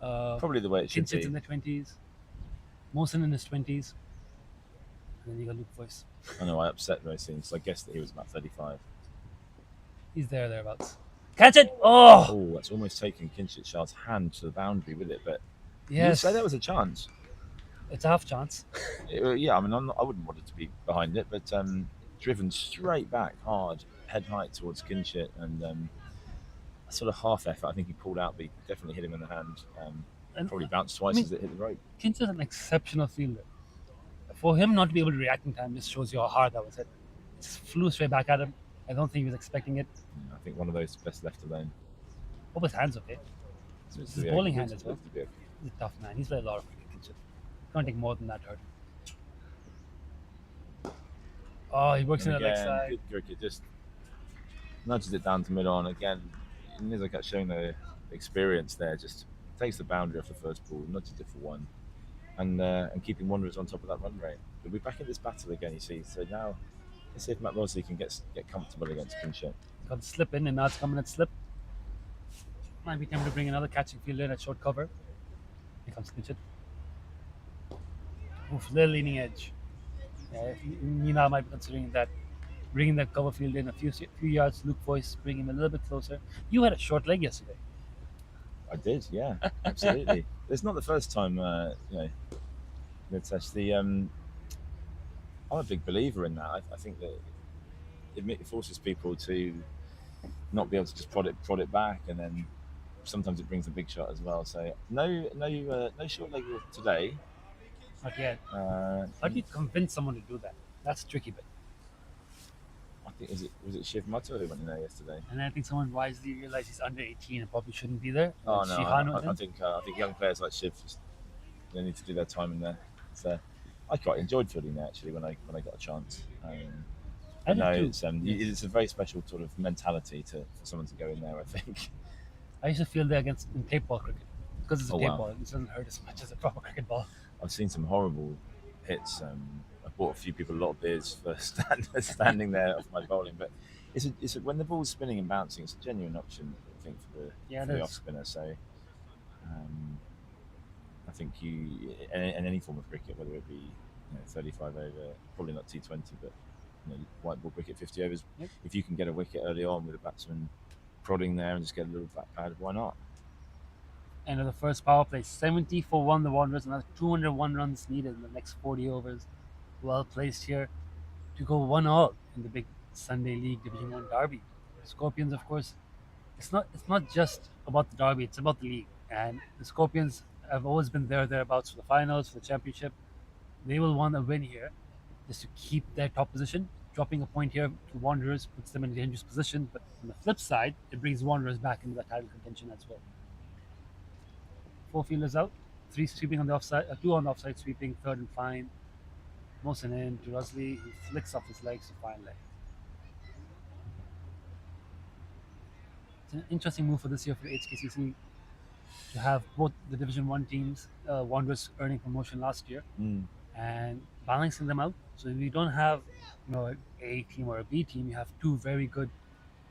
Probably the way it should be. in the 20s. Mohsen in his 20s. And then you got Luke Voice. I know, I upset very soon, so I guessed that he was about 35. He's thereabouts. Catch it! Oh, that's almost taken Kinshit Shah's hand to the boundary with it, but yes. You say there was a chance. It's a half chance. Yeah, I mean, I wouldn't want it to be behind it, but driven straight back hard, head height towards Kinshit, and a sort of half effort. I think he pulled out, but he definitely hit him in the hand. And probably bounced twice as it hit the rope. Kinshit's an exceptional fielder. For him not to be able to react in time just shows you how hard that was hit. It just flew straight back at him. I don't think he was expecting it. I think one of those best left alone. Hope his hand's okay. It's his bowling hand as well. He's a tough man. He's played a lot of cricket, Kinshit. Can't take more than that hurt. Oh, he works in the leg side. Good cricket, just nudges it down to mid-on again. Nizakat showing the experience there, just takes the boundary off the first ball, nudges it for one, and keeping Wanderers on top of that run rate. We'll be back in this battle again, you see. So now, let's see if Matt Rosley can get comfortable against Kinshit. Got the slip in, and now it's coming at slip. Might be tempted to bring another catching fielder at short cover. Here comes Kinshit. Oof, little leaning edge. Yeah, Nina might be considering that, bringing that cover field in a few yards. Luke Voice, bring him a little bit closer. You had a short leg yesterday. I did, yeah, absolutely. It's not the first time, Nitesh. I'm a big believer in that. I think that it forces people to not be able to just prod it back, and then sometimes it brings a big shot as well. So no short leg today. Not yet. How do you convince someone to do that? That's a tricky bit. I think was it Shiv Mutto who went in there yesterday? And I think someone wisely realized he's under 18 and probably shouldn't be there. Oh And no, Shihan I think young players like Shiv just they need to do their time in there. So I quite enjoyed fielding there actually when I got a chance. I did no, too. it's a very special sort of mentality for someone to go in there. I think. I used to field there against in tape ball cricket because it's a Oh, tape wow. ball. It doesn't hurt as much as a proper cricket ball. I've seen some horrible hits. I bought a few people a lot of beers for standing there off my bowling, but it's when the ball's spinning and bouncing, it's a genuine option, I think, for the off spinner. So I think in any form of cricket, whether it be 35 over, probably not T20, but white ball cricket, 50 overs. Yep. If you can get a wicket early on with a batsman prodding there and just get a little back pad, why not? End of the first power play, 70 for 1 the Wanderers, another 201 runs needed in the next 40 overs. Well placed here to go 1-all in the big Sunday League Division 1 derby. Scorpions, of course, it's not just about the derby, it's about the league. And the Scorpions have always been thereabouts for the finals, for the championship. They will want a win here just to keep their top position. Dropping a point here to Wanderers puts them in a dangerous position, but on the flip side, it brings Wanderers back into the title contention as well. 4 fielders out, 3 sweeping on the offside, 2 on the offside sweeping, 3rd and fine. Mohsen in to Rosley, who flicks off his legs to fine leg. It's an interesting move for this year for HKCC to have both the Division 1 teams, Wanderers earning promotion last year, and balancing them out. So if you don't have an A team or a B team, you have 2 very good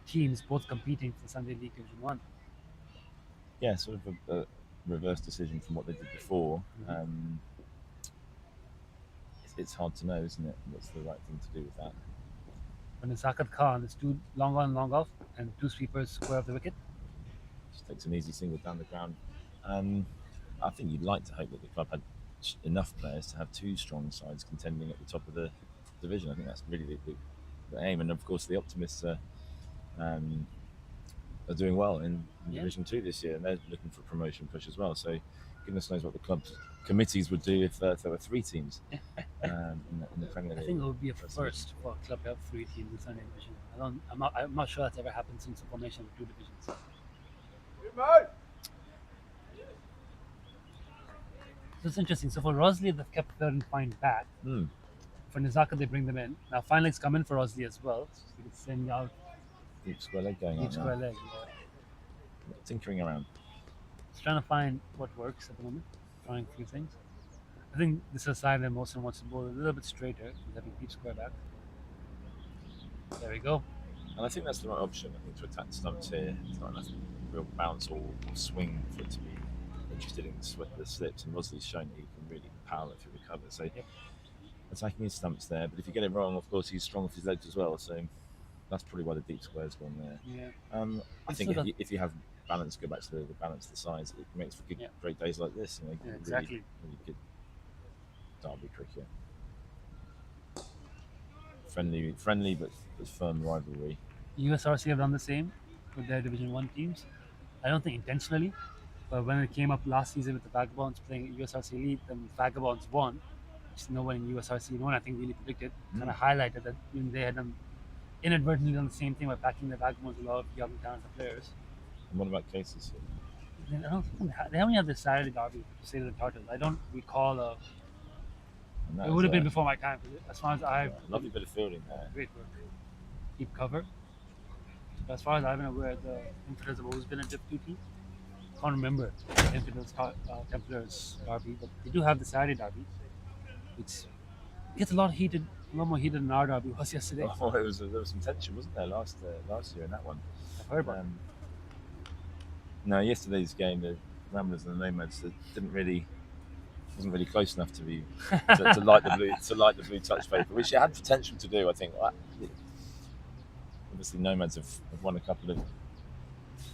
teams both competing for Sunday League Division 1. Yeah, sort of a reverse decision from what they did before. It's hard to know, isn't it? What's the right thing to do with that? When it's Zakat Khan, there's 2 long on, long off, and 2 sweepers square of the wicket. Just takes an easy single down the ground. I think you'd like to hope that the club had enough players to have 2 strong sides contending at the top of the division. I think that's really the aim. And of course, the Optimists are doing well in Division 2 this year, and they're looking for a promotion push as well. So goodness knows what the club's committees would do if there were 3 teams in the Premier League. I think it would be a first for a club to have 3 teams in Sunday Division. I'm not sure that's ever happened since the formation of 2 divisions. So it's interesting. So for Rosley, they've kept 3rd and fine back. For Nizaka, they bring them in. Now, fine legs come in for Rosley as well. So you can send out Deep square leg going on. deep square leg. Tinkering around. Just trying to find what works at the moment. Trying a few things. I think this is a side that Mohsen wants to bowl a little bit straighter. He's having deep square back. There we go. And I think that's the right option. I think to attack the stumps here, it's not enough real bounce or swing for it to be interested in the slips. And Rosley's shown that he can really power it through the cover. So attacking his stumps there. But if you get it wrong, of course, he's strong with his legs as well. So that's probably why the deep square's gone there. Yeah. I think if you have balance, go back to the balance of the sides, it makes for great days like this. Exactly. Really good derby cricket. Friendly but firm rivalry. USRC have done the same with their Division 1 teams. I don't think intentionally, but when it came up last season with the Vagabonds playing USRC Elite, and Vagabonds won, which no one in USRC I think really predicted, kind of highlighted that they had inadvertently done the same thing by backing the Vagabonds with a lot of young talented players. And what about cases? They haven't had the Saturday derby to say the Turtles. I don't recall it would have been before my time. As far as I've lovely bit of fielding there. Great work. Keep cover. But as far as I've been aware, the Infidels have always been a Div 2 team. Can't remember the Infidels Templars derby, but they do have the Saturday derby, which gets a lot more heated than our derby was yesterday. Oh, there was some tension, wasn't there, last year in that one? I've heard about it. No, yesterday's game, the Ramblers and the Nomads wasn't really close enough to light the blue touch paper, which it had potential to do. I think. Obviously, Nomads have won a couple of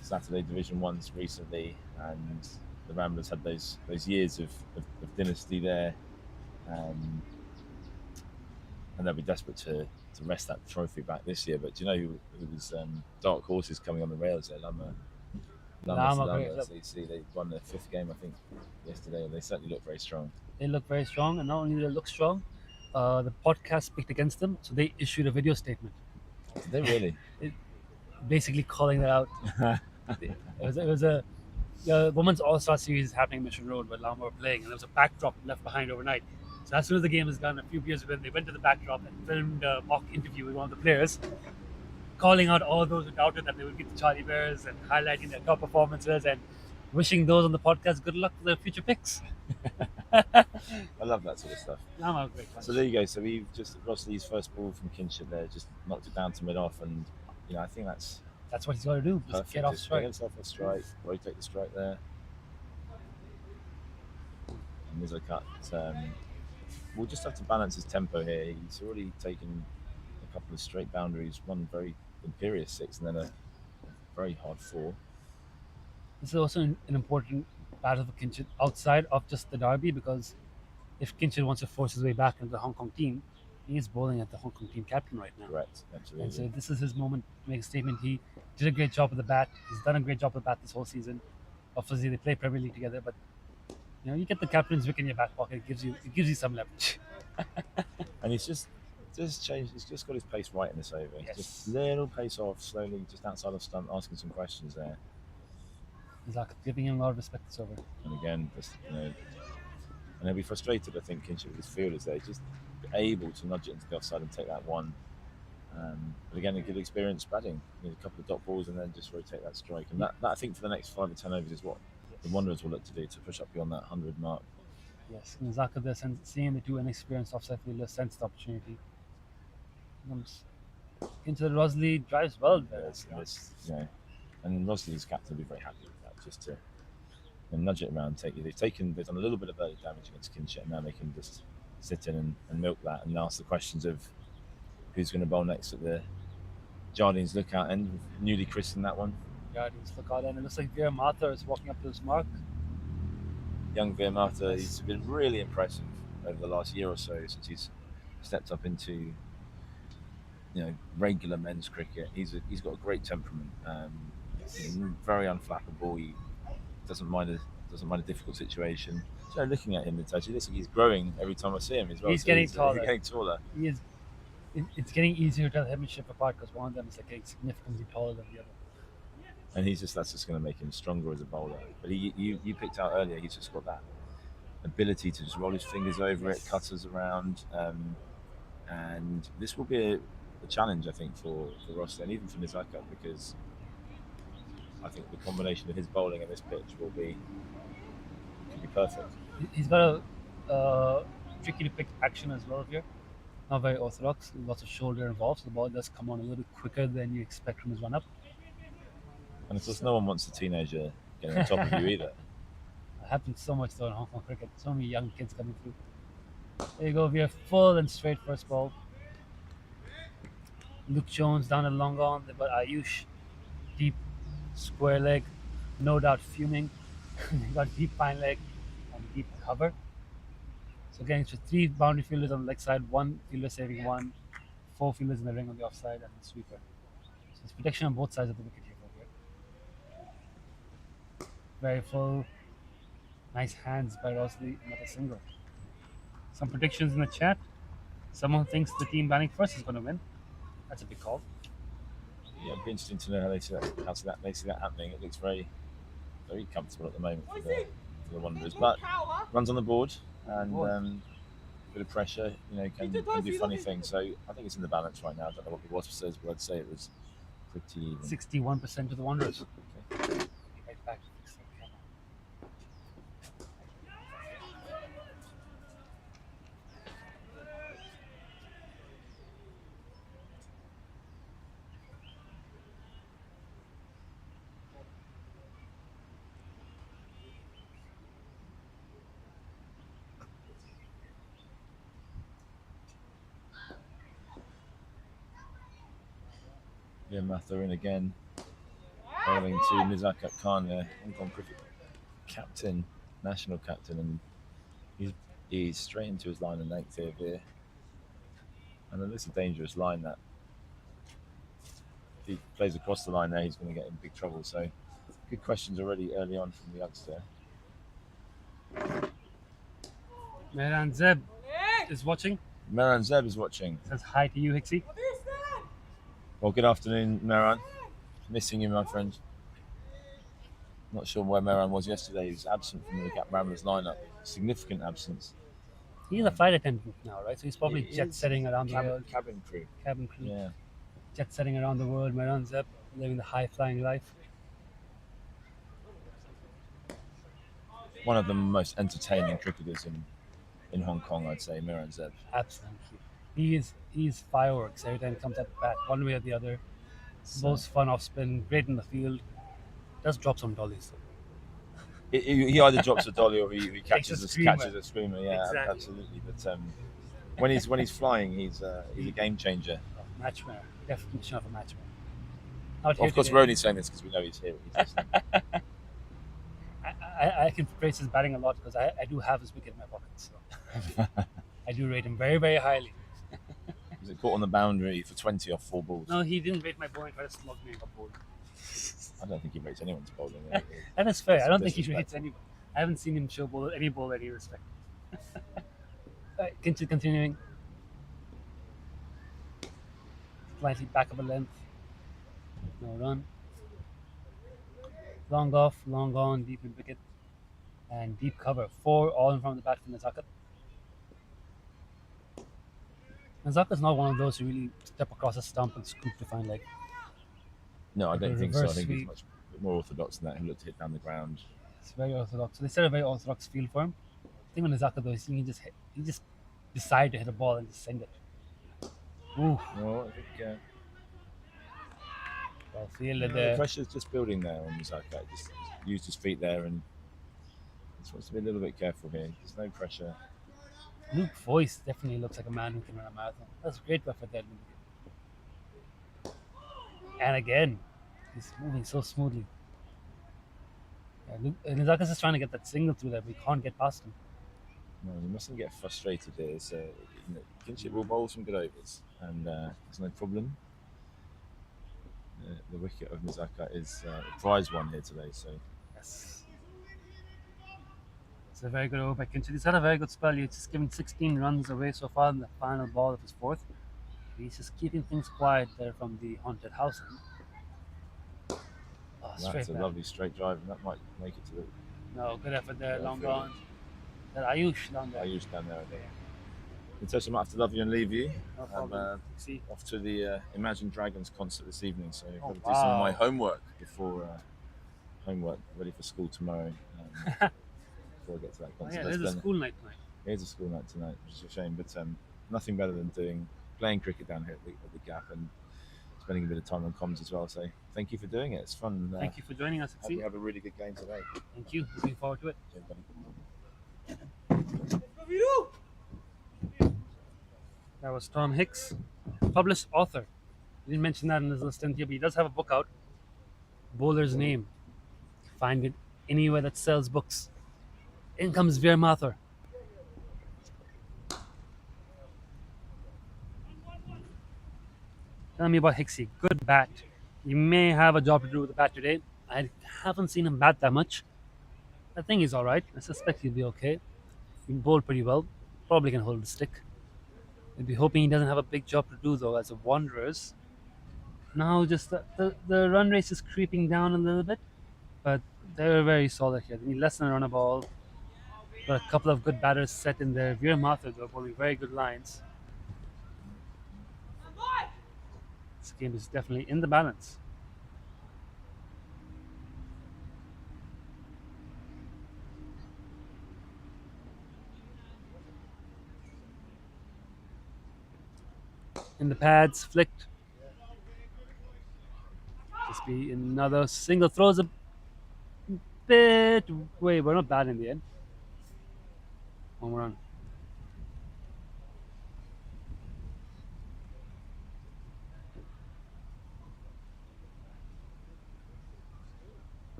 Saturday Division 1s recently, and the Ramblers had those years of dynasty there, and they'll be desperate to to wrest that trophy back this year. But do you know who was dark horses coming on the rails there? Lama. They won their 5th game, I think, yesterday. They certainly look very strong. They look very strong, and not only do they look strong, the podcast picked against them, so they issued a video statement. Did they really? Basically calling that out. It was a women's All-Star Series is happening in Mission Road where Lama were playing, and there was a backdrop left behind overnight. So as soon as the game was done, a few years ago, they went to the backdrop and filmed a mock interview with one of the players, calling out all those who doubted that they would get the Charlie Bears and highlighting their top performances and wishing those on the podcast good luck for their future picks. I love that sort of stuff. Lama, great fun. So there you go. So we've just Rossley's first ball from Kinship there, just knocked it down to mid-off, and I think that's what he's got to do. Just perfect. get off strike. Get himself off strike, rotate the strike there. And Mizokat will just have to balance his tempo here. He's already taken a couple of straight boundaries, one very imperious 6 and then a very hard 4. This is also an important battle for Kinship outside of just the derby, because if Kinship wants to force his way back into the Hong Kong team, he is bowling at the Hong Kong team captain right now. Correct, absolutely. And so this is his moment to make a statement. He did a great job with the bat. He's done a great job with the bat this whole season. Obviously, they play Premier League together, but you get the captain's wicket in your back pocket. It gives you some leverage. And he's just changed. He's just got his pace right in this over. Yes. Just little pace off, slowly, just outside of stump, asking some questions there. He's like giving him a lot of respect this over. And again, just and he'll be frustrated. I think Kinship with his fielders there, just able to nudge it into the offside and take that one. But again, a good experience batting. A couple of dot balls and then just rotate that strike. And that I think for the next 5 or 10 overs is what the Wanderers will look to do to push up beyond that 100 mark. Yes, Nizaka there, seeing the 2 inexperienced offside fielders, sensed the opportunity. Comes into the Rosley, drives well there. And Rosley's captain will be very happy with that, just to nudge it around. They've done a little bit of early damage against Kinship, and now they can just sit in and milk that and ask the questions of who's going to bowl next at the Jardines lookout end, newly christened that one. Jardines lookout end. It looks like Veer Martha is walking up to his mark. Young Veer Martha, he's been really impressive over the last year or so since he's stepped up into regular men's cricket. He's got a great temperament. Very unflappable. He doesn't mind a difficult situation. So looking at him, it looks like he's growing every time I see him as well. He's getting taller. He's getting taller. He is. It's getting easier to tell him and Ship apart because one of them is getting significantly taller than the other. And that's just going to make him stronger as a bowler. But you picked out earlier, he's just got that ability to just roll his fingers over it, cut us around, and this will be a challenge, I think, for Ross and even for Nizaka, because I think the combination of his bowling and this pitch could be perfect. He's got a tricky to pick action as well here. Not very orthodox. Lots of shoulder involved, so the ball does come on a little bit quicker than you expect from his run up. And of course, no one wants a teenager getting on top of you either. It happens so much though in Hong Kong cricket. So many young kids coming through. There you go. We are full and straight first ball. Luke Jones down the long on. They've got Ayush, deep square leg, no doubt fuming. They've got deep fine leg and deep cover. So again, it's 3 boundary fielders on the leg side, 1 fielder saving 1, 4 fielders in the ring on the offside, and the sweeper. So it's protection on both sides of the wicket here. Very full. Nice hands by Rosley, not a single. Some predictions in the chat. Someone thinks the team batting first is going to win. That's a big call. Yeah, it'd be interesting to know how they see that happening. It looks very, very comfortable at the moment for the Wanderers. But runs on the board and a bit of pressure, can do funny things. So I think it's in the balance right now. I don't know what the Wasp says, but I'd say it was pretty even. 61% to the Wanderers. Okay. Right back to fix that camera. Yeah, Mather in again, bowling to Nizaka Khan, Hong Kong cricket captain, national captain, and he's straight into his line of length here. And it's a dangerous line that. If he plays across the line there, he's going to get in big trouble. So, good questions already early on from the youngster. Mehran Zeb is watching. Mehran Zeb is watching. Says hi to you, Hicksy. Well, good afternoon, Mehran. Missing you, my friend. Not sure where Mehran was yesterday. He was absent from the Gap Ramblers lineup. Significant absence. He's a flight attendant now, right? So he's probably He jet is. setting around the world. Cabin crew. Cabin crew. Yeah. Jet setting around the world. Mehran Zeb living the high flying life. One of the most entertaining cricketers in Hong Kong, I'd say, Mehran Zeb. Absolutely. He's fireworks every time he comes at the bat, one way or the other. Most fun off spin, great in the field. Does drop some dollies though. He either drops a dolly or he catches a screamer. Yeah, Exactly. absolutely. But when he's flying, he's a game changer. Match winner. Definition of a match winner. Of course, we're only saying this because we know he's here. I can praise his batting a lot because I do have his wicket in my pocket. So I do rate him very, very highly. Was it caught on the boundary for 20 off 4 balls? No, he didn't rate my bowling. Try to slug me in a bowl. I don't think he rates anyone's bowling. That is fair. I don't think he disrespect. rates anyone. I haven't seen him show any ball any respect. Continuing. Slightly back of a length. No run. Long off, long on, deep in wicket. And deep cover. 4 all in front of the bat from Nazaka. Nazaka's not one of those who really step across a stump and scoop to find like. No, I like a don't think so. I reverse think he's sweep. much more orthodox than that. He'll look to hit down the ground. It's very orthodox. So they set a very orthodox field for him. I think with Nazaka though, he just decide to hit a ball and just send it. Ooh, Well, I think well fielded the there. pressure's just building there on Mizaka. Just used his feet there and just wants to be a little bit careful here. There's no pressure. Luke Voice definitely looks like a man who can run a marathon. That's great effort there. And again, he's moving so smoothly. Yeah, Nizaka's just trying to get that single through there, but he can't get past him. No, you mustn't get frustrated here. So, Kinship will bowl some good overs, and there's no problem. The wicket of Mizaka is a prize one here today. So, Yes. It's a very good over by Kinchit. He's had a very good spell. He's just given 16 runs away so far in the final ball of his 4th. He's just keeping things quiet there from the haunted house. Oh, that's a back. lovely straight drive, and that might make it to the No, good effort there, Yeah, long fair. gone. That Ayush down there. Ayush down there. I think. Natasha, I might have to love you and leave you. No I'm problem. See, off to the Imagine Dragons concert this evening, so I've Oh, got to do some of my wow. homework before homework ready for school tomorrow. Before I get to that oh, concert. yeah, That's there's a been- school night tonight. It is a school night tonight, which is a shame, but nothing better than playing cricket down here at the Gap and spending a bit of time on comms as well. So thank you for doing it. It's fun. Thank you for joining us. Hope you have a really good game today. Thank you. Looking forward to it. Cheers, buddy. That was Tom Hicks, published author. He didn't mention that in his list here, but he does have a book out. Bowler's Name. Find it anywhere that sells books. In comes Veer Mathur. Tell me about Hicksy. Good bat. He may have a job to do with the bat today. I haven't seen him bat that much. I think he's alright. I suspect he'll be okay. He bowled pretty well. Probably can hold the stick. I'd be hoping he doesn't have a big job to do though as a Wanderers. Now just the run race is creeping down a little bit, but they're very solid here. They need less than a run a ball. Got a couple of good batters set in there. Veer Mathur though, bowling very good lines. This game is definitely in the balance. In the pads, flicked. Just be another single. Throws a bit away, but not bad in the end. Home run.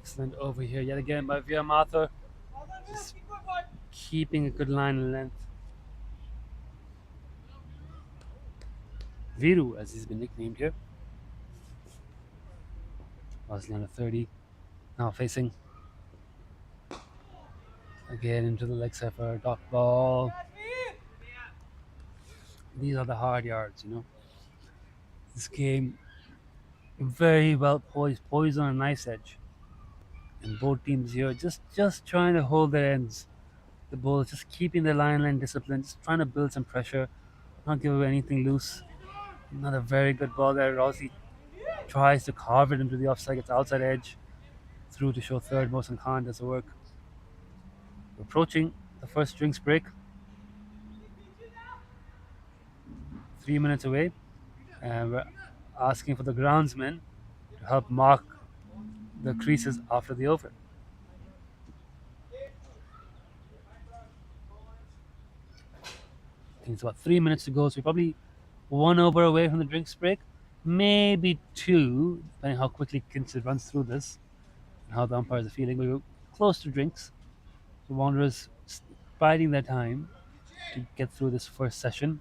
Excellent over here yet again by Via Martha. Just keeping a good line and length. Viru, as he's been nicknamed here. Rosley on a 30. Now facing again into the leg side for a dot ball. These are the hard yards, you know. This game very well poised on a nice edge. And both teams here just trying to hold their ends. The ball just keeping the line discipline, just trying to build some pressure, not give away anything loose. Not a very good ball there. Rossi tries to carve it into the offside, gets outside edge, through to show third. Mohsen Khan does the work. We're approaching the first drinks break. 3 minutes away, and we're asking for the groundsmen to help mark the creases after the over. I think it's about 3 minutes to go, so we're probably 1 over away from the drinks break, maybe 2, depending how quickly Kinsett runs through this and how the umpires are feeling. We were close to drinks. The Wanderers biding their time to get through this first session.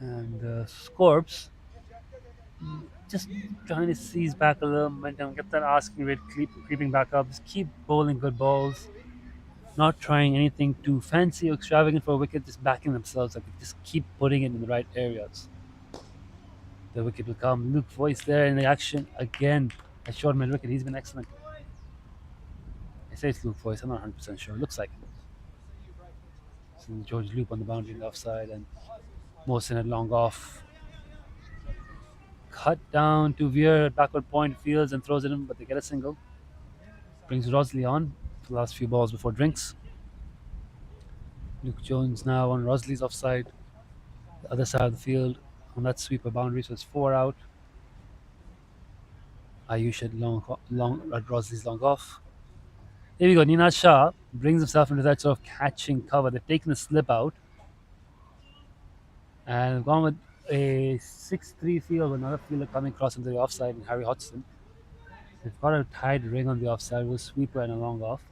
And Scorps just trying to seize back a little momentum, get that asking rate creeping back up, just keep bowling good balls, not trying anything too fancy or extravagant for a wicket, just backing themselves up, just keep putting it in the right areas. The wicket will come. Luke Voice there in the action again. A short mid wicket, he's been excellent. I say it's Luke Voice, I'm not 100% sure, it looks like it. So George Loop on the boundary on the offside, and Mohsen had long off. Cut down to Veer at backward point, fields and throws it in, but they get a single. Brings Rosley on for the last few balls before drinks. Luke Jones now on Rosley's offside, the other side of the field on that sweeper boundary, so it's 4 out. Ayush had long at Rosley's long off. There we go. Ninad Shah brings himself into that sort of catching cover. They've taken the slip out and gone with a 6-3 field with another fielder coming across into the offside and Harry Hodgson. They've got a tied ring on the offside with a sweeper and a long off.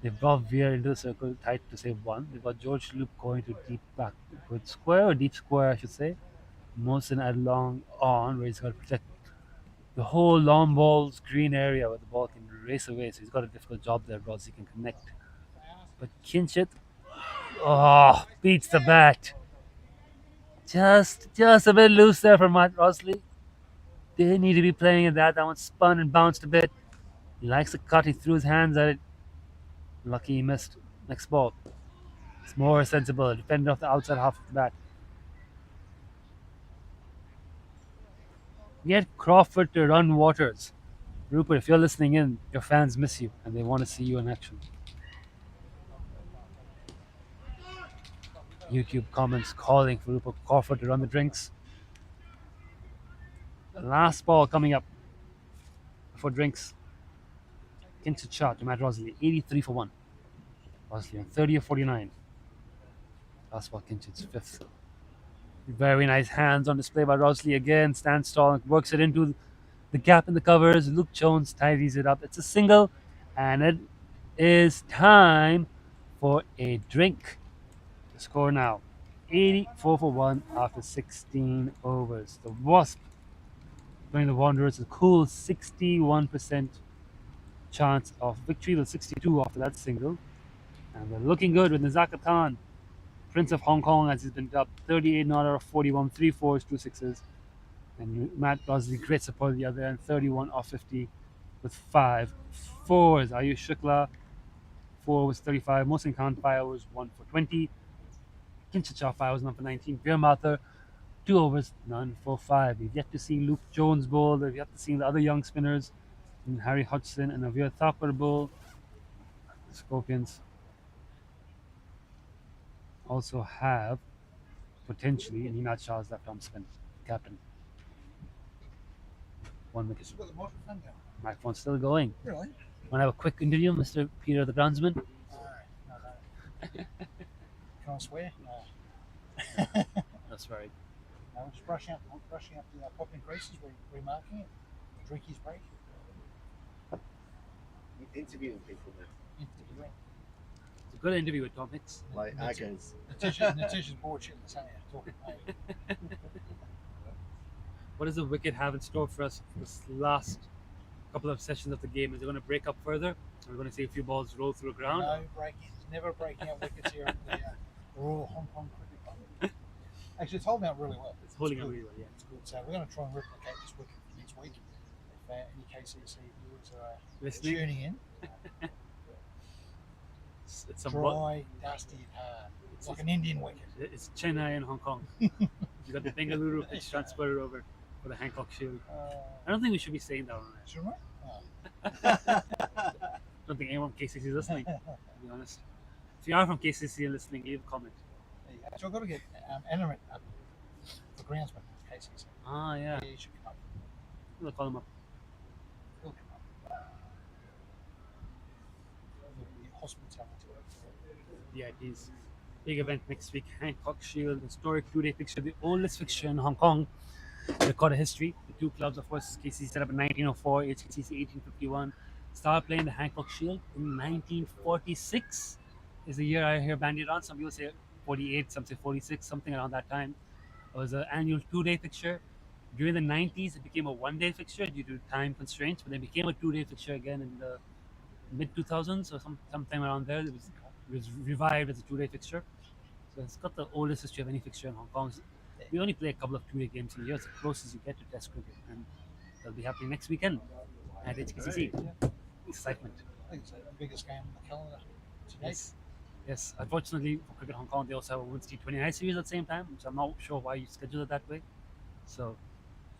They've brought Veer into the circle tight to save 1. They've got George Loop going to deep backward square, or deep square I should say. Mohsen at long on, where he's got to protect the whole long ball's green area where the ball can race away. So he's got a difficult job there, Rosie can connect. But Kinchit, beats the bat. Just a bit loose there for Matt Rosley. They need to be playing at that. That one spun and bounced a bit. He likes the cut. He threw his hands at it. Lucky he missed. Next ball. It's more sensible. Defended off the outside half of the bat. Get Crawford to run Waters. Rupert, if you're listening in, your fans miss you and they want to see you in action. YouTube comments calling for Rupert Crawford to run the drinks. The last ball coming up for drinks. Kinsett shot to Matt Rosley, 83 for 1. Rosley on 30 of 49. Last ball, Kinchett's 5th. Very nice hands on display by Rosley again. Stands tall and works it into the gap in the covers. Luke Jones tidies it up. It's a single, and it is time for a drink. The score now 84 for 1 after 16 overs. The Wasp playing the Wanderers, a cool 61% chance of victory, with 62 after that single. And they're looking good with Nazaka Khan, Prince of Hong Kong, as he's been dubbed, 38 not out of 41, 3 4s, 2 6s. And Matt Rosley, great support at the other end, 31 off 50 with 5 4s. Ayush Shukla, 4 was 35. Mohsen Khan, 5 was 1 for 20. Kinchit Shah, 5 was 1 for 19. Veer Mathur, 2 overs, none for 5. We've yet to see Luke Jones bowl. We've yet to see the other young spinners, and Harry Hodgson and Avir Thapar bowl. The Scorpions also have potentially Ninad Shah's left-arm spin, captain. 1 wicket. Microphone's still going. Really? Want to have a quick interview, Mr. Peter the groundsman? Can I swear? No. That's right. No, just brushing up the popping creases, remarking it. Drinkies break. interviewing people now. It's a good interview with Tom Hicks. Like Aggers. Natisha's bored shit in the sand talking. What does the wicket have in store for us for this last couple of sessions of the game? Is it going to break up further? Are we going to see a few balls roll through the ground? No break-ins, never breaking out wickets here at the Royal Hong Kong Cricket Club. Actually, it's holding out really well. It's holding out good. really well, yeah. It's good. So we're going to try and replicate this wicket next week. If any KCC viewers are Listening? tuning in, It's some dry, dusty, and hard. It's like an Indian wicket. It's Chennai and Hong Kong. You got the Bengaluru pitch transferred over for the Hancock Shield. I don't think we should be saying that on it. Shouldn't we? Oh. I don't think anyone from KCC is listening, to be honest. If you are from KCC and listening, leave a comment. There you go. So I've got to get Anarit up for groundsman, KCC. Ah, yeah. He should come up. We'll call him up. He'll come up. He'll be hospitality. VIPs. Big event next week. Hancock Shield, historic 2-day fixture, the oldest fixture in Hong Kong. Recorded history. The two clubs, of course, KCC set up in 1904, HKCC 1851. Started playing the Hancock Shield in 1946. Is the year I hear bandied on. Some people say 48, some say 46, something around that time. It was an annual 2-day fixture. During the 90s, it became a 1-day fixture due to time constraints, but then became a 2-day fixture again in the mid 2000s or sometime around there. It was revived as a 2-day fixture. So it's got the oldest history of any fixture in Hong Kong. We only play a couple of 2-day games a year. It's the closest you get to Test cricket, and they'll be happening next weekend at HKCC. Excitement. I think it's the biggest game on the calendar today. Yes. Unfortunately, for Cricket Hong Kong, they also have a Women's T20I series at the same time, which I'm not sure why you schedule it that way. So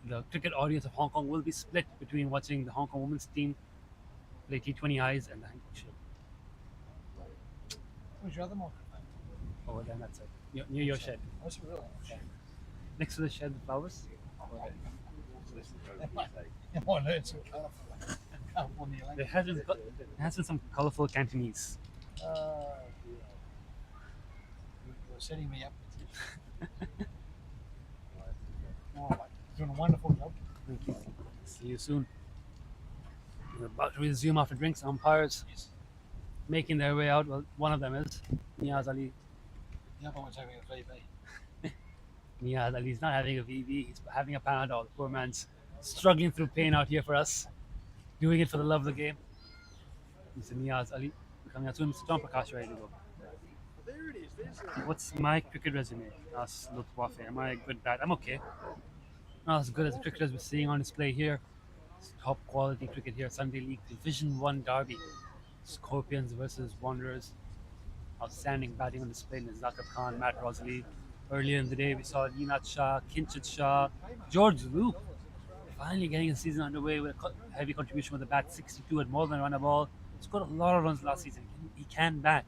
the cricket audience of Hong Kong will be split between watching the Hong Kong women's team play T20Is and the Hancock Shield. Where's your other microphone? Over there, that's it. Near your shed. What's it really? Next to the shed, the flowers. Oh, no, it's so colourful. Colourful on the There has been some colourful Cantonese. You're setting me up. Oh, you're doing a wonderful job. Thank you. See you soon. We're about to resume after drinks. Umpires making their way out. Well, one of them is Niaz Ali. The other one's having a VB. Niaz Ali's not having a VB. He's having a Panadol. The poor man's struggling through pain out here for us. Doing it for the love of the game. Mr. Niaz Ali. Coming out soon. Mr. Tom Prakash ready to go. There it is. What's my cricket resume? Asked Lutwafe. Am I good, bad? I'm okay. Not as good as the cricketers we're seeing on display here. It's top quality cricket here. Sunday League Division 1 derby. Scorpions versus Wanderers. Outstanding batting on display. Zakir Khan, Matt Rosley. Earlier in the day, we saw Neenat Shah, Kinchit Shah, George Luke finally getting the season underway with a heavy contribution with the bat. 62 at more than a run a ball. He scored a lot of runs last season. He can bat.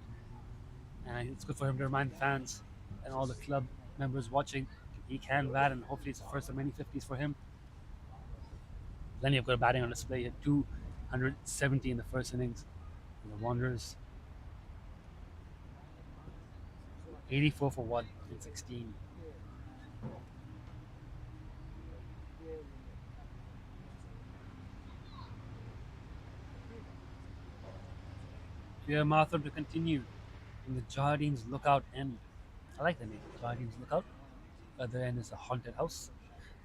And it's good for him to remind fans and all the club members watching he can bat, and hopefully it's the first of many 50s for him. Plenty of good batting on display. He had 270 in the first innings. And the Wanderers 84 for 1 in 16. Pierre Martham to continue in the Jardines Lookout End. I like the name, Jardines Lookout. Other end is a haunted house.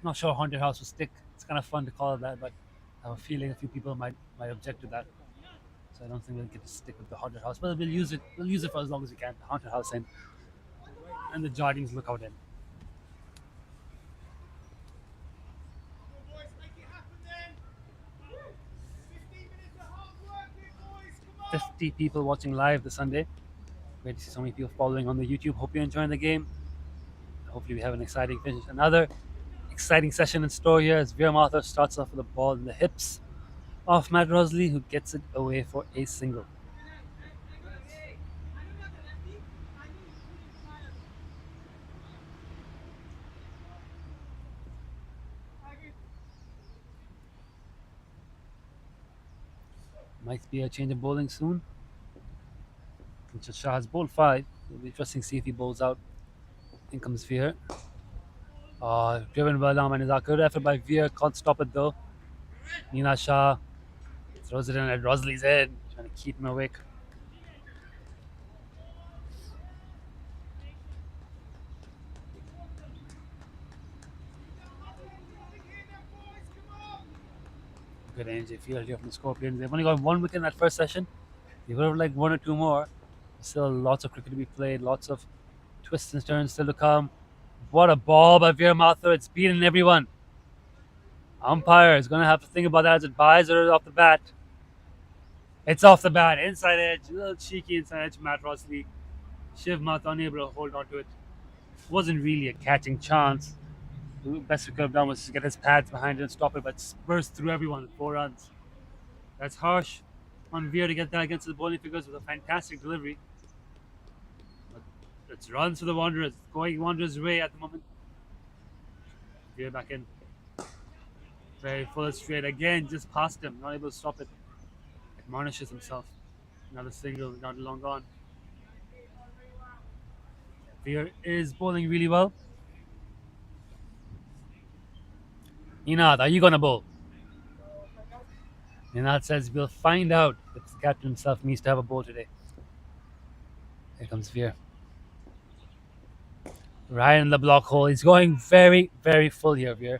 Not sure haunted house will stick. It's kind of fun to call it that, but I have a feeling a few people might object to that. So I don't think we'll get to stick with the haunted house. But we'll use it. We'll use it for as long as we can. The haunted house end and the Jardines Lookout end. 50 people watching live this Sunday. Great to see so many people following on the YouTube. Hope you're enjoying the game. Hopefully we have an exciting finish. Another exciting session in store here as Veer Mathur starts off with a ball in the hips of Matt Rosley, who gets it away for a single. Might be a change of bowling soon. Shah has bowled 5. It'll be interesting to see if he bowls out. In comes Veer. Driven well down by Nizar. Good effort by Veer. Can't stop it though. Neena Shah Throws it in at Rosley's head, trying to keep him awake. Good energy field here from the Scorpions. They've only got 1 wicket in that first session. They would have like 1 or 2 more. Still lots of cricket to be played, lots of twists and turns still to come. What a ball by Veer Mathur. It's beaten everyone. Umpire is going to have to think about that as it buys or off the bat. It's off the bat. Inside edge. A little cheeky inside edge. Matt Rosley. Shiv Mathur unable to hold on to it. Wasn't really a catching chance. The best we could have done was to get his pads behind it and stop it, but burst through everyone with 4 runs. That's harsh on Veer to get that against the bowling figures with a fantastic delivery. But it's runs for the Wanderers. Going Wanderers' way at the moment. Veer back in. Very full and straight. Again, just past him. Not able to stop it. Admonishes himself. Another single, not long gone. Veer is bowling really well. Ninad, are you going to bowl? Ninad says we'll find out if the captain himself needs to have a bowl today. Here comes Veer. Right in the block hole. He's going very, very full here, Veer.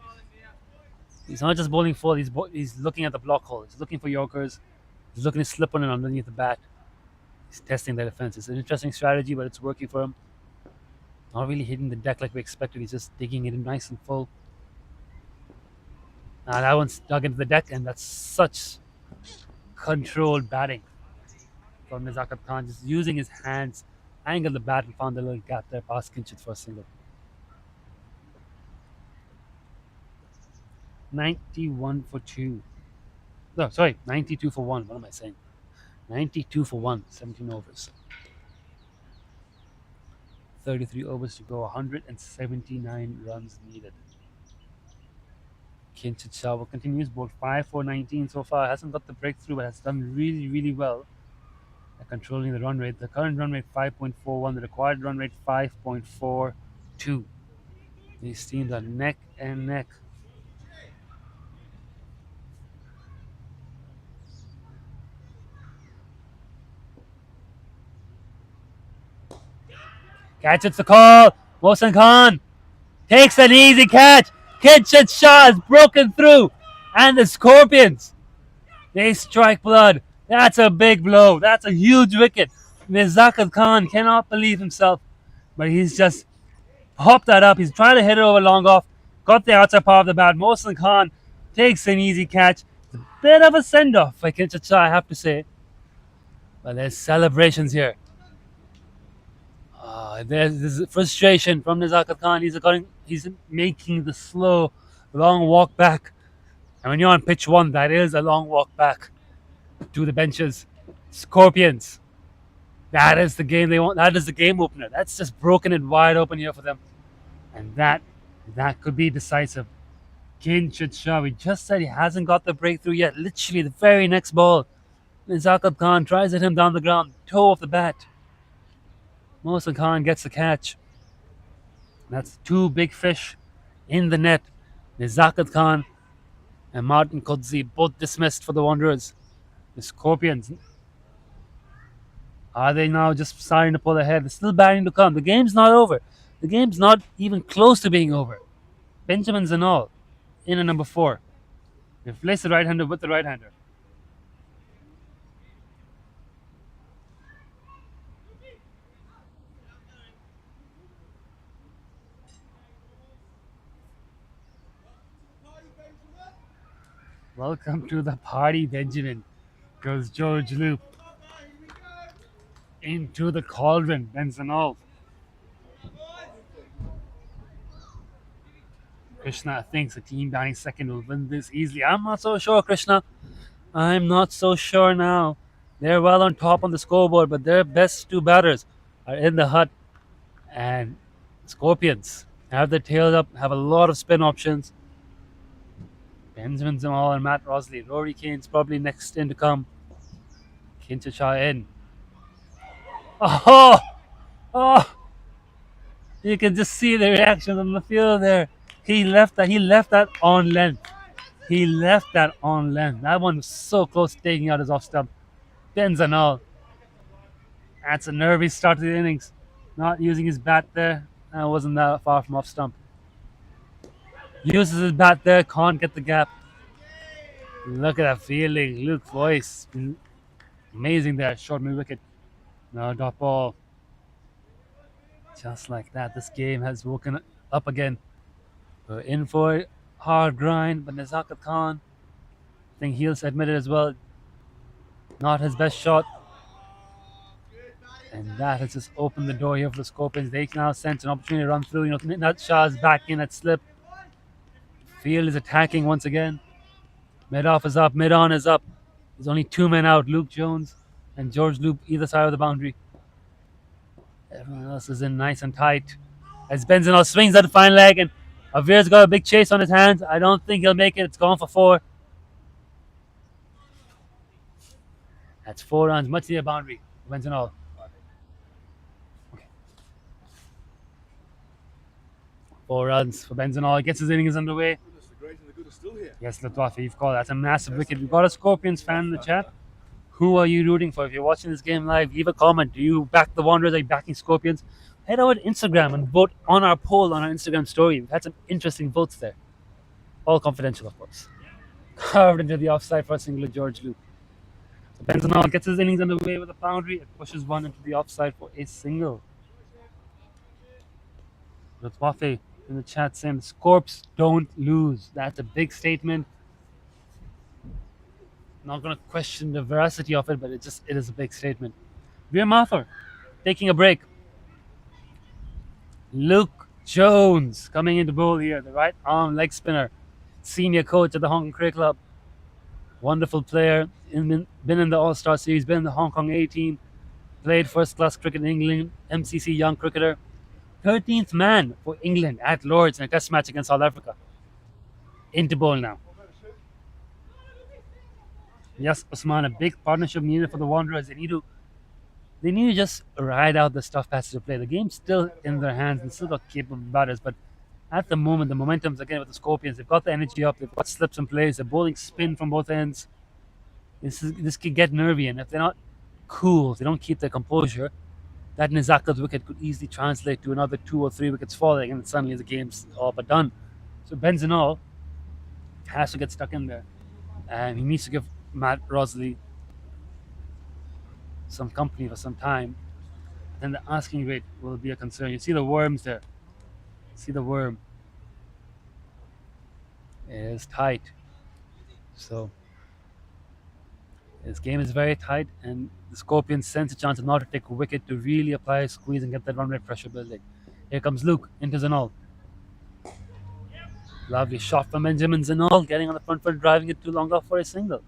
He's not just bowling full, he's looking at the block hole. He's looking for Yorkers. He's looking to slip one in underneath the bat. He's testing the defense. It's an interesting strategy, but it's working for him. Not really hitting the deck like we expected. He's just digging it in nice and full. Now that one's dug into the deck, and that's such controlled batting from Nizakat Khan. Just using his hands, angled the bat and found the little gap there past Kinchit for a single. 91 for 2. No, sorry, 92 for 1. What am I saying? 92 for 1, 17 overs. 33 overs to go, 179 runs needed. Kinchit Shah will continue his board 5 for 19 so far. Hasn't got the breakthrough, but has done really, really well at controlling the run rate. The current run rate 5.41, the required run rate 5.42. These teams are neck and neck. Catch, it's the call. Mohsin Khan takes an easy catch. Kinchit Shah has broken through. And the Scorpions, they strike blood. That's a big blow. That's a huge wicket. Nizakat Khan cannot believe himself. But he's just popped that up. He's trying to hit it over long off. Got the outside part of the bat. Mohsin Khan takes an easy catch. It's a bit of a send-off for Kinchit Shah, I have to say. But there's celebrations here. There's frustration from Nizakat Khan. He's making the slow, long walk back. And when you're on pitch 1, that is a long walk back to the benches. Scorpions. That is the game they want. That is the game opener. That's just broken it wide open here for them. And that could be decisive. Kinchit Shah, we just said he hasn't got the breakthrough yet. Literally the very next ball, Nizakat Khan tries to hit him down the ground, toe off the bat. Mohsin Khan gets the catch. That's 2 big fish in the net. Nizakat Khan and Martin Qudsi both dismissed for the Wanderers. The Scorpions, are they now just starting to pull ahead? There's still batting to come. The game's not over. The game's not even close to being over. Benjamin's and all in at number 4. Replace the right-hander with the right-hander. Welcome to the party, Benjamin. Goes George Loop into the cauldron, Benzanol. Krishna thinks the team batting second will win this easily. I'm not so sure, Krishna. I'm not so sure now. They're well on top on the scoreboard, but their best 2 batters are in the hut. And Scorpions have their tails up, have a lot of spin options. Benjamin Zamal and Matt Rosley. Rory Kane's probably next in to come. Kinchit Shah in. Oh! You can just see the reaction on the field there. He left that on length. He left that on length. That one was so close to taking out his off stump. Bends and all. That's a nervy start to the innings. Not using his bat there. That wasn't that far from off stump. Uses his bat there, can't get the gap. Look at that fielding. Luke Voice. Amazing there. Short mid wicket. No dot ball. Just like that, this game has woken up again. We're in for a hard grind, but Nazakat Khan, I think he'll admit it as well, not his best shot. And that has just opened the door here for the Scorpions. They now sense an opportunity to run through. You know, Nat Shah's back in at slip. Field is attacking once again. Mid-off is up, mid-on is up. There's only 2 men out, Luke Jones and George Loop, either side of the boundary. Everyone else is in nice and tight. As Benzino swings at the fine leg, and Avir's got a big chase on his hands. I don't think he'll make it. It's gone for 4. That's 4 runs, much near boundary. Benzino. Okay. 4 runs for Benzino. He gets his innings underway. Yes, Latwafi, you've called. That's a massive wicket. We've got a Scorpions fan in the chat. Who are you rooting for? If you're watching this game live, leave a comment. Do you back the Wanderers? Are you backing Scorpions? Head over to Instagram and vote on our poll on our Instagram story. We've had some interesting votes there. All confidential, of course. Carved into the offside for a single, George Luke. So Benzino gets his innings underway with a boundary. It pushes one into the offside for a single. Latwafi in the chat saying, Scorps don't lose. That's a big statement. Not going to question the veracity of it, but it is a big statement. Veer Mathur taking a break. Luke Jones coming into bowl here, the right arm leg spinner, senior coach at the Hong Kong Cricket Club. Wonderful player, been in the All-Star Series, been in the Hong Kong A team, played first-class cricket in England, MCC young cricketer, 13th man for England at Lord's in a test match against South Africa. Into bowl now. Yes, Usman, a big partnership needed for the Wanderers. They need to just ride out the tough passage of play. The game's still in their hands and still got capable batters, but at the moment, the momentum's again with the Scorpions. They've got the energy up. They've got slips and plays. They're bowling spin from both ends. This could get nervy, and if they're not cool, if they don't keep their composure, that Nizaka's wicket could easily translate to another 2 or 3 wickets falling, and suddenly the game's all but done. So Benzino has to get stuck in there, and he needs to give Matt Rosley some company for some time. Then the asking rate will be a concern. You see the worms there. See the worm. It is tight. So this game is very tight, and the Scorpions sense a chance not to take a wicket to really apply a squeeze and get that run rate pressure building. Here comes Luke into Zinal. Lovely shot from Benjamin Zinal, getting on the front foot, driving it too long off for a single.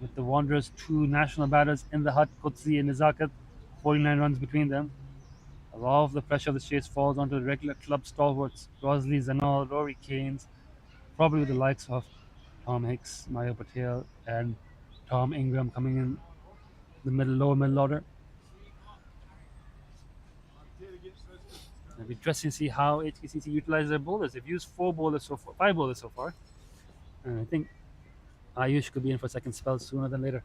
With the Wanderers' 2 national batters in the hut, Qudsi and Nizakat, 49 runs between them. A lot of the pressure of the chase falls onto the regular club stalwarts, Rosley, Zanal, Rory Keynes, probably with the likes of Tom Hicks, Maya Patel, and Tom Ingram coming in the lower middle order. It'll be interesting to see how HKCC utilizes their bowlers. They've used 5 bowlers so far. And I think Ayush could be in for a second spell sooner than later.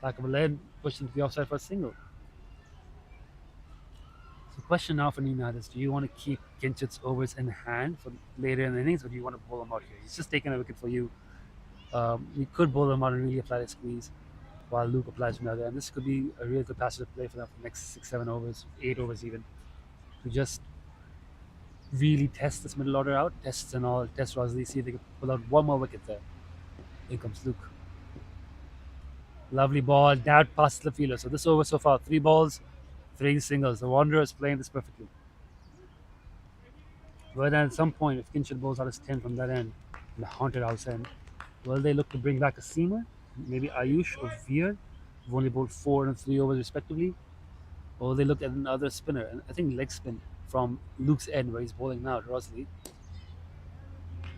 Back of a leg, pushed into the offside for a single. So the question now for Nina is, do you want to keep Kinchit's overs in hand for later in the innings, or do you want to bowl him out here? He's just taking a wicket for you. You could bowl him out and really apply the squeeze while Luke applies from the other. And this could be a real good passage of play for them for the next 6, 7 overs, 8 overs even, to just really test this middle order out, test Rosley, see if they can pull out 1 more wicket there. Here comes Luke. Lovely ball, down past the fielder. So this over so far, 3 balls, 3 singles. The Wanderers playing this perfectly. But then at some point, if Kinchit bowls out his 10 from that end, the haunted house end, will they look to bring back a seamer? Maybe Ayush or Veer, who've only bowled 4 and 3 overs respectively. Or will they look at another spinner? And I think leg spin from Luke's end, where he's bowling now, Rosley,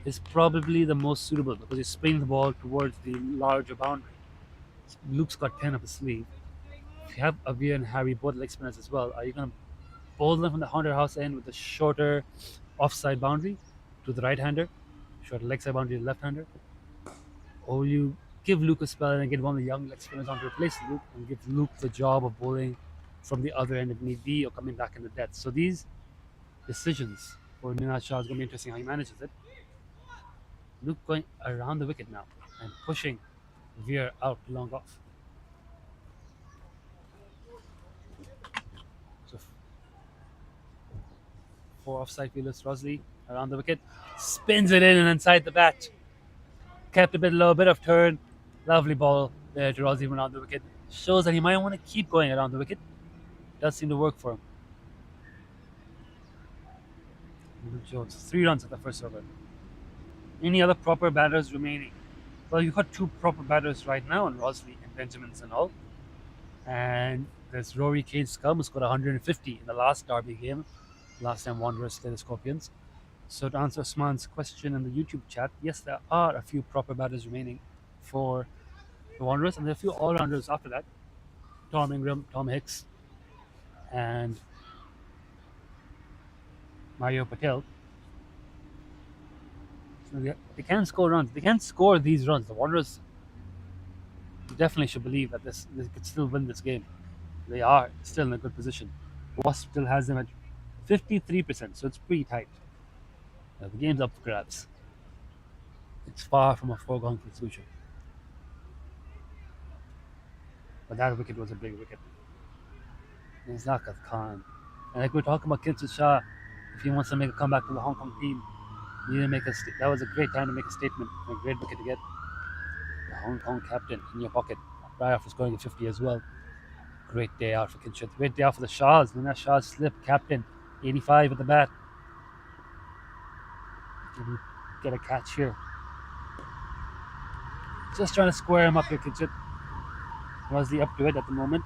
is probably the most suitable because he's spinning the ball towards the larger boundary. So Luke's got 10 up his sleeve. If you have Avir and Harry both leg spinners as well, are you going to bowl them from the haunted house end with the shorter offside boundary? to the right-hander, short leg side boundary to the left-hander, or will you give Luke a spell and get one of the young leg spinners on to replace Luke and give Luke the job of bowling from the other end if need be, or coming back in the death? So these decisions for Ninad Shah is going to be interesting how he manages it. Luke going around the wicket now and pushing Veer out long off. So 4 offside fielders, Rosley around the wicket, spins it in and inside the bat. Kept a bit low, bit of turn. Lovely ball there to Rosley around the wicket. Shows that he might want to keep going around the wicket. Does seem to work for him. Luke Jones, 3 runs at the first over. Any other proper batters remaining? Well, you've got 2 proper batters right now in Rosley and Benjamins and all. And there's Rory Kane Scum, who scored 150 in the last Derby game. Last time Wanderers played the Scorpions. So to answer Osman's question in the YouTube chat, yes, there are a few proper batters remaining for the Wanderers, and there are a few all-rounders after that. Tom Ingram, Tom Hicks, and Mario Patel. So they can score runs. They can score these runs. The Wanderers definitely should believe that they could still win this game. They are still in a good position. Wasp still has them at 53%, so it's pretty tight. The game's up for grabs. It's far from a foregone conclusion. But that wicket was a big wicket. It's Zakat Khan. And like we were talking about Kilchit Shah, if he wants to make a comeback to the Hong Kong team, you need to make that was a great time to make a statement. A great wicket to get the Hong Kong captain in your pocket right after scoring a 50 as well. Great day out for Kilchit. Great day out for the Shahs. Nina Shah slip, captain, 85 at the bat. Get a catch here. Just trying to square him up here, Kilchit. Rosley up to it at the moment.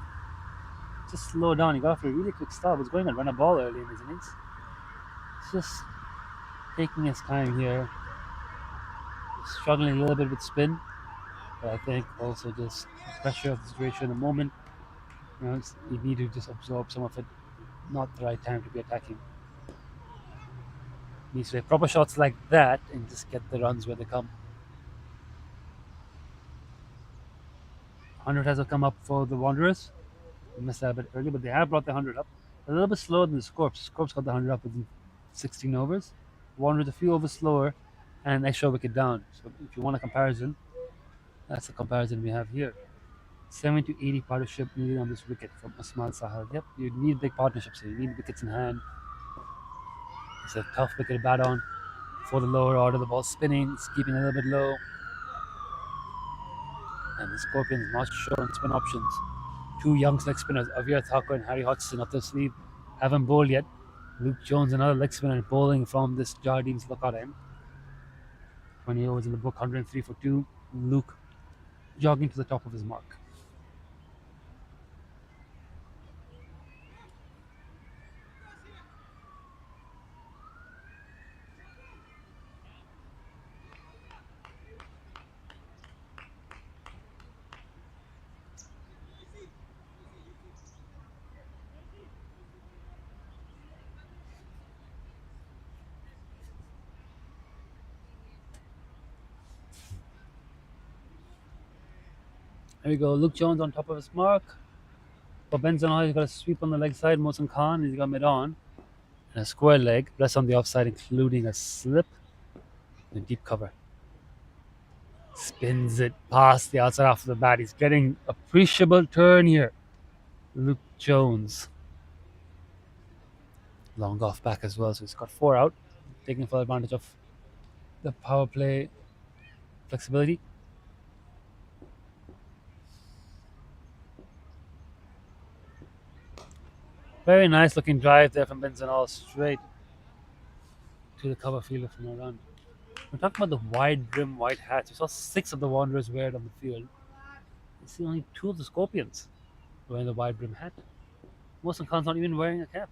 Just slow down. He got off a really quick start. Was going to run a ball early in his innings. Just taking his time here. Struggling a little bit with spin. But I think also just the pressure of the situation in the moment. You need to just absorb some of it. Not the right time to be attacking. Needs to make proper shots like that and just get the runs where they come. 100 has come up for the Wanderers. We missed that a bit early, but they have brought the 100 up. A little bit slower than the Scorps. Scorps got the 100 up within 16 overs. Wanderers a few overs slower and an extra wicket down. So if you want a comparison, that's the comparison we have here. 70 to 80 partnership needed on this wicket from Usman Sahal. Yep, you need big partnerships here. You need wickets in hand. It's a tough wicket to bat on for the lower order. The ball spinning, it's keeping a little bit low. And the Scorpions not sure on spin options. 2 young leg spinners, Avir Thakur and Harry Hodgson up their sleeve. Haven't bowled yet. Luke Jones, another leg spinner, bowling from this Jardines lookout end. 20 overs in the book, 103 for 2. Luke jogging to the top of his mark. There we go. Luke Jones on top of his mark. For Benzema, he's got a sweep on the leg side. Mohsin Khan, he's got mid on. And a square leg. Rest on the offside, including a slip and a deep cover. Spins it past the outside after the bat. He's getting appreciable turn here. Luke Jones. Long off back as well. So he's got 4 out. Taking full advantage of the power play flexibility. Very nice looking drive there from Benzema, straight to the cover fielder from around. We're talking about the wide brim white hats. We saw 6 of the Wanderers wear it on the field. You see only 2 of the Scorpions wearing the wide brim hat. Mohsin Khan's not even wearing a cap.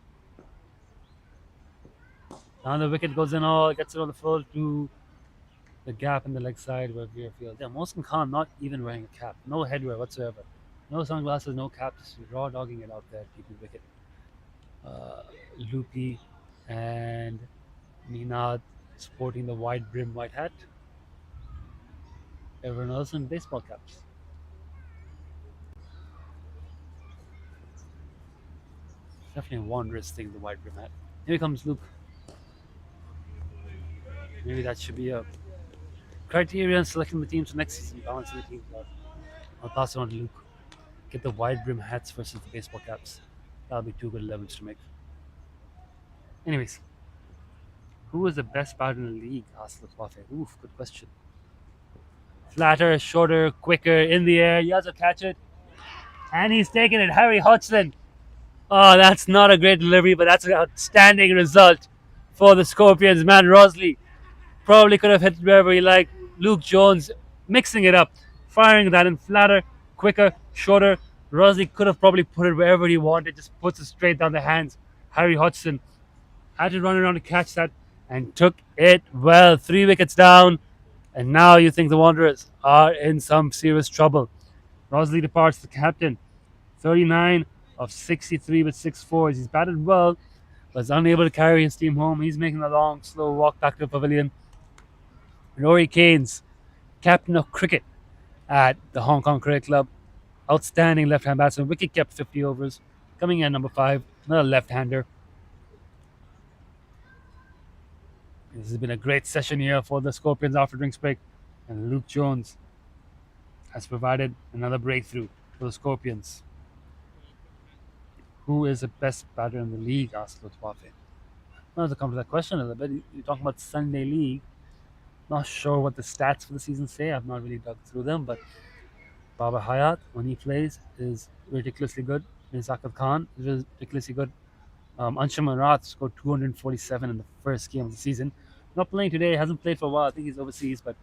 Now the wicket goes in all, gets it on the full to the gap in the leg side where Veer fields. Yeah, Mohsin Khan not even wearing a cap. No headwear whatsoever. No sunglasses, no cap, just raw dogging it out there, keeping the wicket. Loopy and Ninad sporting the wide brim white hat. Everyone else in baseball caps. Definitely a wondrous thing, the wide brim hat. Here comes Luke. Maybe that should be a criteria in selecting the teams for next season, balancing the teams out. I'll pass it on to Luke. Get the wide brim hats versus the baseball caps. That'll be 2 good 11s to make. Anyways, who is the best batter in the league? Asked Lafafe. Oof, good question. Flatter, shorter, quicker, in the air. You have to catch it. And he's taking it. Harry Hodgson. Oh, that's not a great delivery, but that's an outstanding result for the Scorpions. Man, Rosley probably could have hit wherever he liked. Luke Jones mixing it up, firing that in flatter, quicker, shorter. Rosley could have probably put it wherever he wanted, just puts it straight down the hands. Harry Hodgson had to run around to catch that and took it well. 3 wickets down, and now you think the Wanderers are in some serious trouble. Rosley departs the captain. 39 of 63 with 6 fours. He's batted well, but is unable to carry his team home. He's making a long, slow walk back to the pavilion. Rory Keynes, captain of cricket at the Hong Kong Cricket Club. Outstanding left-hand batsman. Wicket kept 50 overs. Coming in at number 5, another left-hander. This has been a great session here for the Scorpions after drinks break. And Luke Jones has provided another breakthrough for the Scorpions. Who is the best batter in the league? Asked Lutwafe. Well, to come to that question a little bit, you're talking about Sunday League. Not sure what the stats for the season say. I've not really dug through them, but Baba Hayat, when he plays, is ridiculously good. Zakir Khan is ridiculously good. Anshuman Rath scored 247 in the first game of the season. Not playing today, hasn't played for a while. I think he's overseas, but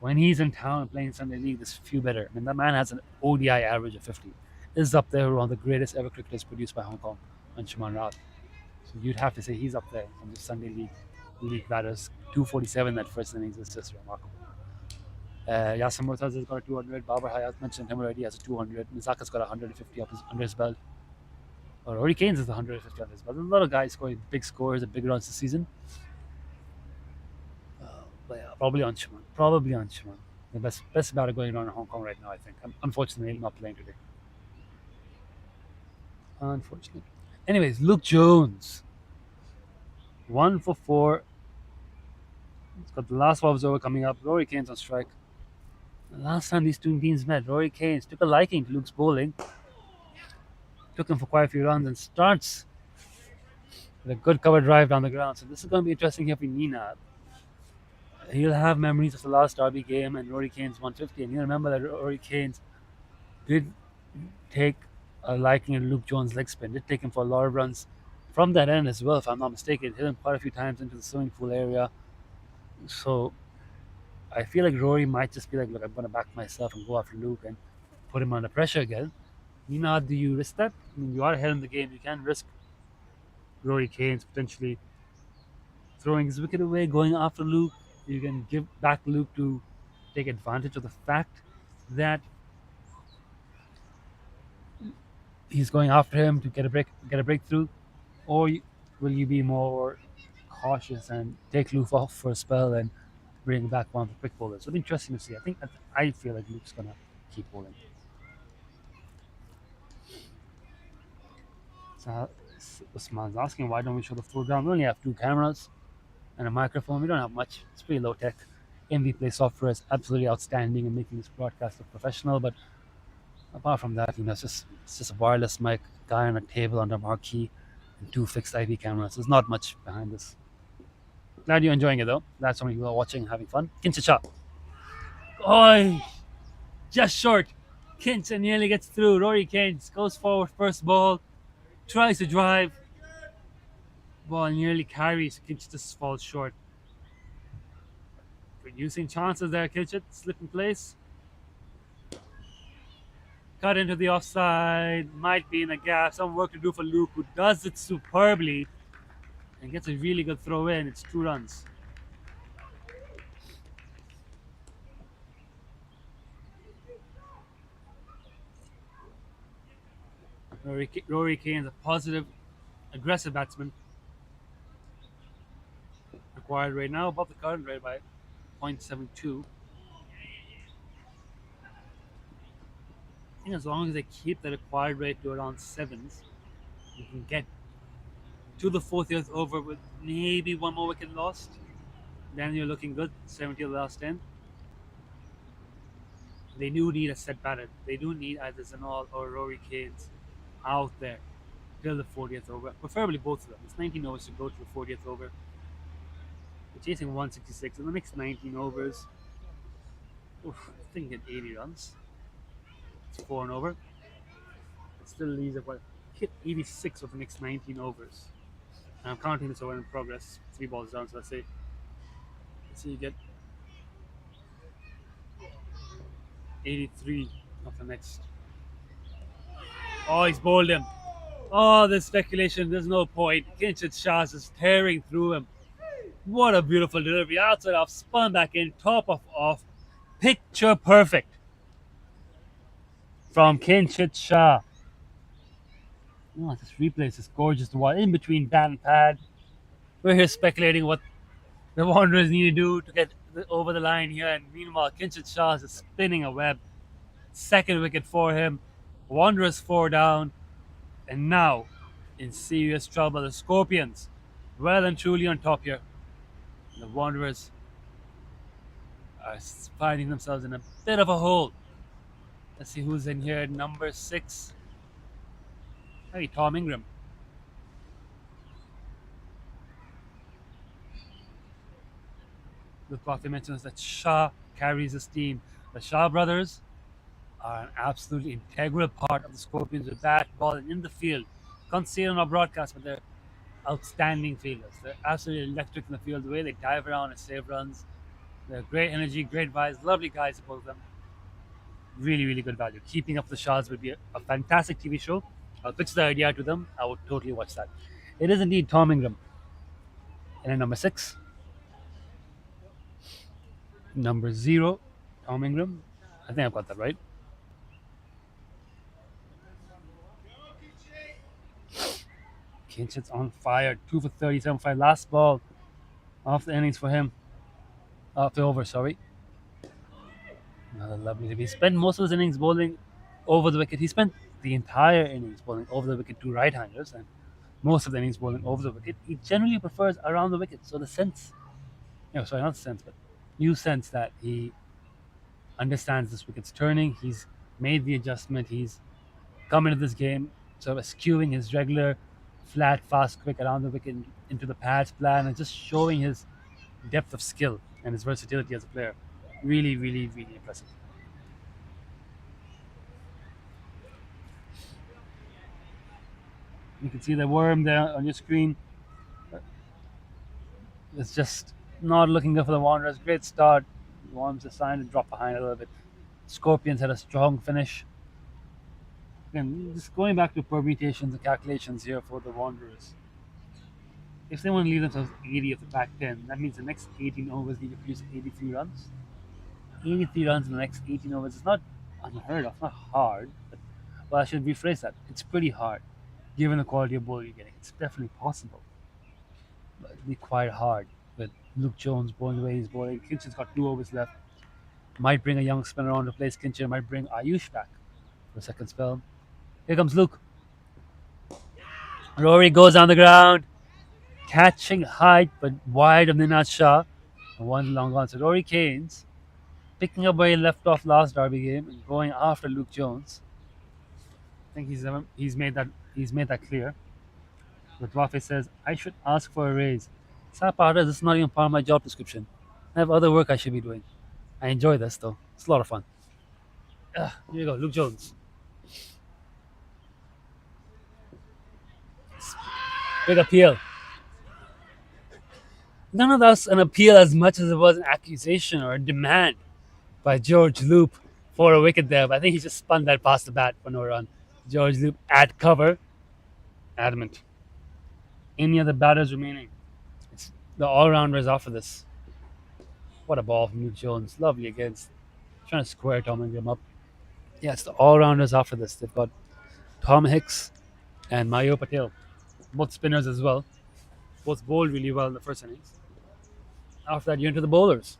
when he's in town and playing Sunday League, there's few better. I mean, that man has an ODI average of 50. Is up there one of the greatest ever cricketers produced by Hong Kong, Anshuman Rath. So you'd have to say he's up there on the Sunday League batters. 247 that first innings is just remarkable. Yasser Murtaz has got a 200. Babar Hayat mentioned him already, has a 200. Nizaka's got 150 under his belt. Rory Keynes is 150 on his belt. There's a lot of guys scoring big scores and big runs this season. But yeah, probably Anshuman. The best batter going around in Hong Kong right now, I think. Unfortunately, not playing today. Unfortunately. Anyways, Luke Jones. 1 for 4. He's got the last 12 over coming up. Rory Keynes on strike. The last time these two teams met, Rory Keynes took a liking to Luke's bowling. Took him for quite a few runs and starts with a good cover drive down the ground. So this is going to be interesting here for Nina. He'll have memories of the last Derby game and Rory Keynes 150. And you remember that Rory Keynes did take a liking in Luke Jones' leg spin. Did take him for a lot of runs from that end as well, if I'm not mistaken. Hit him quite a few times into the swimming pool area. So I feel like Rory might just be like, look, I'm going to back myself and go after Luke and put him under pressure again. Nina, do you risk that? I mean, you are ahead in the game. You can risk Rory Keynes potentially throwing his wicket away, going after Luke. You can give back Luke to take advantage of the fact that he's going after him to get a breakthrough, or will you be more cautious and take Luke off for a spell and bring back one of the quick bowlers? It'll be interesting to see. I feel like Luke's gonna keep bowling. So Usman's asking, why don't we show the full ground? We only have 2 cameras and a microphone. We don't have much. It's pretty low tech. MV Play software is absolutely outstanding in making this broadcast look professional, but apart from that, it's just a wireless mic, guy on a table under a marquee, and 2 fixed IP cameras. There's not much behind this. Glad you're enjoying it though. Glad so many people are watching and having fun. Kincha. Oi! Just short. Kincha nearly gets through. Rory Keynes goes forward first ball. Tries to drive. Ball nearly carries. Kincha just falls short. Producing chances there, Kincha. Slip in place. Cut into the offside. Might be in a gap. Some work to do for Luke, who does it superbly and gets a really good throw in. It's 2 runs. Rory Keynes, a positive, aggressive batsman. acquired rate now above the current rate by 0.72. I think as long as they keep the acquired rate to around 7s, you can get to the 40th over with maybe one more wicket lost. Then you're looking good. 70 of the last 10. They do need a set batter. They do need either Zanol or Rory Keynes out there till the 40th over. Preferably both of them. It's 19 overs to go to the 40th over. We're chasing 166 in the next 19 overs. Oof, I think get 80 runs. It's 4 and over. It still leaves about hit 86 of the next 19 overs. And I'm counting this over in progress. 3 balls down, so let's say you get 83 of the next. Oh, he's bowled him. Oh, there's speculation. There's no point. Kinshit Shah is just tearing through him. What a beautiful delivery. Outside off, spun back in, top of off. Picture perfect from Kinshit Shah. Oh, this replay is gorgeous to watch. In between bat and pad. We're here speculating what the Wanderers need to do to get over the line here. And meanwhile, Kinshit Shah is spinning a web. Second wicket for him. Wanderers 4 down. And now, in serious trouble, the Scorpions well and truly on top here. The Wanderers are finding themselves in a bit of a hole. Let's see who's in here. Number 6. Hey, Tom Ingram. The Coffee mentions that Shah carries his team. The Shah brothers are an absolutely integral part of the Scorpions with bat, ball, and in the field. Can't see it on our broadcast, but they're outstanding fielders. They're absolutely electric in the field. The way they dive around and save runs. They're great energy, great vibes, lovely guys, both of them. Really, really good value. Keeping Up the Shahs would be a fantastic TV show. I'll pitch the idea to them. I would totally watch that. It is indeed Tom Ingram. And then number 6. Number 0, Tom Ingram. I think I've got that right. Kinshit's on fire. 2 for 37.5. Last ball off the innings for him. Off the over, sorry. Another lovely debut. He spent most of his innings bowling over the wicket. He spent the entire innings bowling over the wicket to right-handers and most of the innings bowling over the wicket. He generally prefers around the wicket. So the sense, not the sense, but you sense that he understands this wicket's turning. He's made the adjustment. He's come into this game sort of skewing his regular flat, fast, quick around the wicket into the pads plan and just showing his depth of skill and his versatility as a player. Really, really, really impressive. You can see the worm there on your screen. It's just not looking good for the Wanderers. Great start. Worms are starting to drop behind a little bit. Scorpions had a strong finish. Again, just going back to permutations and calculations here for the Wanderers. If they want to leave themselves 80 of the back 10, that means the next 18 overs need to produce 83 runs. 83 runs in the next 18 overs is not unheard of, not hard. But, well, I should rephrase that. It's pretty hard, given the quality of bowling you're getting. It's definitely possible. But it'll be quite hard with Luke Jones bowling the way he's bowling. Kinshit's got 2 overs left. Might bring a young spinner on to replace Kinshit. Might bring Ayush back for a second spell. Here comes Luke. Rory goes on the ground. Catching height, but wide of Ninad Shah. And one long on. So Rory Keynes picking up where he left off last Derby game and going after Luke Jones. I think he's made that clear. But Wafe says, I should ask for a raise. Sapata, this is not even part of my job description. I have other work I should be doing. I enjoy this though. It's a lot of fun. Here you go, Luke Jones. Big appeal. None of that's an appeal as much as it was an accusation or a demand by George Loop for a wicket there. But I think he just spun that past the bat for no run. George Loop at cover. Adamant. Any other batters remaining? It's the all-rounders after this. What a ball from Luke Jones. Lovely against. Trying to square Tom Ingram up. Yeah, it's the all-rounders after this. They've got Tom Hicks and Mayo Patel. Both spinners as well. Both bowled really well in the first innings. After that, you're into the bowlers.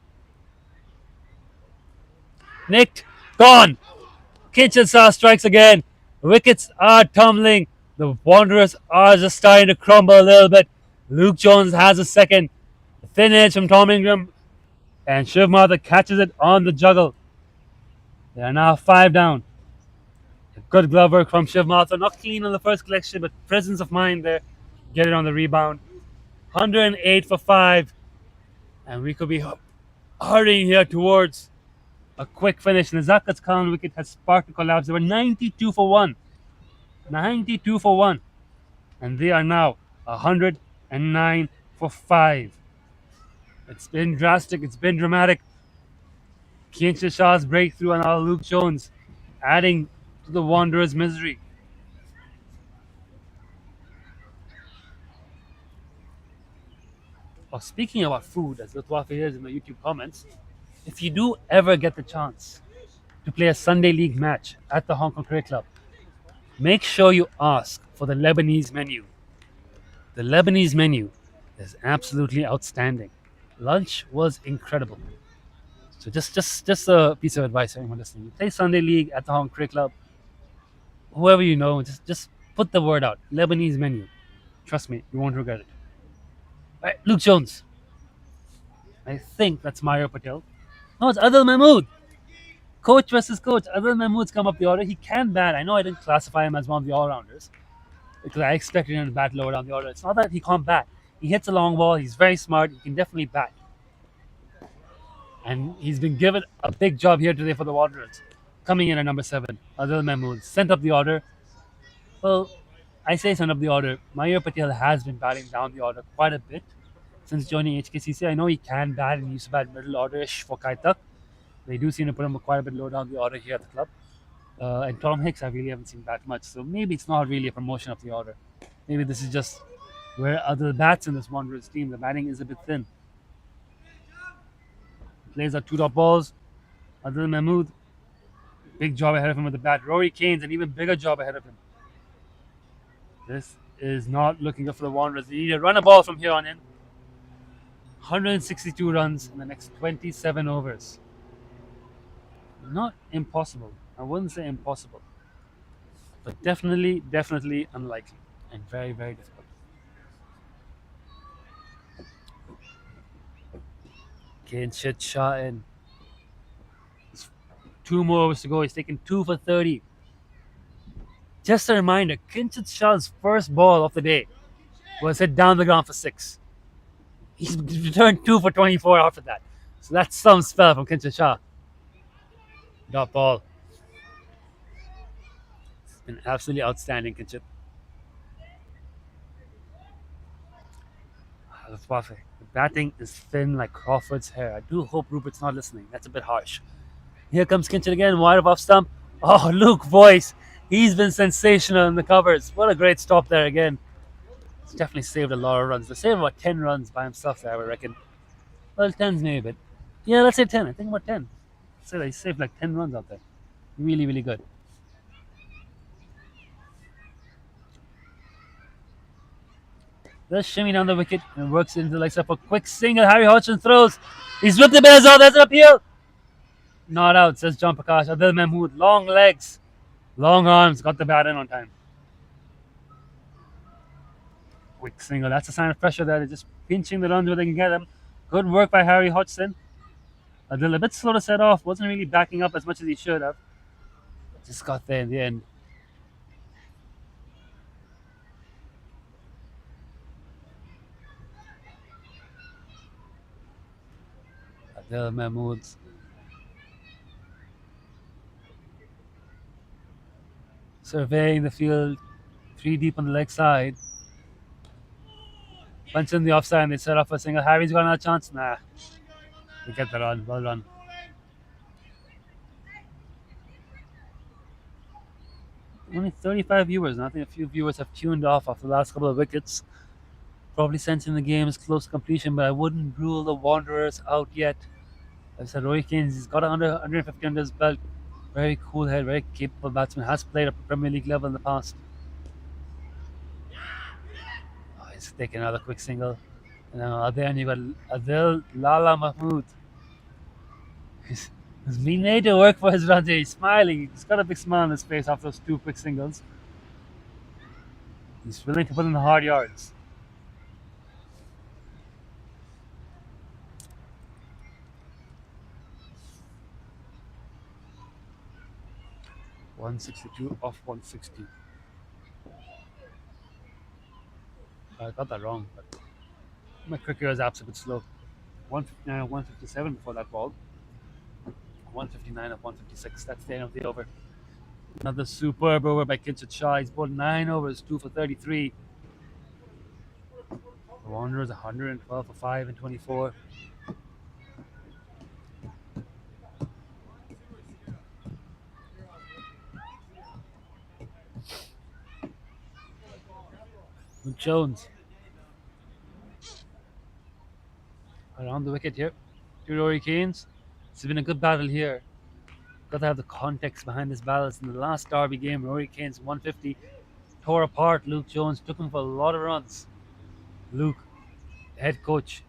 Nicked, gone. Kinshasa strikes again. Wickets are tumbling. The Wanderers are just starting to crumble a little bit. Luke Jones has a second. A thin edge from Tom Ingram. And Shiv Martha catches it on the juggle. They are now 5 down. A good glove work from Shiv Martha. Not clean on the first collection, but presence of mind there. Get it on the rebound. 108 for 5. And we could be hurrying here towards a quick finish. Nazakat's Khan wicket has sparked a collapse. They were 92 for 1. 92 for 1. And they are now 109 for 5. It's been drastic. It's been dramatic. Kinsha Shah's breakthrough and now Luke Jones adding to the Wanderers' misery. Oh, speaking about food, as Lutwafi is in the YouTube comments, if you do ever get the chance to play a Sunday League match at the Hong Kong Cricket Club, make sure you ask for the Lebanese menu. The Lebanese menu is absolutely outstanding. Lunch was incredible. So just a piece of advice for anyone listening. You play Sunday League at the Hong Kong Cricket Club, whoever you know, just put the word out. Lebanese menu. Trust me, you won't regret it. All right, Luke Jones. I think that's Mario Patel. No, it's Adil Mahmood. Coach versus coach. Adil Mahmood's come up the order. He can bat. I know I didn't classify him as one of the all-rounders because I expected him to bat lower down the order. It's not that he can't bat. He hits a long ball. He's very smart. He can definitely bat. And he's been given a big job here today for the Wanderers. Coming in at number 7, Adil Mahmood. Sent up the order. Well, I say sent up the order. Mayor Patel has been batting down the order quite a bit since joining HKCC. I know he can bat and used to bat middle order-ish for Kaitak. They do seem to put him quite a bit low down the order here at the club. And Tom Hicks, I really haven't seen bat much. So maybe it's not really a promotion of the order. Maybe this is just where other bats in this Wanderers team, the batting is a bit thin. Plays are 2 top balls. Adil Mahmood, big job ahead of him with the bat. Rory Keynes, an even bigger job ahead of him. This is not looking good for the Wanderers. They need to run a ball from here on in. 162 runs in the next 27 overs. Not impossible. I wouldn't say impossible. But definitely unlikely. And very, very difficult. Kinshit Shah in. 2 more overs to go. He's taken 2 for 30. Just a reminder, Kinshit Shah's first ball of the day was hit down the ground for 6. He's returned 2 for 24 after that. So that's some spell from Kinshit Shah. Dot ball. It's been absolutely outstanding, Kinshit. That's perfect. The batting is thin like Crawford's hair. I do hope Rupert's not listening. That's a bit harsh. Here comes Kinshit again, wide of off stump. Oh, Luke Voice. He's been sensational in the covers. What a great stop there again. He's definitely saved a lot of runs. They saved about 10 runs by himself there, I would reckon. Well, 10's maybe, but yeah, let's say 10. I think about 10. Let's say he saved like 10 runs out there. Really, really good. Just shimmy down the wicket and works into the legs up a quick single. Harry Hodgson throws. He's whipped the bears out. That's an appeal. Not out, says John Prakash. Adil Mahmood. Long legs. Long arms. Got the bat in on time. Quick single. That's a sign of pressure there. They're just pinching the runs where they can get them. Good work by Harry Hodgson. Adil a bit slow to set off. Wasn't really backing up as much as he should have. Just got there in the end. Adil Mahmood. Surveying the field, 3 deep on the leg side. Punch in the offside and they set off a single. Harry's got another chance. Nah. They get the run. Well done. Only 35 viewers, and I think a few viewers have tuned off after the last couple of wickets. Probably sensing the game is close to completion, but I wouldn't rule the Wanderers out yet. Like I said, Roy Keynes, he's got 150 under his belt. Very cool head, very capable batsman. Has played at the Premier League level in the past. Oh, he's taking another quick single. Now then you got Adil Lala Mahmood. He's been made to work for his runs here. He's smiling. He's got a big smile on his face after those 2 quick singles. He's willing to put in the hard yards. .162 off 160. I got that wrong, but my cricket was absolutely slow. 159 of 157 before that ball. 159 of 156. That's the end of the over. Another superb over by Kitchet Shah. He's bowled 9 overs, 2 for 33. The Wanderers 112 for 5 and 24. Luke Jones around the wicket here. 2 Rory Keanes. It's been a good battle here. Got to have the context behind this battle. In the last Derby game, Rory Keanes 150 tore apart Luke Jones, took him for a lot of runs. Luke, head coach,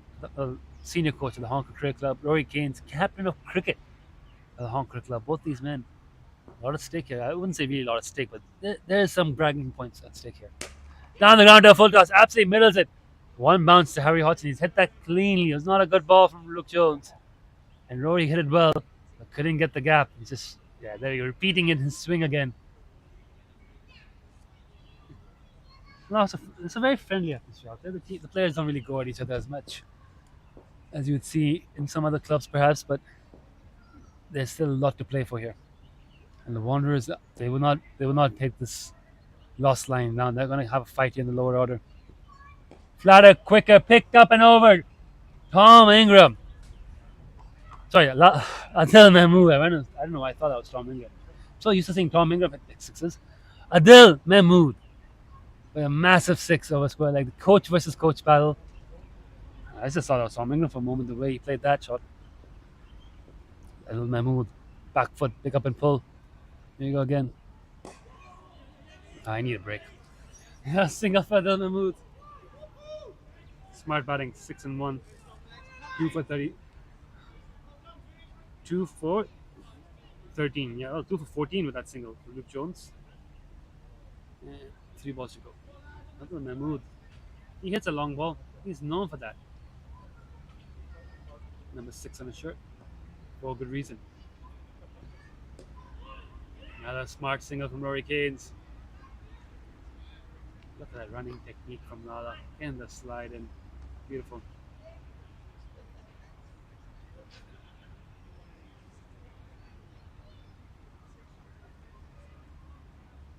senior coach of the Hong Kong Cricket Club. Rory Keanes, captain of cricket of the Hong Kong Cricket Club. Both these men, a lot at stake here. I wouldn't say really a lot at stake, but there's some bragging points at stake here. Down the ground to a full toss, absolutely middles it. One bounce to Harry Hodgson. He's hit that cleanly. It was not a good ball from Luke Jones. And Rory hit it well, but couldn't get the gap. He's just, there you go, repeating in his swing again. It's a very friendly atmosphere out there. The players don't really go at each other as much as you would see in some other clubs, perhaps, but there's still a lot to play for here. And the Wanderers, they will not take this lost line down. They're going to have a fight here in the lower order. Flatter, quicker, picked up and over. Tom Ingram. Sorry, Adil Mahmood. I don't know why I thought that was Tom Ingram. So used to seeing Tom Ingram hit big sixes. Adil Mahmood. With a massive 6 over square leg. The coach versus coach battle. I just thought that was Tom Ingram for a moment, the way he played that shot. Adil Mahmood. Back foot, pick up and pull. Here you go again. I need a break. Single for Adil Mahmood. Smart batting, 6 and 1. 2 for 30. 2 for 13. 2 for 14 with that single for Luke Jones. And 3 balls to go. Adil Mahmood. He hits a long ball. He's known for that. Number 6 on his shirt. For a good reason. Another smart single from Rory Keanes. Look at that running technique from Lala. And the slide in. Beautiful.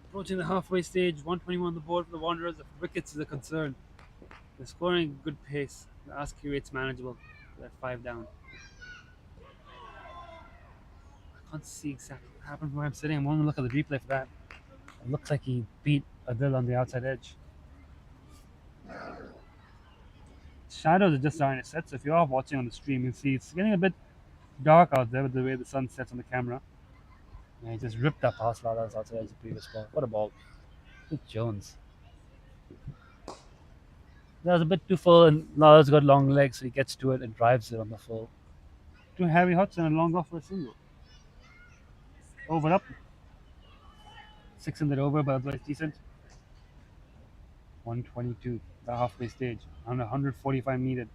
Approaching the halfway stage, 121 on the board for the Wanderers. If wickets is a concern, they're scoring good pace. The ASCII rate's manageable. They're 5 down. I can't see exactly what happened from where I'm sitting. I'm going to look at the replay for that. It looks like he beat Adil on the outside edge. Shadows are just starting to set, so if you are watching on the stream, you'll see it's getting a bit dark out there with the way the sun sets on the camera. Yeah, he just ripped that past Lala's outside edge the previous ball. What a ball. Luke Jones. That was a bit too full, and Lala's got long legs, so he gets to it and drives it on the full. To Harry Hodgson and long off for a single. Over up. 600 over, but otherwise decent. 122, the halfway stage. 145 needed.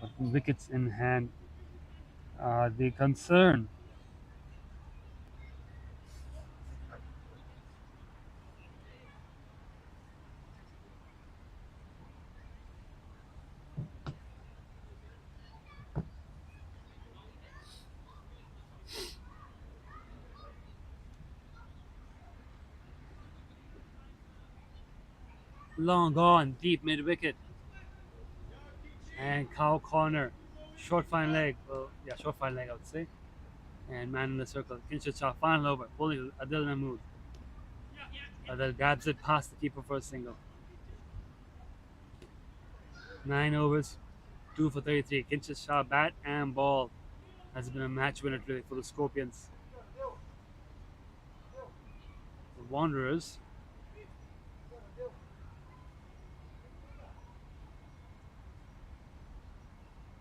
But wickets in hand. The concern. Long gone, deep mid wicket. And cow corner. Short fine leg. Well, short fine leg, I would say. And man in the circle. Kinshot Shah, final over. Pulling Adil Mahmood. Adil grabs it past the keeper for a single. 9 overs. 2 for 33. Kinshot Shah, bat and ball. Has been a match winner today for the Scorpions. The Wanderers.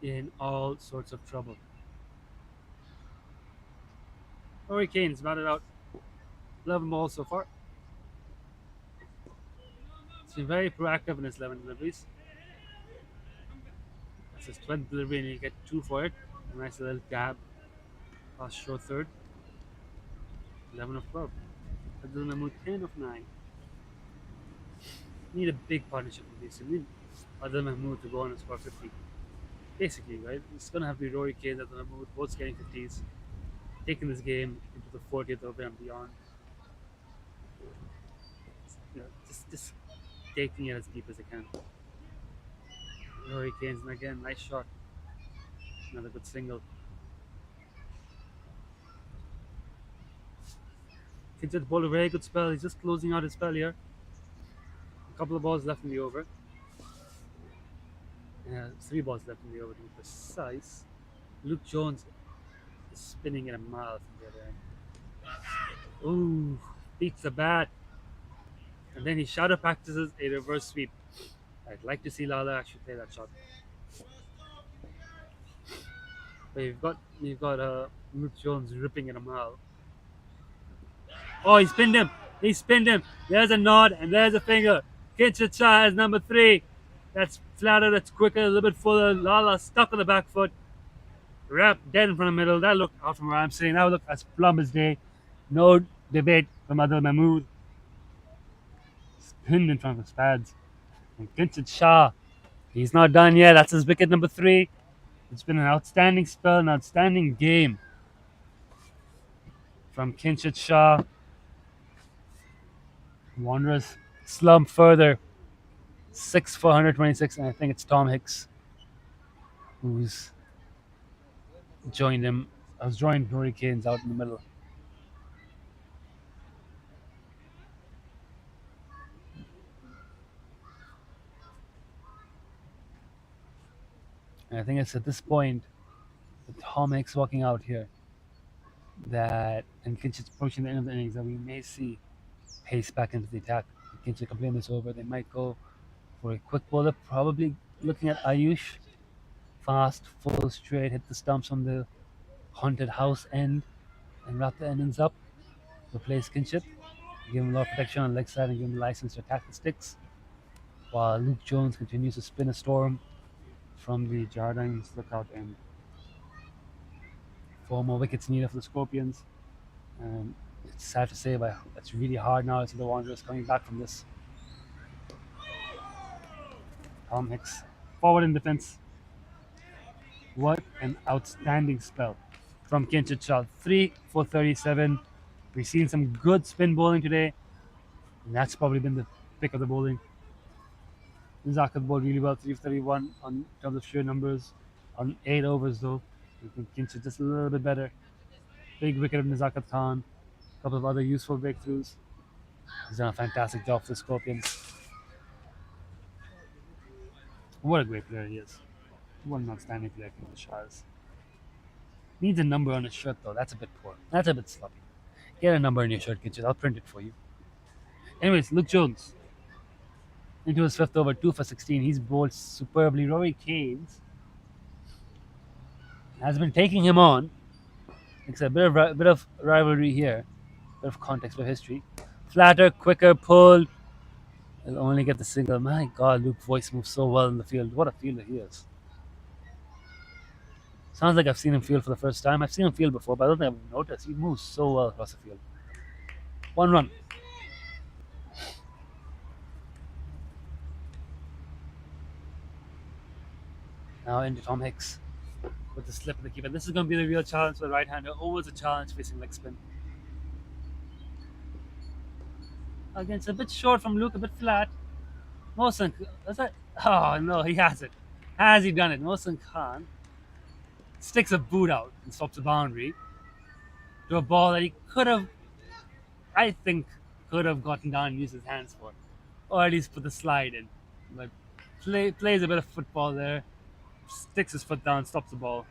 in all sorts of trouble. Rory Kane's batted out 11 balls so far. He's been very proactive in his 11 deliveries. That's his 12th delivery, and he get 2 for it. A nice little gap past short third. 11 of 12. Abdul Mahmood 10 of 9. Need a big partnership with this. You need Adil Mahmood to go on and score 50. Basically, right? It's going to have to be Rory Kane and Adil Mahmood both getting 50s, taking this game into the 40th over and beyond. You know, just taking it as deep as they can. Rory Kane's, and again, nice shot. Another good single. Kinchit bowled a very good spell. He's just closing out his spell here. A couple of balls left in the over. 3 balls left in the over to be precise. Luke Jones is spinning at a mile from the other end. Ooh, beats the bat. And then he shadow practices a reverse sweep. I'd like to see Lala actually play that shot. But you've got Luke Jones ripping at a mile. Oh, he spinned him. He spinned him. There's a nod and there's a finger. Kinchit Shah has number 3. That's flatter, that's quicker, a little bit fuller. Lala stuck on the back foot. Wrapped dead in front of the middle. That looked out from where I'm sitting. That would look as plumb as day. No debate from Adil Mahmood. Spinned in front of his pads. And Kinchit Shah, he's not done yet. That's his wicket number 3. It's been an outstanding spell, an outstanding game from Kinchit Shah. Wanderers slump further. 6 for 126, and I think it's Tom Hicks who's joined him. I was joined Rory Kane's out in the middle. And I think it's at this point with Tom Hicks walking out here that, and Kinchit's approaching the end of the innings, that we may see pace back into the attack. Kinchit completing this over, they might go for a quick bowler, probably looking at Ayush. Fast, full, straight, hit the stumps on the haunted house end and wrap the innings up. Replace Kinchit, give him a lot of protection on the leg side and give him the license to attack the sticks. While Luke Jones continues to spin a storm from the Jardines lookout end. 4 more wickets needed for the Scorpions. And it's sad to say, but it's really hard now to see the Wanderers coming back from this. Tom Hicks, forward in defense. What an outstanding spell from Kinchit Shah. 3 for 37. We've seen some good spin bowling today, and that's probably been the pick of the bowling. Zakat bowled really well, 3 for 31 on terms of sheer numbers. On 8 overs though, I think Kinchit just a little bit better. Big wicket of Nizakat Khan. A couple of other useful breakthroughs. He's done a fantastic job for the Scorpions. What a great player he is. What an outstanding player Kinchit Shah is. Needs a number on his shirt though. That's a bit poor. That's a bit sloppy. Get a number on your shirt, Kinchit. I'll print it for you. Anyways, Luke Jones. Into his 5th over, 2 for 16. He's bowled superbly. Rory Kane's has been taking him on. It's a bit of rivalry here. Bit of context for history. Flatter, quicker, pulled. He'll only get the single. My God, Luke Voice moves so well in the field. What a fielder he is. Sounds like I've seen him field for the first time. I've seen him field before, but I don't think I've noticed. He moves so well across the field. 1 run. Now into Tom Hicks with the slip of the keeper. This is going to be the real challenge for the right-hander. Always a challenge facing leg spin. Again, it's a bit short from Luke, a bit flat. Mohsin, is that? Oh no, he has it. Has he done it? Mohsin Khan sticks a boot out and stops the boundary to a ball that he could have, I think, gotten down and used his hands for, or at least put the slide in. But plays a bit of football there. Sticks his foot down, stops the ball,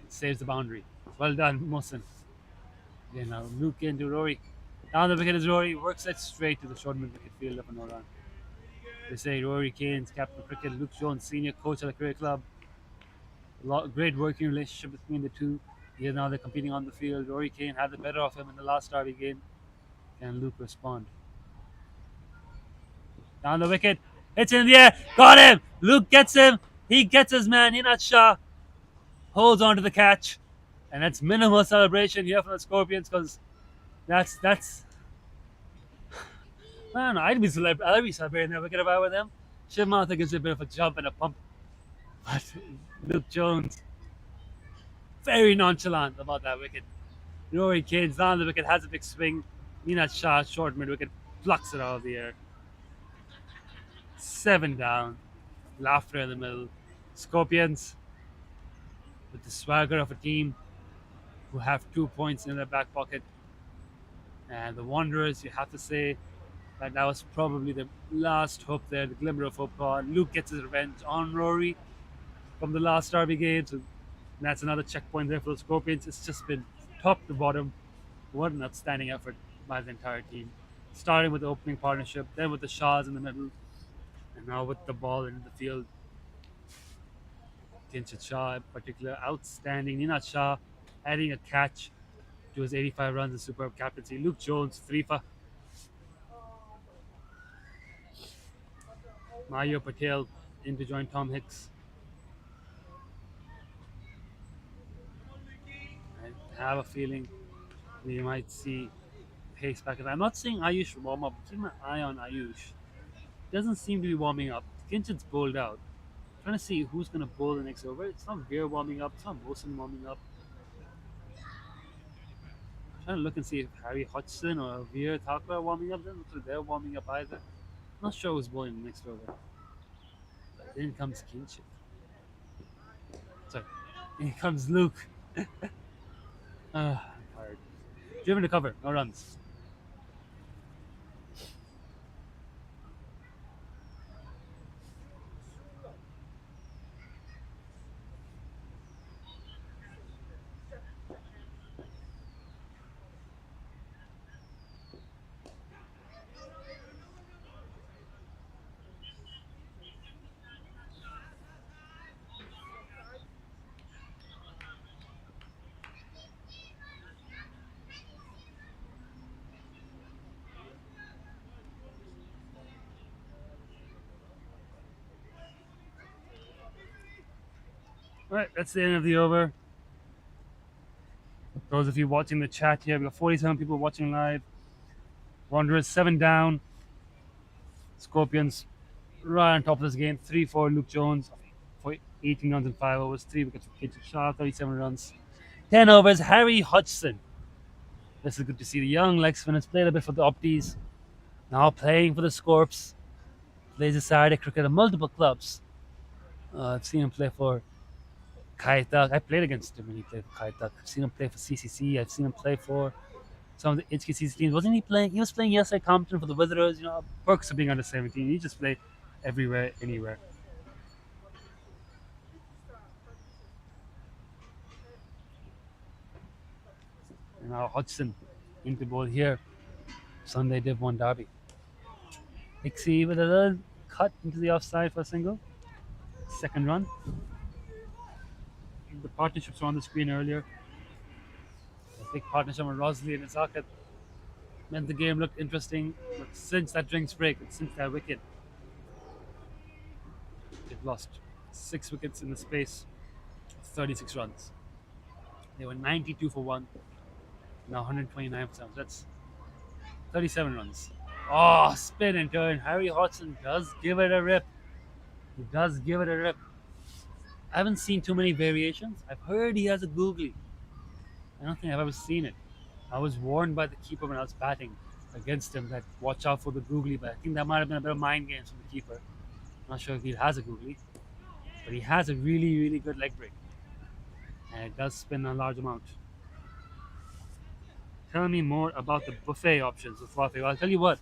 and saves the boundary. Well done, Mohsin. Okay, now Luke into Rory. Down the wicket is Rory, works it straight to the short mid wicket fielder for no run. They say Rory Kane's captain of cricket, Luke Jones, senior coach at the cricket club. Great working relationship between the two. Here now they're competing on the field. Rory Kane had the better of him in the last Derby game. Can Luke respond? Down the wicket. It's in the air. Got him. Luke gets him. He gets his man. Inat Shah holds on to the catch. And that's minimal celebration here from the Scorpions because that's I don't know. I'd be celebrating that wicket if I were them. Shiv Martha gives it a bit of a jump and a pump. But Luke Jones, very nonchalant about that wicket. Rory Kane's down the wicket, has a big swing. Inat Shah, short mid wicket, plucks it out of the air. 7 down. Laughter in the middle. Scorpions, with the swagger of a team who have 2 points in their back pocket. And the Wanderers, you have to say that was probably the last hope there, the glimmer of hope. Luke gets his revenge on Rory from the last Derby game. So that's another checkpoint there for the Scorpions. It's just been top to bottom. What an outstanding effort by the entire team. Starting with the opening partnership, then with the Shahs in the middle, and now with the ball in the field. Kinshit Shah in particular, outstanding. Inat Shah adding a catch to his 85 runs in superb captaincy. Luke Jones, 3 for. Mario Patel in to join Tom Hicks. I have a feeling we might see pace back. I'm not saying Ayush warm up. I'm keeping my eye on Ayush. Doesn't seem to be warming up. Kinshit's bowled out. Trying to see who's going to bowl the next over. It's not Veer warming up. It's not Mosen warming up. Trying to look and see if Harry Hodgson or Veer Thakur are warming up. Doesn't look like they're warming up either. Not sure who's bowling the next over. But in comes Kinshit. Sorry. In comes Luke. I'm tired. Driven to cover. No runs. Alright, that's the end of the over. Those of you watching the chat here, we've got 47 people watching live. Wanderers 7 down. Scorpions right on top of this game. 3-4 Luke Jones for 18 runs and 5 overs. 3 wickets for Kinshit Shah, 37 runs. 10 overs, Harry Hodgson. This is good to see. The young leg spinners played a bit for the Opties. Now playing for the Scorps. Plays aside cricket at multiple clubs. I've seen him play for Kaitak. I played against him when he played for Kaitak. I've seen him play for CCC. I've seen him play for some of the HKCC teams. Wasn't he playing? He was playing yesterday Compton for the Wizards. You know, perks of being under 17. He just played everywhere, anywhere. And now Hodgson into bowl here. Sunday Div 1 Derby. Ixie with a little cut into the offside for a single. Second run. The partnerships were on the screen earlier. A big partnership with Rosley and Izakat meant the game looked interesting. But since that drinks break, and since that wicket, they've lost 6 wickets in the space of 36 runs. They were 92 for 1, now 129 for 7. That's 37 runs. Oh, spin and turn. Harry Hodgson does give it a rip. He does give it a rip. I haven't seen too many variations. I've heard he has a googly. I don't think I've ever seen it. I was warned by the keeper when I was batting against him that watch out for the googly, but I think that might have been a bit of mind games from the keeper. I'm not sure if he has a googly, but he has a really, really good leg break. And it does spin a large amount. Tell me more about the buffet options with Huawei. I'll tell you what.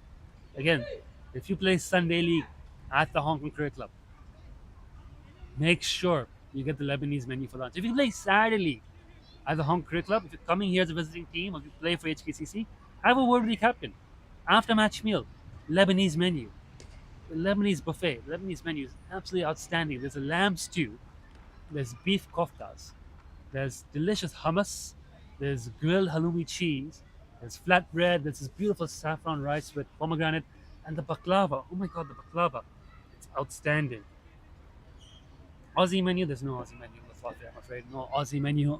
Again, if you play Sunday League at the Hong Kong Cricket Club, make sure you get the Lebanese menu for lunch. If you play Saturday League at the Hong Kong Cricket Club, if you're coming here as a visiting team or if you play for HKCC, have a word with your captain. After match meal, Lebanese menu. The Lebanese buffet, the Lebanese menu is absolutely outstanding. There's a lamb stew, there's beef koftas, there's delicious hummus, there's grilled halloumi cheese, there's flatbread, there's this beautiful saffron rice with pomegranate, and the baklava. Oh my god, the baklava. It's outstanding. Aussie menu, there's no Aussie menu in the buffet, I'm afraid. No Aussie menu.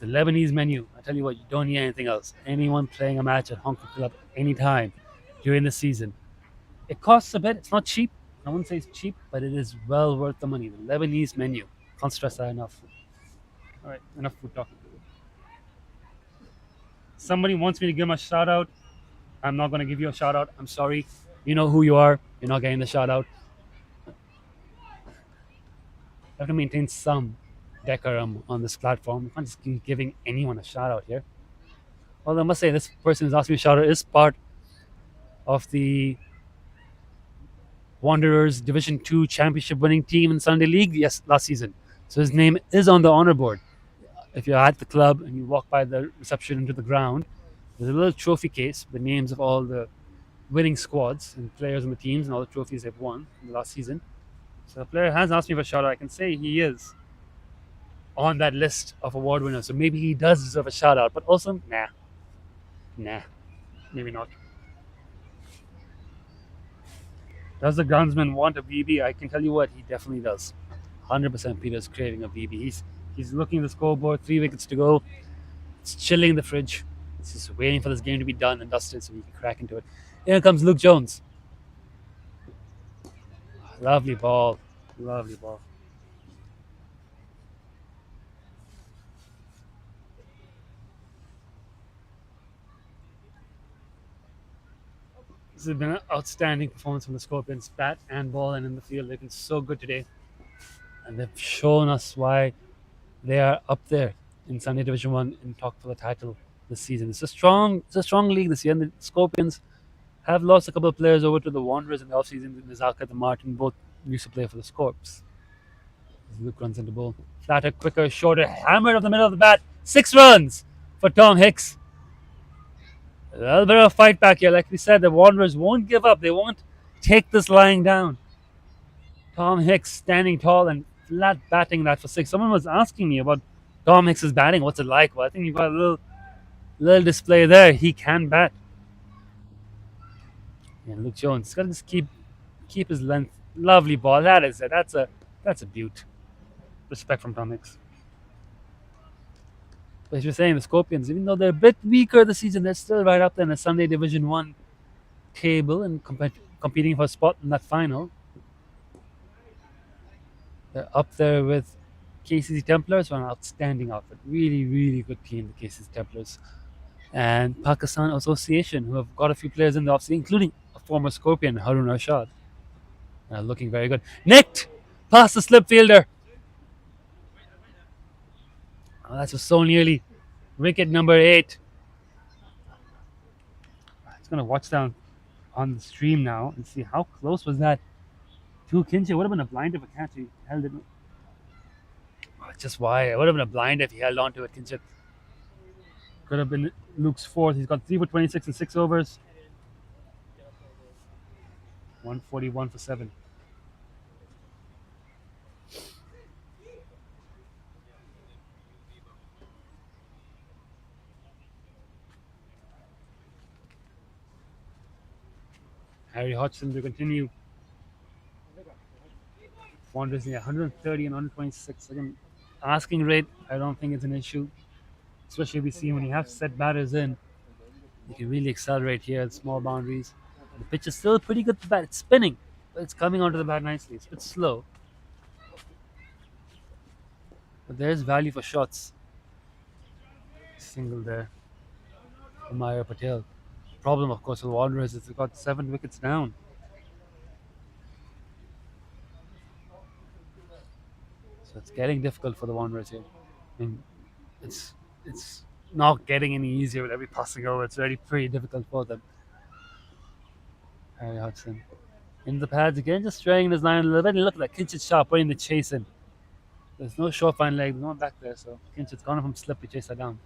The Lebanese menu, I tell you what, you don't need anything else. Anyone playing a match at Hong Kong Club anytime during the season. It costs a bit, it's not cheap. I wouldn't say it's cheap, but it is well worth the money. The Lebanese menu. Can't stress that enough. Alright, enough food talk. Somebody wants me to give him a shout out. I'm not going to give you a shout out. I'm sorry. You know who you are. You're not getting the shout out. You have to maintain some decorum on this platform. You can't just keep giving anyone a shout out here. Well, I must say, this person who's asked me a shout out is part of the Wanderers Division 2 championship winning team in Sunday League last season. So his name is on the honor board. If you're at the club and you walk by the reception into the ground, there's a little trophy case with the names of all the winning squads and players on the teams and all the trophies they've won in the last season. So the player has asked me for a shout out. I can say he is on that list of award winners. So maybe he does deserve a shout out. But also, nah, maybe not. Does the groundsman want a VB? I can tell you what, he definitely does. 100% Peter's craving a VB. He's looking at the scoreboard, 3 wickets to go. It's chilling in the fridge. He's just waiting for this game to be done and dusted so he can crack into it. Here comes Luke Jones. Lovely ball. Lovely ball. This has been an outstanding performance from the Scorpions, bat and ball and in the field. They've been so good today. And they've shown us why they are up there in Sunday Division 1 in talk for the title this season. It's a strong league this year, and the Scorpions have lost a couple of players over to the Wanderers in the offseason. Nizaka and Martin both used to play for the Scorps. Luke runs into ball. Flatter, quicker, shorter, hammered up the middle of the bat. 6 runs for Tom Hicks. A little bit of a fight back here. Like we said, the Wanderers won't give up. They won't take this lying down. Tom Hicks standing tall and flat batting that for 6. Someone was asking me about Tom Hicks' batting. What's it like? Well, I think you've got a little display there. He can bat. And Luke Jones got to just keep his length. Lovely ball. That's a beaut. Respect from Tom Hicks. But as you're saying, the Scorpions, even though they're a bit weaker this season, they're still right up there in the Sunday Division 1 table and competing for a spot in that final. They're up there with KCC Templars, who are an outstanding outfit. Really, really good team, the KCC Templars. And Pakistan Association, who have got a few players in the offseason, including a former Scorpion, Harun Rashad. Looking very good. Nicked! Past the slip fielder. Oh, that's so nearly. Wicket number 8. It's going to watch down on the stream now and see how close was that to Kinche. Would have been a blind if a catch he held it. Just why? It would have been a blind if he held on to it. Kinche. Could have been Luke's 4th. He's got 3 for 26 and 6 overs. 141 for 7. Harry Hodgson to continue. Wanderers near 130 and 126. Again, asking rate, I don't think it's an issue. Especially we see when you have set batters in, you can really accelerate here at small boundaries. The pitch is still pretty good to bat. It's spinning, but it's coming onto the bat nicely. It's a bit slow. But there's value for shots. Single there. Umayya Patel. Problem, of course, with the Wanderers is they've got 7 wickets down. So it's getting difficult for the Wanderers here. I mean, it's not getting any easier with every passing over. It's already pretty difficult for them. Harry Hodgson. In the pads again, just straying his line a little bit. Look at that. Kinch's sharp, putting the chase in. There's no short fine leg, there's no one back there, so Kinch's gone from slip to chase her down.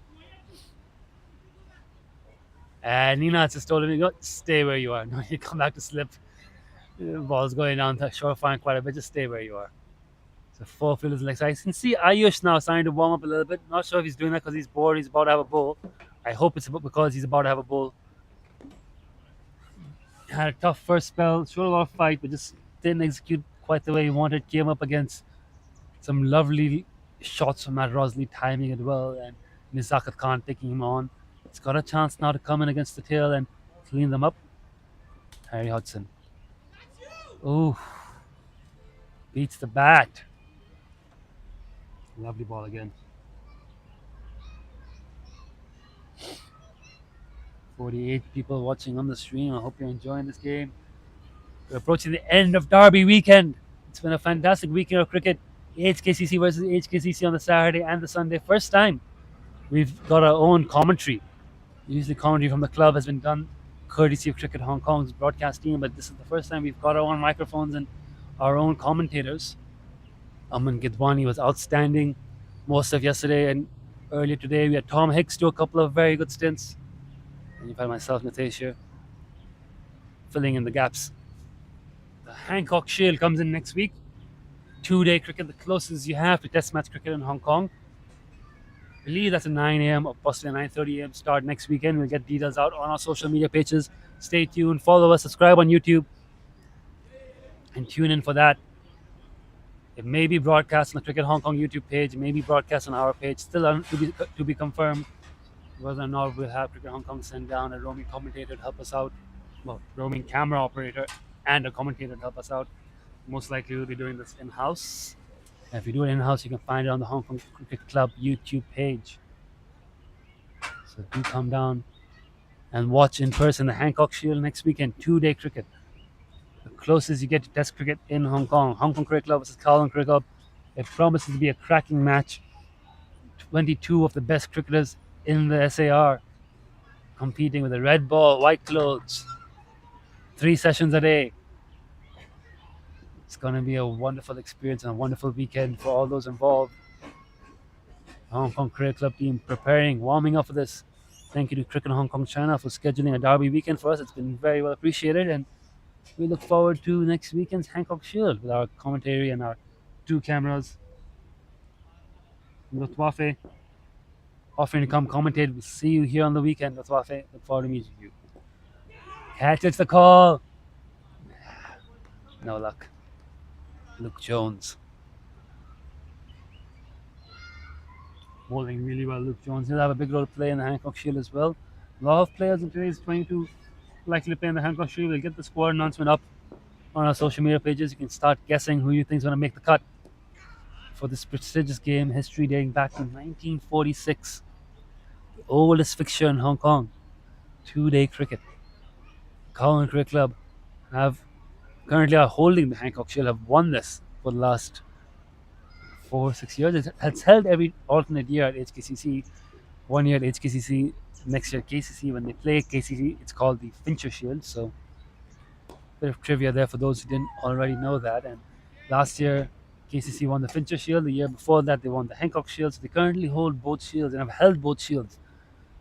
And Nina just told him, stay where you are. No, you come back to slip. Ball's going down the short fine quite a bit. Just stay where you are. So 4 fielders like I can see Ayush now starting to warm up a little bit. Not sure if he's doing that because he's bored. He's about to have a bowl. I hope it's because he's about to have a bowl. Had a tough first spell, showed a lot of fight, but just didn't execute quite the way he wanted. Came up against some lovely shots from Matt Rosley, timing it well, and Nizakat Khan taking him on. He's got a chance now to come in against the tail and clean them up. Harry Hodgson. Ooh. Beats the bat. Lovely ball again. 48 people watching on the stream. I hope you're enjoying this game. We're approaching the end of Derby weekend. It's been a fantastic weekend of cricket. HKCC versus HKCC on the Saturday and the Sunday. First time we've got our own commentary. Usually commentary from the club has been done courtesy of Cricket Hong Kong's broadcast team, but this is the first time we've got our own microphones and our own commentators. Aman Gidwani was outstanding most of yesterday, and earlier today we had Tom Hicks do a couple of very good stints. And you've had myself, Nitesh, here, filling in the gaps. The Hancock Shield comes in next week. 2-day cricket, the closest you have to test match cricket in Hong Kong. I believe that's a 9 a.m. or possibly a 9:30 a.m. start next weekend. We'll get details out on our social media pages. Stay tuned, follow us, subscribe on YouTube, and tune in for that. It may be broadcast on the Cricket Hong Kong YouTube page, it may be broadcast on our page, still to be confirmed whether or not we'll have Cricket Hong Kong send down a roaming commentator to help us out. Well, roaming camera operator and a commentator to help us out. Most likely we'll be doing this in-house. And if you do it in-house, you can find it on the Hong Kong Cricket Club YouTube page. So do come down and watch in person the Hancock Shield next weekend, 2-day cricket. The closest you get to test cricket in Hong Kong. Hong Kong Cricket Club versus Kowloon Cricket Club. It promises to be a cracking match. 22 of the best cricketers in the SAR competing with the red ball, white clothes. 3 sessions a day. It's going to be a wonderful experience and a wonderful weekend for all those involved. Hong Kong Cricket Club team preparing, warming up for this. Thank you to Cricket Hong Kong China for scheduling a Derby weekend for us. It's been very well appreciated, and we look forward to next weekend's Hancock Shield with our commentary and our 2 cameras. Lutwafe offering to come commentate. We'll see you here on the weekend, Lutwafe. Look forward to meeting you. Catch it's the call. No luck. Luke Jones. Bowling really well, Luke Jones. He'll have a big role to play in the Hancock Shield as well. A lot of players in today's 22 likely to play in the Hancock Shield. We'll get the squad announcement up on our social media pages. You can start guessing who you think is going to make the cut for this prestigious game. History dating back to 1946. The oldest fixture in Hong Kong. 2-day cricket. Kowloon Cricket Club currently are holding the Hancock Shield, have won this for the last 4 or 6 years. It's held every alternate year at HKCC. 1 year at HKCC, next year at KCC. When they play KCC, it's called the Fincher Shield. So, a bit of trivia there for those who didn't already know that. And last year, KCC won the Fincher Shield. The year before that, they won the Hancock Shield. So they currently hold both shields and have held both shields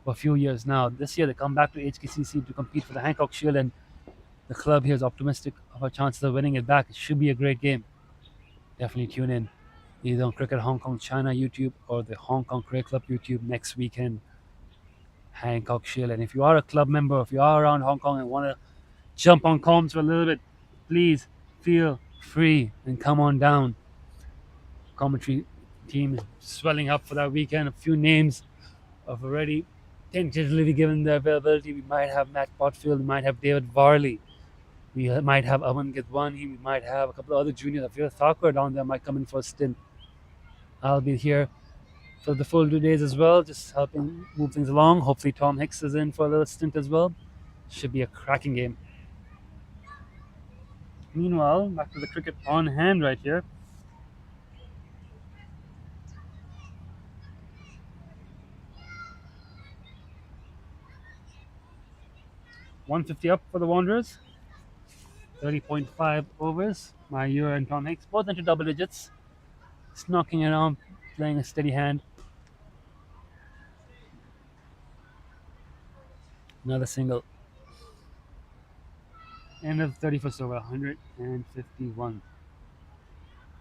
for a few years now. This year, they come back to HKCC to compete for the Hancock Shield, and the club here is optimistic of our chances of winning it back. It should be a great game. Definitely tune in, either on Cricket Hong Kong China YouTube or the Hong Kong Cricket Club YouTube next weekend. Hancock Shield. And if you are a club member, if you are around Hong Kong and want to jump on comms for a little bit, please feel free and come on down. Commentary team is swelling up for that weekend. A few names have already tentatively given their availability. We might have Matt Potfield, we might have David Varley, we might have Aman Gidwani, we might have a couple of other juniors. If you're a Thakur down there, might come in for a stint. I'll be here for the full 2 days as well, just helping move things along. Hopefully Tom Hicks is in for a little stint as well. Should be a cracking game. Meanwhile, back to the cricket on hand right here. $150 up for the Wanderers. 30.5 overs. Mayur and Tom Hicks, both into double digits. Just knocking around, playing a steady hand. Another single. End of 31st over, 151.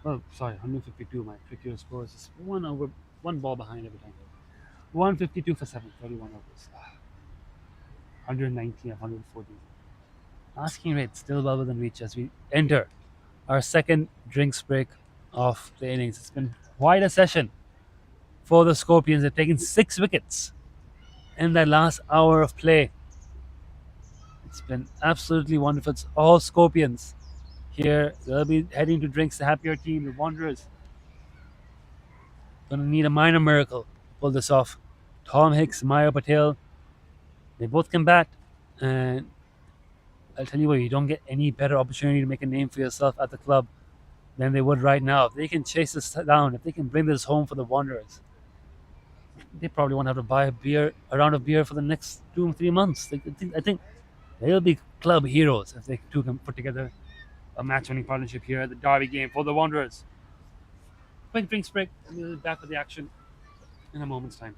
Oh, sorry, 152. My trickier score is just one ball behind every time. 152 for 7, 31 overs. 119 of 114. Asking rate still well within reach as we enter our second drinks break of the innings. It's been quite a session for the Scorpions. They've taken 6 wickets in that last hour of play. It's been absolutely wonderful. It's all Scorpions here. They'll be heading to drinks, the happier team, the Wanderers. Gonna need a minor miracle to pull this off. Tom Hicks, Maya Patel, they both can bat. And I'll tell you what, you don't get any better opportunity to make a name for yourself at the club than they would right now. If they can chase this down, if they can bring this home for the Wanderers, they probably won't have to buy a round of beer for the next 2 or 3 months. I think they'll be club heroes if they two can put together a match-winning partnership here at the Derby game for the Wanderers. Quick drinks break, and we'll be back with the action in a moment's time.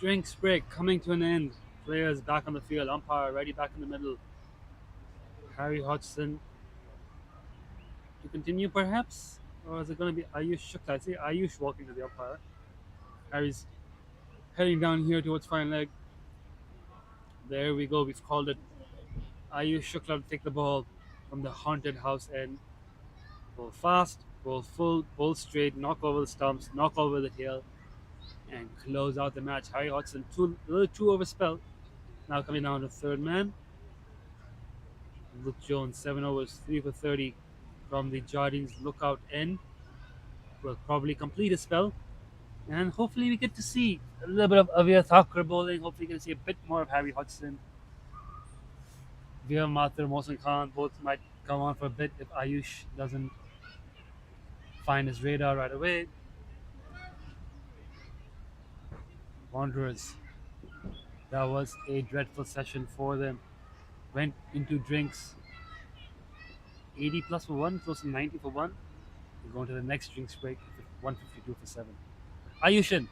Drinks break coming to an end. Players back on the field. Umpire ready back in the middle. Harry Hodgson to continue perhaps? Or is it going to be Ayush Shukla? I see Ayush walking to the umpire. Harry's heading down here towards fine leg. There we go. We've called it. Ayush Shukla to take the ball from the haunted house end. Ball fast, ball full, ball straight, knock over the stumps, knock over the tail, and close out the match. Harry Hodgson, another 2 over spell. Now coming down to third man. Luke Jones, 7 overs, 3 for 30 from the Jardines lookout end. Will probably complete a spell. And hopefully we get to see a little bit of Avia Thakur bowling. Hopefully we get to see a bit more of Harry Hodgson. Veer Mathur, Mohsin Khan both might come on for a bit if Ayush doesn't find his radar right away. Wanderers. That was a dreadful session for them. Went into drinks 80 plus for one, close to 90 for one. We're going to the next drinks break, 152 for 7. Ayushin.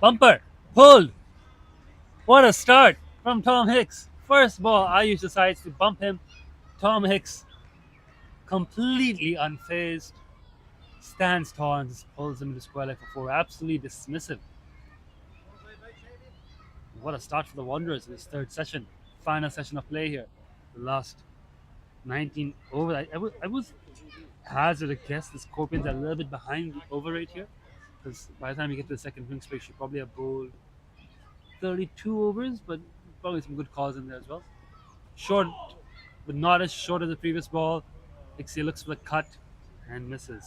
Bumper. Pulled. What a start from Tom Hicks. First ball, Ayush decides to bump him. Tom Hicks, completely unfazed, stands tall and just pulls him into square leg for 4. Absolutely dismissive. What a start for the Wanderers in this third session. Final session of play here. The last 19 over. I was hazard a guess the Scorpions are a little bit behind the over rate here. Because by the time you get to the second drinks break, you probably have bowled 32 overs, but probably some good calls in there as well. Short, but not as short as the previous ball. Ixie looks for the cut and misses.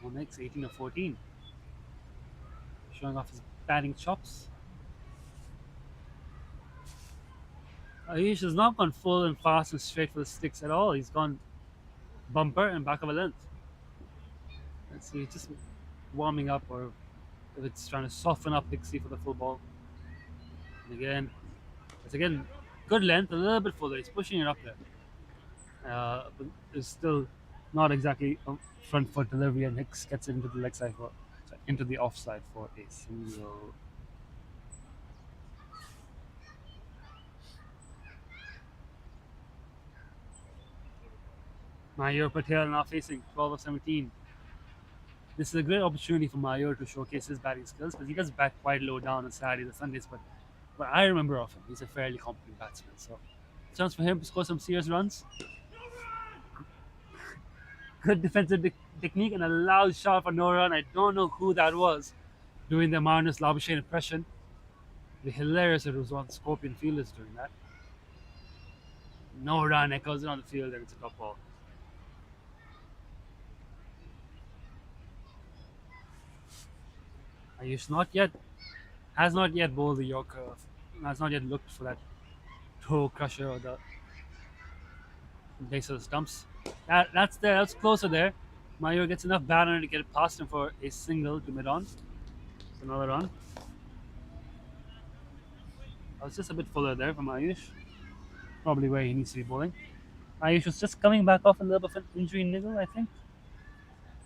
One makes 18 of 14. Showing off his batting chops. Ayush has not gone full and fast and straight for the sticks at all. He's gone bumper and back of a length. Let's see, just warming up, or if it's trying to soften up Pixie for the full ball. And again, it's again good length, a little bit fuller. He's pushing it up there. But it's still not exactly a front foot delivery, and Hicks gets it into the leg side into the offside for a single. Mayur Patel now facing 12 of 17. This is a great opportunity for Mayur to showcase his batting skills, because he does bat quite low down on Saturdays and Sundays, but what I remember of him, he's a fairly competent batsman. So, chance for him to score some serious runs. Good defensive technique and a loud shot for no run. I don't know who that was doing the Mariners Labuschagne impression. It'd be hilarious if it was one of the Scorpion fielders doing that. No run, echoes it on the field, and it's a top ball. Ayush has not yet bowled the Yorker, has not yet looked for that toe crusher or the base of the stumps. That's there, that's closer there. Mayur gets enough batter to get it past him for a single to mid-on. It's another run. I was just a bit fuller there from Ayush. Probably where he needs to be bowling. Ayush was just coming back off a little bit of an injury niggle, I think.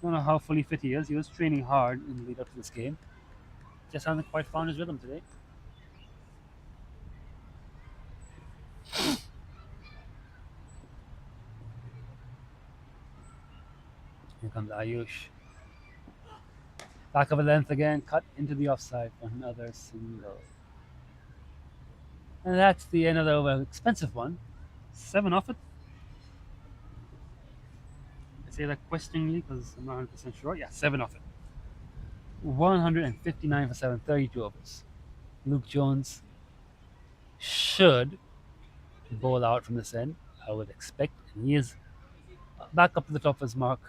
Don't know how fully fit he is. He was training hard in the lead up to this game. Just hasn't quite found his rhythm today. Here comes Ayush. Back of a length again, cut into the offside for another single. And that's the end of the over. Expensive one. 7 off it. I say that questioningly because I'm not 100% sure. Yeah, 7 off it. 159 for 7, 32 overs. Luke Jones should bowl out from this end, I would expect. And he is back up to the top of his mark.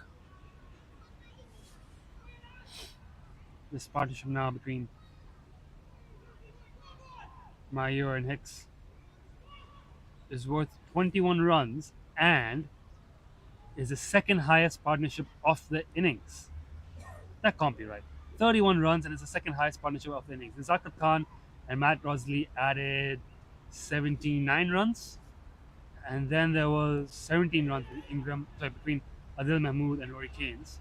This partnership now between Mayur and Hicks is worth 21 runs and is the second highest partnership of the innings. That can't be right. 31 runs and it's the second highest partnership of the innings. Zakir Khan and Matt Rosley added 79 runs, and then there was 17 runs between Adil Mahmood and Rory Keynes.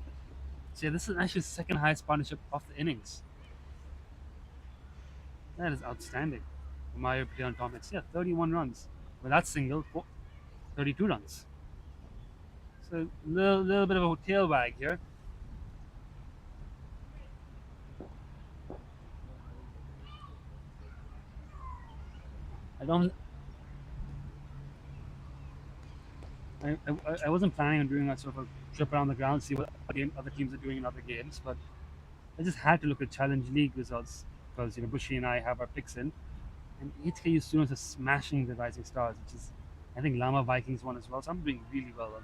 So yeah, this is actually the second highest partnership of the innings. That is outstanding. Mayur Patel and Tom Hicks. Yeah, 31 runs. Well, that's single, 32 runs. So a little bit of a tail wag here. I wasn't planning on doing a sort of a trip around the ground, see what other teams are doing in other games, but I just had to look at Challenge League results because Bushy and I have our picks in, and HKU students are smashing the Rising Stars, which is, I think Lama Vikings won as well, so I'm doing really well on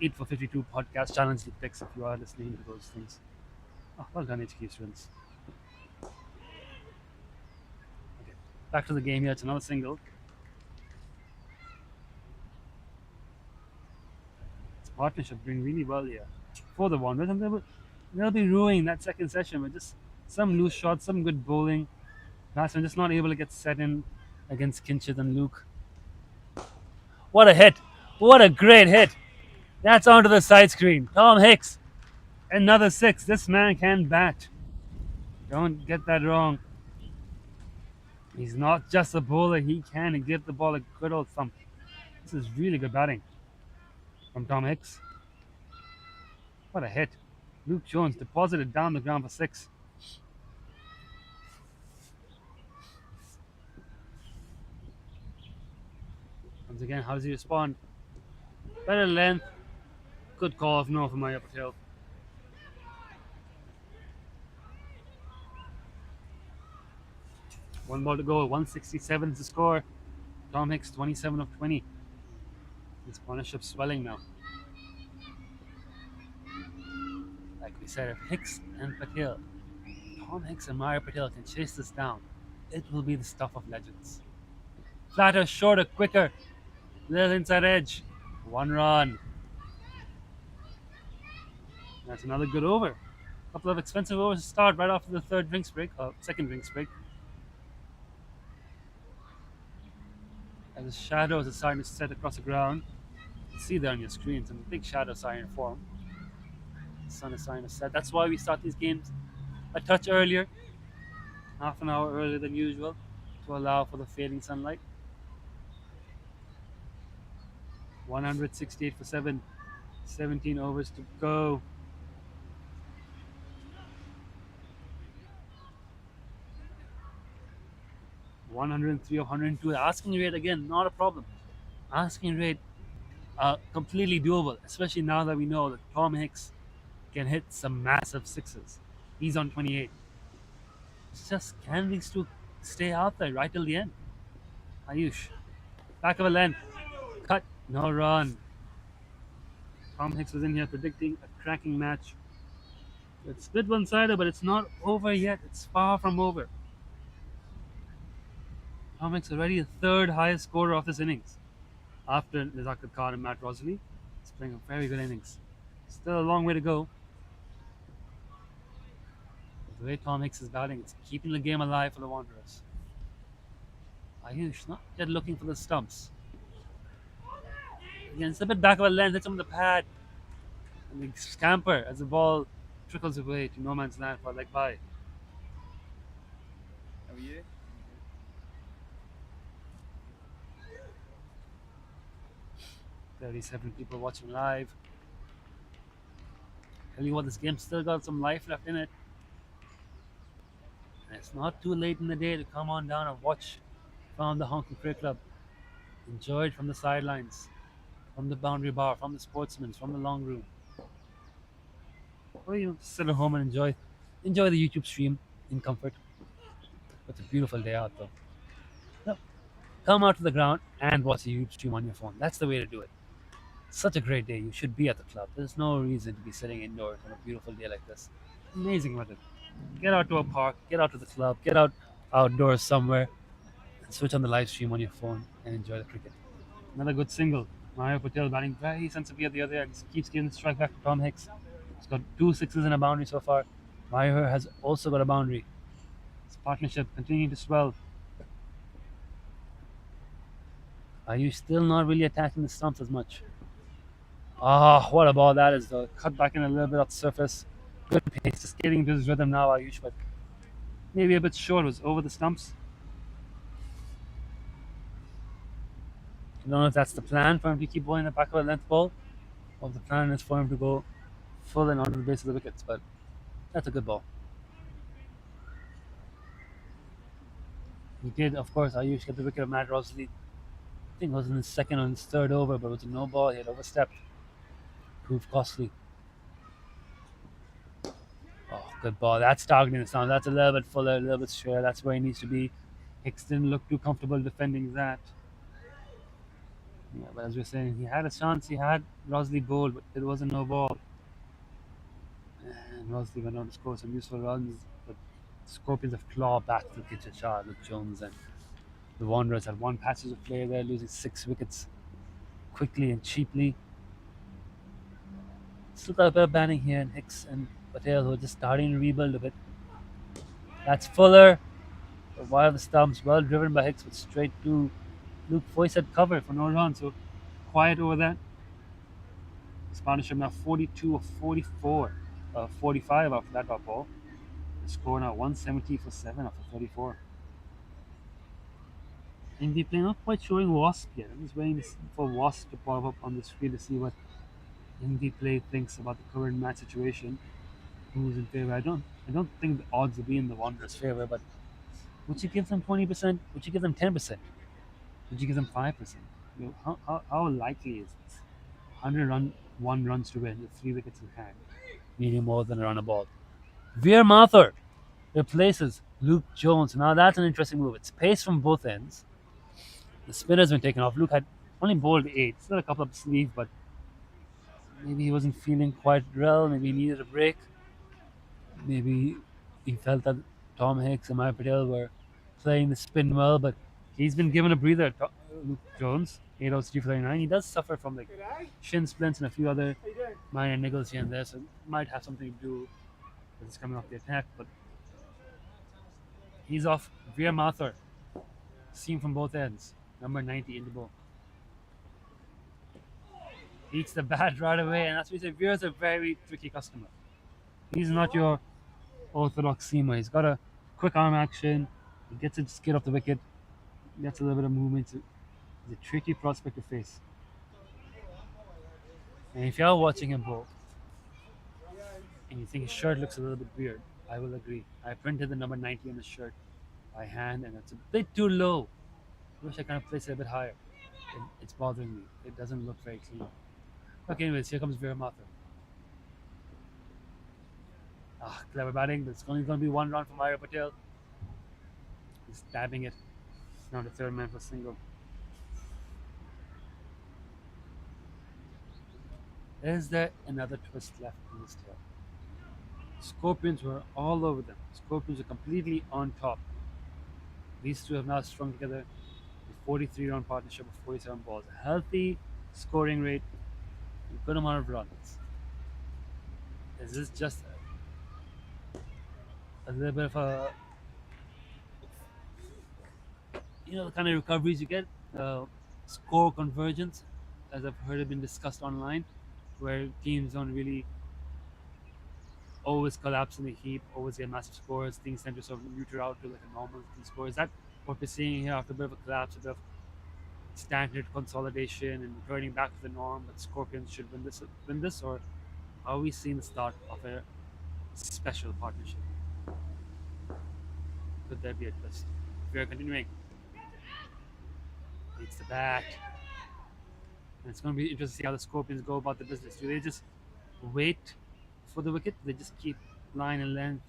8 for 52 podcast challenge with picks if you are listening to those things. Oh, well done, HK students. Okay, back to the game here. It's another single. It's partnership doing really well here for the Wanderers, and they'll be ruining that second session with just some loose shots, some good bowling. Batsman just not able to get set in against Kinchit and Luke. What a hit! What a great hit! That's onto the side screen. Tom Hicks, another 6. This man can bat. Don't get that wrong. He's not just a bowler. He can give the ball a good old thump. This is really good batting from Tom Hicks. What a hit. Luke Jones deposited down the ground for 6. Once again, how does he respond? Better length. Good call of no from Maya Patel. One ball to go. 167 is the score. Tom Hicks 27 of 20. His partnership swelling now. Like we said, if Hicks and Patel, Tom Hicks and Maya Patel can chase this down, it will be the stuff of legends. Flatter, shorter, quicker. Little inside edge. 1 run. That's another good over. A couple of expensive overs to start right after the second drinks break. As the shadows are starting to set across the ground. You can see there on your screen some big shadows starting to form. The sun is starting to set. That's why we start these games a touch earlier, half an hour earlier than usual, to allow for the fading sunlight. 168 for 7. 17 overs to go. $103 or 102. The asking rate again, not a problem. Asking rate completely doable, especially now that we know that Tom Hicks can hit some massive 6s. He's on 28. It's just, can these two stay out there right till the end? Ayush, back of a length, cut, no run. Tom Hicks was in here predicting a cracking match. It's split one-sided, but it's not over yet. It's far from over. Tom Hicks already the 3rd highest scorer of this innings, after Nizakar Khan and Matt Rosalie. He's playing a very good innings. Still a long way to go. The way Tom Hicks is batting, it's keeping the game alive for the Wanderers. Ayush not yet looking for the stumps. Again, it's a bit back of a length, hits him on the pad. And they scamper as the ball trickles away to no man's land for a leg bye. How are you? 37 people watching live. Tell you what, this game's still got some life left in it. And it's not too late in the day to come on down and watch from the Hong Kong Cricket Club. Enjoy it from the sidelines, from the boundary bar, from the sportsmen, from the long room. Or you sit at home and enjoy the YouTube stream in comfort. It's a beautiful day out though. No, come out to the ground and watch the YouTube stream on your phone. That's the way to do it. Such a great day. You should be at the club. There's no reason to be sitting indoors on a beautiful day like this. Amazing weather. Get out to a park, get out to the club, get out outdoors somewhere, and switch on the live stream on your phone and enjoy the cricket. Another good single. Maya Patel batting very sensibly at the other end. Keeps giving the strike back to Tom Hicks. He's got 2 6s and a boundary so far. Maya has also got a boundary. His partnership continuing to swell. Are you still not really attacking the stumps as much? Ah, what a ball that is though. Cut back in a little bit off the surface. Good pace, just getting into his rhythm now, Ayush, but maybe a bit short. It was over the stumps. I don't know if that's the plan for him to keep bowling the back of a length ball, or if the plan is for him to go full and onto the base of the wickets, but that's a good ball. He did, of course, Ayush get the wicket of Matt Rosalie. I think it was in his 2nd or his 3rd over, but it was a no ball. He had overstepped. Proved costly. Oh, good ball. That's targeting the sound. That's a little bit fuller, a little bit straighter. That's where he needs to be. Hicks didn't look too comfortable defending that. Yeah, but as we were saying, he had a chance. He had Rosley bowled, but it was a no ball. And Rosley went on to score some useful runs. But Scorpions have clawed back to Kitchen Shah, Luke Jones, and the Wanderers had one passage of play there, losing 6 wickets quickly and cheaply. Still got a bit of batting here, and Hicks and Patel who are just starting to rebuild a bit. That's Fuller. Wide of the stumps, well driven by Hicks, but straight to Luke Foyce had cover for no run, so quiet over that. His partnership now 42 of 44, 45 after that dot ball. The score now 170 for 7 after 34. Indy play not quite showing Wasp yet. I'm just waiting for Wasp to pop up on the screen to see what Indy play thinks about the current match situation. Who's in favor? I don't think the odds will be in the Wanderers' favor, but would you give them 20%? Would you give them 10%? Would you give them 5%? You know, how likely is this? 1 runs to win with 3 wickets in hand, needing more than a run a ball. Veer Mathur replaces Luke Jones. Now that's an interesting move. It's pace from both ends. The spinner's been taken off. Luke had only bowled 8. Still a couple up sleeve, but maybe he wasn't feeling quite well. Maybe he needed a break. Maybe he felt that Tom Hicks and Maya Patel were playing the spin well, but he's been given a breather. Luke Jones, 8 outs, 3 for 39. He does suffer from like shin splints and a few other minor niggles here and there, so it might have something to do with his coming off the attack. But he's off. Veer Mathur, seen from both ends, number 90 in the bowl. Eats the bat right away, and that's why we say Veer's a very tricky customer. He's not your orthodox seamer. He's got a quick arm action. He gets it skid off the wicket. Gets a little bit of movement. He's a tricky prospect to face. And if you're watching him bowl and you think his shirt looks a little bit weird, I will agree. I printed the number 90 on his shirt by hand, and it's a bit too low. I wish I kind of placed it a bit higher. It's bothering me. It doesn't look very clean. Okay, anyways, here comes Veer Mathur. Clever batting, but it's only going to be 1 run from Maya Patel. He's stabbing it. Now the third man for single. Is there another twist left in this tale? Scorpions were all over them. Scorpions are completely on top. These two have now strung together a 43-run partnership of 47 balls. A healthy scoring rate, a good amount of runs. Is this just a little bit of a, the kind of recoveries you get, score convergence, as I've heard it been discussed online, where teams don't really always collapse in the heap, always get massive scores, things tend to sort of neuter out to like a normal score. Is that what we're seeing here after a bit of a collapse, a bit of standard consolidation and returning back to the norm that Scorpions should win this, or are we seeing the start of a special partnership? Could there be a twist? We are continuing. It's the bat. And it's going to be interesting to see how the Scorpions go about the business. Do they just wait for the wicket? Do they just keep line and length,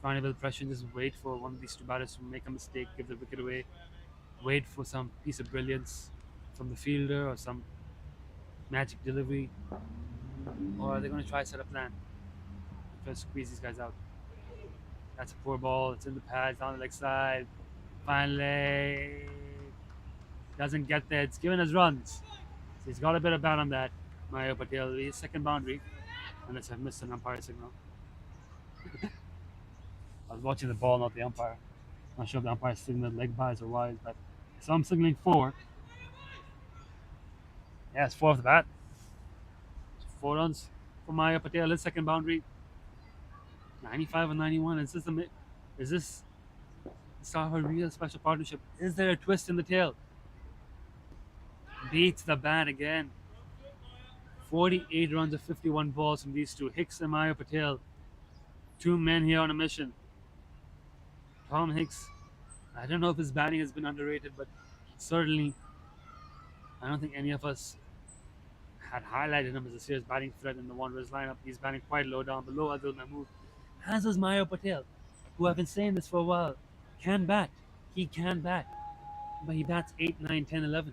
trying to build pressure, and just wait for one of these two batters to make a mistake, give the wicket away, wait for some piece of brilliance from the fielder or some magic delivery? Or are they going to try to set a plan? Try to squeeze these guys out? That's a poor ball. It's in the pads, down the leg side. Finally, doesn't get there. It's given us runs. So he's got a bit of bat on that. Maya Patel, his second boundary. Unless I've missed an umpire signal. I was watching the ball, not the umpire. Not sure if the umpire signaled leg byes or wise, but so I'm signaling 4. Yeah, it's 4 off the bat. 4 runs for Maya Patel, his second boundary. 95 and 91. Is this the start of a real special partnership? Is there a twist in the tail? Beats the bat again. 48 runs of 51 balls from these two. Hicks and Maya Patel. 2 men here on a mission. Tom Hicks, I don't know if his batting has been underrated, but certainly I don't think any of us had highlighted him as a serious batting threat in the Wanderers lineup. He's batting quite low down, below Adil Mahmood. As is Maya Patel, who I've been saying this for a while, can bat. He can bat. But he bats 8, 9, 10, 11.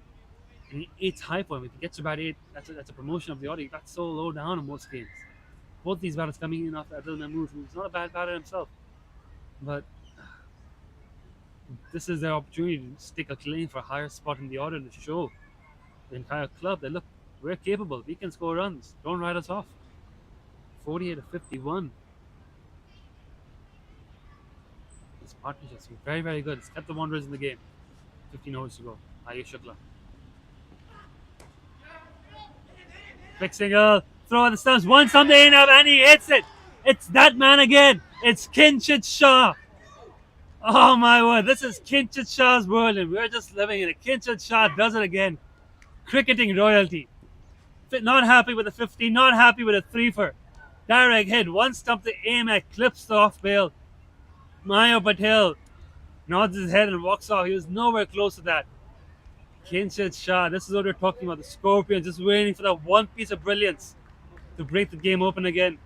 And 8's high for him. If he gets to bat 8, that's a promotion of the order. He bats so low down in most games. Both these batters coming in after Adil Mahmood, who's not a bad batter himself. But this is their opportunity to stake a claim for a higher spot in the order to show the entire club that, look, we're capable. We can score runs. Don't write us off. 48-51. This partnership's been very, very good. It's kept the Wanderers in the game. 15 overs to go. Ayush Shukla. Quick single. Throw on the stumps. One something up and he hits it. It's that man again. It's Kinshit Shah. Oh my word. This is Kinshit Shah's world and we're just living in it. Kinshit Shah does it again. Cricketing royalty. Not happy with a 50. Not happy with a 3-for. Direct hit. One stump to aim at. Clips the off bail. Maya Patel nods his head and walks off. He was nowhere close to that. Kinshit Shah, this is what we're talking about. The Scorpions just waiting for that one piece of brilliance to break the game open again.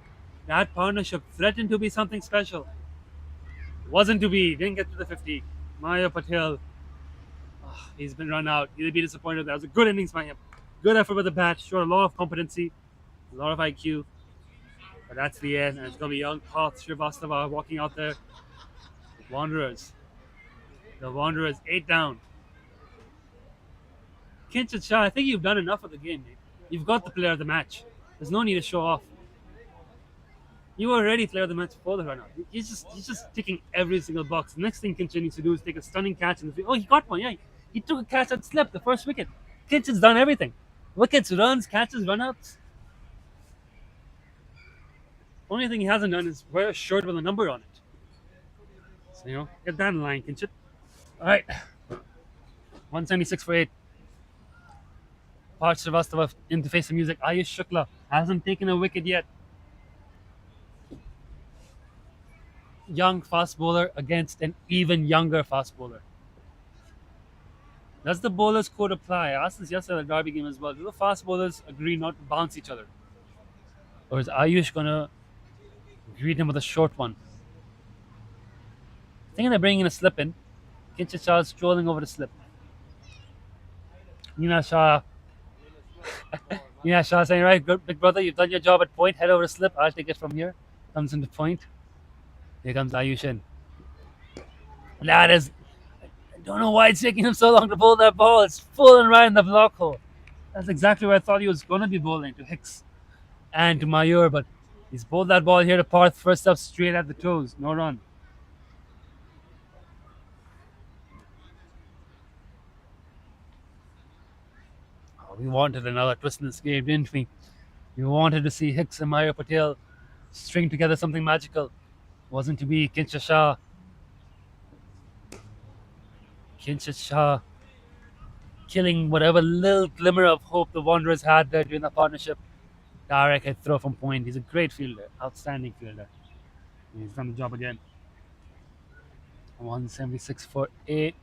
That partnership threatened to be something special. Wasn't to be. Didn't get to the 50. Maya Patel, he's been run out. He'll be disappointed. That was a good innings by him. Good effort with the bat. Showed a lot of competency. A lot of IQ. But that's the end. And it's going to be young Parth Srivastava walking out there. Wanderers. The Wanderers 8 down. Kinshit Shah, I think you've done enough of the game, mate. You've got the player of the match. There's no need to show off. You were already player of the match before the run-out. He's just ticking every single box. The next thing Kinshit needs to do is take a stunning catch in the field. Oh, he got one, yeah. He took a catch that slipped, the first wicket. Kinshit's done everything. Wickets, runs, catches, run-outs. Only thing he hasn't done is wear a shirt with a number on it. So, get that in line, Kinshit. All right. 176 for 8. Parth Srivastava in to face the music. Ayush Shukla hasn't taken a wicket yet. Young fast bowler against an even younger fast bowler. Does the bowlers code apply? I asked this yesterday at the Derby game as well. Do the fast bowlers agree not to bounce each other? Or is Ayush going to greet him with a short one? I think they're bringing in a slip in. Kinshit Shah is strolling over the slip. Nina Shah saying, right, good, big brother, you've done your job at point. Head over to slip. I'll take it from here. Comes into point. Here comes Ayush in. I don't know why it's taking him so long to bowl that ball. It's full and right in the block hole. That's exactly where I thought he was going to be bowling, to Hicks and to Mayur. But he's bowled that ball here to Parth. First up, straight at the toes. No run. We wanted another twist in this game, didn't we? We wanted to see Hicks and Maya Patel string together something magical. Wasn't to be. Kinshit Shah killing whatever little glimmer of hope the Wanderers had there during the partnership. Direct head throw from point. He's a great fielder, outstanding fielder. He's done the job again. 176 for 8.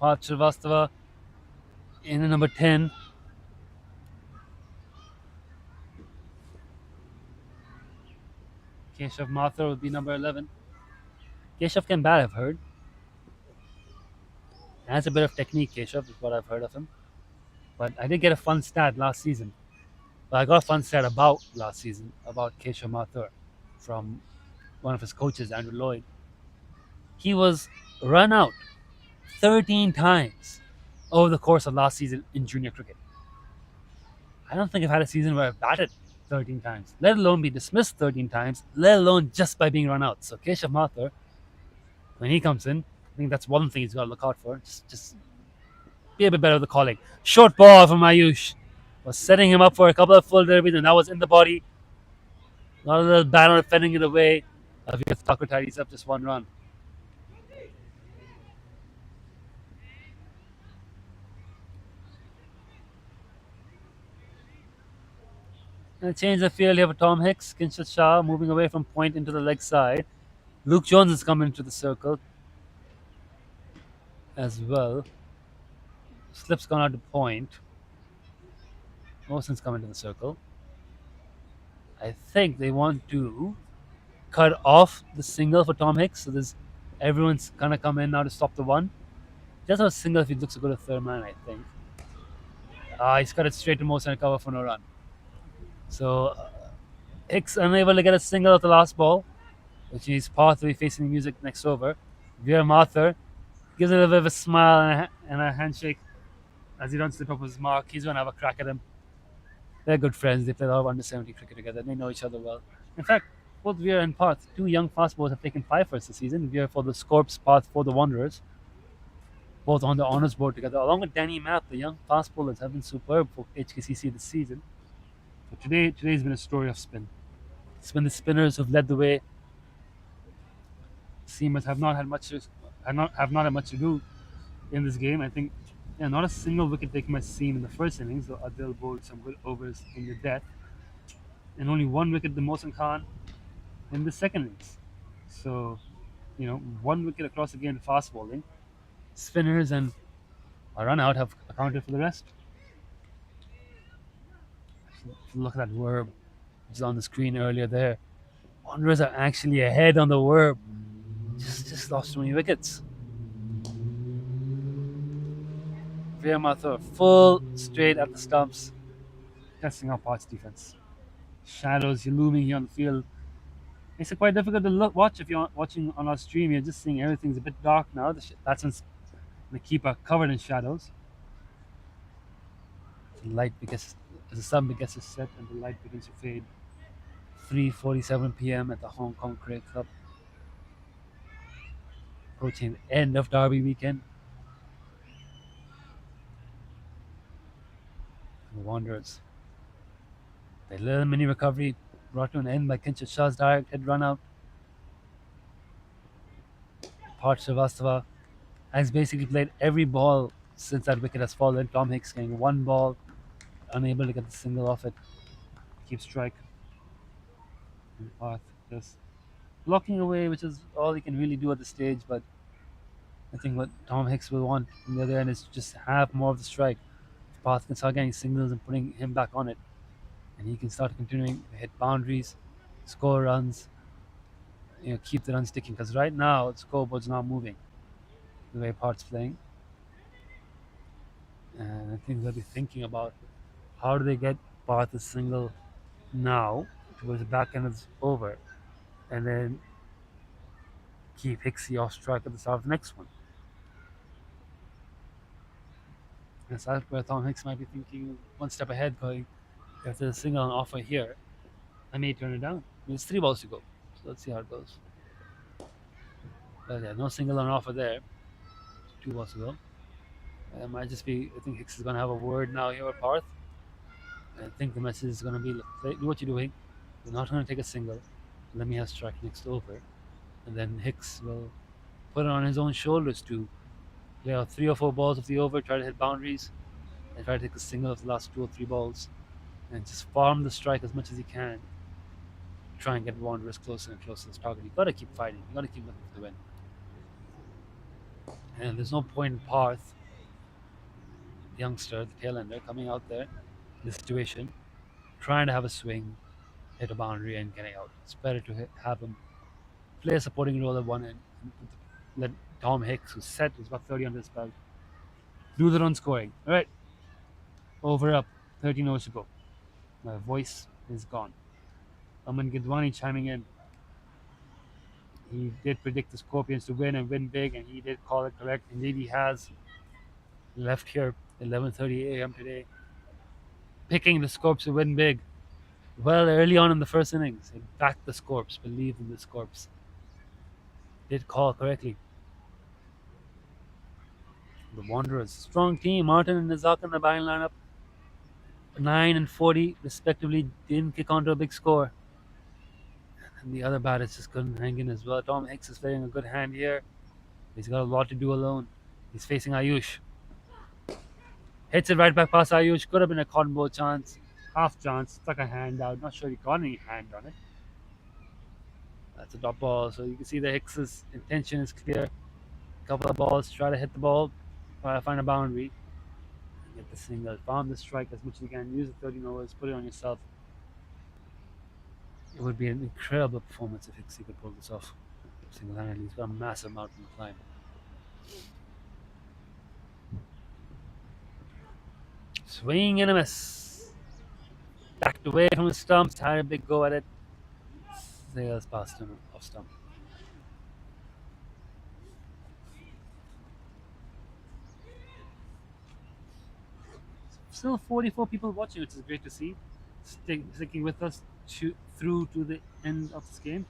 Parth Srivastava in at number 10. Keshav Mathur would be number 11. Keshav can bat, I've heard. Has a bit of technique, Keshav, is what I've heard of him. But I did get a fun stat last season. But I got a fun stat about last season, about Keshav Mathur from one of his coaches, Andrew Lloyd. He was run out 13 times over the course of last season in junior cricket. I don't think I've had a season where I've batted 13 times, let alone be dismissed 13 times, let alone just by being run out. So Keshav Mathur, when he comes in, I think that's one thing he's got to look out for. Just be a bit better with the calling. Short ball from Ayush was setting him up for a couple of full derbies, and that was in the body. Not a little banner fending it away. Avir Thakur tidies up just one run. And change the field here for Tom Hicks. Kinshit Shah moving away from point into the leg side. Luke Jones is coming into the circle as well. Slip's gone out to point. Moson's coming to the circle. I think they want to cut off the single for Tom Hicks. So everyone's going to come in now to stop the one. He doesn't have a single if he looks to go to third man, I think. He's got it straight to most and cover for no run. So Hicks unable to get a single at the last ball, which means Parth will be facing the music next over. Veer Mathur gives a little bit of a smile and a handshake as he runs to the top of his mark. He's going to have a crack at him. They're good friends. They play a lot of under 70 cricket together. They know each other well. In fact, both Veer and Parth, two young fast bowlers, have taken 5 first this season. Veer for the Scorps, Parth for the Wanderers. Both on the honours board together, along with Danny Mapp. The young fast bowlers have been superb for HKCC this season. But today's been a story of spin. It's been the spinners who've led the way. Seamers have not had much to do in this game. I think not a single wicket taken by Seam in the first innings, though Adil bowled some good overs in the death. And only 1 wicket the Mohsin Khan in the second innings. So, 1 wicket across the game fast bowling. Spinners and a run out have accounted for the rest. Look at that verb, which is on the screen earlier there. Wanderers are actually ahead on the verb. Just lost too many wickets. Veer Mathur full straight at the stumps, testing out Parth's defense. Shadows looming here on the field. Makes it quite difficult to watch if you're watching on our stream. You're just seeing everything's a bit dark now. The batsmen the keeper covered in shadows. The sun begins to set and the light begins to fade. 3:47 p.m. at the Hong Kong Cricket Club. Approaching the end of Derby weekend. The Wanderers. Their little mini recovery brought to an end by Kinshut Shah's direct head run out. Parth Srivastava has basically played every ball since that wicket has fallen. Tom Hicks getting 1 ball, unable to get the single off it. Keep strike. And Parth just blocking away, which is all he can really do at this stage. But I think what Tom Hicks will want from the other end is just have more of the strike. If Parth can start getting singles and putting him back on it, and he can start continuing to hit boundaries, score runs, keep the runs ticking. Because right now the scoreboard's not moving the way Parth's playing, and I think they'll be thinking about how do they get Parth a single now towards the back end of this over, and then keep Hicksy off strike at the start of the next one. And so that's where Tom Hicks might be thinking one step ahead, going, if there's a single on offer here, I may turn it down. There's 3 balls to go, so let's see how it goes. But yeah, no single on offer there. 2 balls to go. It might just be, I think Hicks is going to have a word now here with Parth. I think the message is going to be, look, do what you're doing. We're not going to take a single. Let me have strike next over. And then Hicks will put it on his own shoulders to play out 3 or 4 balls of the over, try to hit boundaries, and try to take a single of the last 2 or 3 balls. And just farm the strike as much as he can. Try and get Wanderers closer and closer to his target. You've got to keep fighting. You've got to keep looking for the win. And there's no point in Parth, the youngster, the tail ender, coming out there in this situation, trying to have a swing, hit a boundary, and getting out. It's better to have him play a supporting role at one end and let Tom Hicks, who's got 30 under his belt, do the run scoring. All right. Over up. 13 overs to go. My voice is gone. Aman Gidwani chiming in. He did predict the Scorpions to win and win big, and he did call it correct. Indeed, he has left here 11:30 a.m. today, picking the Scorps to win big. Well, early on in the first innings, he backed the Scorps, believed in the Scorps. Did call correctly. The Wanderers, strong team. Martin and Nizak in the batting lineup. 9 and 40 respectively, didn't kick onto a big score. And the other batters just couldn't hang in as well. Tom Hicks is playing a good hand here. He's got a lot to do alone. He's facing Ayush. Hits it right back past Ayush. Could have been a cotton ball chance. Half chance. Stuck a hand out. Not sure he got any hand on it. That's a drop ball. So you can see the Hicks's intention is clear. Couple of balls. Try to hit the ball. Try to find a boundary. Get the single, farm the strike as much as you can, use the 13 overs, put it on yourself. It would be an incredible performance if Hicksy could pull this off single-handedly. He's got a massive mountain to climb. Swing and a miss. Backed away from the stumps, had a big go at it. Sails past him off stump. Still 44 people watching, which is great to see. Sticking with us through to the end of this game.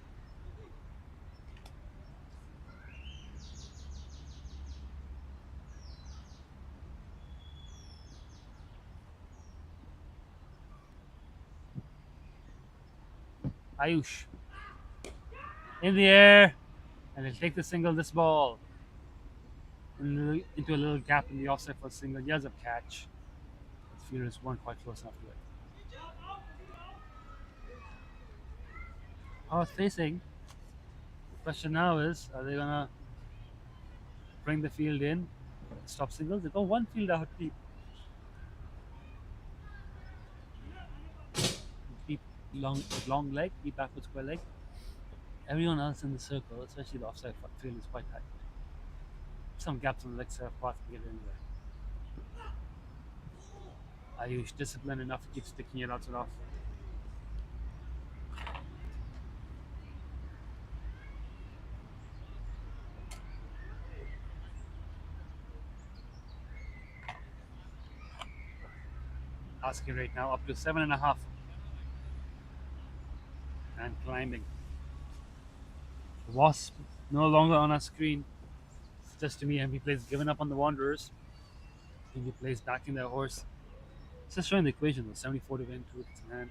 Ayush in the air, and he'll take the single this ball into a little gap in the offside for a single. He has a catch. The fielders weren't quite close enough to it. How it's facing. The question now is, are they gonna bring the field in, stop singles? They got one field out deep. Deep long leg, deep backward square leg. Everyone else in the circle, especially the offside field, is quite tight. Some gaps on the leg side path to get in there. Ayush disciplined enough to keep sticking it outside off. Asking rate now up to 7.5 and climbing. Wasp no longer on our screen. It's just to me, MV plays given up on the Wanderers. MV plays backing their horse. It's just showing the equation though. 74 to win, 2 wickets in hand.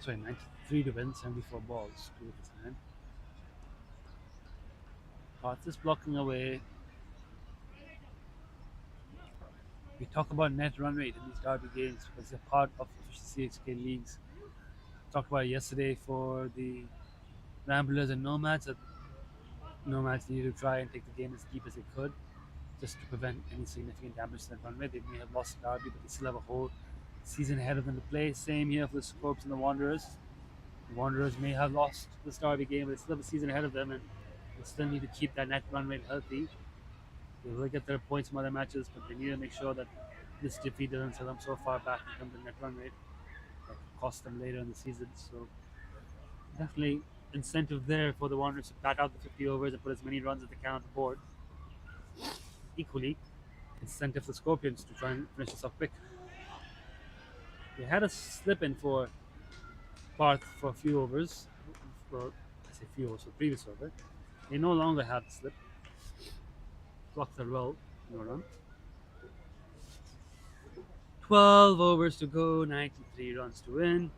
Sorry, 93 to win, 74 balls, 2 wickets in hand. Parts is blocking away. We talk about net run rate in these derby games because they're part of official CHK leagues. Talked about it yesterday for the Ramblers and Nomads. That Nomads needed to try and take the game as deep as they could, just to prevent any significant damage to that run rate. They may have lost Derby, but they still have a whole season ahead of them to play. Same here for the Scorps and the Wanderers. The Wanderers may have lost this Derby game, but they still have a season ahead of them, and they still need to keep that net run rate healthy. They will get their points from other matches, but they need to make sure that this defeat doesn't set them so far back in terms of net run rate that could cost them later in the season. So definitely incentive there for the Wanderers to bat out the 50 overs and put as many runs as they can on the board. Equally, incentive for the Scorpions to try and finish this off quick. They had a slip in for Parth for a few overs. Well, I say few overs for the previous over. They no longer have the slip. Clocked are well, no run. 12 overs to go, 93 runs to win.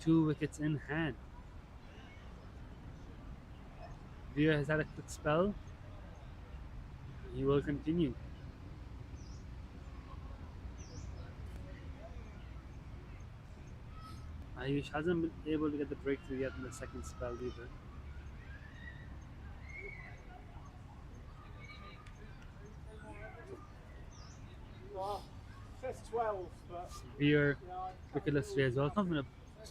2 wickets in hand. Veer has had a quick spell. He will continue. Ayush hasn't been able to get the breakthrough yet in the second spell either. Says 12, but Veer, wicketless today as well. It's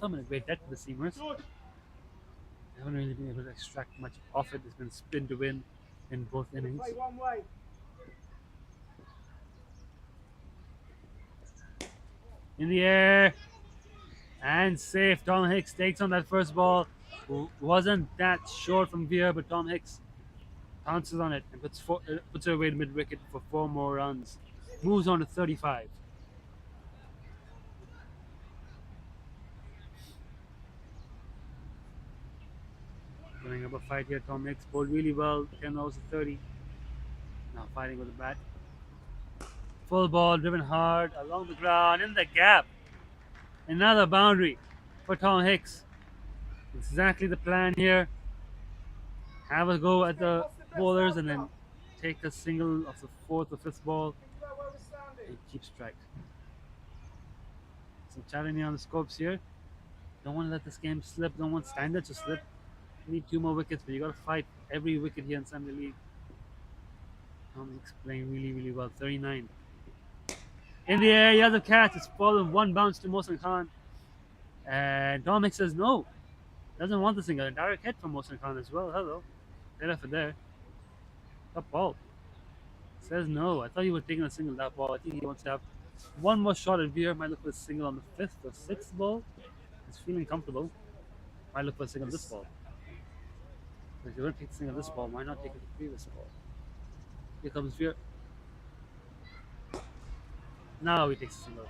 not been a great deck for the Seamers. They haven't really been able to extract much off it. It's been spin to win in both innings. play one way. In the air and safe. Tom Hicks takes on that first ball. Wasn't that short from Veer, but Tom Hicks pounces on it and puts it away to mid wicket for 4 more runs. Moves on to 35. Putting up a fight here. Tom Hicks bowled really well. 10 overs to 30. Now fighting with the bat. Full ball driven hard along the ground in the gap. Another boundary for Tom Hicks. Exactly the plan here. Have a go at the bowlers and then take a single of the 4th or 5th ball and keep strike. Some challenging on the scopes here. Don't want to let this game slip. Don't want standards to slip. You need 2 more wickets, but you got to fight every wicket here in Sunday League. Tom Hicks playing really, really well. 39. In the air, he has a catch. It's fallen 1 bounce to Mohsen Khan. And Tom Hicks says no. Doesn't want the single. A direct hit from Mohsen Khan as well. Hello. They left it there. Top ball. Says no. I thought he was taking a single that ball. I think he wants to have one more shot at Veer. Might look for a single on the fifth or sixth ball. He's feeling comfortable. Might look for a single this ball. But if you're going to take the single this ball, why not take it the previous ball? Here comes Veer. Now he takes a single.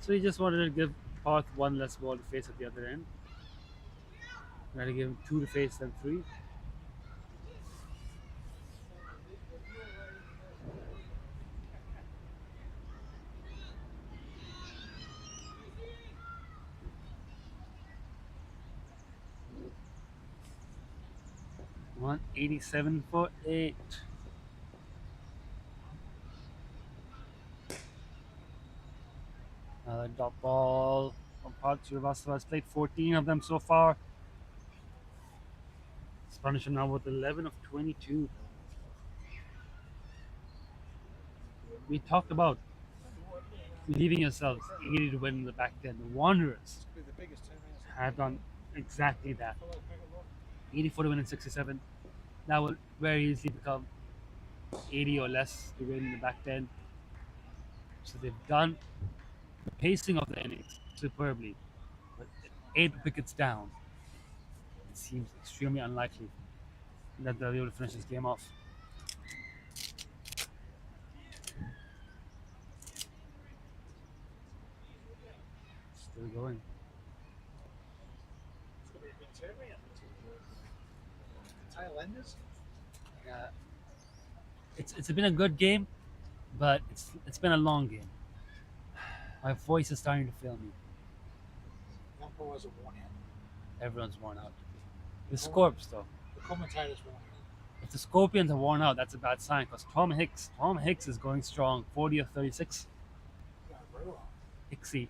So he just wanted to give Parth one less ball to face at the other end. Try to give him two to face, then three. $187 for 8. Another dot ball from Parth Srivastava. Has played 14 of them so far. Spanish now with 11 of 22. We talked about leaving yourselves 80 to win in the back 10. The Wanderers Be the biggest 10 minutes. have done exactly that. 84 to win in 67. That will very easily become 80 or less to win in the back 10. So they've done the pacing of the innings superbly. But 8 wickets down, it seems extremely unlikely that they'll be able to finish this game off. Still going. It's going to be a big turnaround. Tail enders. It's been a good game, but it's been a long game. My voice is starting to fail me. The umpires are worn out. Everyone's worn out. The Scorps, though. The commentators worn out. If the Scorpions are worn out, that's a bad sign because Tom Hicks is going strong, 40 of 36. Yeah, very well. Hicksy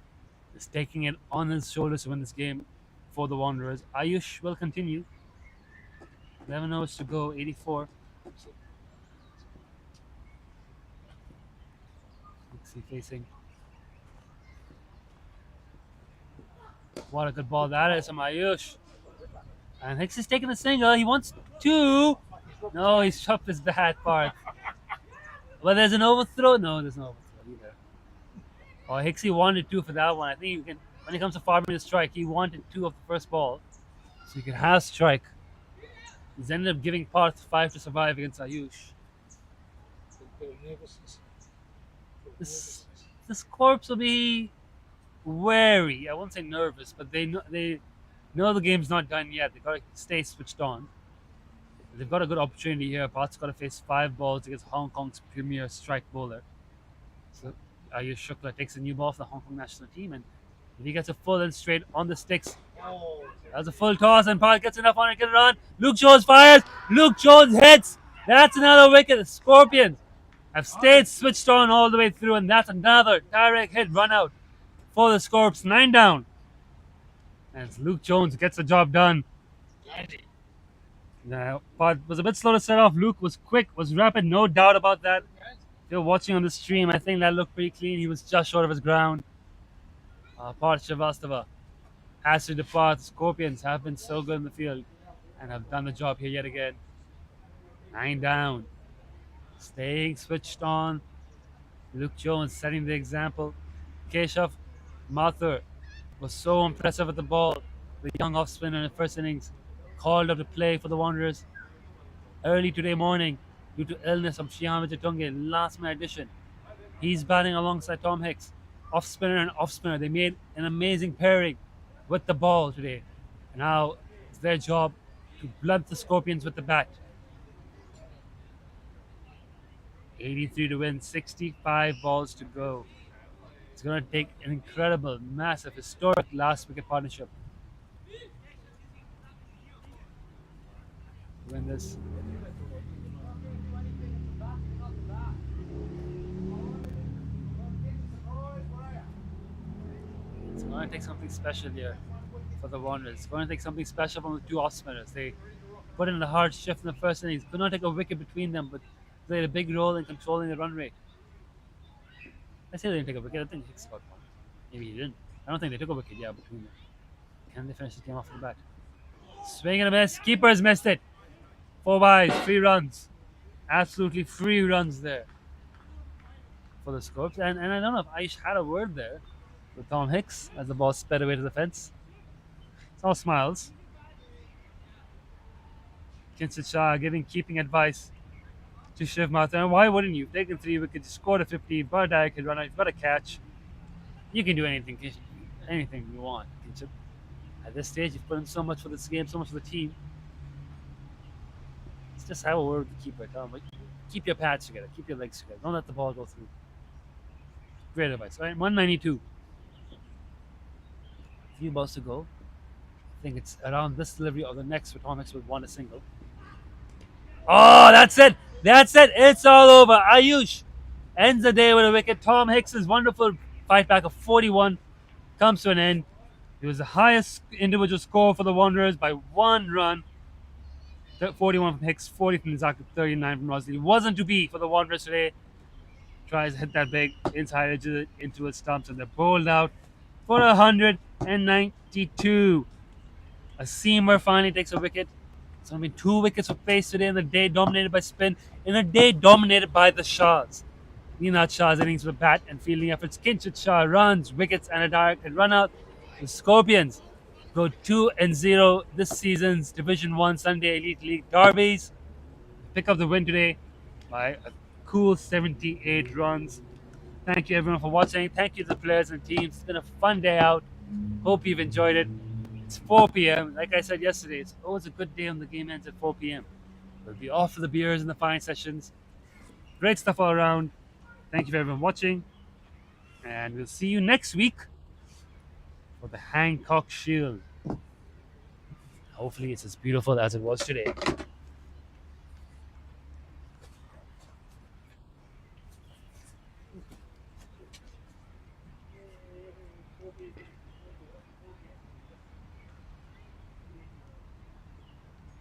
is taking it on his shoulders to win this game for the Wanderers. Ayush will continue. 11 overs to go, 84. Hicksy facing. What a good ball that is from Ayush. And Hicks is taking a single. He wants two. No, he's chopped his bat part. But there's an overthrow. No, there's no overthrow either. Oh, Hicksy wanted two for that one. I think you can. When it comes to farming the strike, he wanted two of the first ball, so you can have strike. He's ended up giving Parth 5 to survive against Ayush. A bit of nervousness. This corpse will be wary. I won't say nervous, but they know the game's not done yet. They've got to stay switched on. They've got a good opportunity here. Parth's got to face 5 balls against Hong Kong's premier strike bowler. So Ayush Shukla takes a new ball for the Hong Kong national team, and if he gets a full and straight on the sticks, Oh, that's a full toss, and Parth gets enough on it, get it on. Luke Jones fires. Luke Jones hits. That's another wicket. The Scorpions have stayed switched on all the way through, and that's another direct hit run out for the Scorps. 9 down. As Luke Jones gets the job done. Andy. Now, Parth was a bit slow to set off. Luke was quick, was rapid, no doubt about that. If you're watching on the stream, I think that looked pretty clean. He was just short of his ground. Parth Srivastava has to depart. The Scorpions have been so good in the field and have done the job here yet again. 9 down. Staying switched on. Luke Jones setting the example. Keshav Mathur was so impressive at the ball. The young off spinner in the first innings called up to play for the Wanderers early today morning due to illness of Shyam Vijayatunge, last minute addition. He's batting alongside Tom Hicks. Off spinner and off spinner. They made an amazing pairing with the ball today. And now it's their job to blunt the Scorpions with the bat. 83 to win, 65 balls to go. It's going to take an incredible, massive, historic last wicket partnership to win this. It's going to take something special here for the Wanderers. It's going to take something special from the two off spinners. They put in a hard shift in the first innings. Could not take a wicket between them, but played a big role in controlling the run rate. I say they didn't take a wicket. I think Hicks got one. Maybe he didn't. I don't think they took a wicket, between them. Can they finish this game off with the bat? Swing and a miss. Keeper's missed it. 4 byes, 3 runs. Absolutely free runs there for the Scorps. And I don't know if Aish had a word there with Tom Hicks as the ball sped away to the fence. It's all smiles. Kinsit Shah keeping advice to Shiv Mathur. And why wouldn't you? Taking 3 wickets, scored a 50, Bardai could run out, you've got a catch. You can do anything you want, Kinsit. At this stage, you've put in so much for this game, so much for the team. It's just have a word with the keeper. Tell him, like, keep your pads together, keep your legs together. Don't let the ball go through. Great advice. All right, 192. A few balls to go. I think it's around this delivery or the next where Tom Hicks would want a single. Oh, that's it. That's it. It's all over. Ayush ends the day with a wicket. Tom Hicks' wonderful fight back of 41 comes to an end. It was the highest individual score for the Wanderers by 1 run. 41 from Hicks, 40 from Zakir, 39 from Rosley. Wasn't to be for the Wanderers today. Tries to hit that big inside edge into his stumps, and they're bowled out for 192. A seamer finally takes a wicket. It's only been 2 wickets for pace today in the day dominated by spin, in a day dominated by the Shahs. Neenat Shah's innings with bat and fielding efforts. Kinshit Shah runs, wickets, and a direct run out. The Scorpions go 2-0 this season's Division 1 Sunday Elite League derbies. Pick up the win today by a cool 78 runs. Thank you everyone for watching. Thank you to the players and teams. It's been a fun day out. Hope you've enjoyed it. It's 4 p.m. Like I said yesterday, it's always a good day when the game ends at 4 p.m. We'll be off for the beers and the fine sessions. Great stuff all around. Thank you for everyone watching. And we'll see you next week for the Hancock Shield. Hopefully it's as beautiful as it was today.